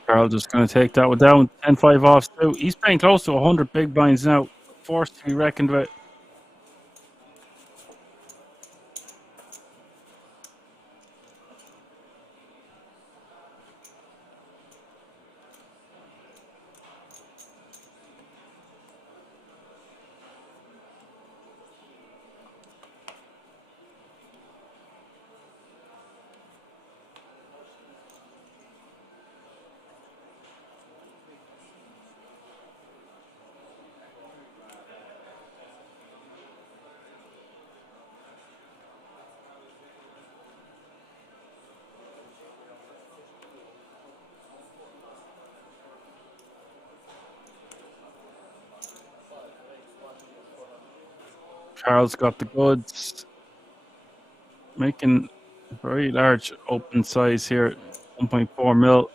Carl just going to take that one down. 10-5 off too. He's playing close to 100 big blinds now. Forced to be reckoned with. Carl's got the goods. Making a very large open size here. 1.4 mil.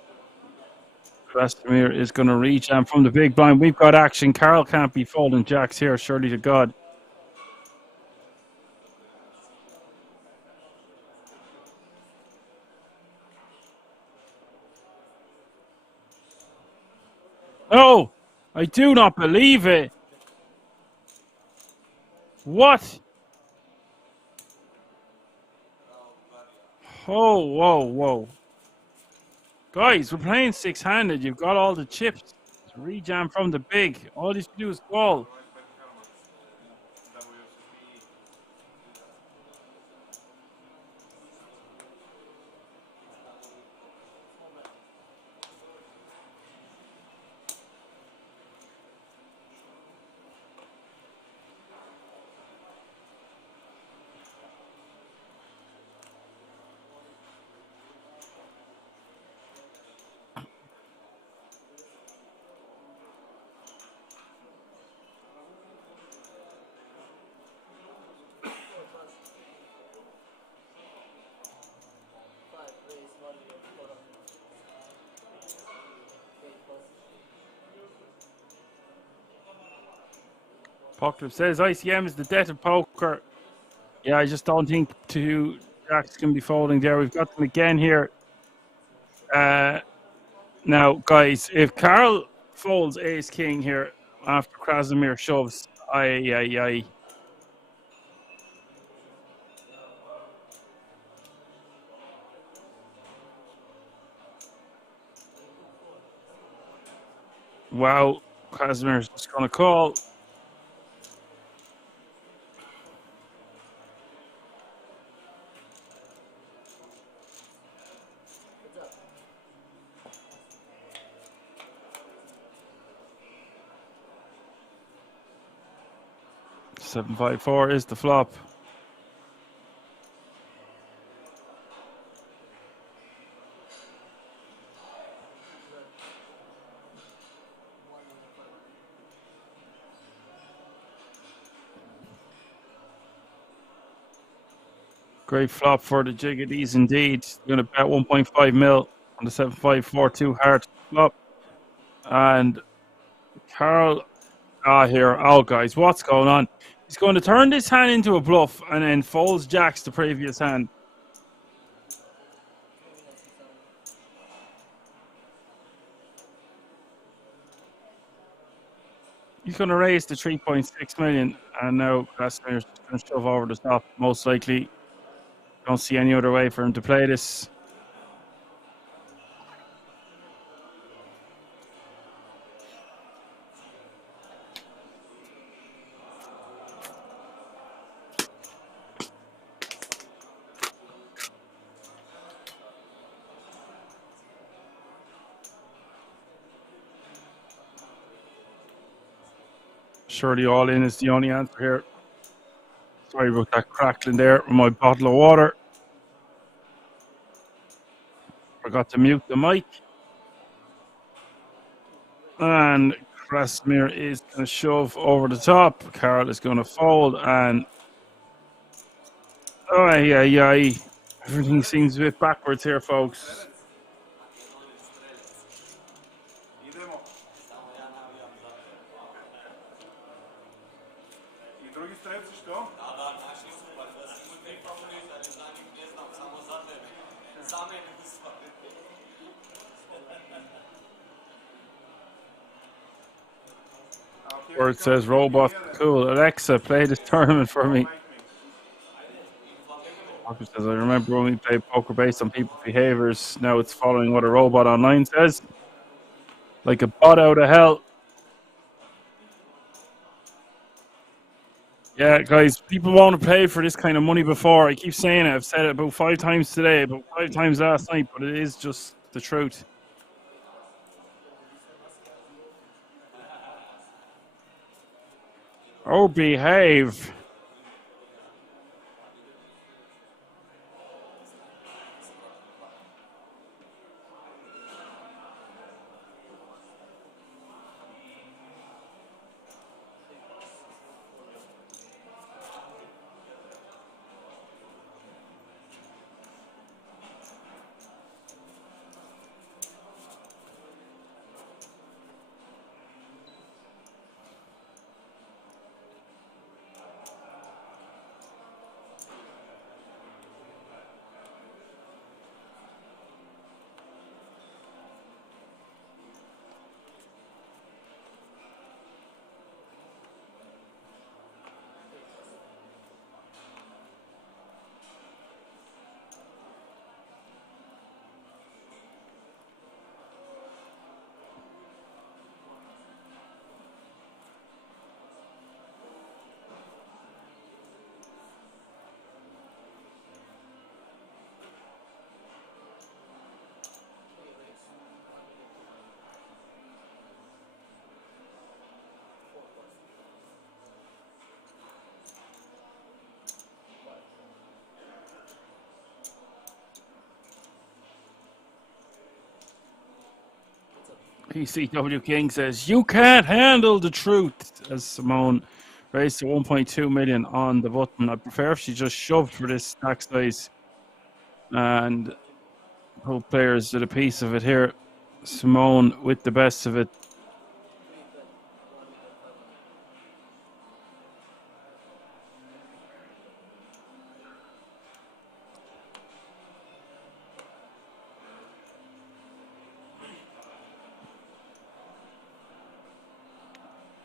Vestamir is going to reach and from the big blind. We've got action. Carl can't be folding jacks here, surely to God. Oh, I do not believe it. What? Oh, whoa, whoa. Guys, we're playing six-handed. You've got all the chips. Rejam from the big. All you do is call. Pockler says ICM is the death of poker. Yeah, I just don't think two jacks can be folding there. We've got them again here. Now, guys, if Carl folds ace king here after Krasimir shoves, aye. Wow, Krasimir's just going to call. Seven, 5, 4 is the flop. Great flop for the Jiggities indeed. Going to bet 1.5 mil on the 7-5-4-2 hard flop. And Carl, here. Oh, guys, what's going on? He's going to turn this hand into a bluff and then folds jacks the previous hand. He's going to raise to 3.6 million, and now Krasimir's going to shove over the top, most likely. Don't see any other way for him to play this. Surely all in is the only answer here. Sorry about that crackling there with my bottle of water. Forgot to mute the mic. And Krasimir is going to shove over the top. Carl is going to fold, and oh yeah. Everything seems a bit backwards here, folks. Where it says robot, cool. Alexa, play this tournament for me. Marcus says, I remember when we played poker based on people's behaviors. Now it's following what a robot online says. Like a bot out of hell. Yeah, guys, people won't have paid for this kind of money before. I keep saying it. I've said it about 5 times today, about 5 times last night, but it is just the truth. Oh, behave. PCW King says, you can't handle the truth, as Simone raised to 1.2 million on the button. I prefer if she just shoved for this stack size and both players did a piece of it here. Simone with the best of it.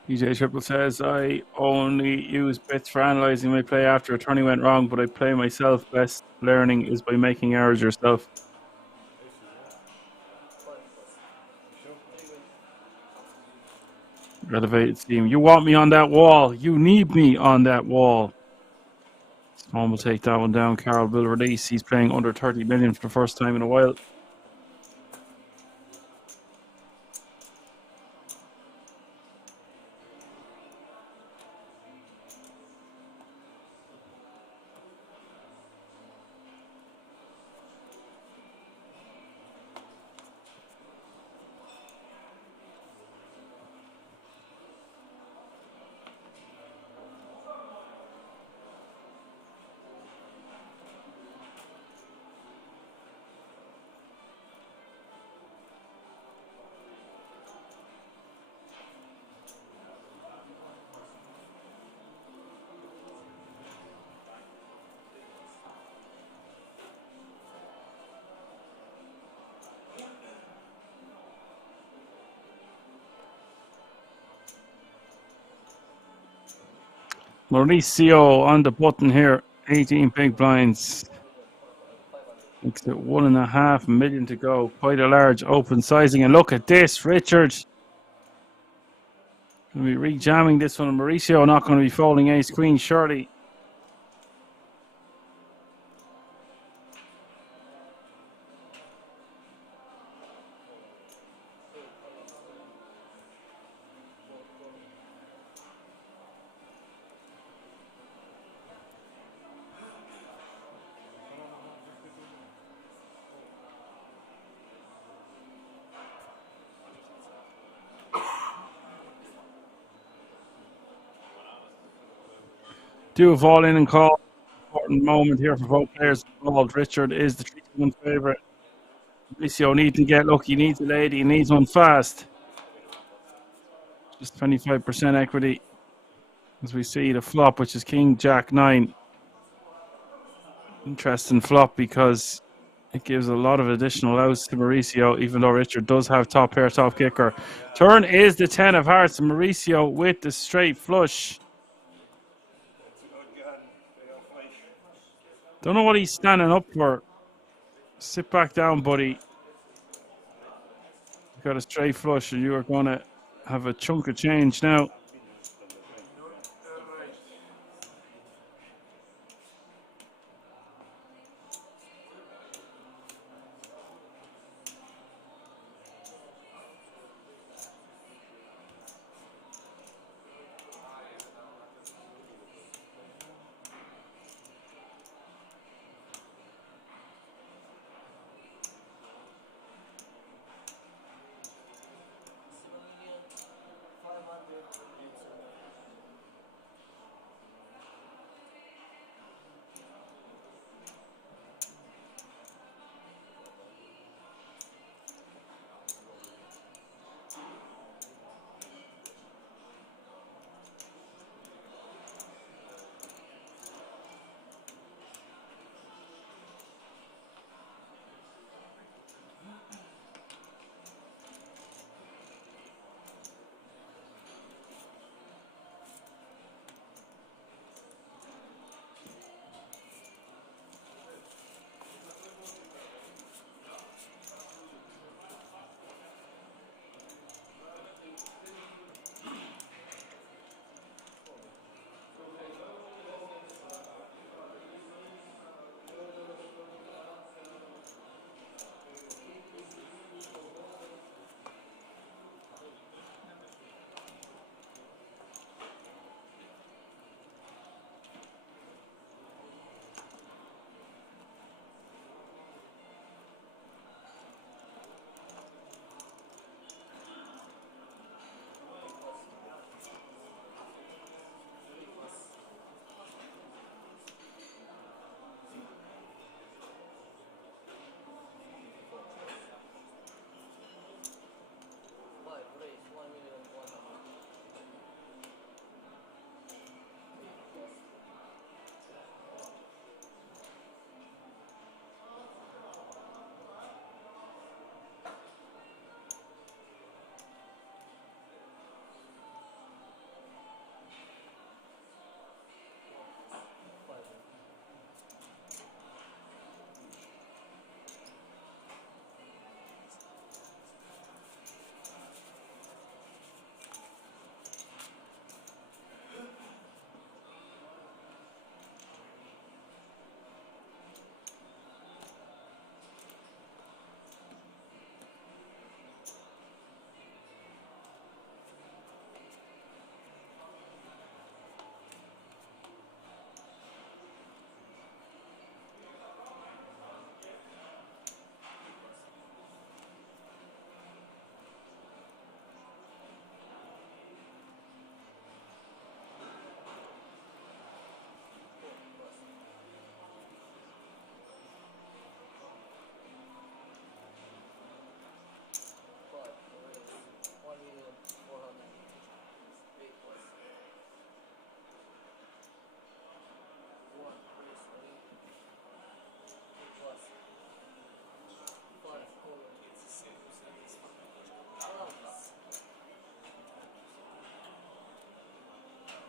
DJ Triple says, I only use bits for analysing my play after a tourney went wrong, but I play myself. Best learning is by making errors yourself. Elevated team. You want me on that wall. You need me on that wall. Spawn will take that one down. Carl will release. He's playing under 30 million for the first time in a while. Mauricio on the button here. 18 big blinds. Makes it 1.5 million to go. Quite a large open sizing. And look at this, Richard. Going to be rejamming this one. Mauricio not going to be folding ace queen, surely. Do a fall in and call. Important moment here for both players involved. Richard is the 3-1 favourite. Mauricio needs to get lucky. He needs a lady. He needs one fast. Just 25% equity. As we see the flop, which is King Jack 9. Interesting flop because it gives a lot of additional outs to Mauricio, even though Richard does have top pair, top kicker. Turn is the 10 of hearts. Mauricio with the straight flush. Don't know what he's standing up for. Sit back down, buddy. You've got a straight flush, and you are going to have a chunk of change now.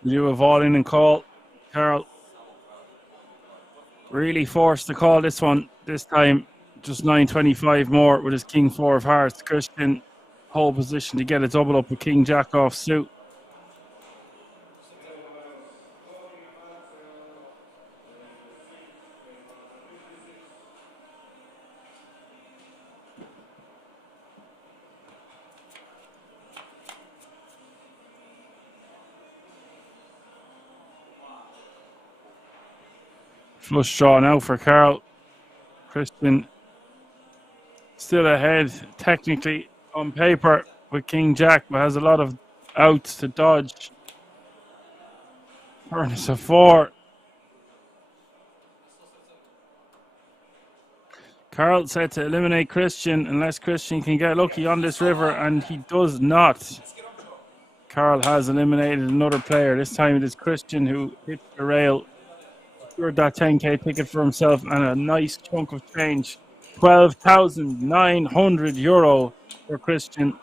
You have all in and call. Carl really forced to call this one this time. Just 9.25 more with his king 4 of hearts. Christian, whole position to get a double up with king jack off suit. Flush draw now for Carl. Christian still ahead, technically on paper with king jack, but has a lot of outs to dodge. Furnace of 4. Carl said to eliminate Christian unless Christian can get lucky on this river, and he does not. Carl has eliminated another player. This time it is Christian who hit the rail, secured that 10k ticket for himself and a nice chunk of change. 12,900 euro for Christian.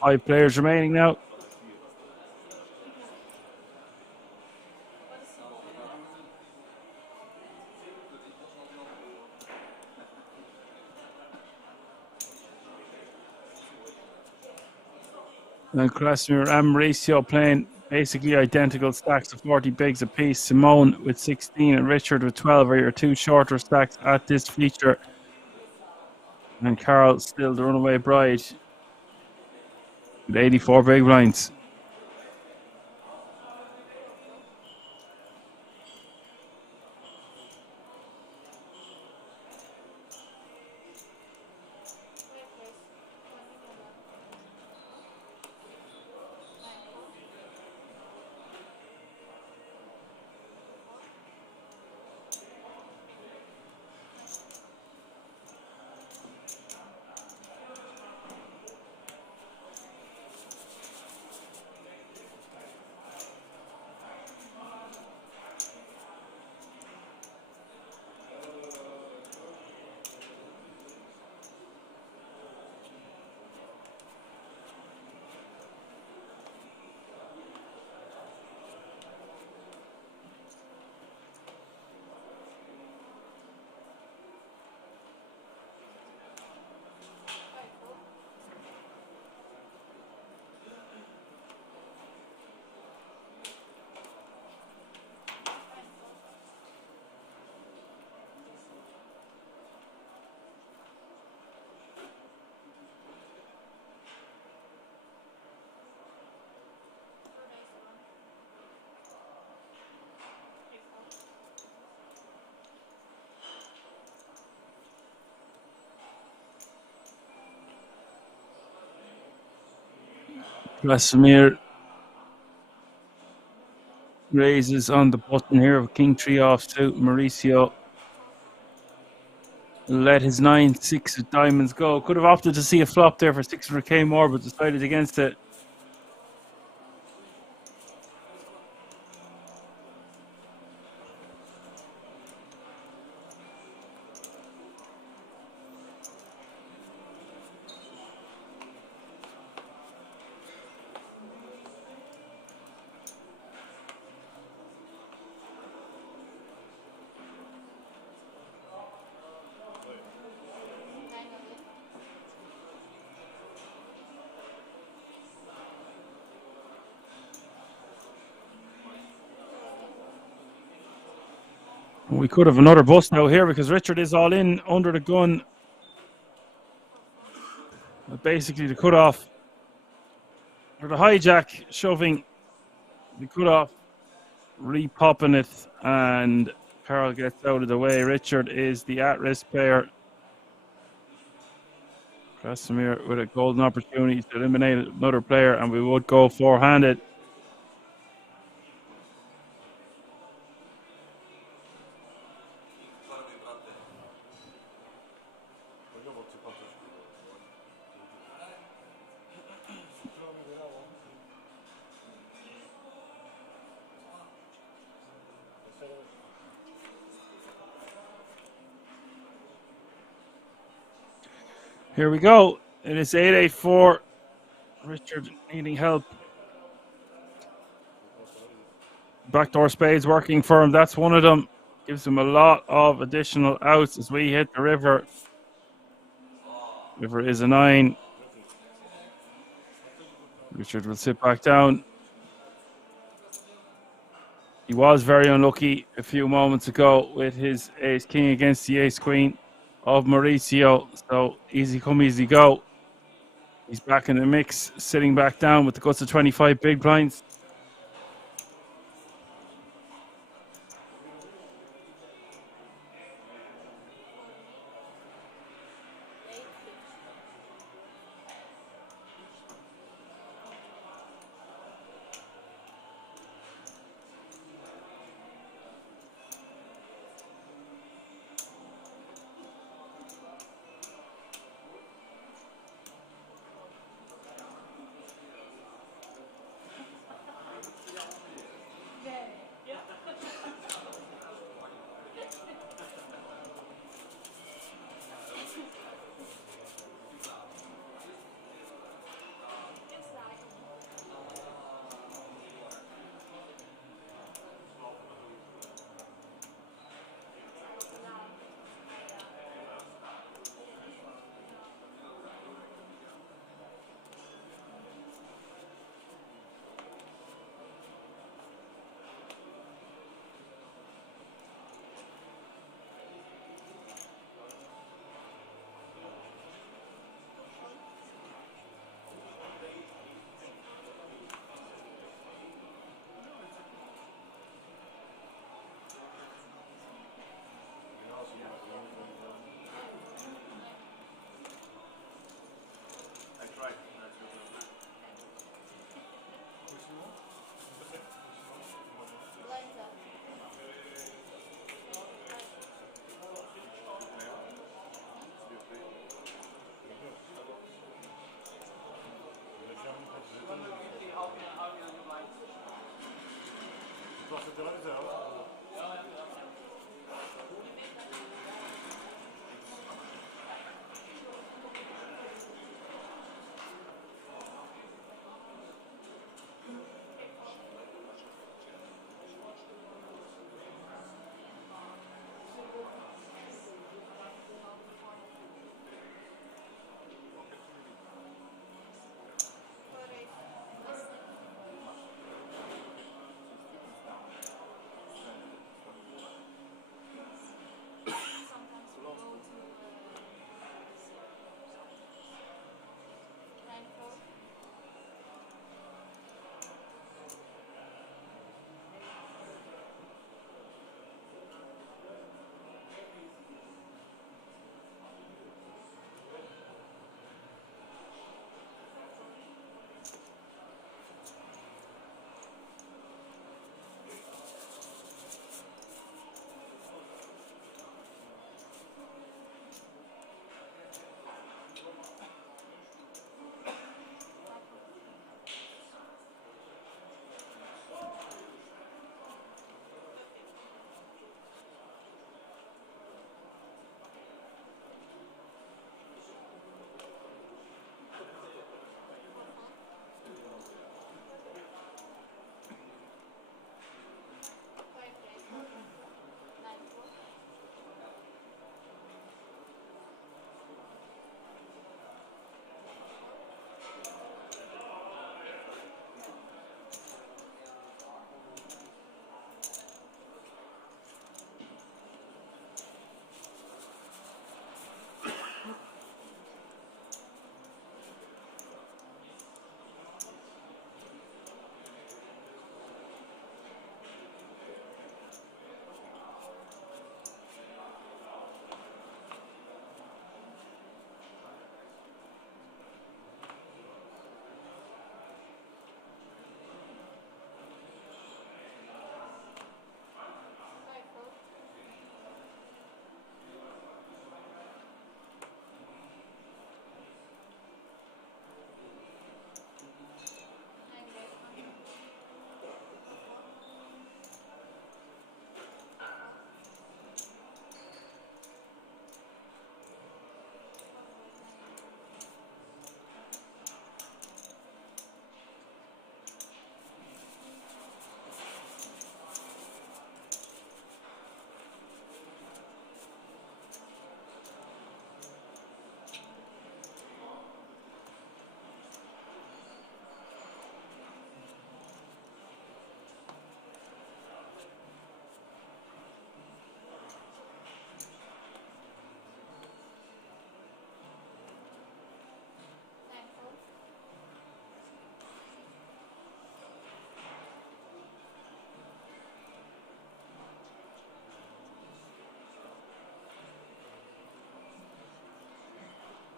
Five players remaining now. And Krasimir and Mauricio playing basically identical stacks of 40 bigs apiece. Simone with 16 and Richard with 12 are your two shorter stacks at this feature. And Carl still the runaway bride with 84 big blinds. Krasimir raises on the button here of king 3 offsuit. Mauricio let his 9-6 of diamonds go. Could have opted to see a flop there for 600k more, but decided against it. We could have another bust now here because Richard is all in under the gun. Basically the cutoff, or the hijack shoving the cutoff, re-popping it, and Carl gets out of the way. Richard is the at-risk player. Krasimir with a golden opportunity to eliminate another player, and we would go four-handed. Here we go. It is 8-8-4. Richard needing help. Backdoor spades working for him. That's one of them. Gives him a lot of additional outs as we hit the river. River is a 9. Richard will sit back down. He was very unlucky a few moments ago with his ace king against the ace queen of Mauricio. So easy come, easy go. He's back in the mix, sitting back down with the guts of 25 big blinds.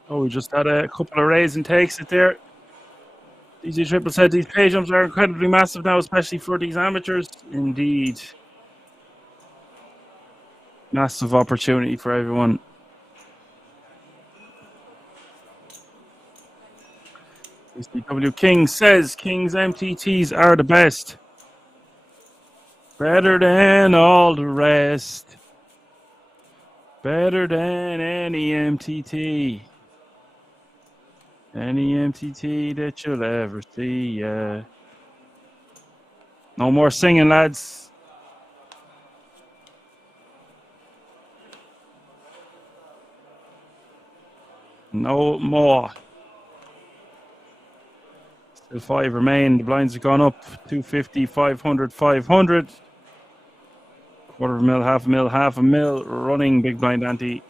Oh, we just had a couple of raise and takes it there. DZ Triple said these pay jumps are incredibly massive now, especially for these amateurs. Indeed. Massive opportunity for everyone. SDW King says King's MTTs are the best. Better than all the rest. Better than any MTT. Any MTT that you'll ever see. No more singing, lads. No more. Still 5 remain. The blinds have gone up. 250, 500, 500. Quarter of a mil, half a mil. Running big blind ante.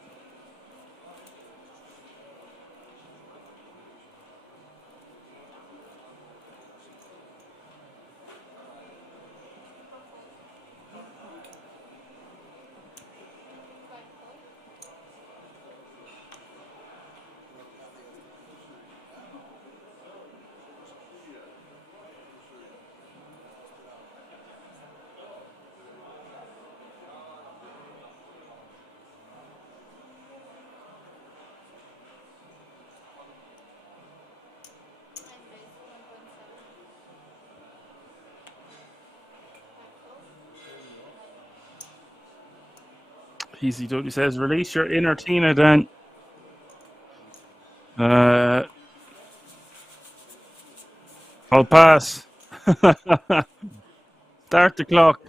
PCW says, release your inner Tina, Dan. I'll pass. Start the clock.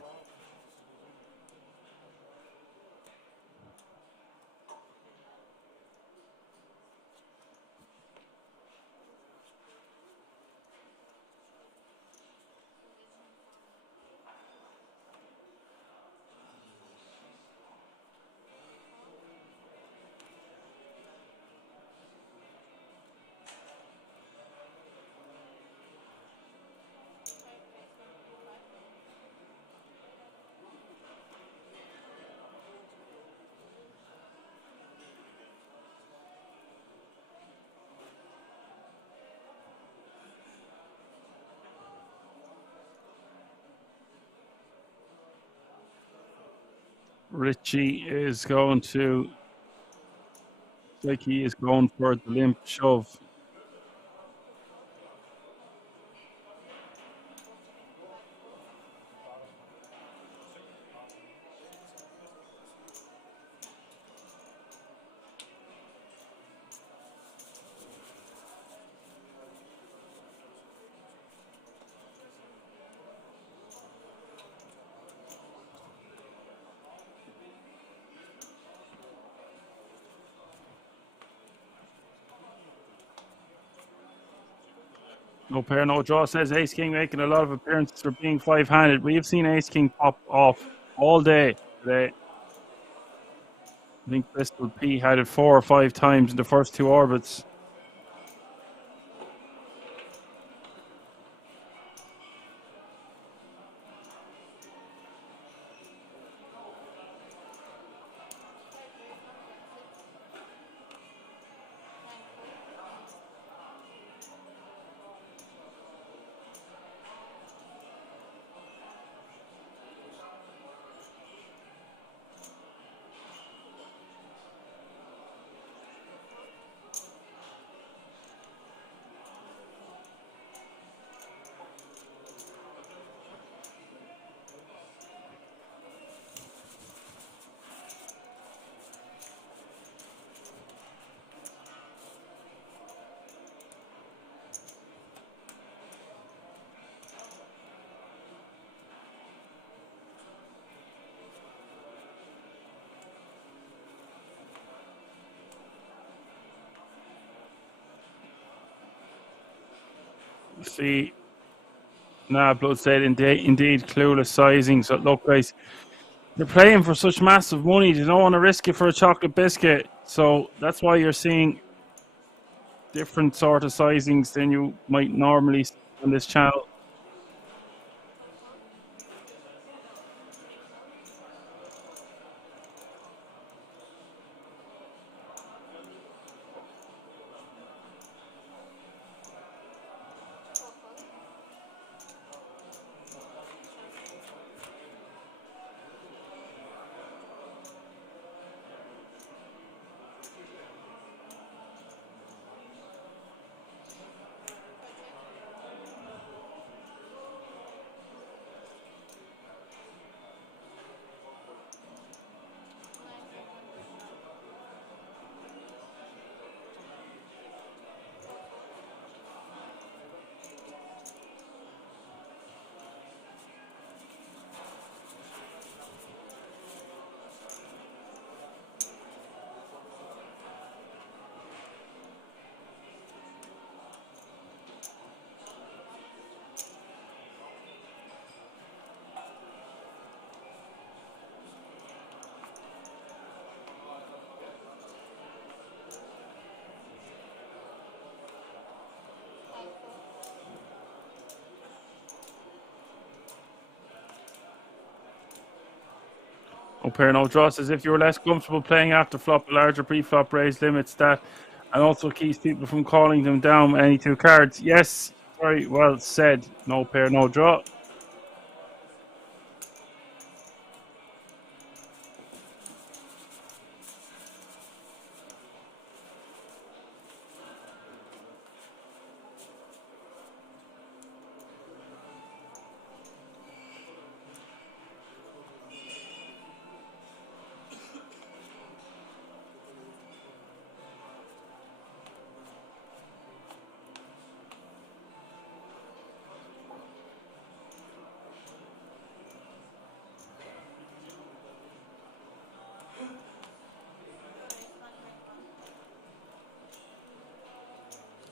Richie is going to, like he is going for the limp shove. No pair, no draw, says Ace King, making a lot of appearances for being 5-handed. We have seen Ace King pop off all day today. I think Bristol P had it 4 or 5 times in the first 2 orbits. See, nah, Blood said indeed clueless sizing. So look, guys, they're playing for such massive money. They don't want to risk it for a chocolate biscuit. So that's why you're seeing different sort of sizings than you might normally see on this channel. No pair, no draw says if you're less comfortable playing after flop, a larger pre-flop raise limits that and also keeps people from calling them down any two cards. Yes, very well said. No pair, no draw.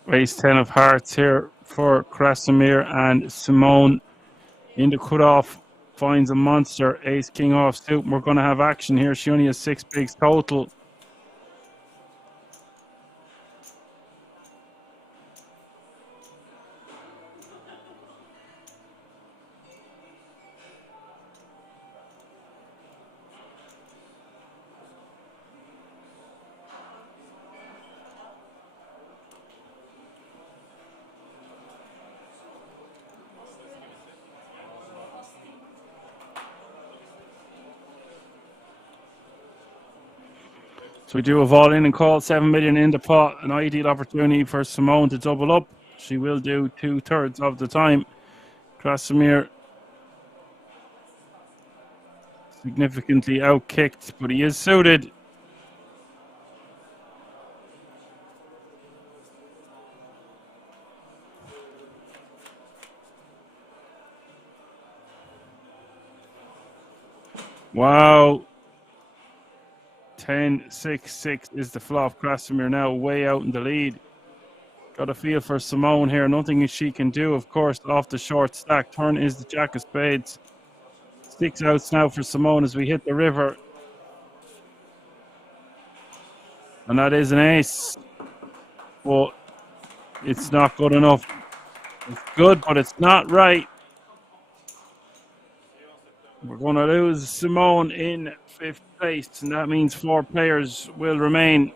Raise 10 of hearts here for Krasimir, and Simone in the cutoff finds a monster. Ace king off suit. We're going to have action here. She only has 6 bigs total. So we do have all in and call 7 million in the pot. An ideal opportunity for Simone to double up. She will do 2/3 of the time. Krasimir significantly outkicked, but he is suited. Wow. 10-6-6 is the flop. Krasimir now way out in the lead. Got a feel for Simone here. Nothing she can do, of course, off the short stack. Turn is the jack of spades. 6 outs now for Simone as we hit the river. And that is an ace. But it's not good enough. It's good, but it's not right. We're going to lose Simone in 5th place, and that means 4 players will remain.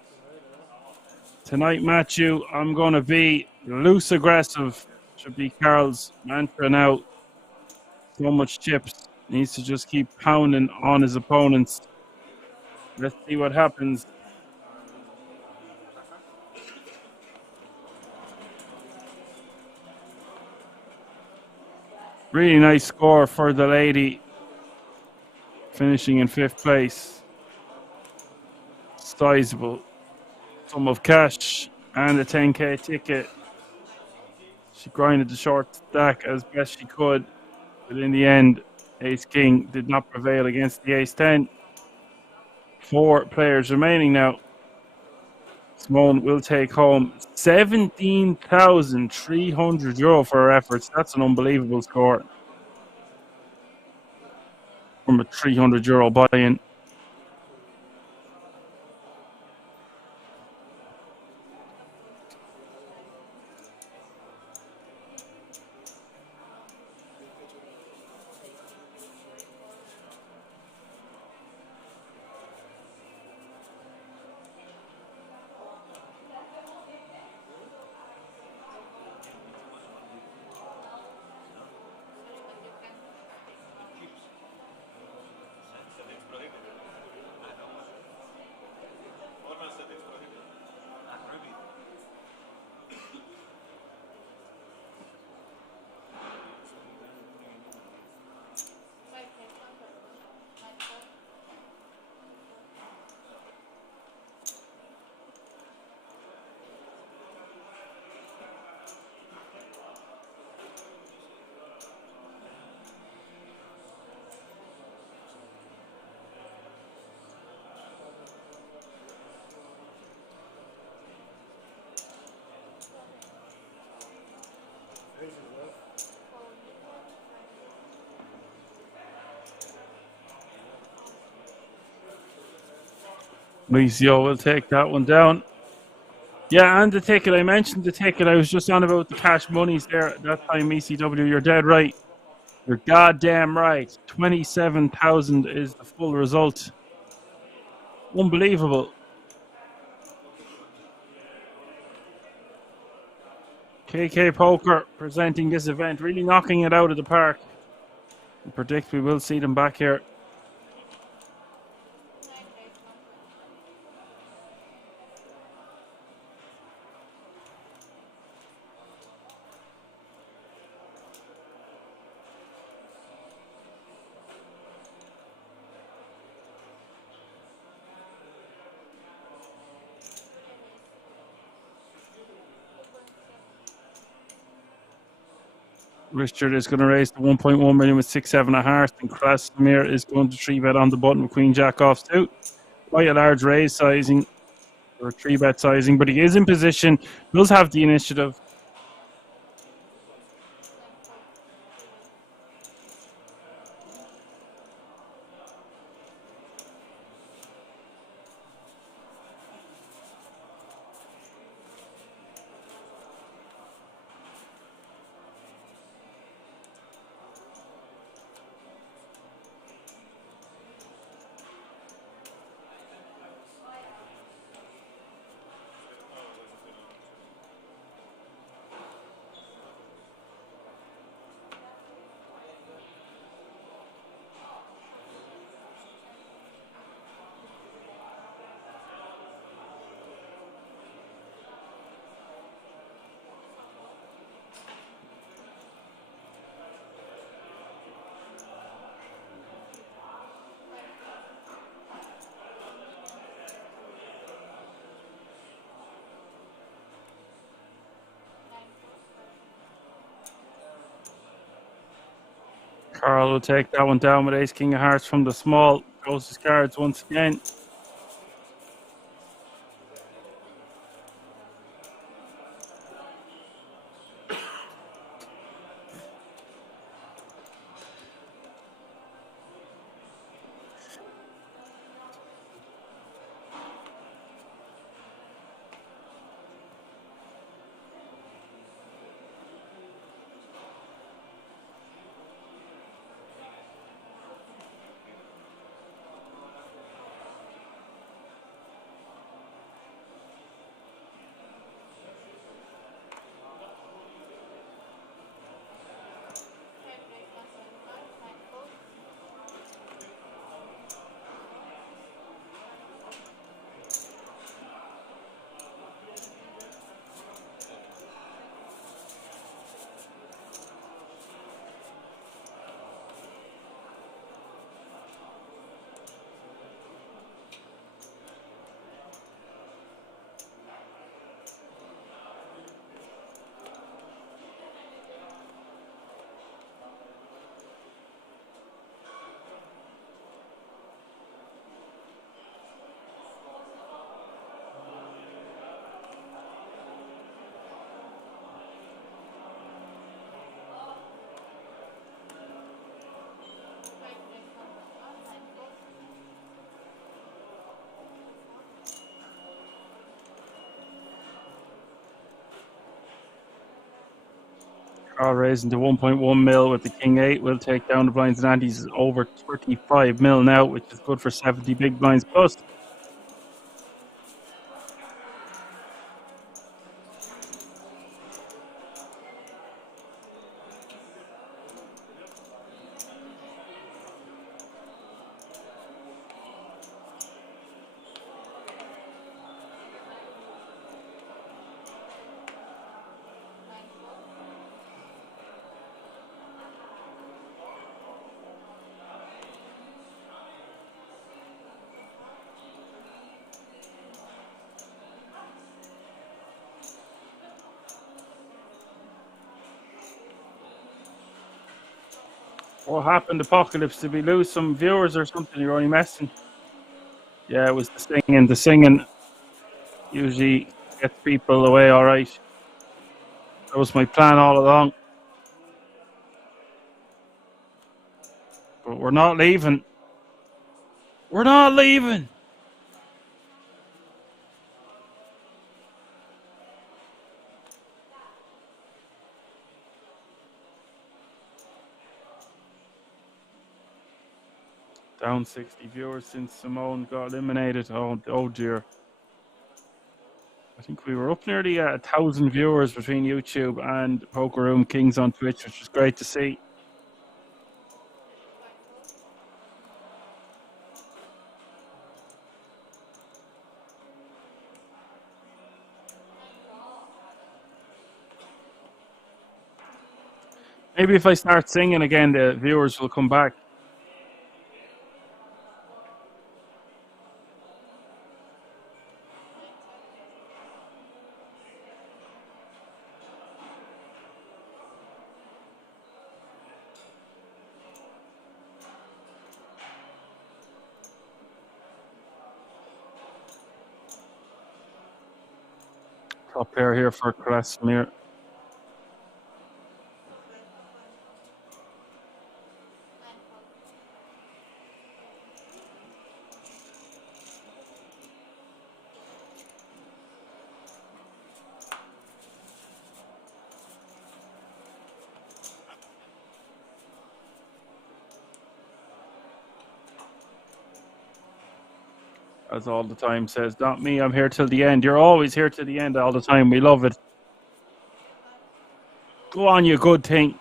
Tonight, Matthew, I'm going to be loose aggressive. Should be Carl's mantra now. So much chips. Needs to just keep pounding on his opponents. Let's see what happens. Really nice score for the lady. Finishing in 5th place. Sizable sum of cash and a 10k ticket. She grinded the short stack as best she could, but in the end, Ace King did not prevail against the Ace 10. 4 players remaining now. Simone will take home €17,300 for her efforts. That's an unbelievable score from a €300 buy-in. Lucio will take that one down. Yeah, and the ticket. I mentioned the ticket. I was just on about the cash monies there at that time, ECW. You're dead right. You're goddamn right. 27,000 is the full result. Unbelievable. KK Poker presenting this event, really knocking it out of the park. I predict we will see them back here. Richard is going to raise the 1.1 million with 6-7 a heart, and Krasimir is going to 3-bet on the button with Queen Jack offsuit. Quite a large raise sizing, or 3-bet sizing, but he is in position, does have the initiative. Carl will take that one down with Ace King of Hearts from the small. Goes his cards once again. Carl raising to 1.1 mil with the King 8. Will take down the blinds and antes over 35 mil now, which is good for 70 big blinds plus. What happened, Apocalypse? Did we lose some viewers or something? You're only messing. Yeah, it was the singing. The singing usually gets people away all right. That was my plan all along. But we're not leaving. We're not leaving. Down 60 viewers since Simone got eliminated. Oh dear. I think we were up nearly 1,000 viewers between YouTube and Poker Room Kings on Twitch, which was great to see. Maybe if I start singing again, the viewers will come back. Top pair here for Krasimir. As all the time says, not me, I'm here till the end. You're always here till the end all the time. We love it. Go on, you good thing.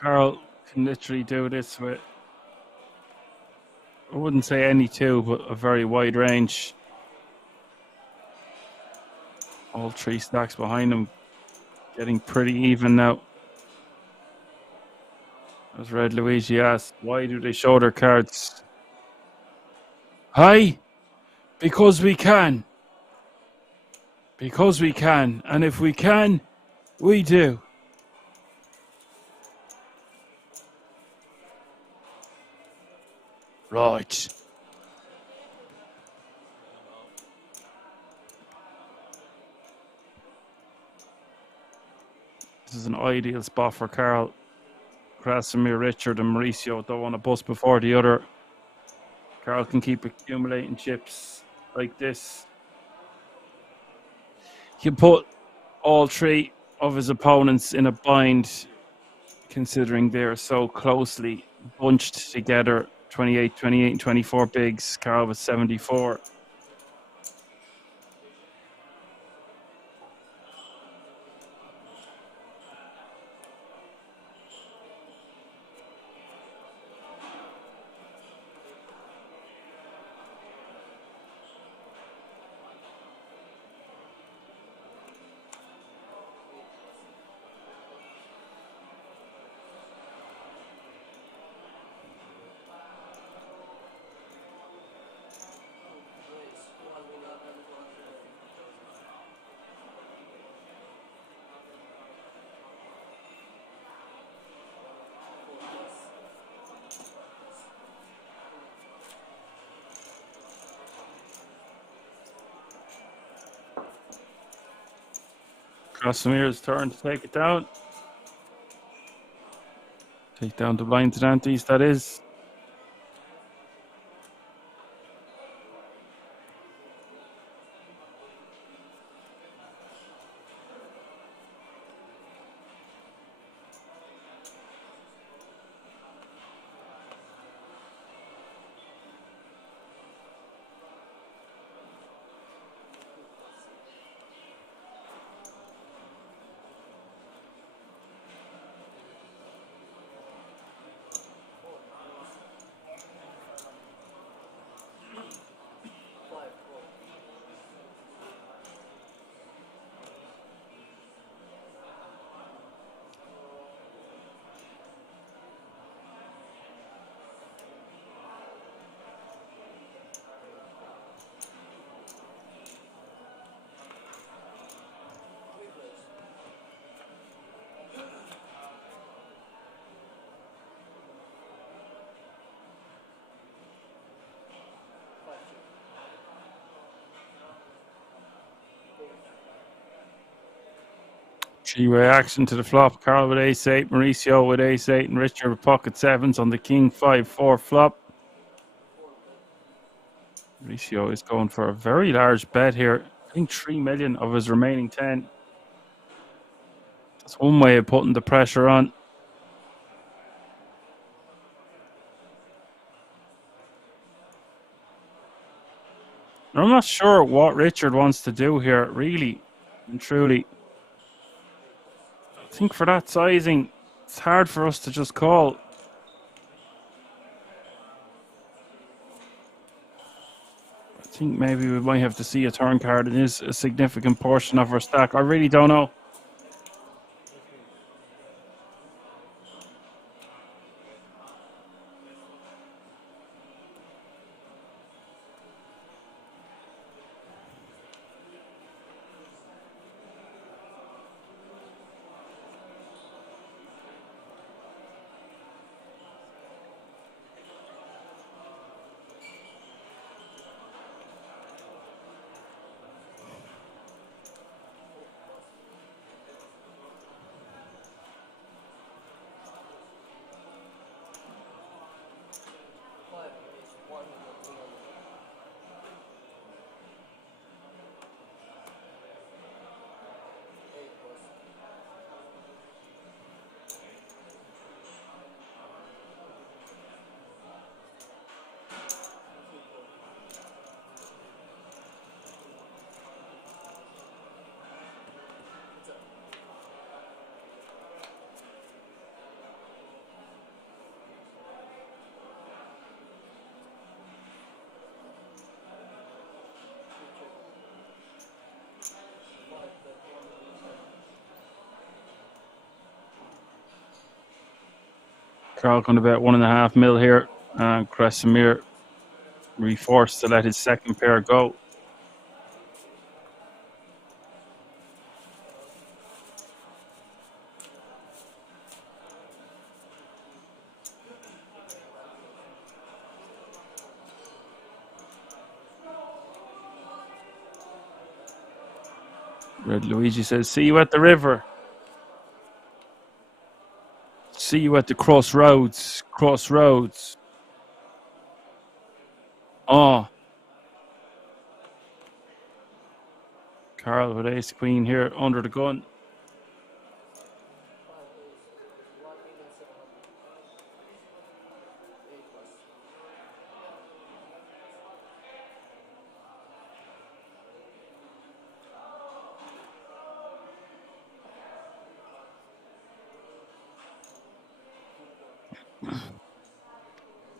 Carl can literally do this with, I wouldn't say any two, but a very wide range. All three stacks behind him, getting pretty even now. As Red Luigi asked, why do they show their cards? Hi, because we can. Because we can, and if we can, we do. Right. This is an ideal spot for Carl. Krasimir, Richard, and Mauricio don't want to bust before the other. Carl can keep accumulating chips like this. He can put all three of his opponents in a bind, considering they're so closely bunched together. 28, 28, and 24 bigs. Carl with 74. Krasimir's turn to take it down. Take down the blind to Dantes, that is. Three-way action to the flop. Carl with ace-8, Mauricio with ace-8, and Richard with pocket sevens on the king 5-4 flop. Mauricio is going for a very large bet here. I think 3 million of his remaining 10. That's one way of putting the pressure on. I'm not sure what Richard wants to do here, really and truly. I think for that sizing, it's hard for us to just call. I think maybe we might have to see a turn card. It is a significant portion of our stack. I really don't know. Carl going to bet 1.5 mil here, and Krasimir forced to let his second pair go. Red Luigi says, "See you at the river. See you at the crossroads. Crossroads." Oh. Carl with ace queen here under the gun.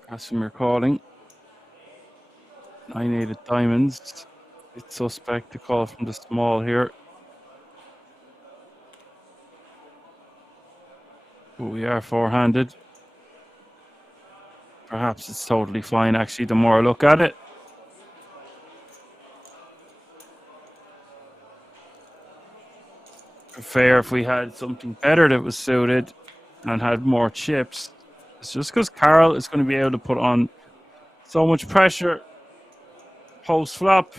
Casimir calling. 9-8 of diamonds. It's suspect to call from the small here. But we are four-handed. Perhaps it's totally fine, actually, the more I look at it. Fair if we had something better that was suited and had more chips. It's just because Carl is going to be able to put on so much pressure post-flop.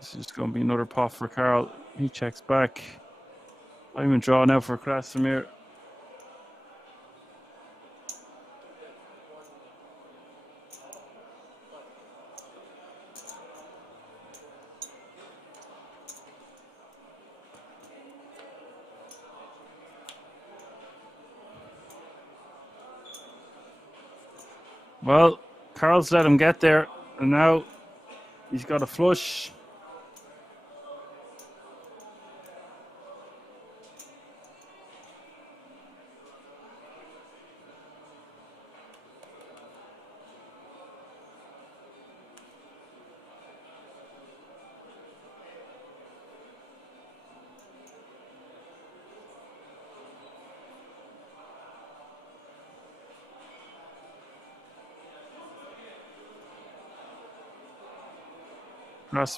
This is going to be another pot for Carl. He checks back. I'm in draw now for Krasimir. Well, Carl's let him get there, and now he's got a flush.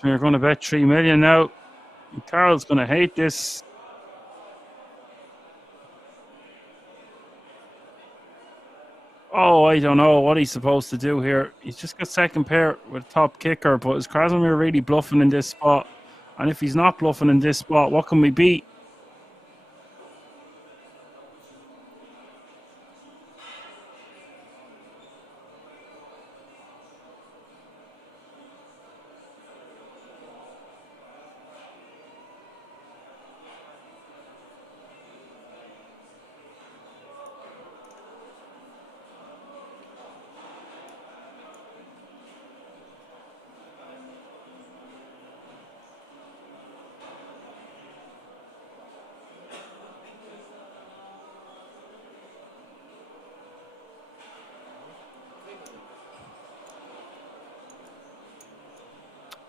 We're going to bet 3 million now. Carl's going to hate this. Oh, I don't know what he's supposed to do here. He's just got second pair with top kicker, but is Krasimir really bluffing in this spot? And if he's not bluffing in this spot, what can we beat?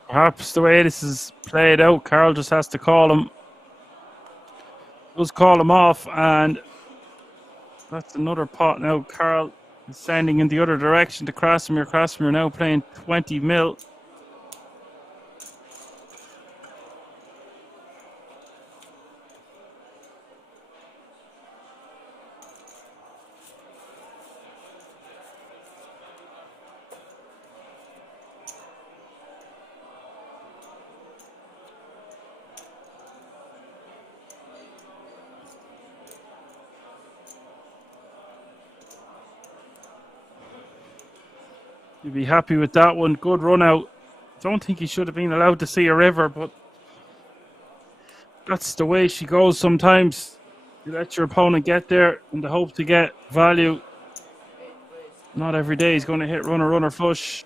Perhaps the way this is played out, Carl just has to call him. Just call him off, and that's another pot now. Carl is sending in the other direction to Krasimir. Krasimir now playing 20 mil. You'd be happy with that one. Good run out. Don't think he should have been allowed to see a river, but that's the way she goes sometimes. You let your opponent get there in the hope to get value. Not every day he's going to hit runner, runner flush.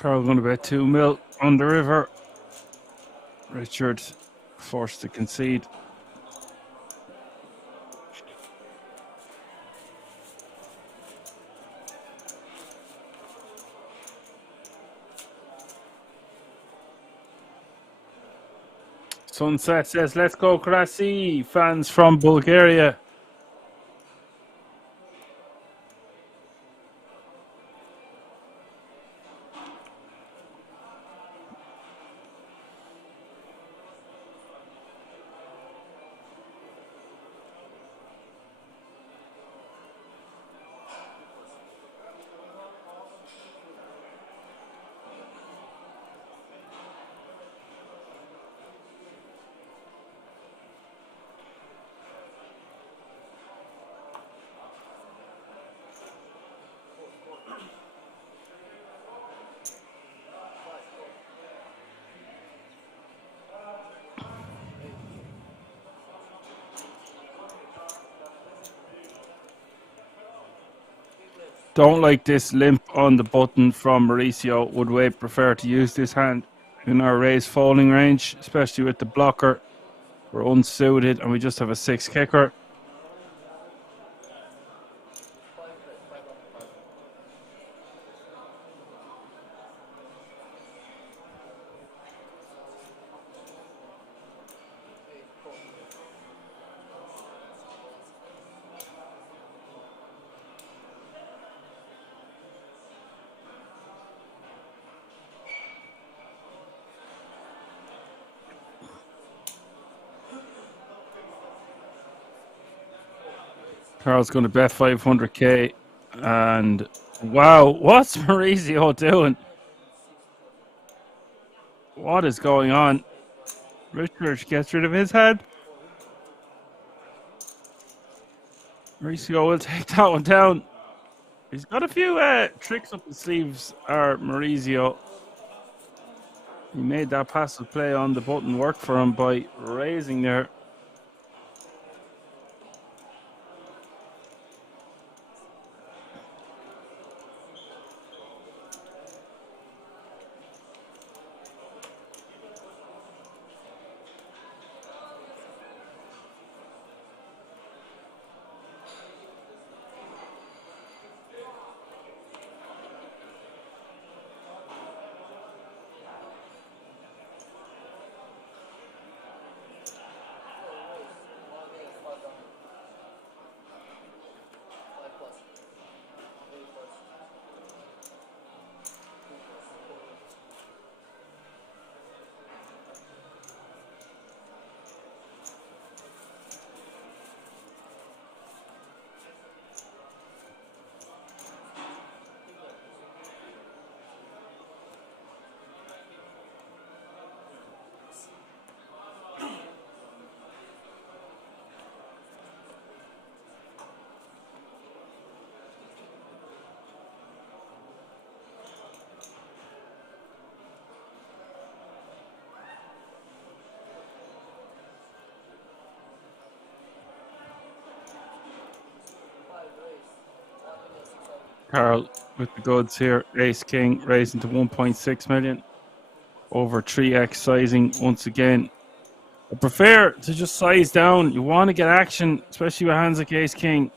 Carl going to bet 2 mil on the river. Richard forced to concede. Sunset says, let's go Krasi. Fans from Bulgaria. Don't like this limp on the button from Mauricio. Would we prefer to use this hand in our raise folding range, especially with the blocker? We're unsuited and we just have a 6 kicker. Carl's going to bet 500k. And wow, what's Maurizio doing? What is going on? Richard gets rid of his head. Maurizio will take that one down. He's got a few tricks up his sleeves, Maurizio. He made that passive play on the button work for him by raising there. Carl with the goods here. Ace King raising to 1.6 million. Over 3x sizing once again. I prefer to just size down. You want to get action, especially with hands like Ace King.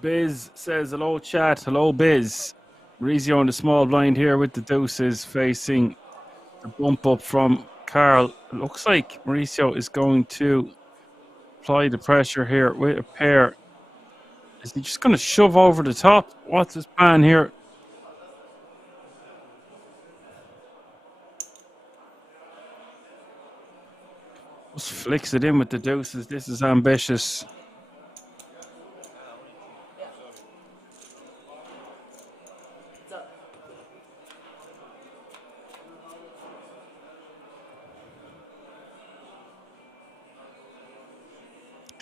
Biz says, hello chat, hello Biz. Rizio on the small blind here with the deuces facing the bump up from Carl. It looks like Mauricio is going to apply the pressure here with a pair. Is he just going to shove over the top? What's his plan here? Just flicks it in with the deuces. This is ambitious.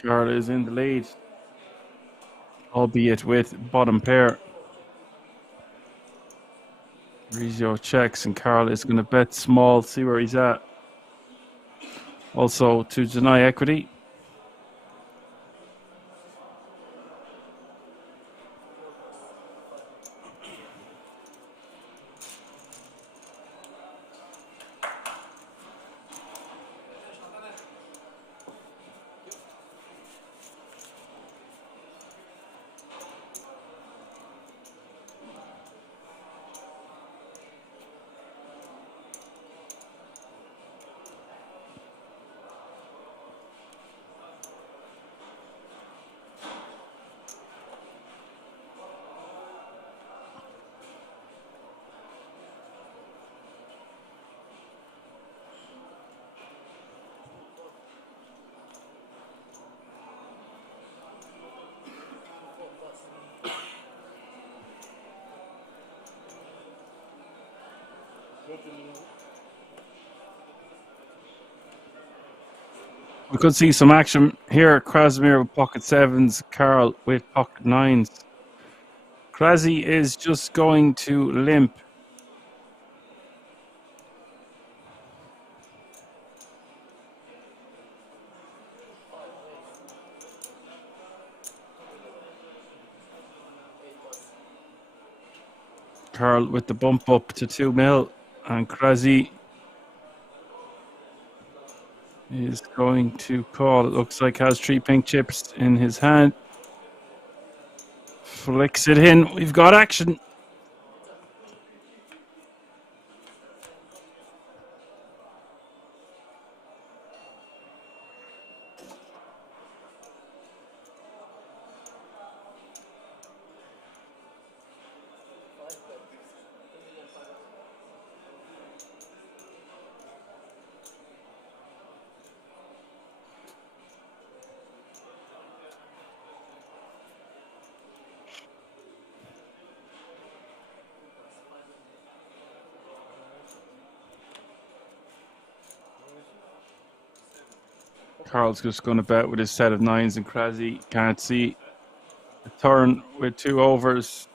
Carl is in the lead, albeit with bottom pair. Rizio checks and Carl is going to bet small, see where he's at. Also to deny equity. We could see some action here. Krasimir with pocket sevens, Carl with pocket nines. Krasi is just going to limp. Carl with the bump up to 2 mil, and Krasi is going to call. It looks like has 3 pink chips in his hand. Flicks it in. We've got action. Carl's just going to bet with his set of nines, and Krasi can't see a turn with 2 overs.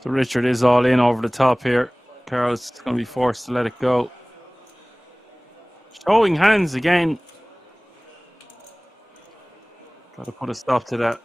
So Richard is all in over the top here. Carl's going to be forced to let it go. Showing hands again. Got to put a stop to that.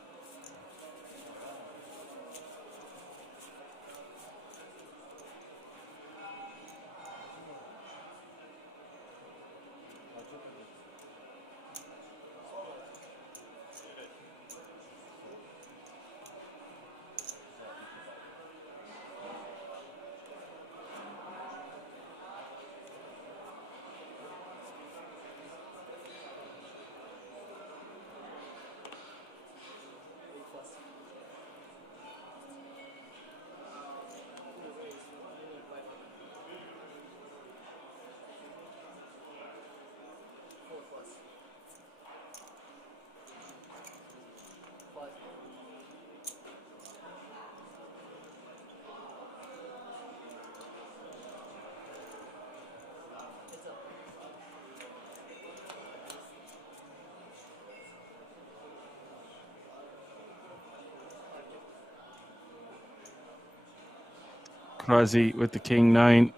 Krasi with the king 9.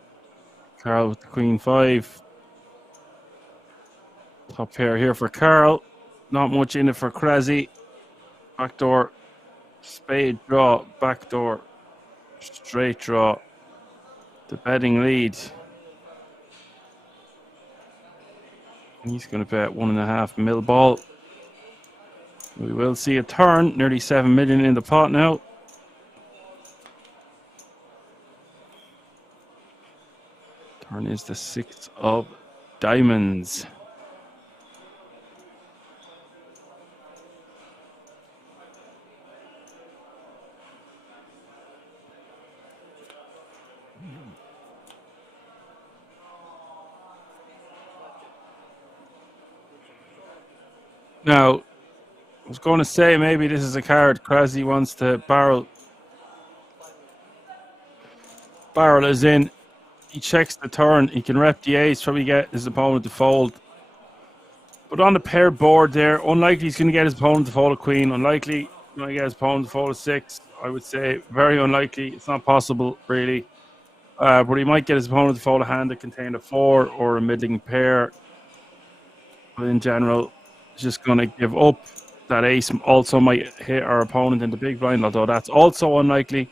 Carl with the queen 5. Top pair here for Carl. Not much in it for Krasi. Backdoor spade draw. Backdoor straight draw. The betting lead. He's going to bet 1.5 mil ball. We will see a turn. Nearly 7 million in the pot now. Turn is the 6 of diamonds. Now, I was going to say maybe this is a card Krasi wants to barrel. Barrel is in. He checks the turn. He can rep the ace, probably get his opponent to fold. But on the pair board there, unlikely he's going to get his opponent to fold a queen. Unlikely he's going to get his opponent to fold a 6. I would say very unlikely. It's not possible, really. But he might get his opponent to fold a hand that contained a 4 or a middling pair. But in general, he's just going to give up. That ace also might hit our opponent in the big blind, although that's also unlikely.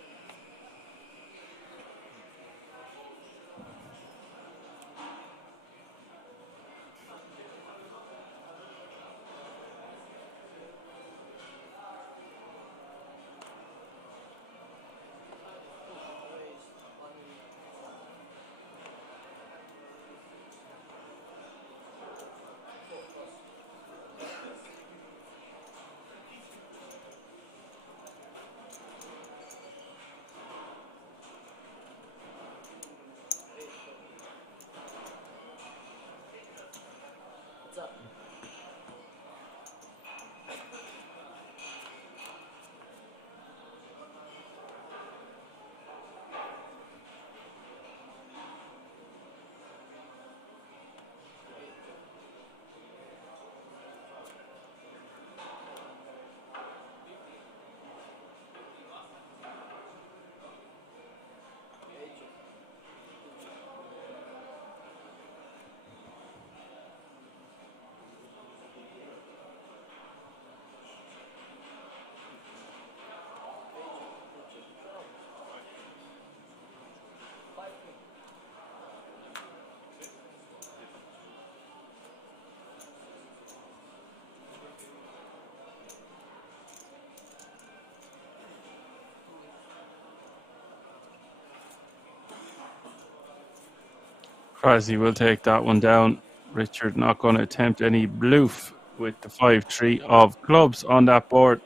Krasi will take that one down. Richard not going to attempt any bluff with the 5-3 of clubs on that board.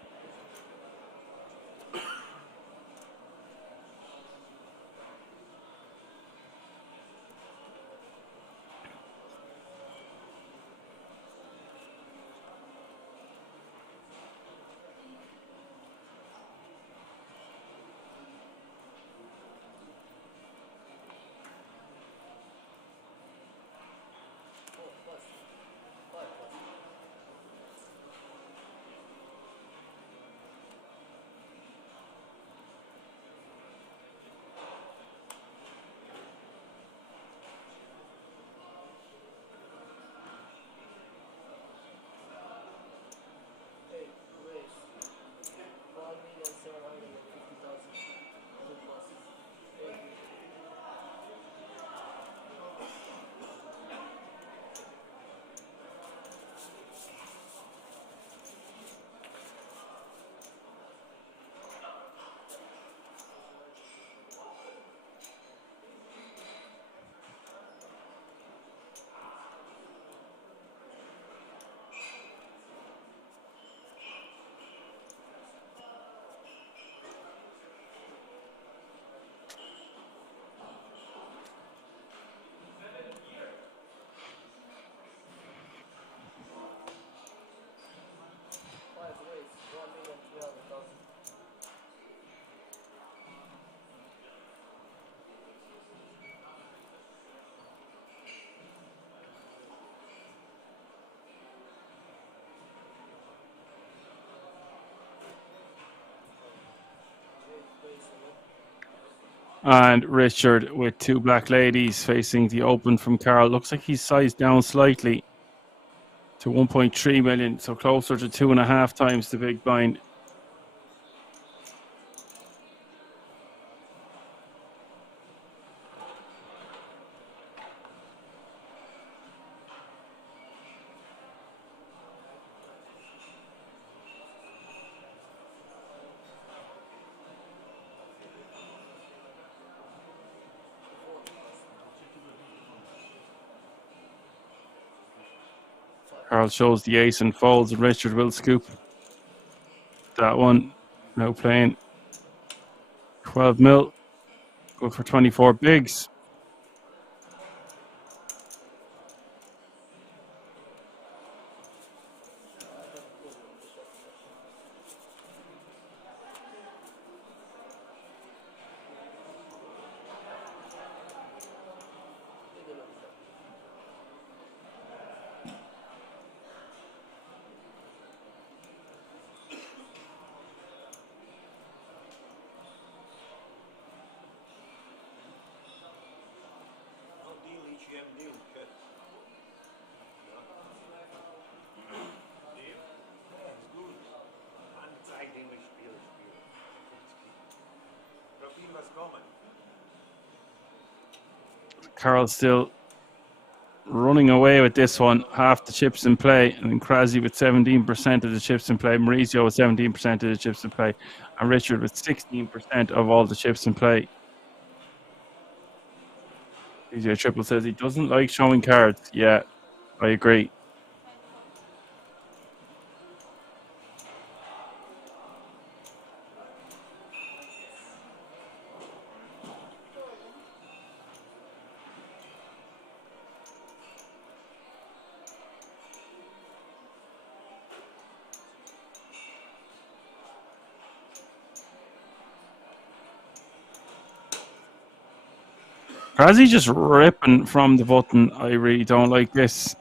And Richard with 2 black ladies facing the open from Carl. Looks like he's sized down slightly to 1.3 million, so closer to 2.5 times the big blind. Carl shows the ace and folds, and Richard will scoop that one. Now playing 12 mil. Go for 24 bigs. Carl still running away with this one. Half the chips in play, and then Krasi with 17% of the chips in play. Maurizio with 17% of the chips in play, and Richard with 16% of all the chips in play. DJ Triple says he doesn't like showing cards. Yeah, I agree. Krasi just ripping from the button. I really don't like this.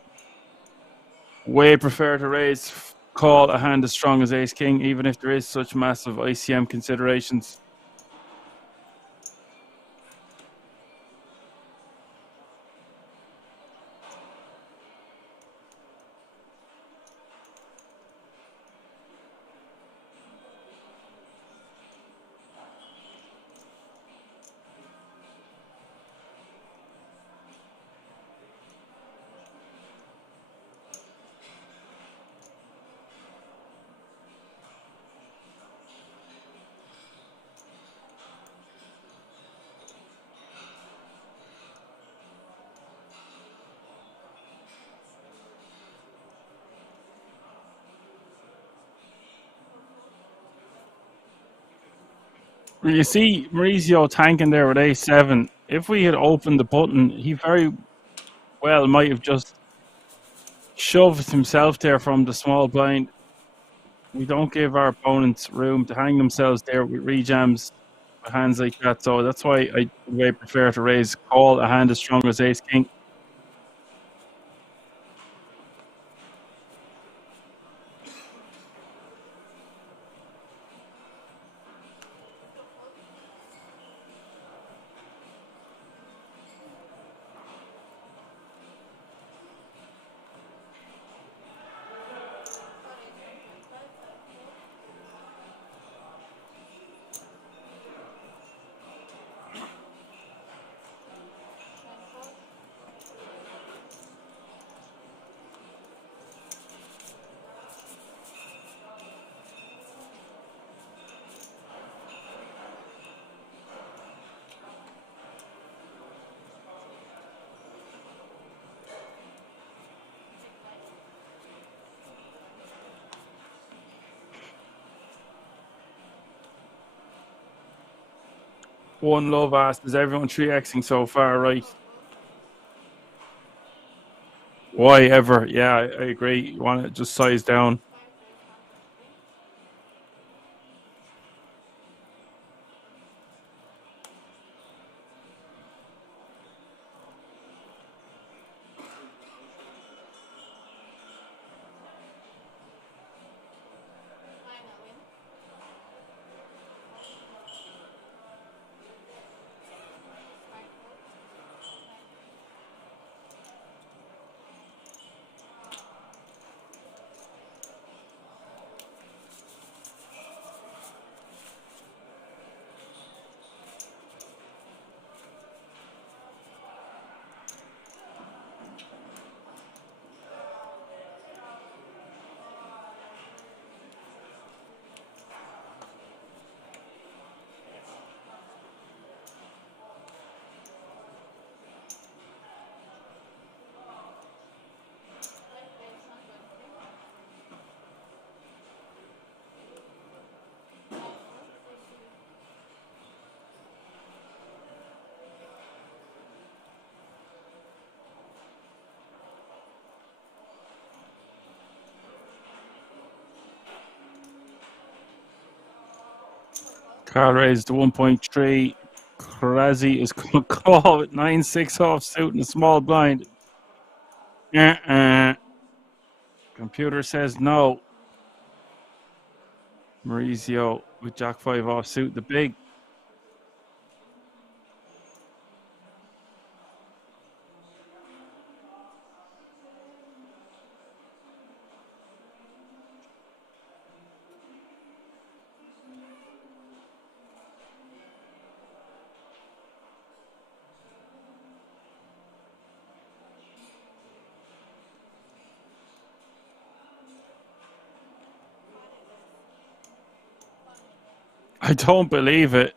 Way prefer to raise, call a hand as strong as Ace King, even if there is such massive ICM considerations. You see Maurizio tanking there with A7. If we had opened the button, he very well might have just shoved himself there from the small blind. We don't give our opponents room to hang themselves there with rejams, with hands like that. So that's why I way prefer to raise, call a hand as strong as Ace King. One love asked, is everyone 3xing so far, right? Why ever? Yeah, I agree. You want to just size down. Carl raised to 1.3. Krazy is going to call with 9-6 offsuit and a small blind. Computer says no. Maurizio with Jack 5 offsuit, the big. I don't believe it.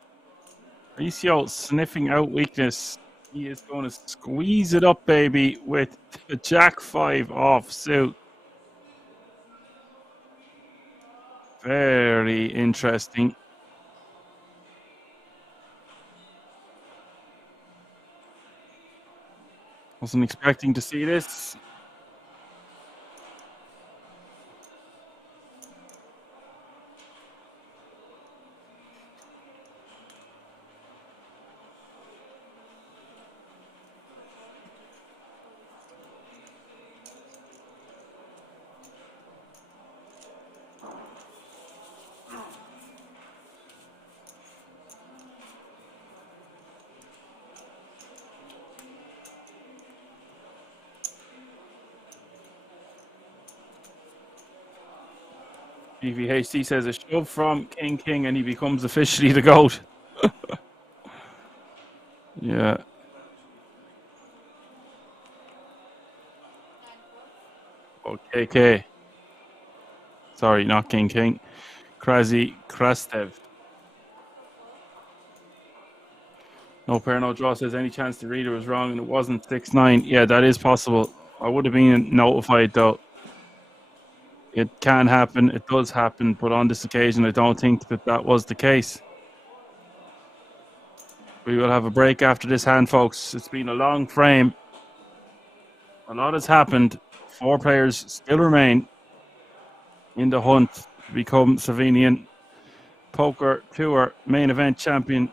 Mauricio sniffing out weakness. He is going to squeeze it up, baby, with a Jack 5 offsuit. Very interesting. Wasn't expecting to see this. BVHC says a shove from King and he becomes officially the GOAT. Yeah. Okay. Sorry, not King. Krazy Krastev. No pair, no draw says any chance the reader was wrong and it wasn't 6-9. Yeah, that is possible. I would have been notified though. It can happen, it does happen, but on this occasion I don't think that was the case. We will have a break after this hand, folks. It's been a long frame. A lot has happened. 4 players still remain in the hunt to become Slovenian Poker Tour main event champion.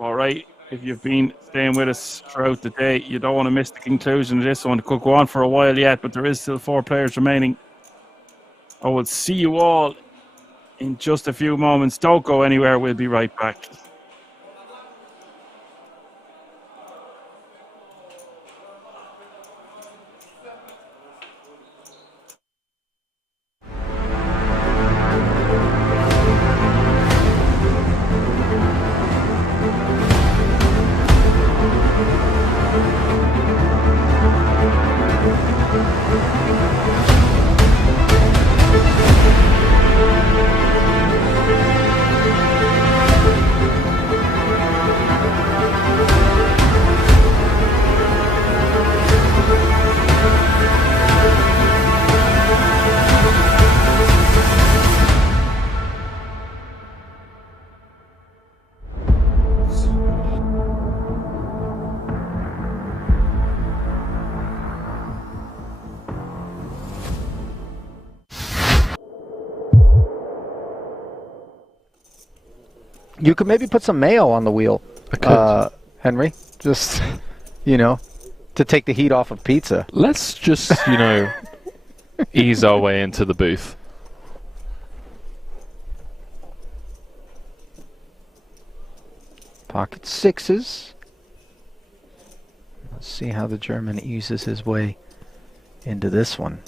All right, if you've been staying with us throughout the day, you don't want to miss the conclusion of this one. It could go on for a while yet, but there is still 4 players remaining. I will see you all in just a few moments. Don't go anywhere. We'll be right back. You could maybe put some mayo on the wheel, Henry. Just, to take the heat off of pizza. Let's just, ease our way into the booth. Pocket 6s. Let's see how the German eases his way into this one.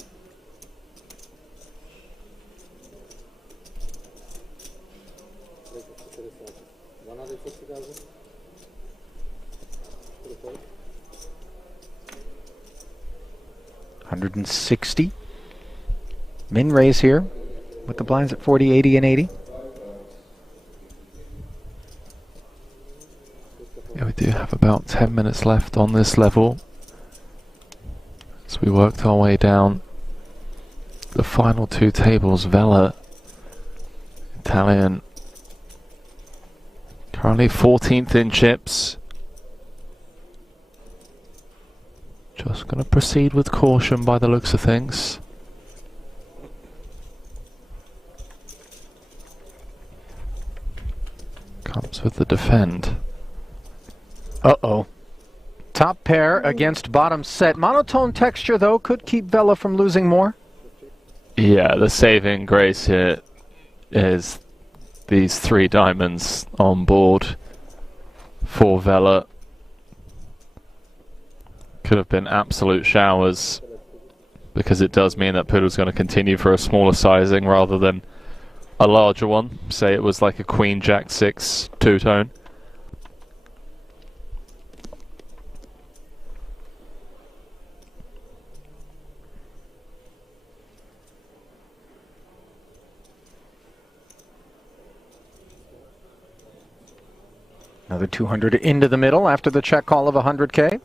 $160. Min raise here with the blinds at 40, 80, and 80. Yeah, we do have about 10 minutes left on this level. So we worked our way down the final 2 tables. Vela, Italian, currently 14th in chips. Just going to proceed with caution by the looks of things. Comes with the defend. Uh-oh. Top pair against bottom set. Monotone texture, though, could keep Vela from losing more. Yeah, the saving grace here is these 3 diamonds on board for Vela. Could have been absolute showers, because it does mean that Poodle's going to continue for a smaller sizing rather than a larger one. Say it was like a Queen Jack 6 two-tone. Another 200 into the middle after the check call of 100K.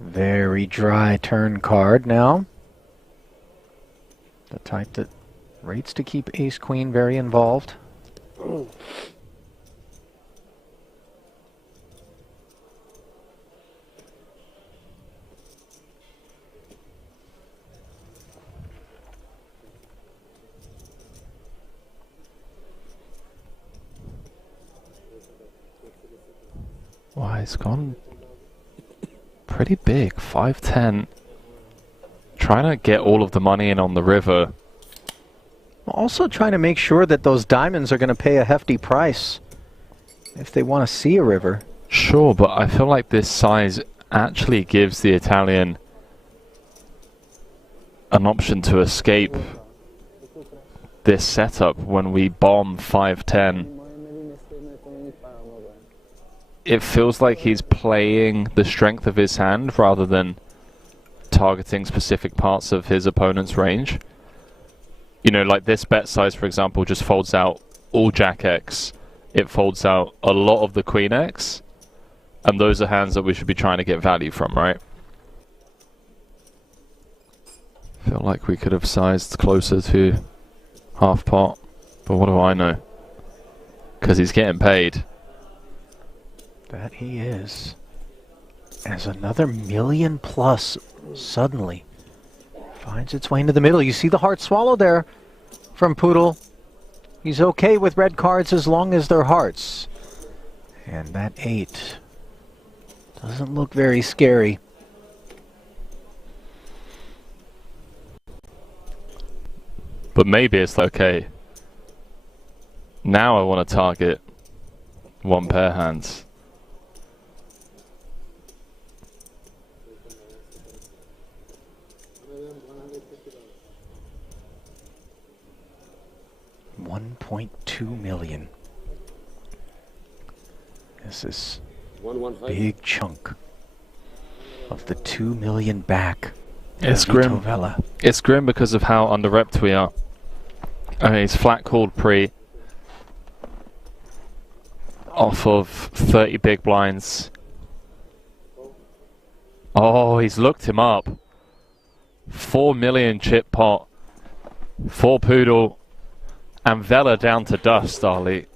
Very dry turn card now. The type that rates to keep ace-queen very involved. Wow, it's gone pretty big, 5-10. Trying to get all of the money in on the river. Also trying to make sure that those diamonds are going to pay a hefty price if they want to see a river. Sure, but I feel like this size actually gives the Italian an option to escape this setup when we bomb 5-10. It feels like he's playing the strength of his hand rather than targeting specific parts of his opponent's range. You know, like this bet size, for example, just folds out all Jack X. It folds out a lot of the Queen X. And those are hands that we should be trying to get value from, right? Feel like we could have sized closer to half pot. But what do I know? Because he's getting paid. That he is. As another million plus suddenly finds its way into the middle. You see the heart swallow there from Poodle. He's okay with red cards as long as they're hearts. And that 8 doesn't look very scary. But maybe it's okay. Now I want to target one pair hands. $1.2 million. This is a big chunk of the 2 million back. It's grim. Vela. It's grim because of how under-repped we are. I mean, he's flat called pre off of 30 big blinds. Oh, he's looked him up. 4 million chip pot for Poodle. And Vela down to dust, Ali.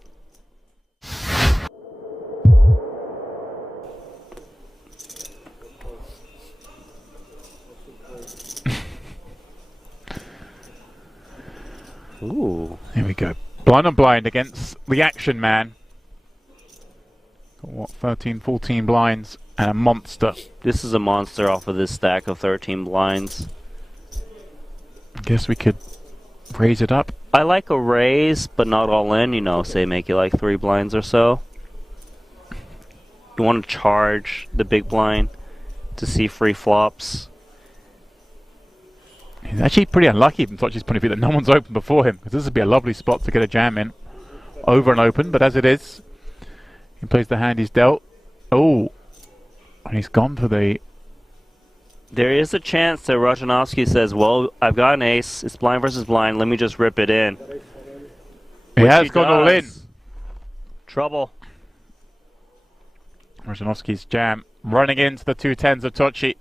Ooh. Here we go. Blind on blind against the action man. Got what, 13, 14 blinds and a monster. This is a monster off of this stack of 13 blinds. I guess we could raise it up. I like a raise, but not all in, you know, say make it like 3 blinds or so. You want to charge the big blind to see free flops. He's actually pretty unlucky from Sochi's point of view that no one's open before him, because this would be a lovely spot to get a jam in. Over and open, but as it is, he plays the hand he's dealt. Oh, and he's gone for the... There is a chance that Rajanovsky says, well, I've got an ace, it's blind versus blind, let me just rip it in. He has gone all in. Trouble. Rajanovsky's jam, running into the 2 10s of Tochi.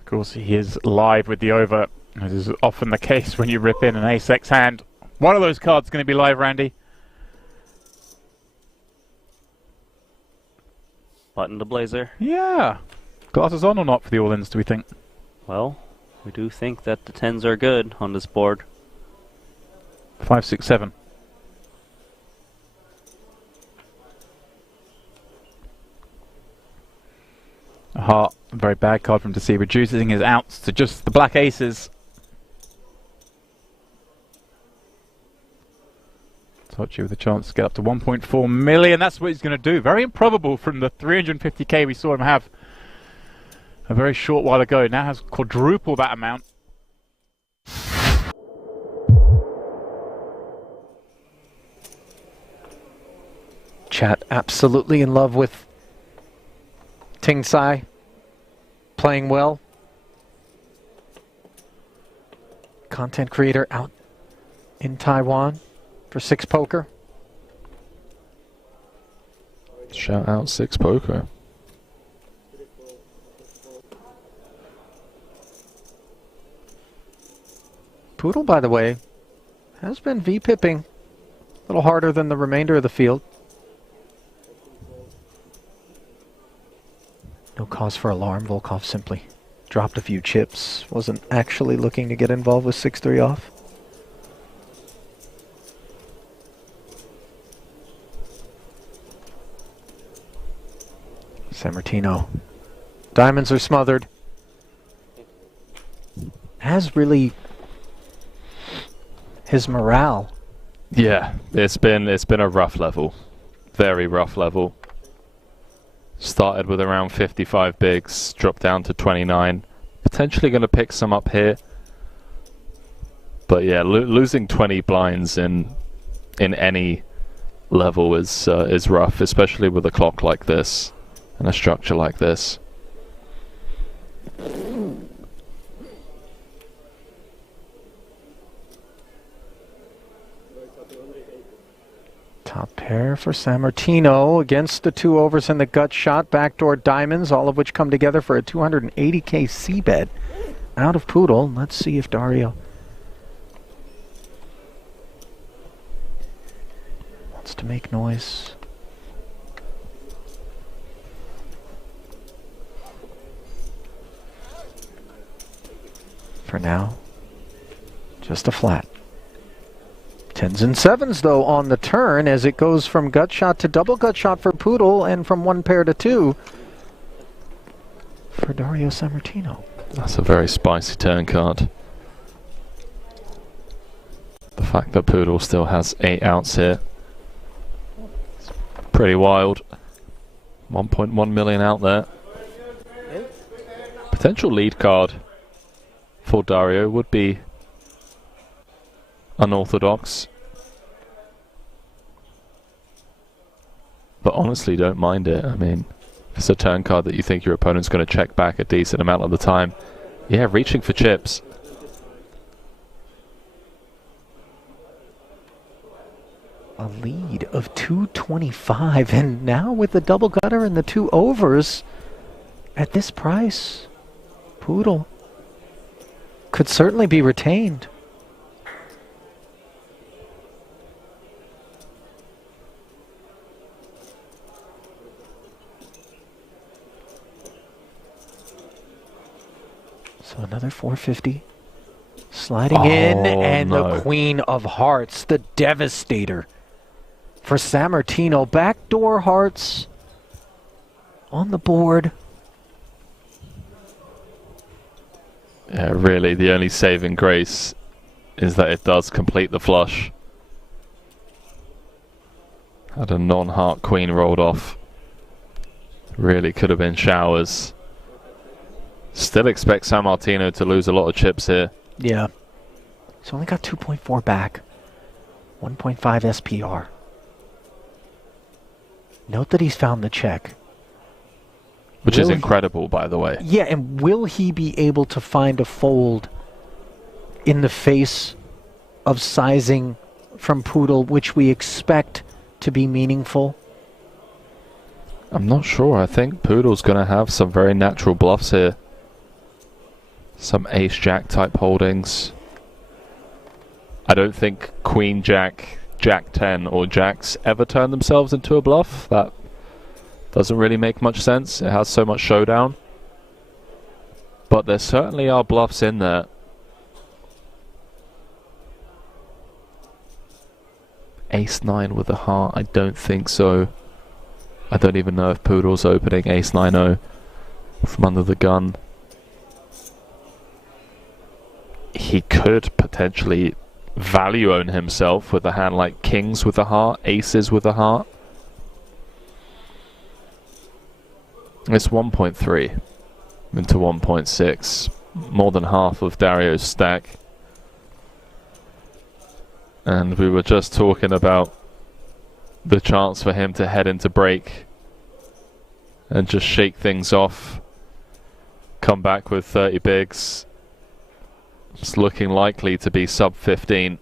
Of course, he is live with the over, as is often the case when you rip in an ace-X hand. One of those cards is going to be live, Randy. Button to Blazer. Yeah. Glasses on or not for the all-ins, do we think? Well, we do think that the 10s are good on this board. 5, 6, 7. A heart, a very bad card from to see, reducing his outs to just the black aces. Tochi with a chance to get up to 1.4 million. That's what he's going to do. Very improbable from the 350k we saw him have a very short while ago. Now has quadruple that amount. Chat absolutely in love with Ting Sai playing well. Content creator out in Taiwan for 6 Poker. Shout out 6 Poker. Poodle, by the way, has been V-pipping a little harder than the remainder of the field. No cause for alarm. Volkov simply dropped a few chips. Wasn't actually looking to get involved with 6-3 off. Sammartino. Diamonds are smothered. Has really his morale. Yeah, it's been a rough level. Very rough level. Started with around 55 bigs, dropped down to 29. Potentially going to pick some up here. But yeah, losing 20 blinds in any level is rough, especially with a clock like this and a structure like this. Top pair for Sammartino against the 2 overs and the gut shot. Backdoor diamonds, all of which come together for a 280k C-bet out of Poodle. Let's see if Dario wants to make noise. For now, just a flat. 10s and 7s, though, on the turn as it goes from gut shot to double gut shot for Poodle and from 1 pair to 2 for Dario Sammartino. That's a very spicy turn card. The fact that Poodle still has 8 outs here. It's pretty wild. 1.1 million out there. Potential lead card for Dario would be unorthodox, but honestly don't mind it. I mean, if it's a turn card that you think your opponent's going to check back a decent amount of the time, yeah, reaching for chips. A lead of 225, and now with the double gutter and the 2 overs at this price, Poodle could certainly be retained. So another 450 sliding in, and the Queen of Hearts, the Devastator for Sammartino. Backdoor hearts on the board. Yeah, really, the only saving grace is that it does complete the flush. Had a non-heart queen rolled off. Really could have been showers. Still expect Sammartino to lose a lot of chips here. Yeah. He's only got 2.4 back. 1.5 SPR. Note that he's found the check. Which is incredible, by the way. Yeah, and will he be able to find a fold in the face of sizing from Poodle, which we expect to be meaningful? I'm not sure. I think Poodle's going to have some very natural bluffs here. Some ace-jack type holdings. I don't think Queen Jack, Jack 10 or Jacks ever turn themselves into a bluff. That doesn't really make much sense. It has so much showdown. But there certainly are bluffs in there. Ace-9 with a heart, I don't think so. I don't even know if Poodle's opening Ace-9-0 from under the gun. He could potentially value own himself with a hand like Kings with a heart, Aces with a heart. It's 1.3 into 1.6, more than half of Dario's stack. And we were just talking about the chance for him to head into break and just shake things off, come back with 30 bigs. It's looking likely to be sub 15.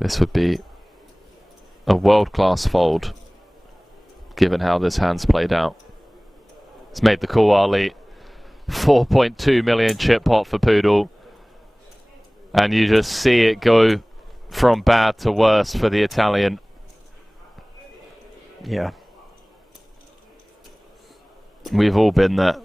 This would be a world-class fold, given how this hand's played out. It's made the call, Ali. 4.2 million chip pot for Poodle. And you just see it go from bad to worse for the Italian. Yeah. We've all been there.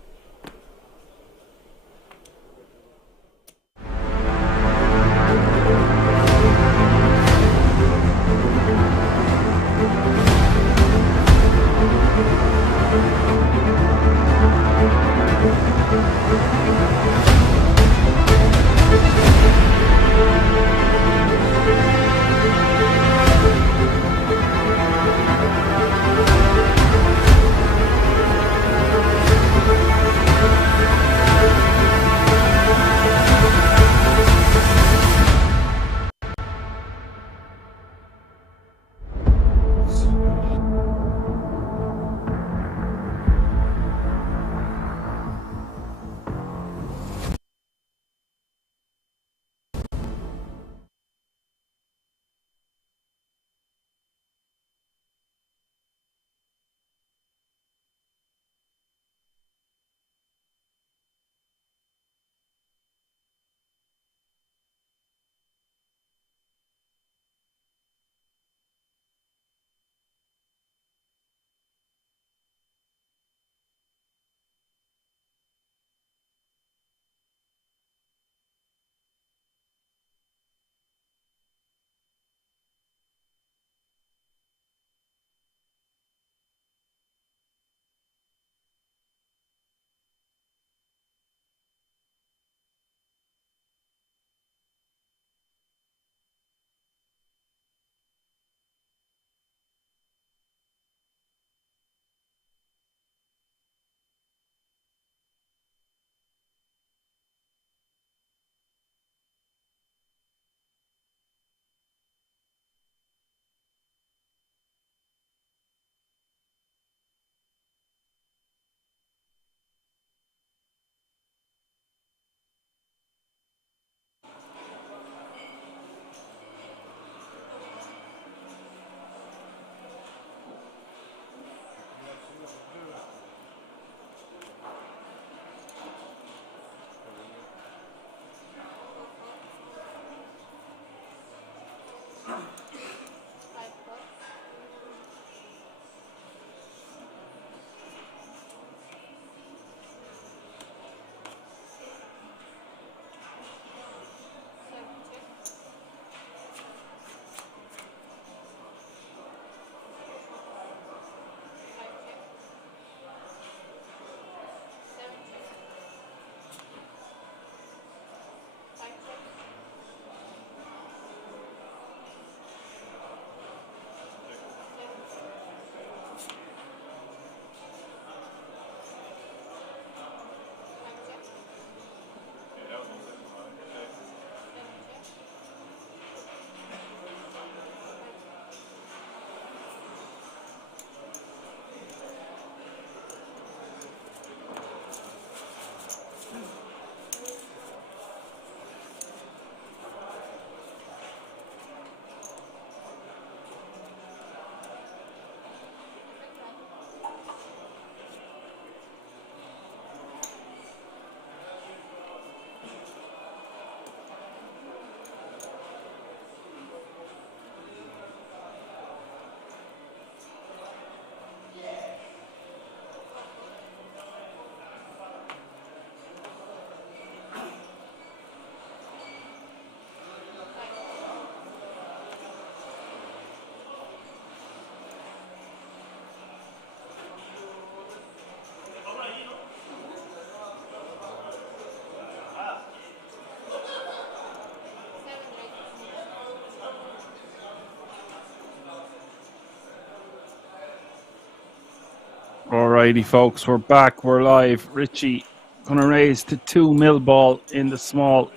Alrighty, folks, we're back. We're live. Richie gonna raise to 2 mil ball in the small.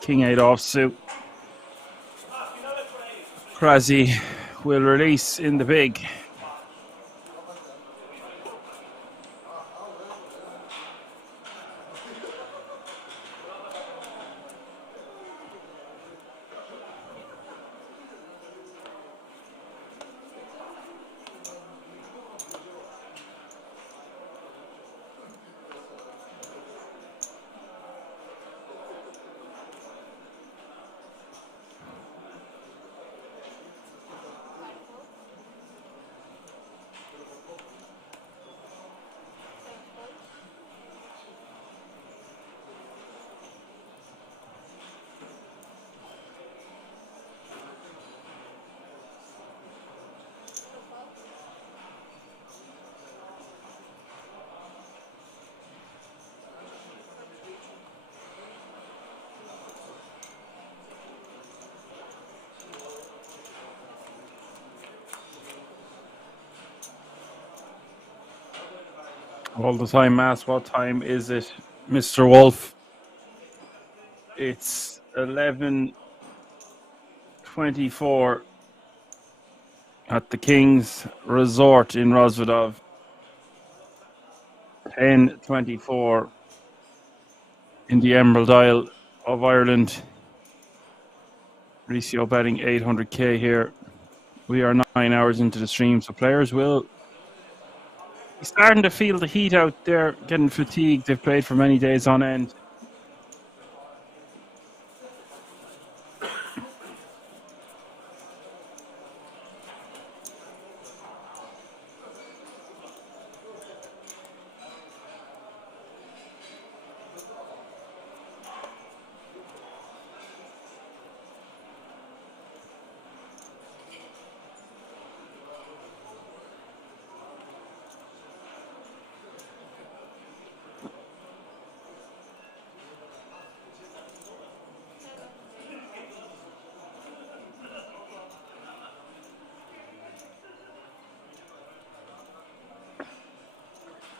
King 8 offsuit. Krasi will release in the big. All the time, Mass. What time is it, Mr. Wolf? It's 11:24 at the King's Resort in Rosvedov. 10:24 in the Emerald Isle of Ireland. Recio betting 800k here. We are 9 hours into the stream, so players will be starting to feel the heat out there, getting fatigued. They've played for many days on end.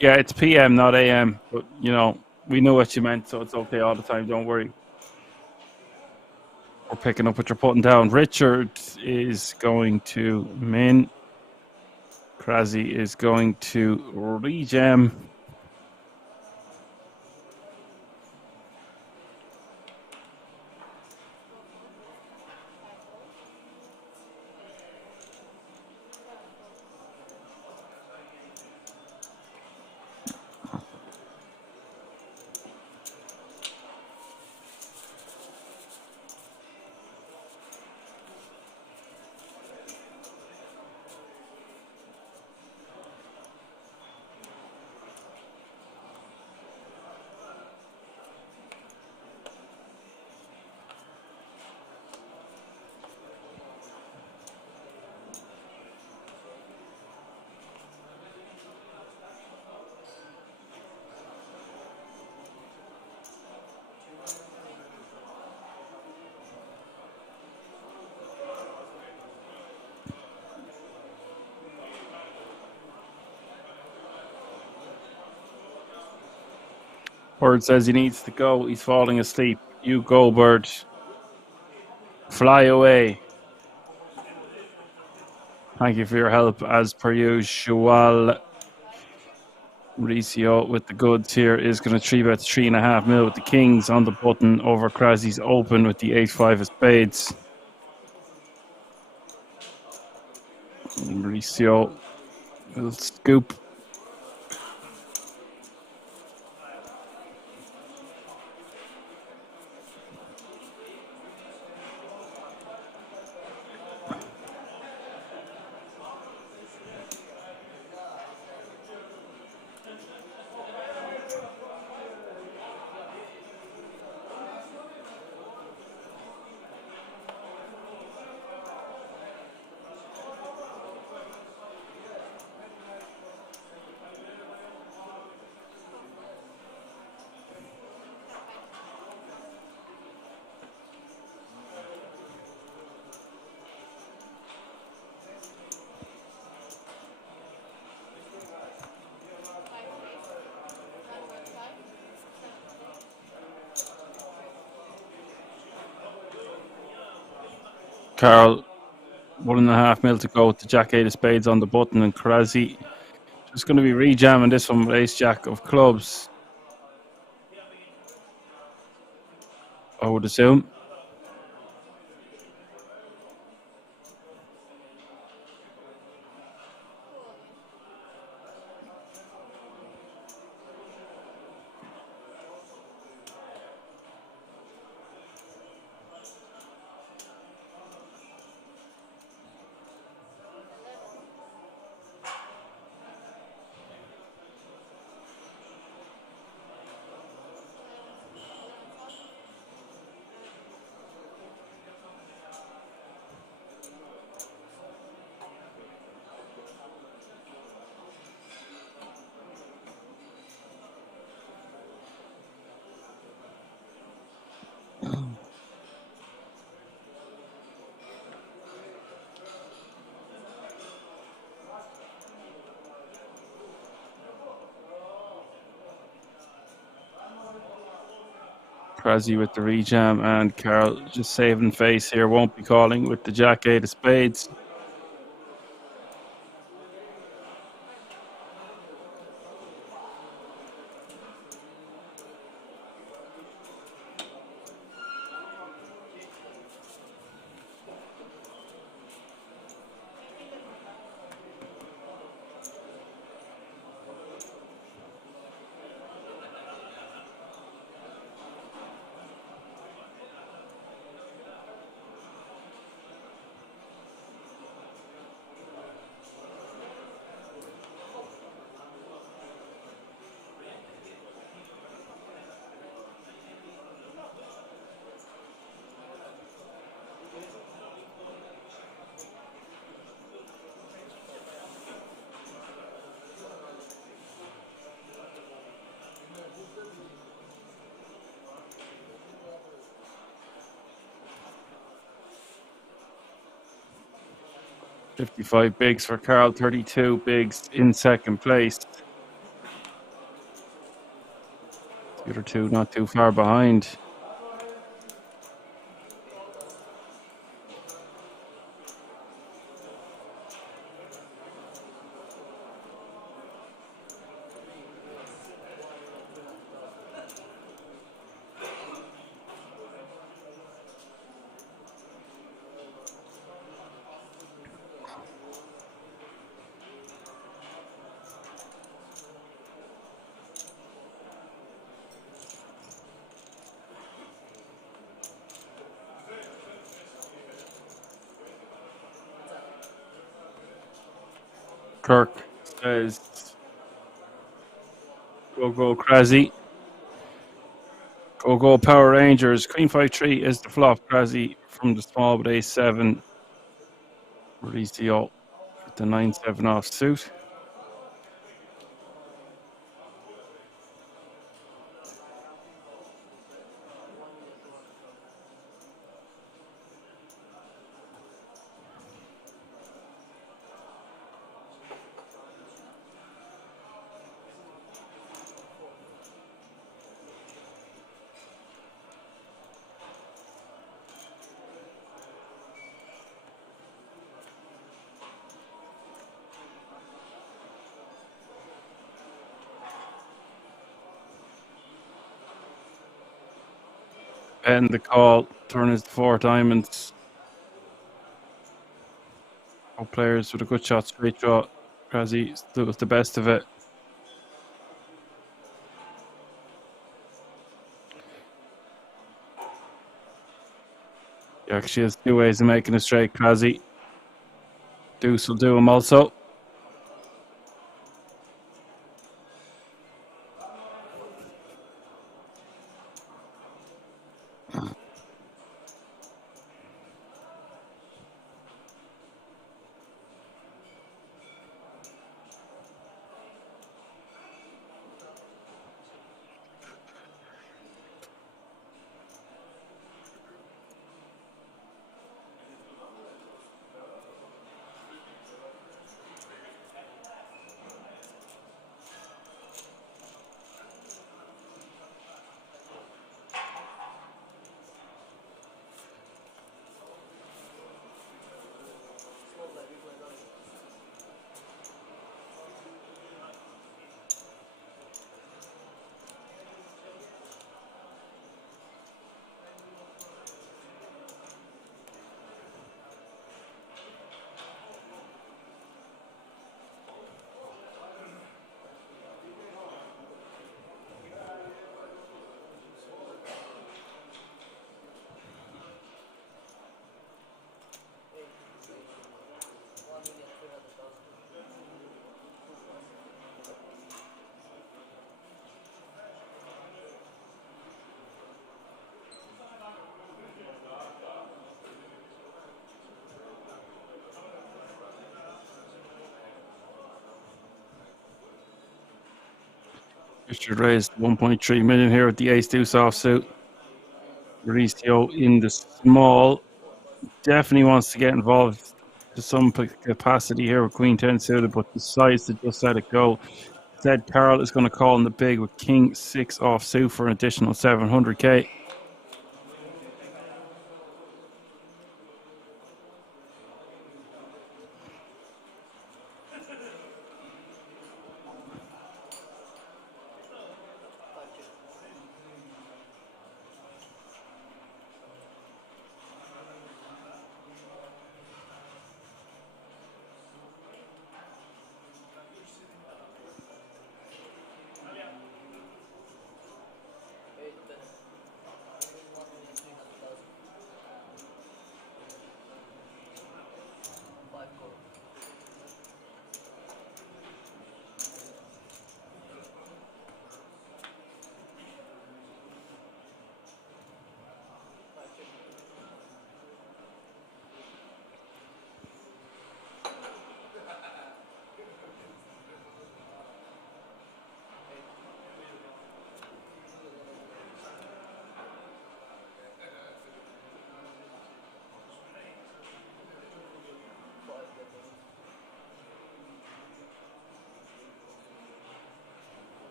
Yeah, it's PM, not AM. But, you know, we know what you meant, so it's okay all the time. Don't worry. We're picking up what you're putting down. Richard is going to min. Krasi is going to rejam. Bird says he needs to go. He's falling asleep. You go, Bird. Fly away. Thank you for your help, as per usual. Recio with the goods here is going to 3-bet 3.5 mil with the Kings on the button over Krasi's open with the 8-5 of spades. Recio will scoop. Carl, 1.5 mil to go with the Jack 8 of spades on the button, and Krasi just going to be rejamming this one with Ace Jack of clubs, I would assume. Krasi with the rejam, and Carl just saving face here, won't be calling with the Jack 8 of spades. $55 bigs for Carl, 32 bigs in second place. The other two not too far behind. Kirk says, go Krasi. Go Power Rangers. Queen 5-3 is the flop. Krasi from the small with Ace 7. Release the alt with the 9-7 off suit. And the call, turn is the 4 diamonds. All players with a good shot, straight draw. Krasi still with the best of it. He actually has 2 ways of making a straight, Krasi. Deuce will do him also. Richard raised 1.3 million here at the ace deuce offsuit. Mauricio in the small definitely wants to get involved to some capacity here with queen 10 suited, but decides to just let it go. Instead, Carl is going to call in the big with king 6 offsuit for an additional 700k.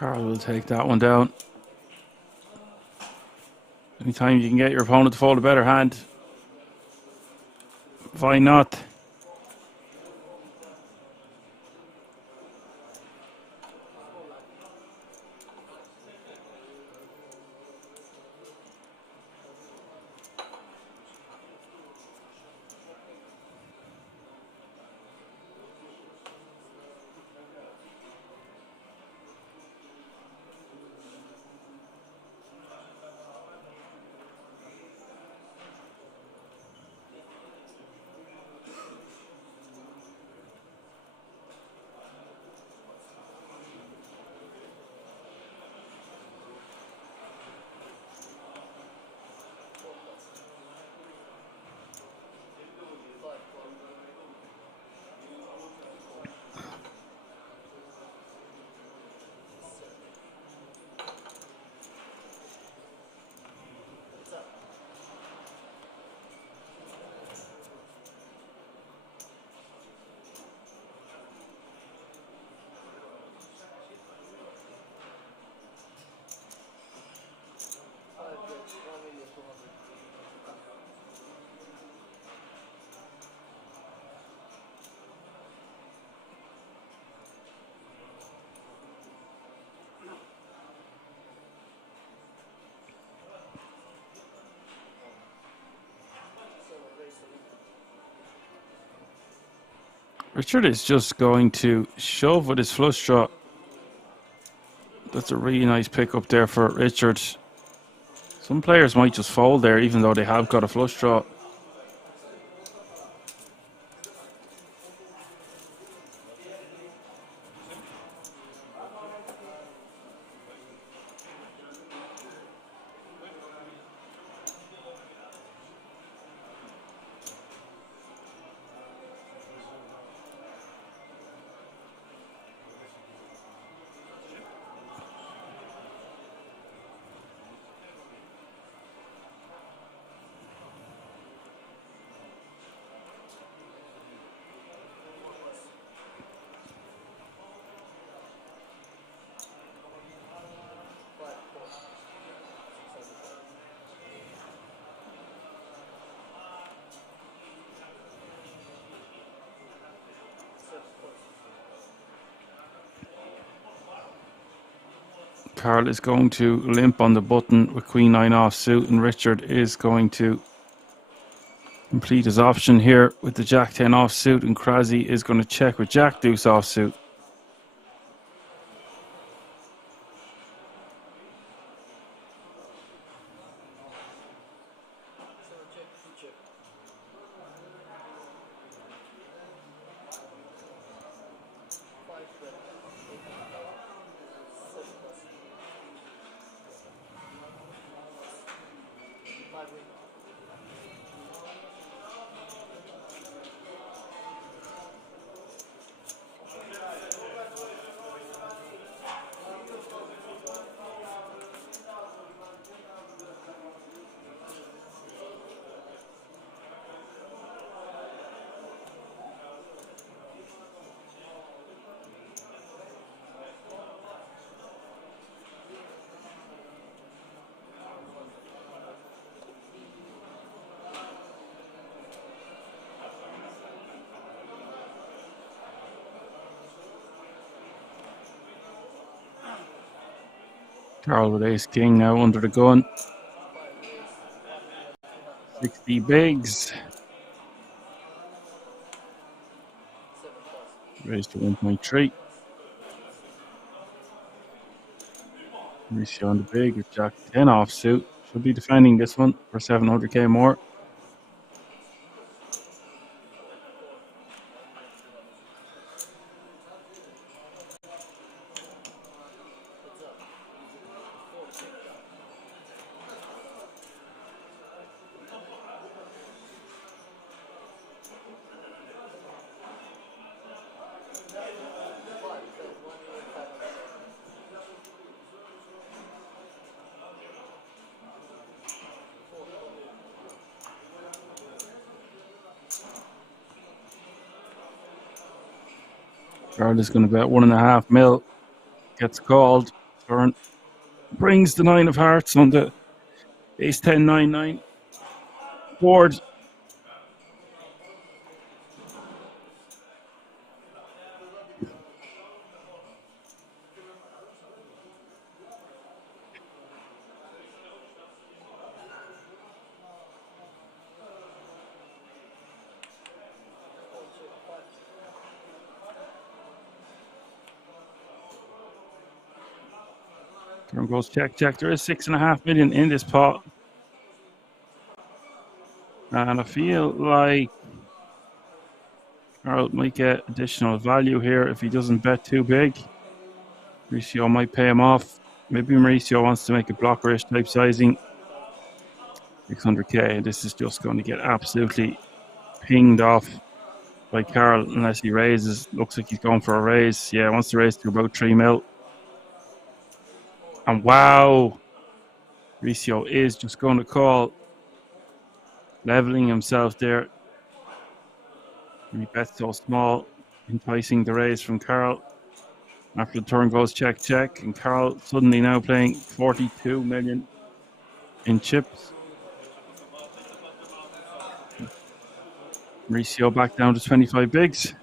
Carl will take that one down. Anytime you can get your opponent to fold a better hand, why not? Richard is just going to shove with his flush draw. That's a really nice pick up there for Richard. Some players might just fold there even though they have got a flush draw. Carl is going to limp on the button with queen 9 offsuit, and Richard is going to complete his option here with the jack 10 offsuit, and Krasi is going to check with jack deuce offsuit. Carl with ace king now under the gun. 60 bigs. Raised to 1.3. Mauricio on the big with Jack 10 offsuit. Should be defending this one for 700k more. Carl is going to bet 1.5 mil. Gets called. Turn brings the 9 of hearts on the ace 10 9 9 board. Turn goes check, check. There is 6.5 million in this pot. And I feel like Carl might get additional value here if he doesn't bet too big. Mauricio might pay him off. Maybe Mauricio wants to make a blockerish type sizing. 600k, and this is just going to get absolutely pinged off by Carl unless he raises. Looks like he's going for a raise. Yeah, wants to raise to about 3 mil. And wow, Mauricio is just going to call, leveling himself there. He bets so small, enticing the raise from Carl. After the turn goes check, check, and Carl suddenly now playing 42 million in chips. Mauricio back down to 25 bigs.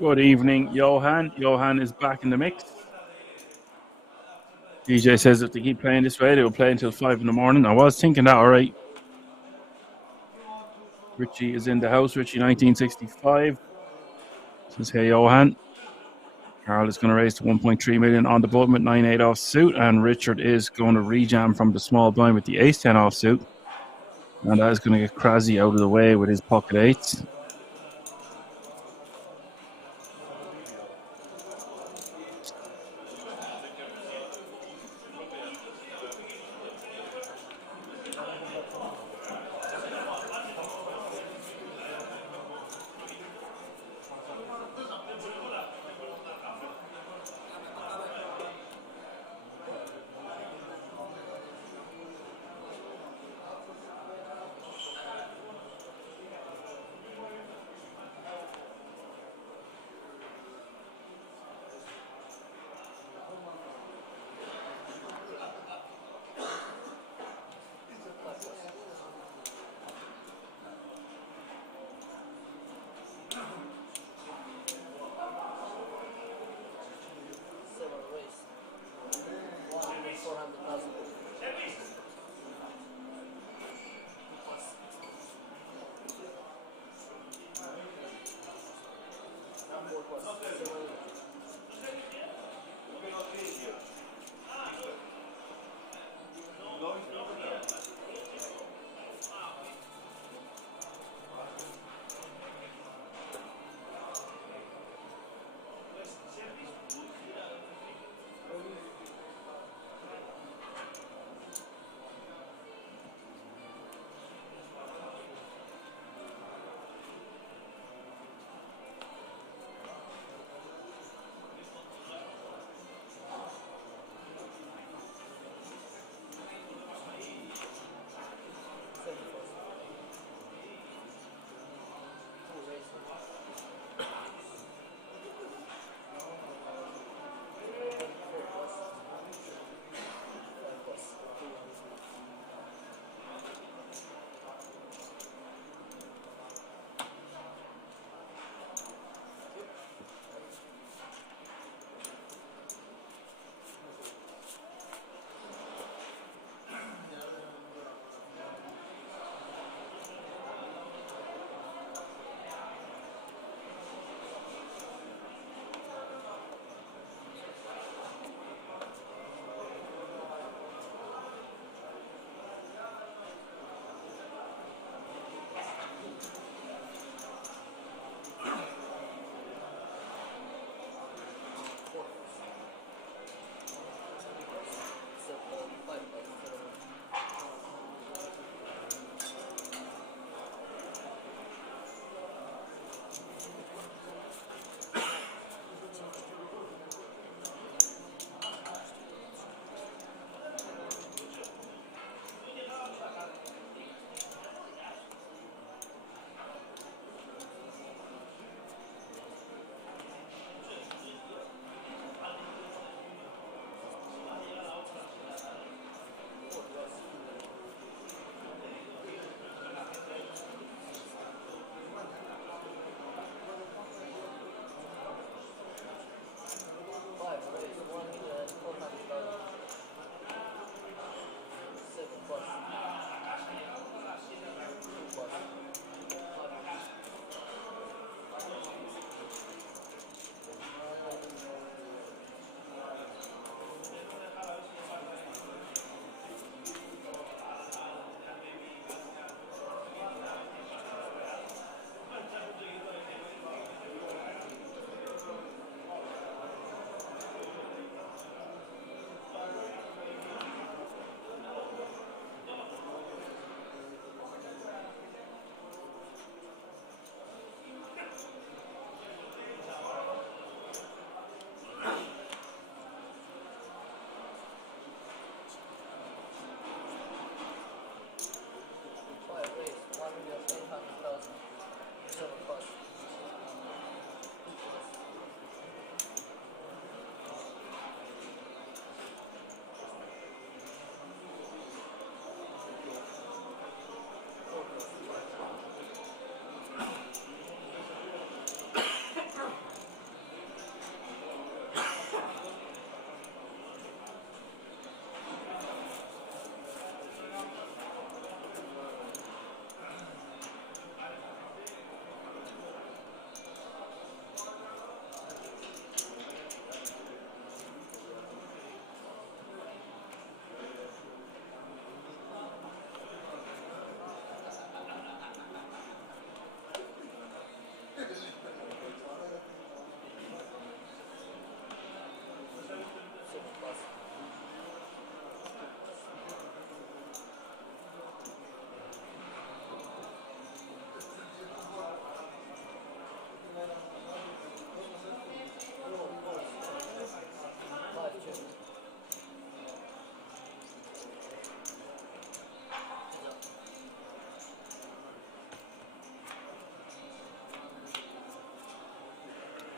Good evening, Johan. Johan is back in the mix. DJ says if they keep playing this way, they will play until 5 in the morning. I was thinking that, all right. Richie is in the house. Richie 1965 says, hey, Johan. Carl is going to raise to 1.3 million on the button with 9-8 off suit, and Richard is going to rejam from the small blind with the ace-10 off suit. And that is going to get Krasny out of the way with his pocket eights.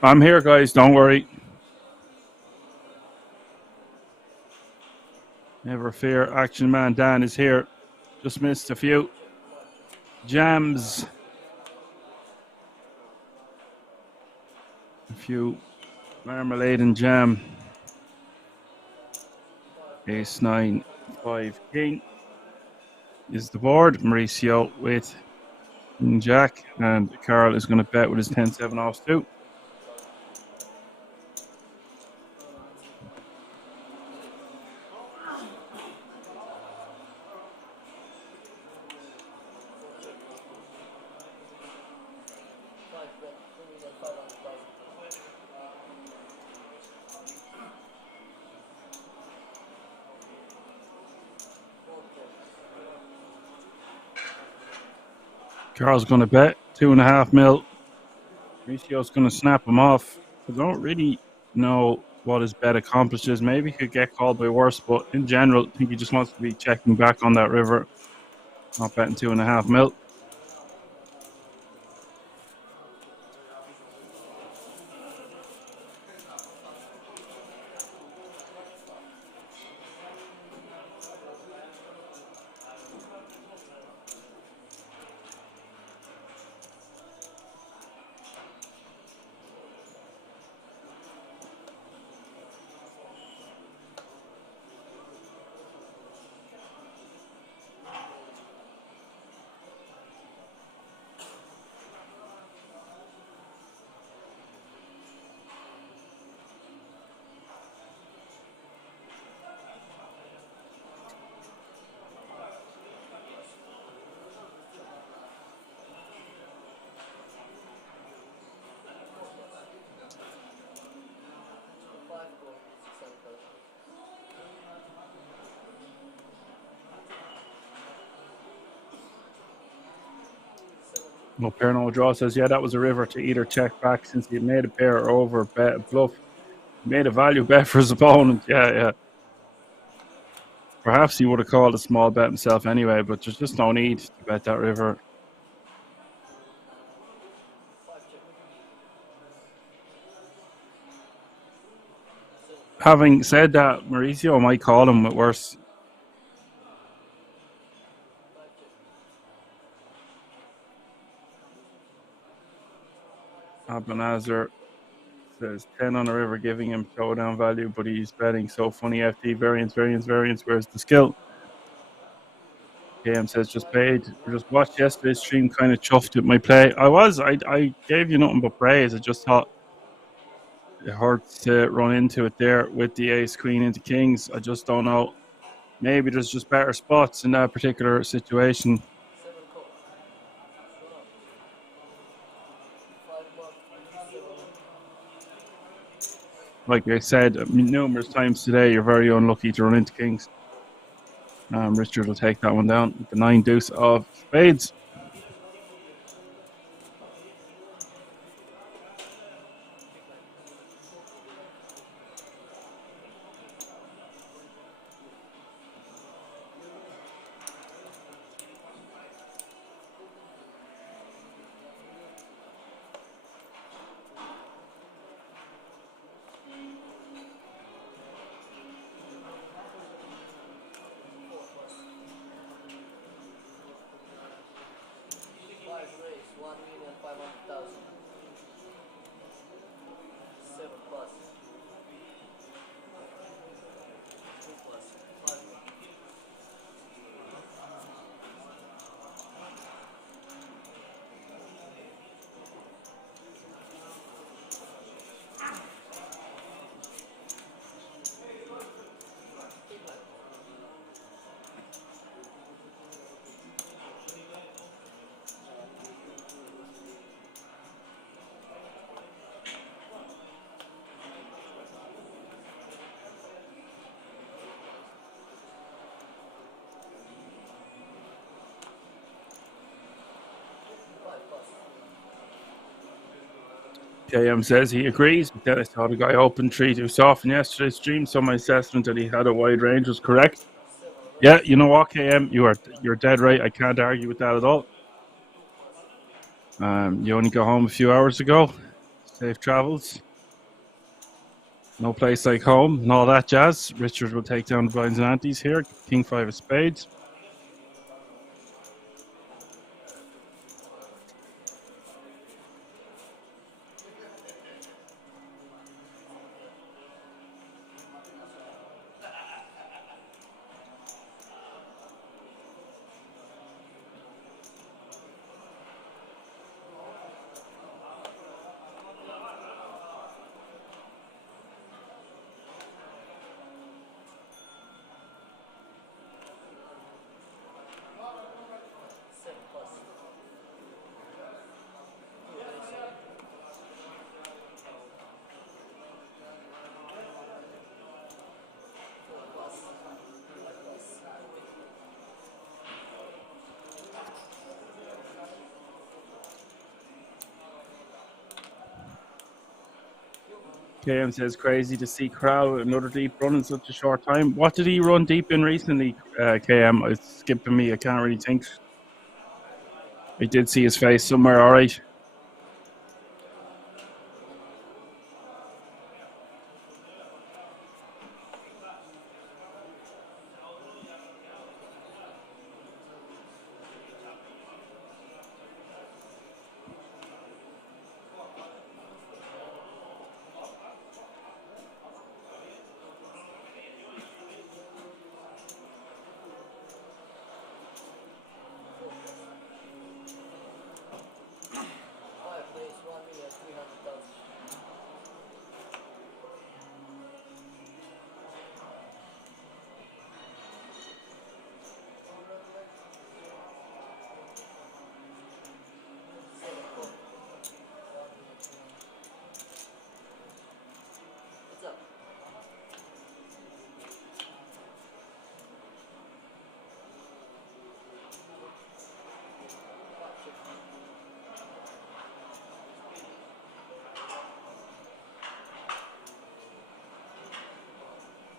I'm here, guys. Don't worry. Never fear. Action Man Dan is here. Just missed a few jams. A few marmalade and jam. Ace 9, 5 king is the board. Mauricio with King Jack, and Carl is going to bet with his 10-7 offsuit. Carl's going to bet 2.5 mil. Mauricio's going to snap him off. I don't really know what his bet accomplishes. Maybe he could get called by worse, but in general, I think he just wants to be checking back on that river. Not betting 2.5 mil. No pair, no draw says, yeah, that was a river to either check back since he had made a pair or over bet a bluff. Made a value bet for his opponent. Yeah. Perhaps he would have called a small bet himself anyway, but there's just no need to bet that river. Having said that, Mauricio might call him with worse. Abanazar says 10 on the river, giving him showdown value, but he's betting so funny. FD variance. Where's the skill? KM says just paid. Just watched yesterday's stream, kind of chuffed with my play. I gave you nothing but praise. I just thought it hurts to run into it there with the ace queen into kings. I just don't know. Maybe there's just better spots in that particular situation. Like I said numerous times today, you're very unlucky to run into kings. Richard will take that one down with the 9 deuce of spades. KM says he agrees, but then I saw the guy open 3 too soft in yesterday's stream, so my assessment that he had a wide range was correct. Yeah, you know what, KM, you're dead right. I can't argue with that at all. You only got home a few hours ago. Safe travels. No place like home and all that jazz. Richard will take down the blinds and antes here. King 5 of spades. KM says crazy to see Crow another deep run in such a short time. What did he run deep in recently, KM? It's skipping me. I can't really think. I did see his face somewhere, all right.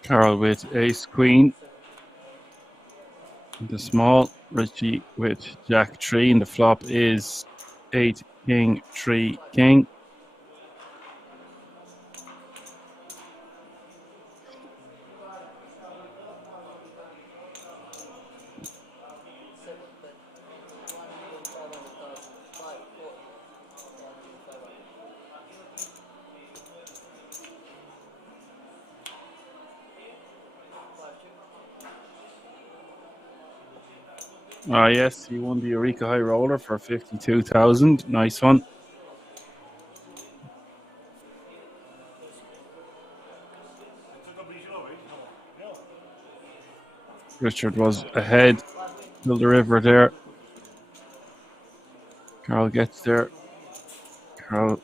Carl with ace queen. The small. Richie with jack 3, and the flop is 8 king 3 king. Yes, he won the Eureka High Roller for 52,000. Nice one. Richard was ahead till the river there. Carl gets there. Carl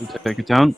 will take it down.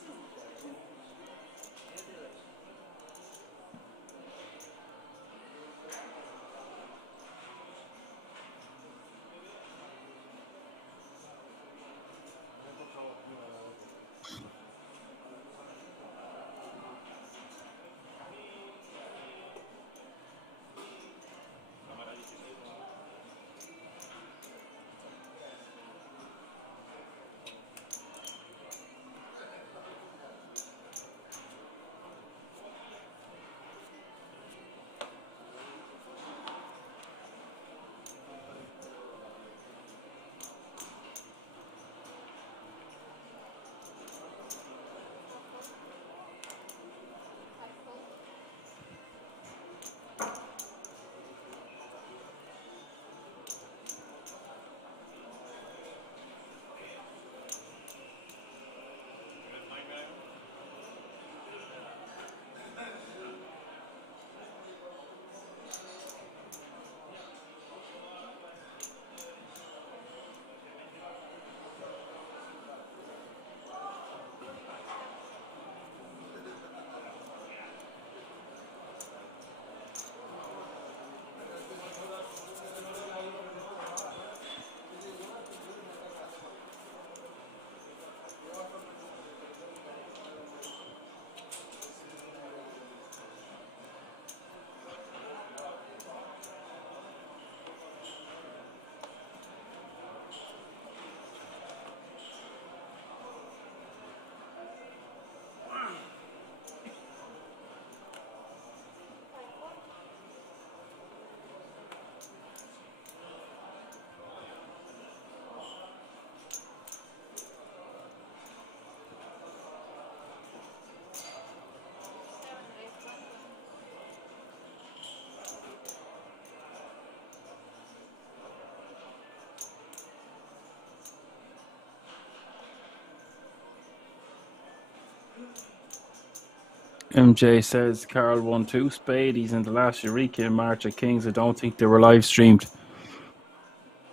MJ says Carl won 2 spade. He's in the last Eureka in March at Kings. I don't think they were live streamed.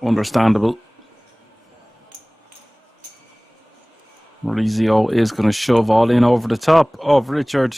Understandable. Maurizio is going to shove all in over the top of Richard.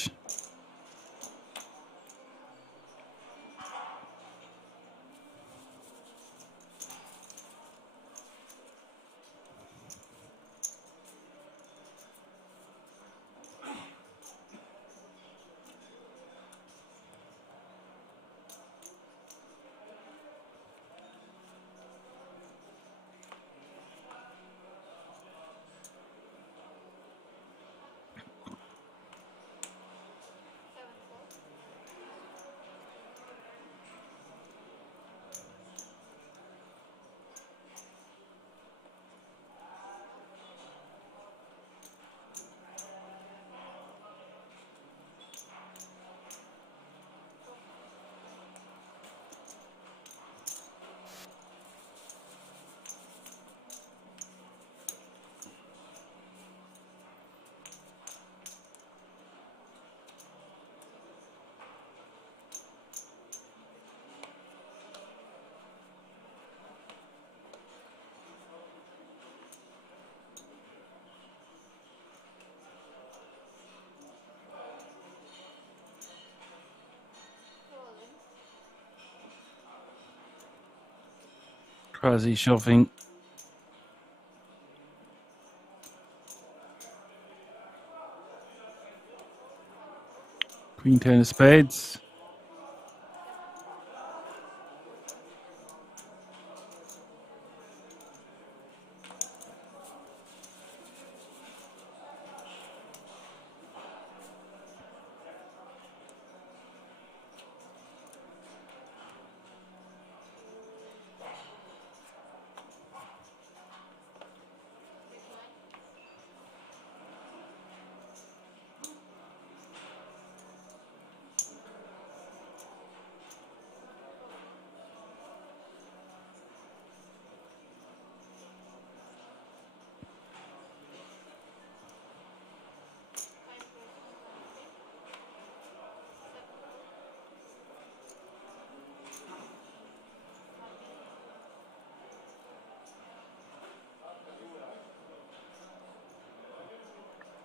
Krasi shoving. Queen 10 of spades.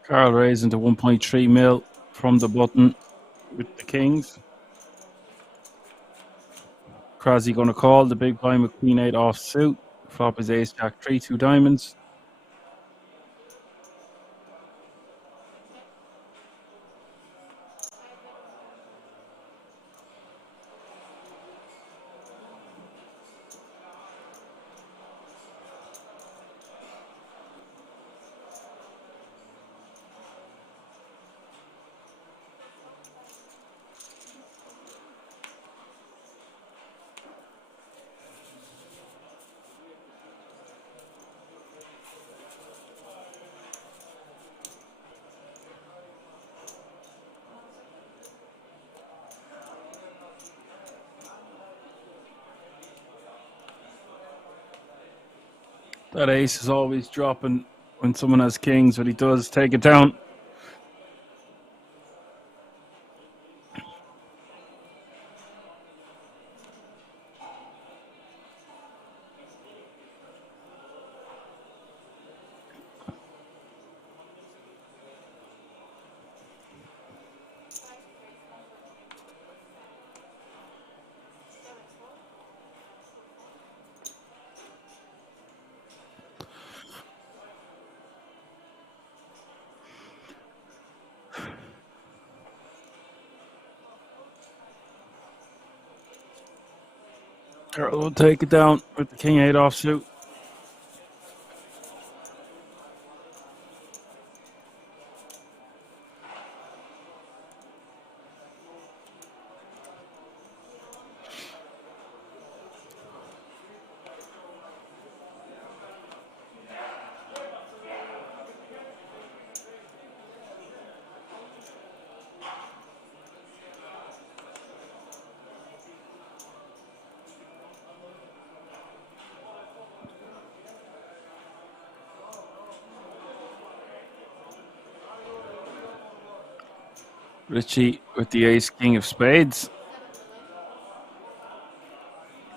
Carl raising to 1.3 mil from the button with the kings. Krasi going to call the big blind with Queen 8 off suit. Flop is Ace Jack 3, 2 diamonds. That ace is always dropping when someone has kings, but he does take it down. Carl will take it down with the king 8 offsuit. Richie with the ace king of spades.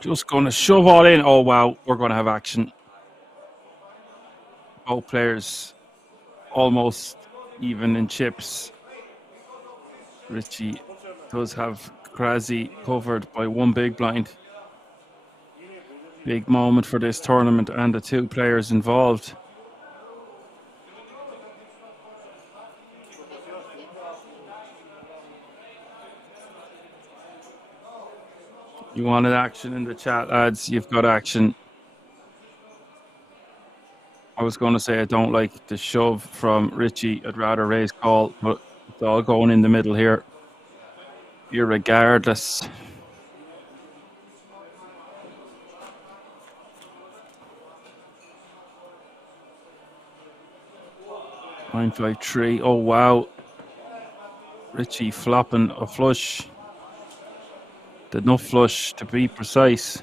Just going to shove all in. Oh, wow. We're going to have action. Both players almost even in chips. Richie does have Krasi covered by one big blind. Big moment for this tournament and the two players involved. You wanted action in the chat, lads. You've got action. I was going to say I don't like the shove from Richie. I'd rather raise call, but it's all going in the middle here. Irregardless. 953. Oh, wow. Richie flopping a flush. The nut flush, to be precise.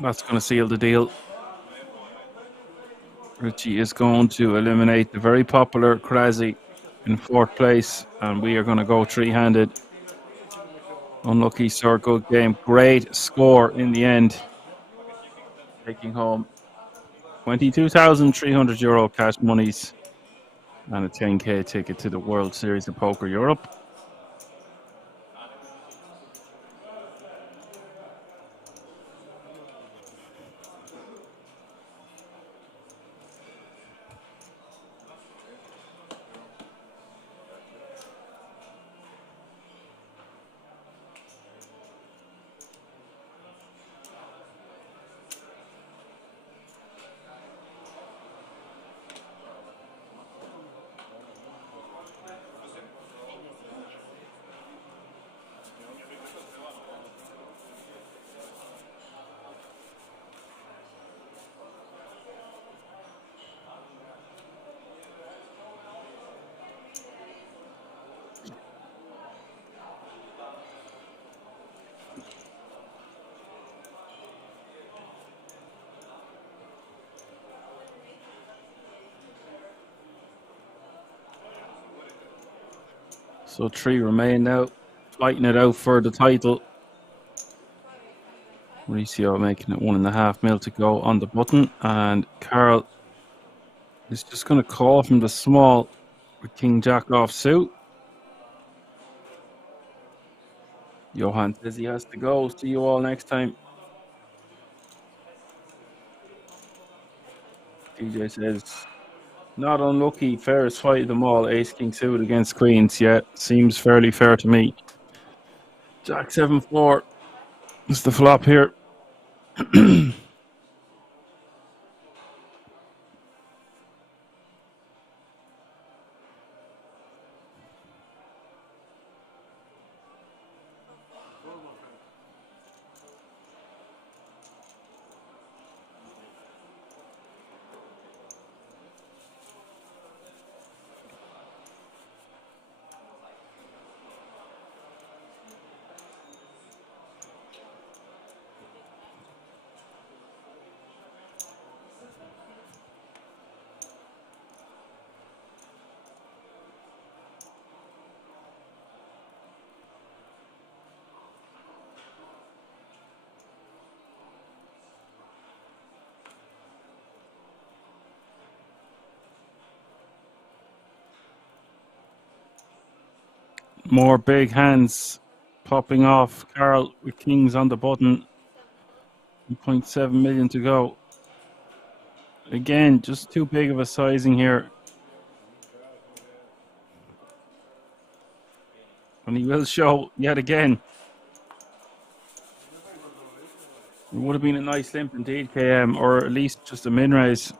That's going to seal the deal. Richie is going to eliminate the very popular Krasi in fourth place, and we are going to go three-handed. Unlucky, sir. Good game. Great score in the end. Taking home €22,300 cash monies and a 10k ticket to the World Series of Poker Europe. So three remain now, fighting it out for the title. Mauricio making it 1.5 mil to go on the button, and Carl is just going to call from the small with King Jack off suit. Johan says he has to go. See you all next time. DJ says, not unlucky, fairest fight of them all. Ace King suit against Queens. Yeah, seems fairly fair to me. Jack 7-4 is the flop here. More big hands popping off. Carl with kings on the button. 1.7 million to go. Again, just too big of a sizing here. And he will show yet again. It would have been a nice limp indeed, KM, or at least just a min raise.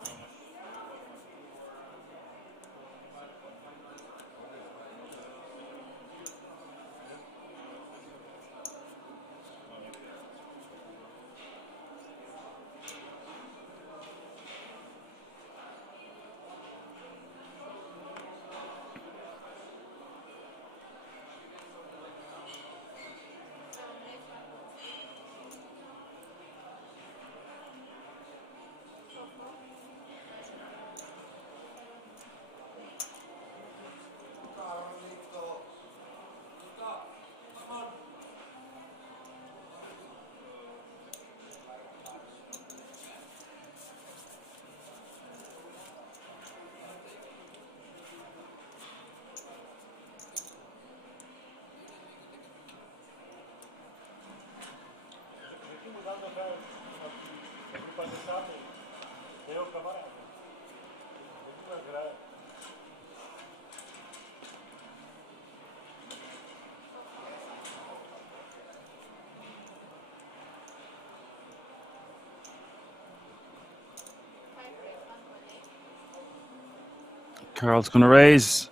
Carl's going to raise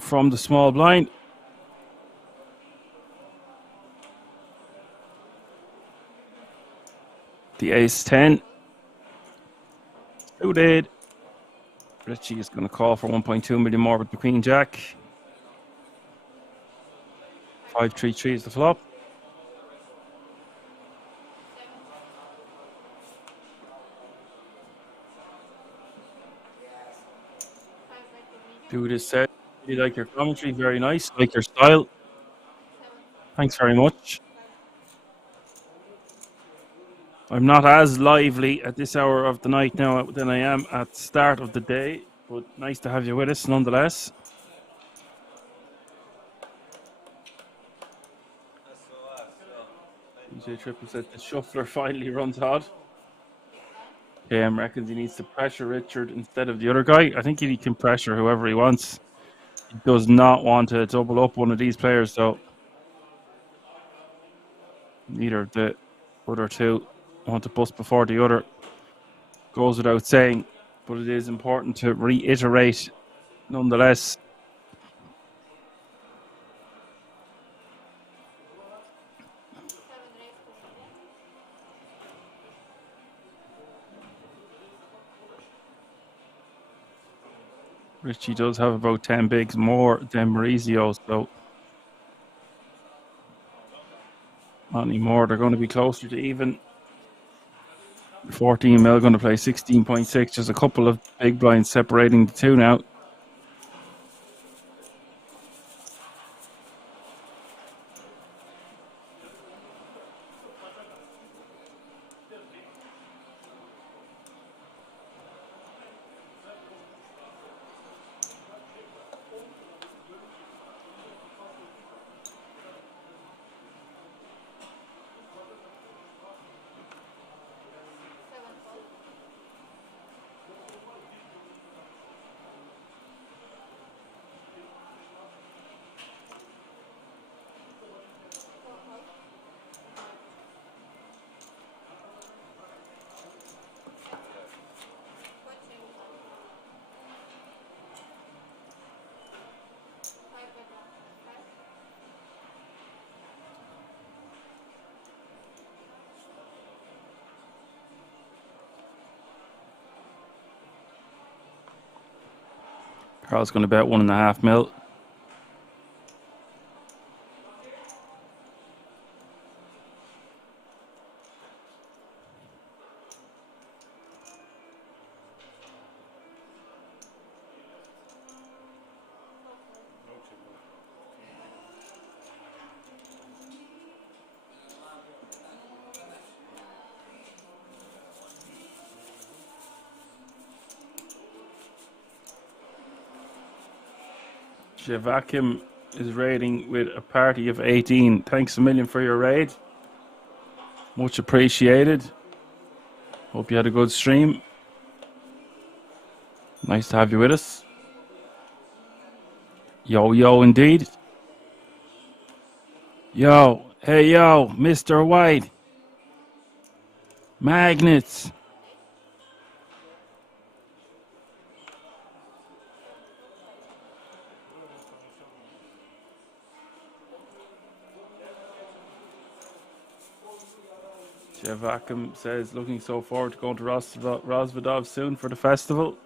from the small blind. The ace 10. Suited. Richie is going to call for 1.2 million more with the queen jack. 5-3-3 is the flop. Dude has said, really like your commentary, very nice, like your style. Thanks very much. I'm not as lively at this hour of the night now than I am at the start of the day, but nice to have you with us nonetheless. DJ Triple said the shuffler finally runs hot. KM reckons he needs to pressure Richard instead of the other guy. I think he can pressure whoever he wants. He does not want to double up one of these players, though. Neither of the other two want to bust before the other. Goes without saying, but it is important to reiterate nonetheless. Richie does have about 10 bigs more than Maurizio, so not anymore. They're going to be closer to even. 14 mil going to play 16.6. Just a couple of big blinds separating the two now. Carl's going to bet 1.5 mil. Vacuum is raiding with a party of 18. Thanks a million for your raid. Much appreciated. Hope you had a good stream. Nice to have you with us. Yo, indeed. Yo, hey, yo, Mr. White. Magnets. Jeff Ackham says, looking so forward to going to Rosvedov soon for the festival.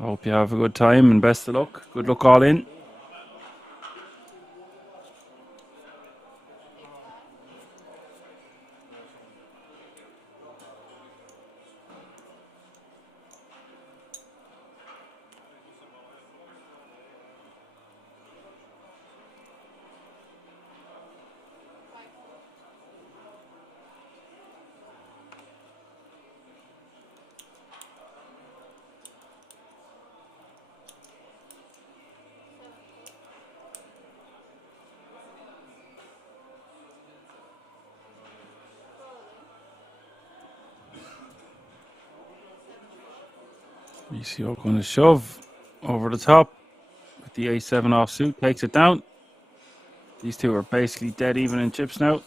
I hope you have a good time and best of luck. Good luck all in. VCO going to shove over the top with the A7 offsuit, takes it down. These two are basically dead even in chips now.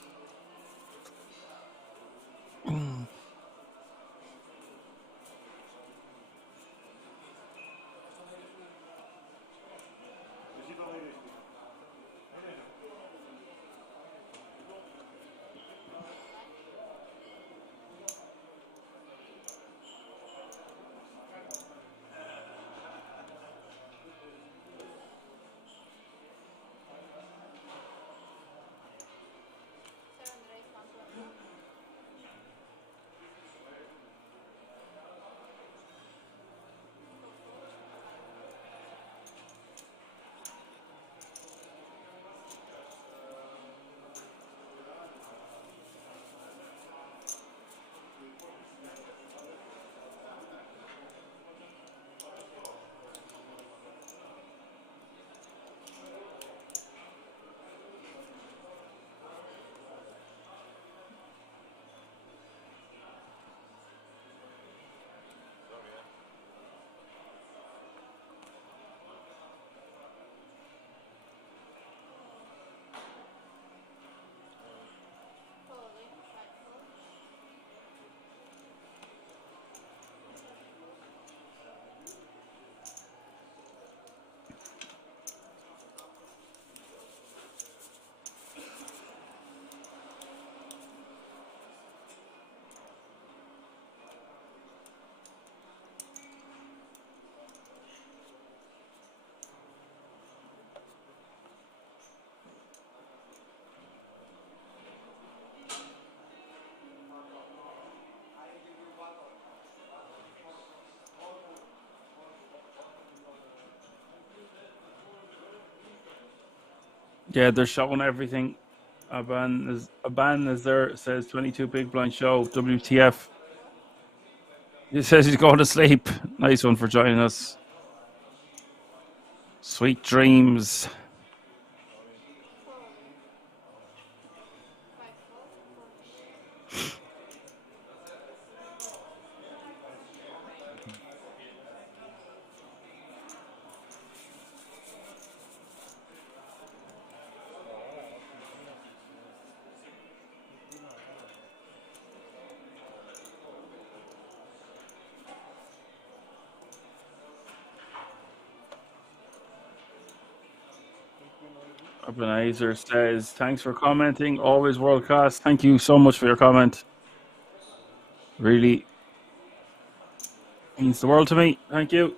Yeah, they're showing everything. Aban is there, says 22 big blind show, WTF. He says he's going to sleep. Nice one for joining us. Sweet dreams. Ebenezer says, thanks for commenting. Always world class. Thank you so much for your comment. Really means the world to me. Thank you.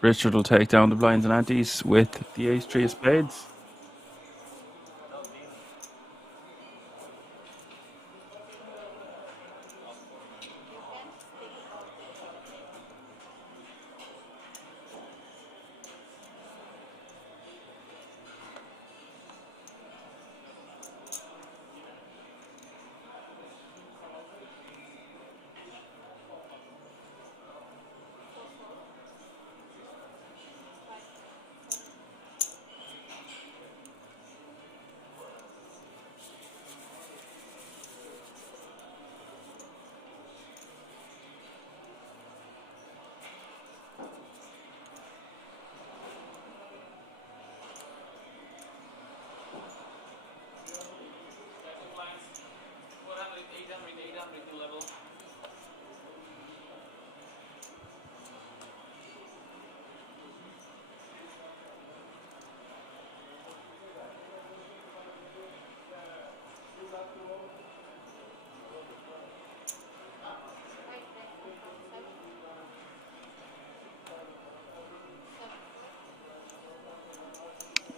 Richard will take down the blinds and antes with the ace-3 of spades.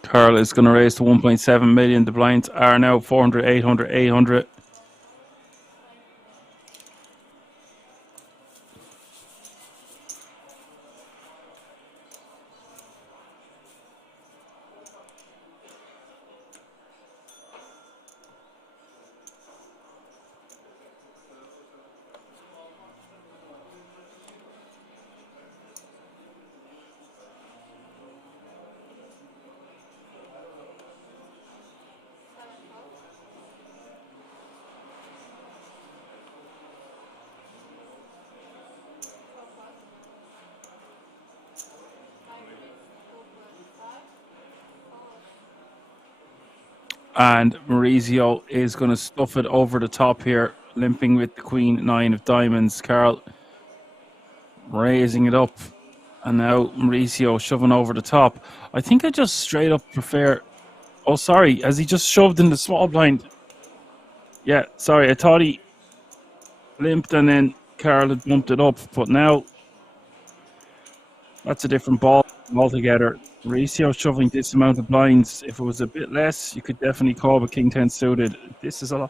Carl is going to raise to 1.7 million. The blinds are now 400, 800, 800. And Maurizio is going to stuff it over the top here, limping with the queen 9 of diamonds. Carl raising it up. And now Maurizio shoving over the top. I think I just straight up prefer... Oh, sorry. Has he just shoved in the small blind? Yeah, sorry. I thought he limped and then Carl had bumped it up. But now that's a different ball altogether. Maurizio shoving this amount of blinds. If it was a bit less, you could definitely call with King 10 suited. This is a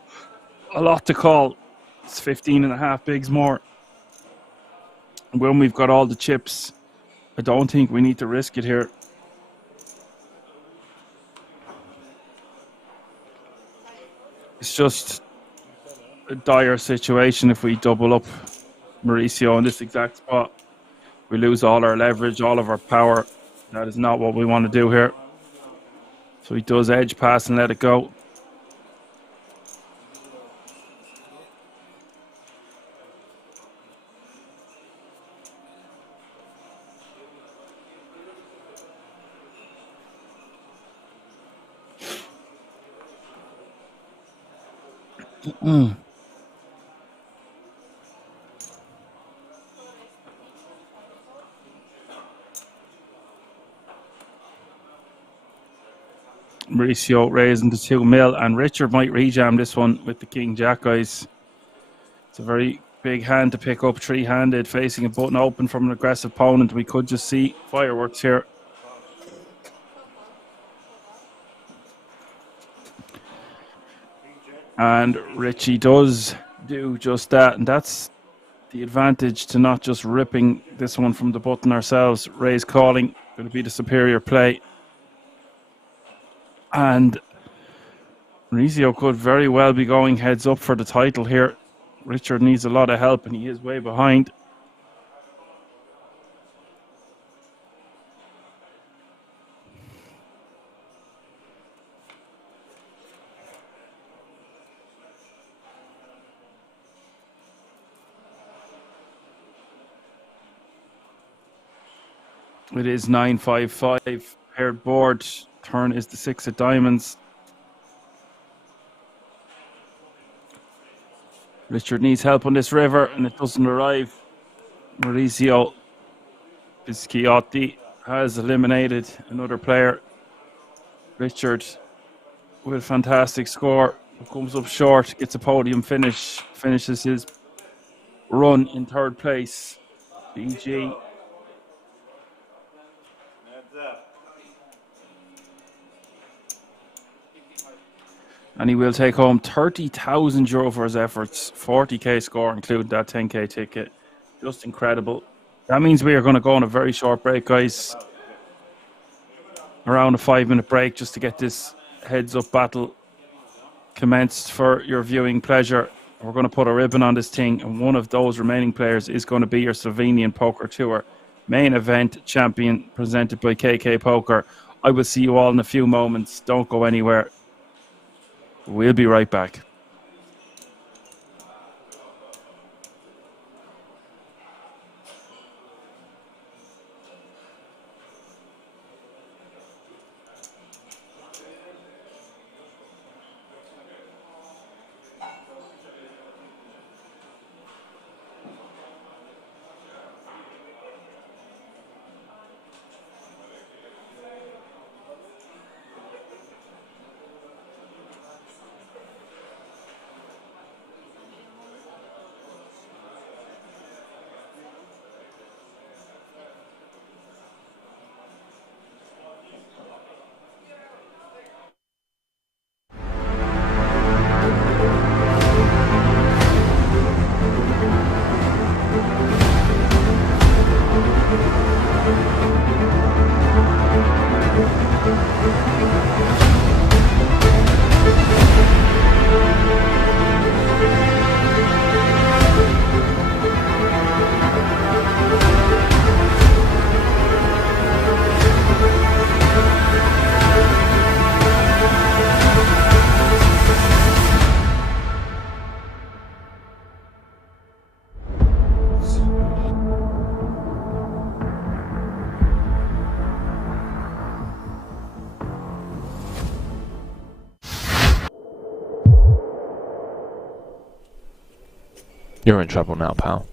lot to call. It's 15 and a half bigs more. When we've got all the chips, I don't think we need to risk it here. It's just a dire situation if we double up Maurizio in this exact spot. We lose all our leverage, all of our power. That is not what we want to do here. So he does edge pass and let it go. Mauricio raising to 2 mil, and Richard might rejam this one with the King Jack, guys. It's a very big hand to pick up, three-handed, facing a button open from an aggressive opponent. We could just see fireworks here. And Richie does do just that, and that's the advantage to not just ripping this one from the button ourselves. Raise calling, going to be the superior play. And Maurizio could very well be going heads up for the title here. Richard needs a lot of help and he is way behind. It is 9-5-5 paired board. Turn is the 6 of diamonds. Richard needs help on this river and it doesn't arrive. Maurizio Bisciotti has eliminated another player. Richard with a fantastic score. Comes up short, gets a podium finish, finishes his run in third place. BG. And he will take home €30,000 for his efforts. 40k score, including that 10k ticket. Just incredible. That means we are going to go on a very short break, guys. Around a 5-minute break just to get this heads-up battle commenced for your viewing pleasure. We're going to put a ribbon on this thing, and one of those remaining players is going to be your Slovenian Poker Tour main event champion presented by KK Poker. I will see you all in a few moments. Don't go anywhere. We'll be right back. You're in trouble now, pal.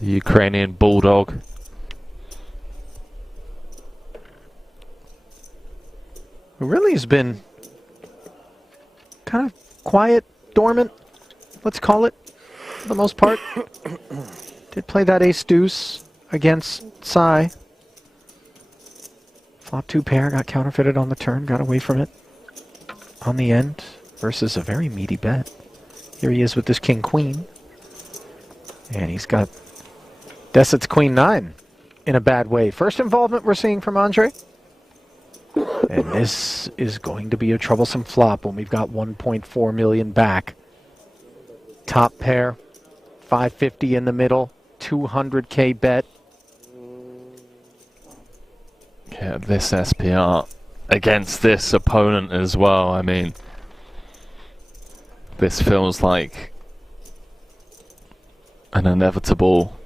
The Ukrainian bulldog. Who really has been kind of quiet, dormant, let's call it, for the most part. Did play that ace-deuce against Sai. Flop 2 pair, got counterfeited on the turn, got away from it on the end versus a very meaty bet. Here he is with this king-queen. And he's got Deset's queen-9 in a bad way. First involvement we're seeing from Andre. And this is going to be a troublesome flop when we've got 1.4 million back. Top pair, 550 in the middle, 200K bet. Yeah, this SPR against this opponent as well. I mean, this feels like an inevitable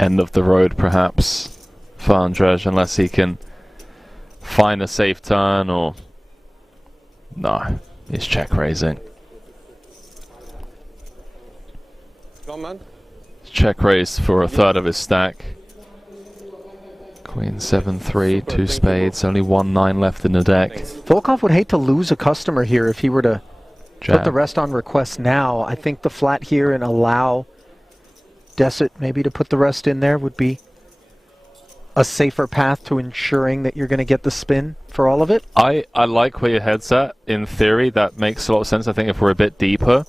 end of the road, perhaps, for Andrzej, unless he can find a safe turn or... No, he's check raising. Check raise for a third of his stack. Queen 7-3, 2 spades, only 1-9 left in the deck. Volkov would hate to lose a customer here if he were to put the rest on request now. I think the flat here and allow Deset maybe to put the rest in there would be a safer path to ensuring that you're going to get the spin for all of it. I like where your head's at. In theory, that makes a lot of sense. I think if we're a bit deeper,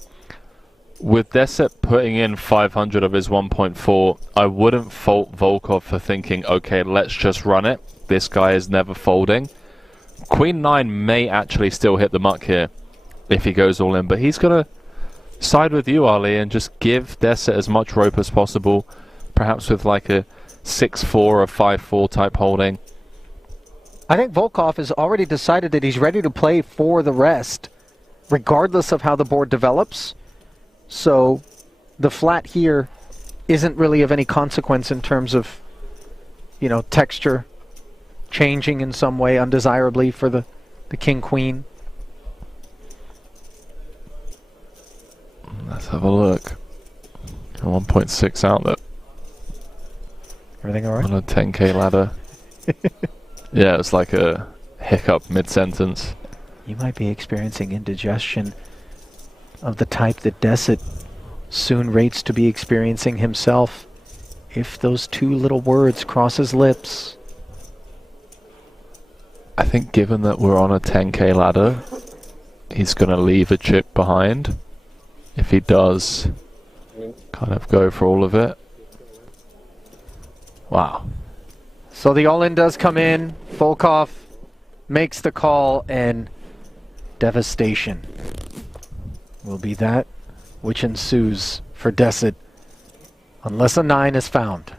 with Deset putting in 500 of his 1.4, I wouldn't fault Volkov for thinking, okay, let's just run it. This guy is never folding. Queen 9 may actually still hit the muck here if he goes all in, but he's going to side with you, Ali, and just give Deset as much rope as possible, perhaps with like a 6-4 or 5-4 type holding. I think Volkov has already decided that he's ready to play for the rest, regardless of how the board develops. So the flat here isn't really of any consequence in terms of, you know, texture changing in some way undesirably for the king-queen. Let's have a look. 1.6 outlet. Everything all right? On a 10K ladder. Yeah, it's like a hiccup mid-sentence. You might be experiencing indigestion of the type that Deset soon rates to be experiencing himself if those two little words cross his lips. I think given that we're on a 10K ladder, he's going to leave a chip behind. If he does, kind of go for all of it. Wow. So the all-in does come in. Volkov makes the call, and devastation will be that which ensues for Deset unless a 9 is found.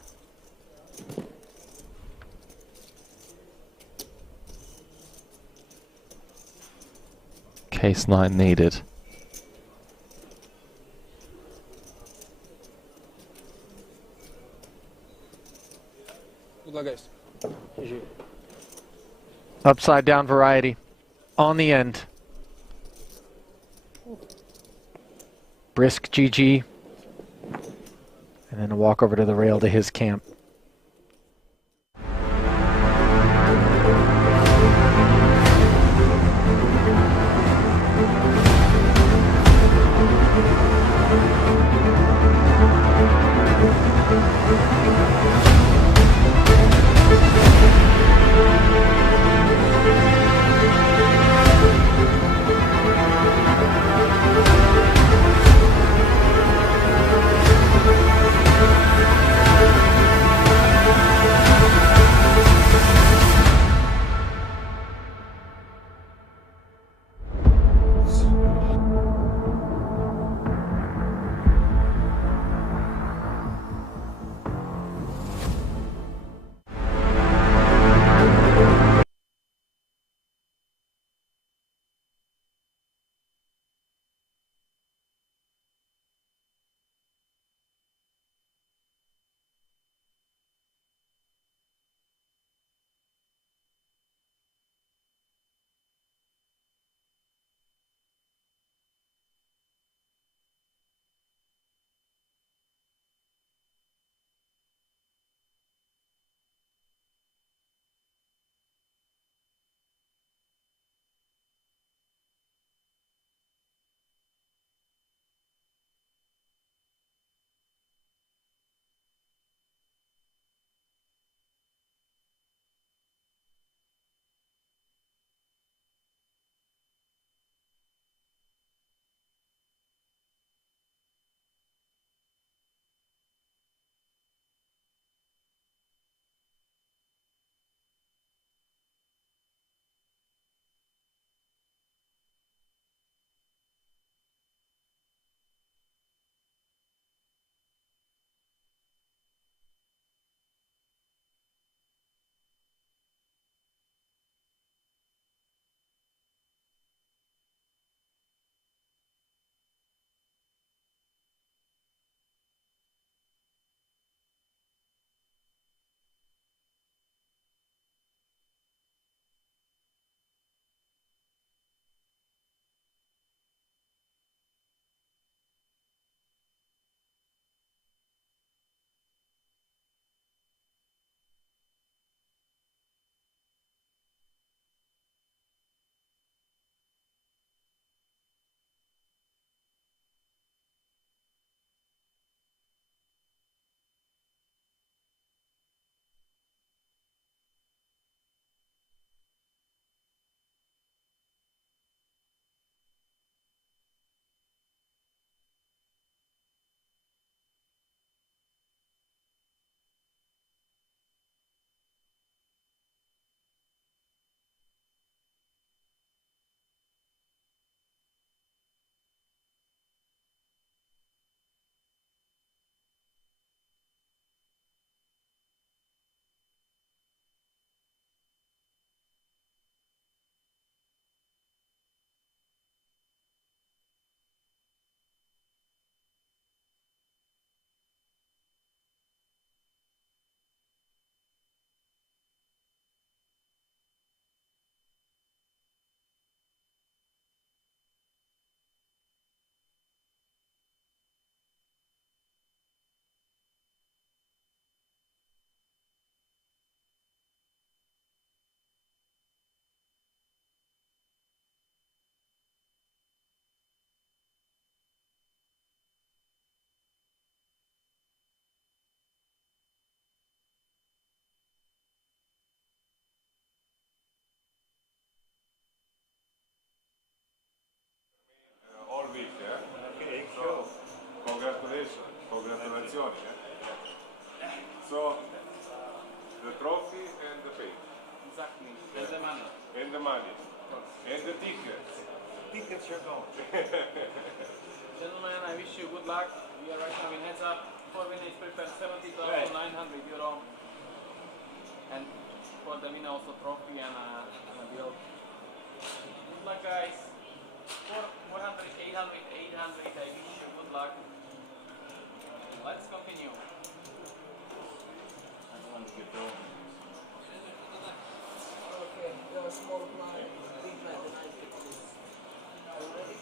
Case 9 needed. Upside down variety on the end. Brisk GG. And then a walk over to the rail to his camp. Gentlemen, I wish you good luck. We are right now in heads up. 4 winners prepare 70,900 euro. And for the winner also trophy and a bill. Good luck, guys. 400, 800, 800. I wish you good luck. Let's continue. Okay, we have a small blind, big blind, and I pick this. Are you ready?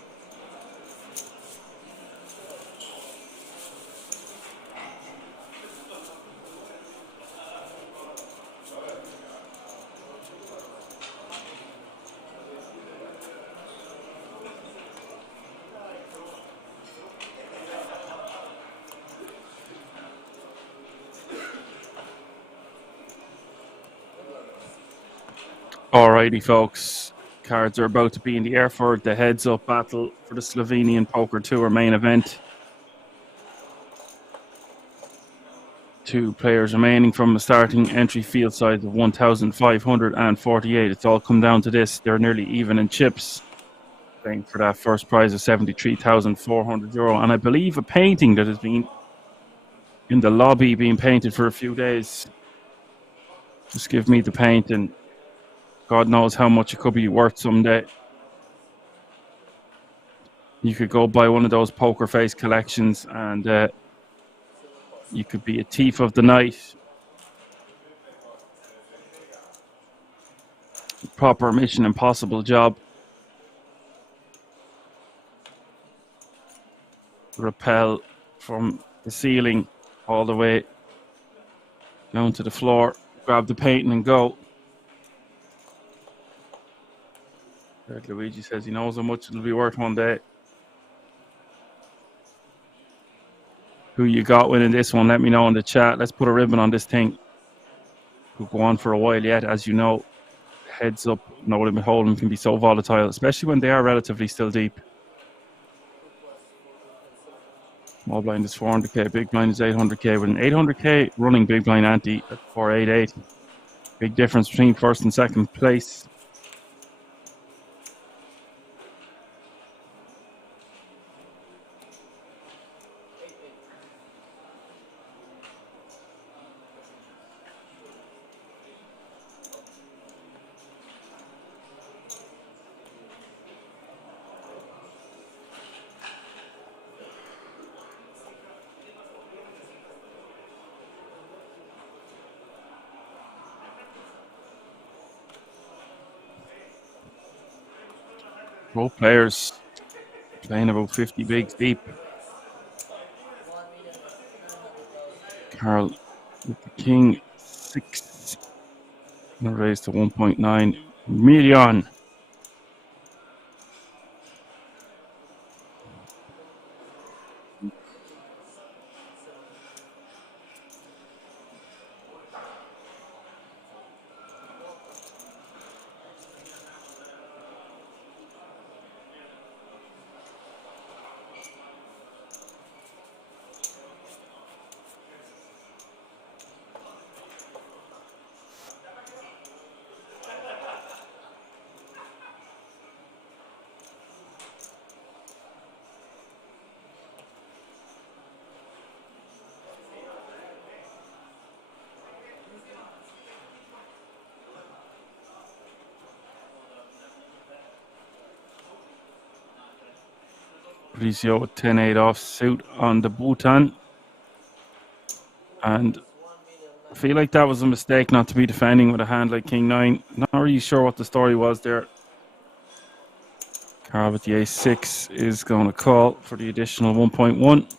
Alrighty, folks. Cards are about to be in the air for the heads-up battle for the Slovenian Poker Tour main event. 2 players remaining from a starting entry field size of 1,548. It's all come down to this. They're nearly even in chips. Playing for that first prize of 73,400 euro. And I believe a painting that has been in the lobby being painted for a few days. Just give me the paint and God knows how much it could be worth someday. You could go buy one of those poker face collections and you could be a thief of the night. Proper Mission Impossible job. Rappel from the ceiling all the way down to the floor. Grab the painting and go. Luigi says he knows how much it'll be worth one day. Who you got winning this one? Let me know in the chat. Let's put a ribbon on this thing. We'll go on for a while yet, as you know. Heads up, no limit hold'em can be so volatile, especially when they are relatively still deep. Small blind is 400k, big blind is 800k. With an 800k running big blind ante at 488. Big difference between first and second place. Both players playing about 50 bigs deep. Carl with the king 6. Raised to 1.9 million. Rizio with 10-8 off suit on the Bhutan. And I feel like that was a mistake not to be defending with a hand like King 9. Not really sure what the story was there. Carl with the Ace-6 is going to call for the additional 1.1.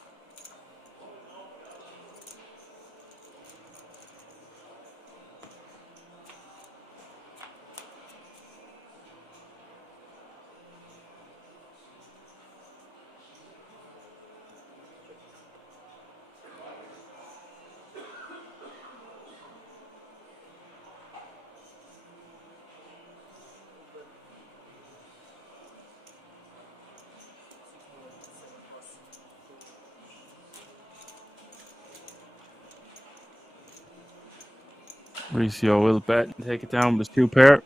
Mauricio will bet and take it down with his 2 pair.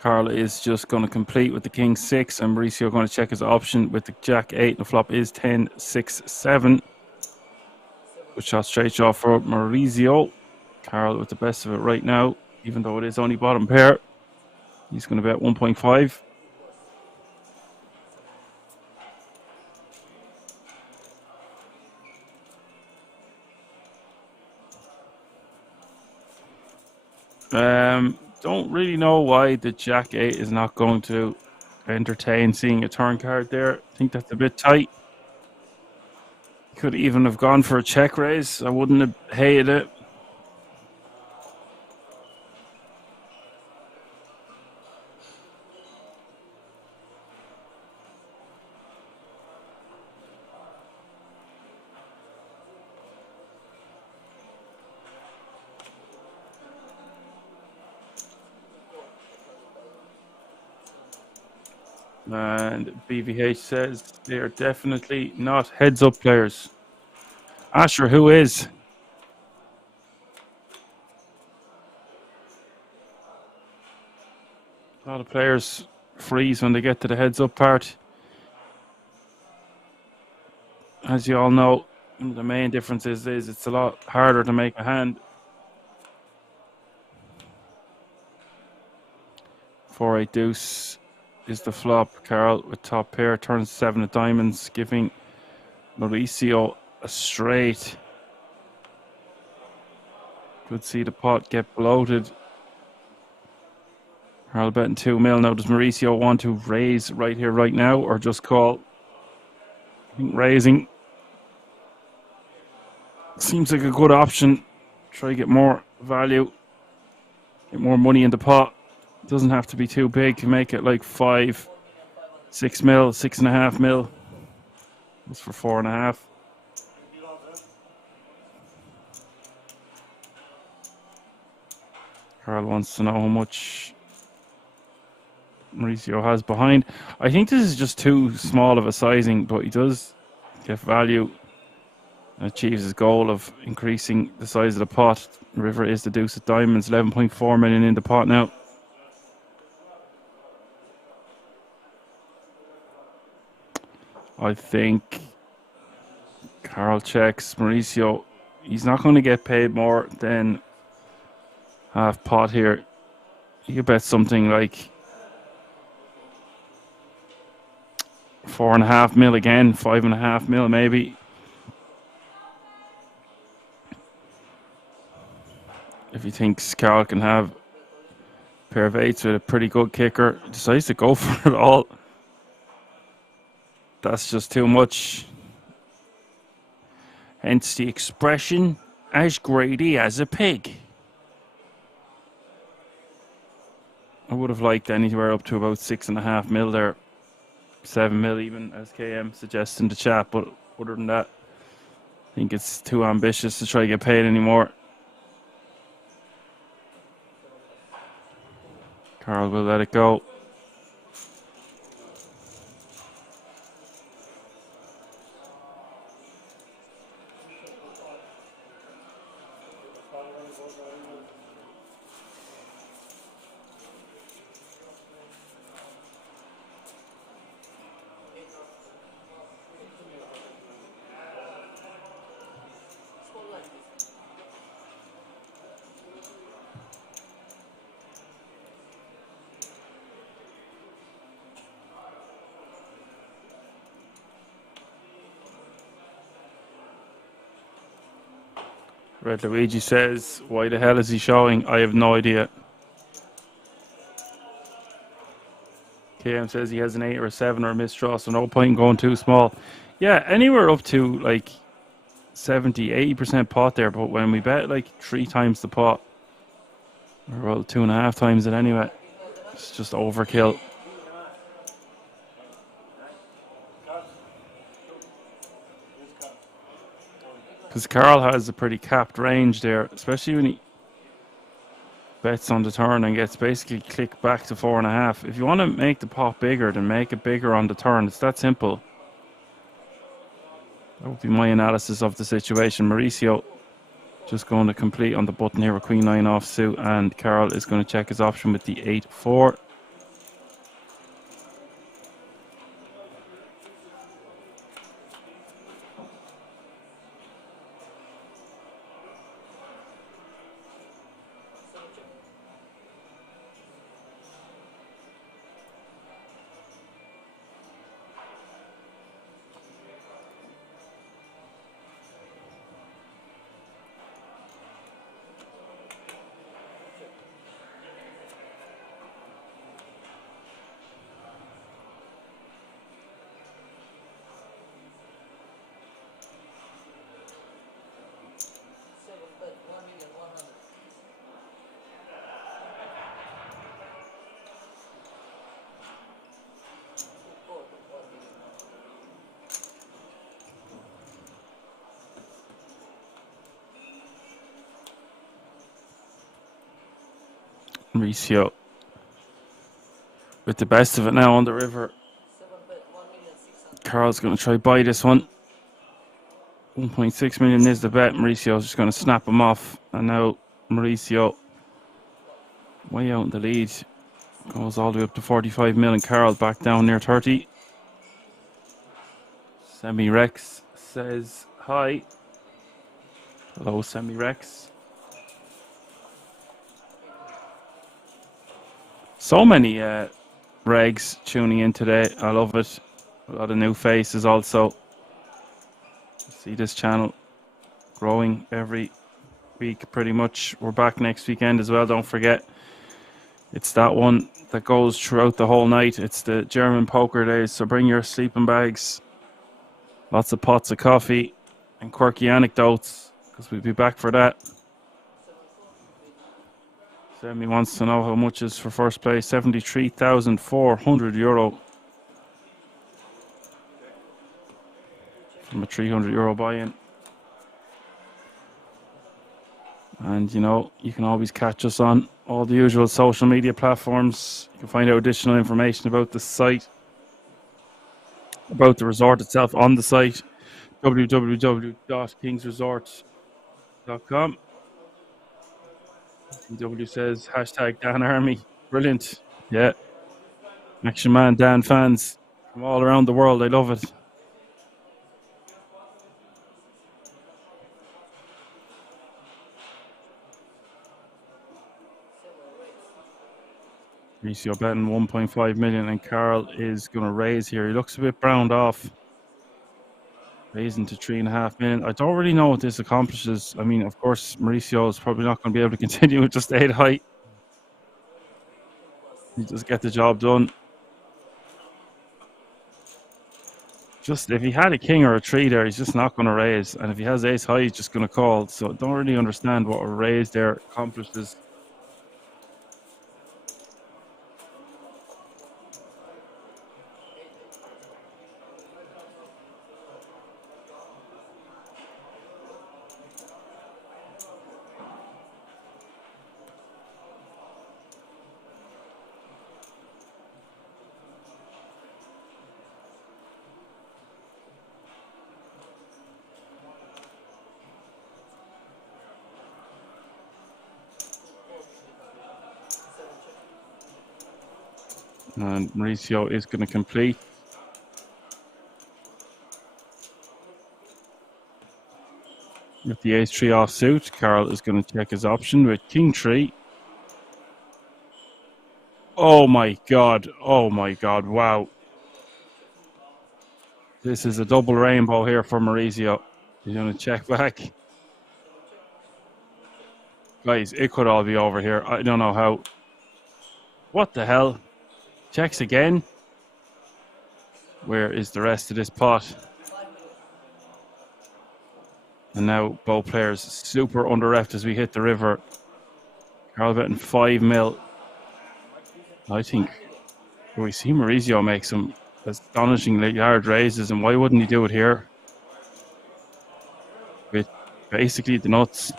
Carl is just going to complete with the king 6, and Mauricio going to check his option with the jack 8. The flop is 10, 6, 7. Good shot straight shot for Mauricio. Carl with the best of it right now, even though it is only bottom pair. He's going to bet 1.5. Don't really know why the jack 8 is not going to entertain seeing a turn card there. I think that's a bit tight. Could even have gone for a check raise. I wouldn't have hated it. And BVH says they are definitely not heads-up players. Asher, who is? A lot of players freeze when they get to the heads-up part. As you all know, the main difference is it's a lot harder to make a hand. 4-8 deuce is the flop. Carl with top pair turns 7 of diamonds, giving Mauricio a straight. Could see the pot get bloated. Carl betting 2 mil. Now, does Mauricio want to raise right here, right now, or just call? I think raising seems like a good option. Try to get more value, get more money in the pot. Doesn't have to be too big. Can make it like 5, 6 mil, 6.5 mil. That's for 4.5. Carl wants to know how much Mauricio has behind. I think this is just too small of a sizing, but he does get value and achieves his goal of increasing the size of the pot. River is the deuce of diamonds, 11.4 million in the pot now. I think Carl checks. Mauricio, he's not going to get paid more than half pot here. You could bet something like 4.5 mil again, 5.5 mil maybe. If he thinks Carl can have a pair of 8s with a pretty good kicker, decides to go for it all. That's just too much. Hence the expression, as greedy as a pig. I would have liked anywhere up to about 6.5 mil there. 7 mil even, as KM suggests in the chat. But other than that, I think it's too ambitious to try to get paid anymore. Carl will let it go. Red Luigi says, why the hell is he showing? I have no idea. KM says he has an 8 or a 7 or a misdraw, so no point in going too small. Yeah, anywhere up to like 70, 80% pot there, but when we bet like 3 times the pot, or well, 2.5 times it anyway, it's just overkill. Because Carl has a pretty capped range there, especially when he bets on the turn and gets basically clicked back to 4.5. If you want to make the pot bigger, then make it bigger on the turn. It's that simple. That would be my analysis of the situation. Mauricio just going to complete on the button here with Queen 9 offsuit, and Carl is going to check his option with the 8-4. Mauricio with the best of it now on the river. Carl's going to try buy this one. 1.6 million is the bet. Mauricio's just going to snap him off. And now Mauricio way out in the lead. Goes all the way up to 45 million. Carl back down near 30. Semi-Rex says hi. Hello, Semi-Rex. So many regs tuning in today. I love it. A lot of new faces also. See this channel growing every week pretty much. We're back next weekend as well, don't forget. It's that one that goes throughout the whole night. It's the German poker days, so bring your sleeping bags. Lots of pots of coffee and quirky anecdotes, because we'll be back for that. Semi wants to know how much is for first place. 73,400 euro. From a 300 euro buy-in. And you know, you can always catch us on all the usual social media platforms. You can find out additional information about the site, about the resort itself on the site, www.kingsresort.com. CW says hashtag Dan Army. Brilliant. Yeah. Action Man Dan fans from all around the world. I love it. Mauricio betting 1.5 million, and Carl is going to raise here. He looks a bit browned off. Raising to 3.5 million. I don't really know what this accomplishes. I mean, of course, Mauricio is probably not going to be able to continue with just 8 height. He just get the job done. Just if he had a king or a 3 there, he's just not going to raise. And if he has ace high, he's just going to call. So I don't really understand what a raise there accomplishes. And Mauricio is going to complete. With the ace 3 offsuit, Carl is going to check his option with king 3. Oh my god. Oh my god. Wow. This is a double rainbow here for Mauricio. He's going to check back. Guys, it could all be over here. I don't know how. What the hell? Checks again. Where is the rest of this pot? And now both players super under-reffed as we hit the river. Carl betting 5 mil. I think we see Mauricio make some astonishingly hard raises, and why wouldn't he do it here? With basically the nuts.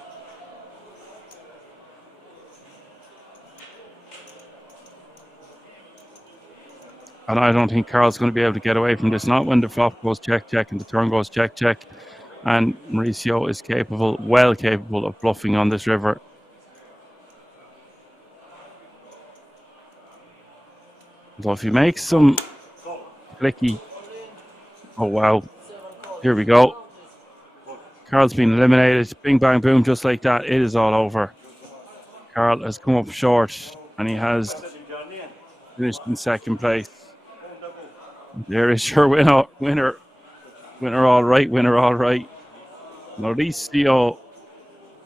And I don't think Carl's going to be able to get away from this. Not when the flop goes check, check, and the turn goes check, check. And Mauricio is capable, well capable of bluffing on this river. So if he makes some clicky, oh wow, here we go. Carl's been eliminated. Bing, bang, boom, just like that. It is all over. Carl has come up short, and he has finished in second place. There is your winner. Winner all right, winner all right. Mauricio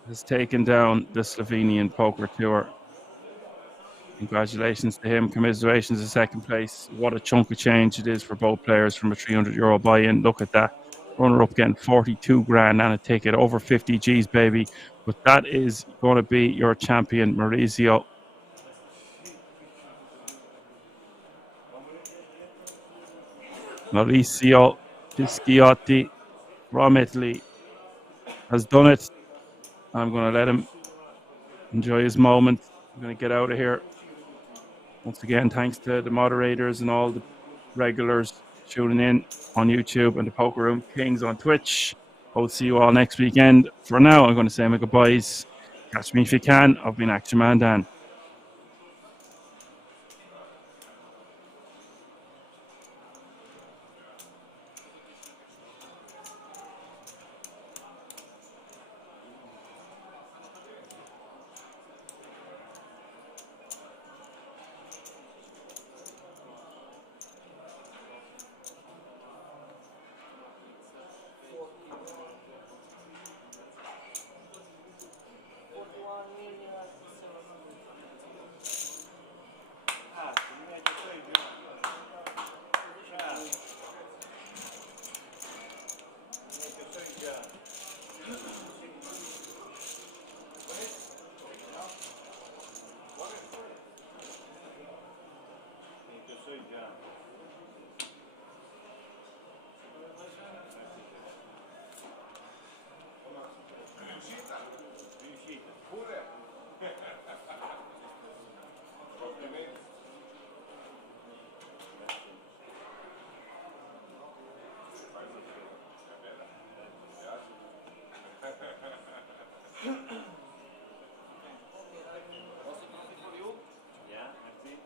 has taken down the Slovenian poker tour. Congratulations to him. Commiserations in second place. What a chunk of change it is for both players from a 300 euro buy-in. Look at that. Runner-up getting 42 grand and a ticket. Over 50 G's, baby. But that is going to be your champion, Mauricio. Mauricio Pisciotti from Italy has done it. I'm going to let him enjoy his moment I'm going to get out of here. Once again, thanks to the moderators and all the regulars tuning in on YouTube and the Poker Room Kings on Twitch. Hope to see you all next weekend. For now, I'm going to say my goodbyes. Catch me if you can. I've been Action Man Dan.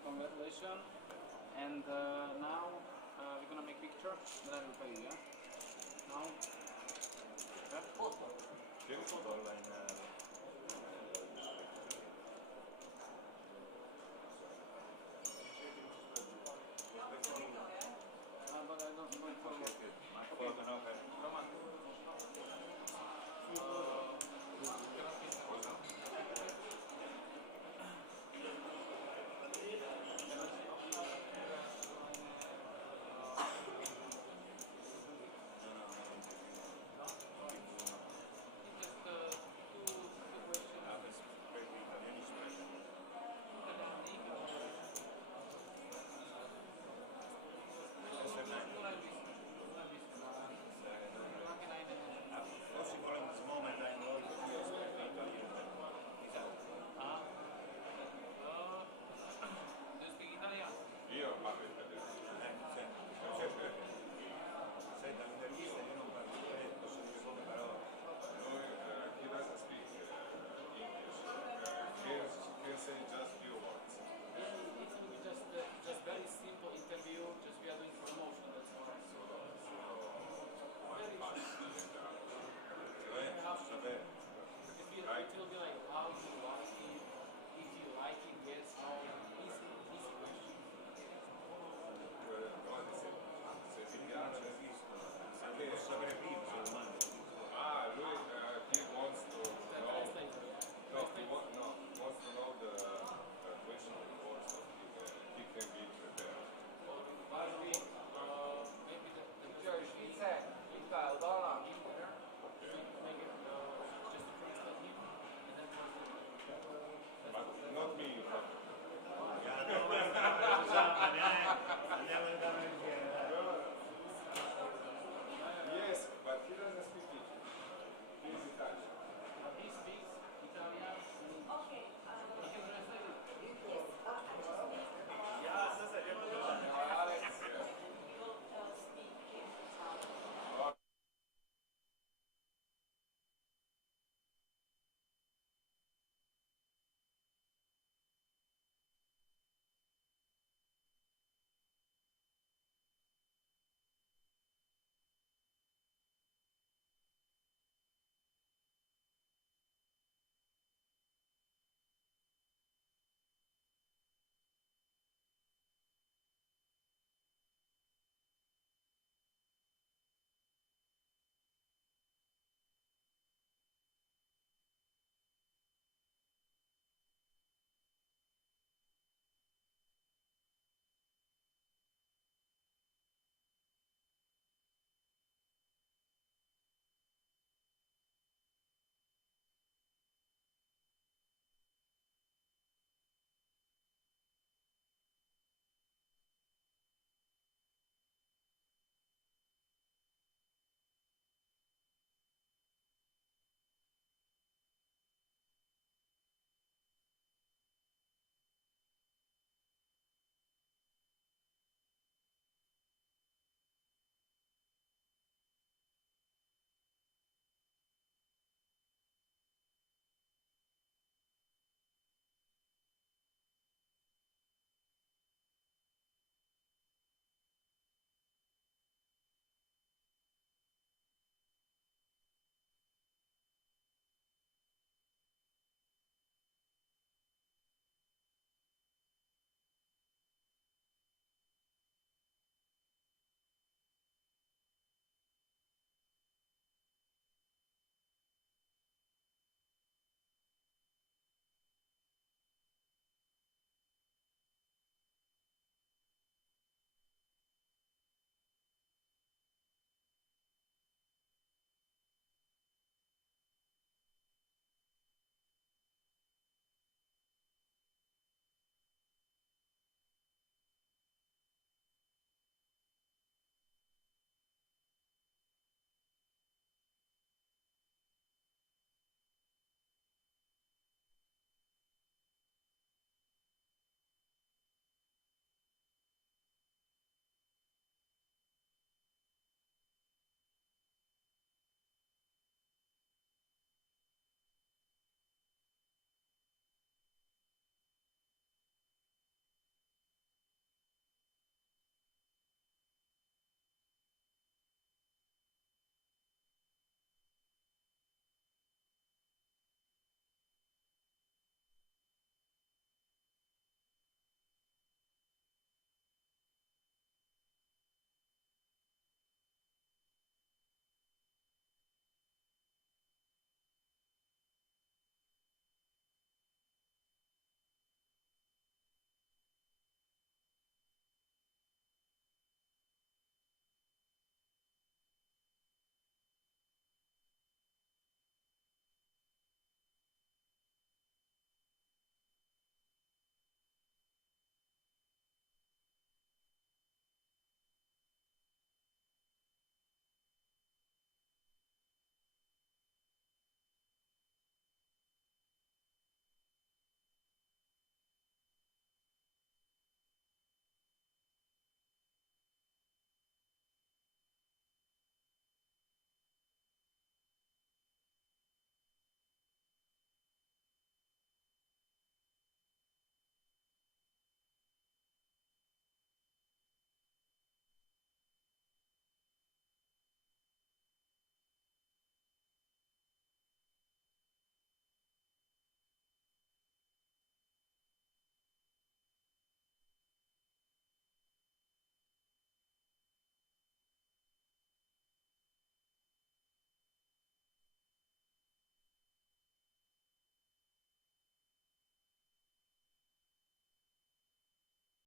Congratulations. And now we're gonna make picture. Then I will pay you. Yeah. Now. Yeah.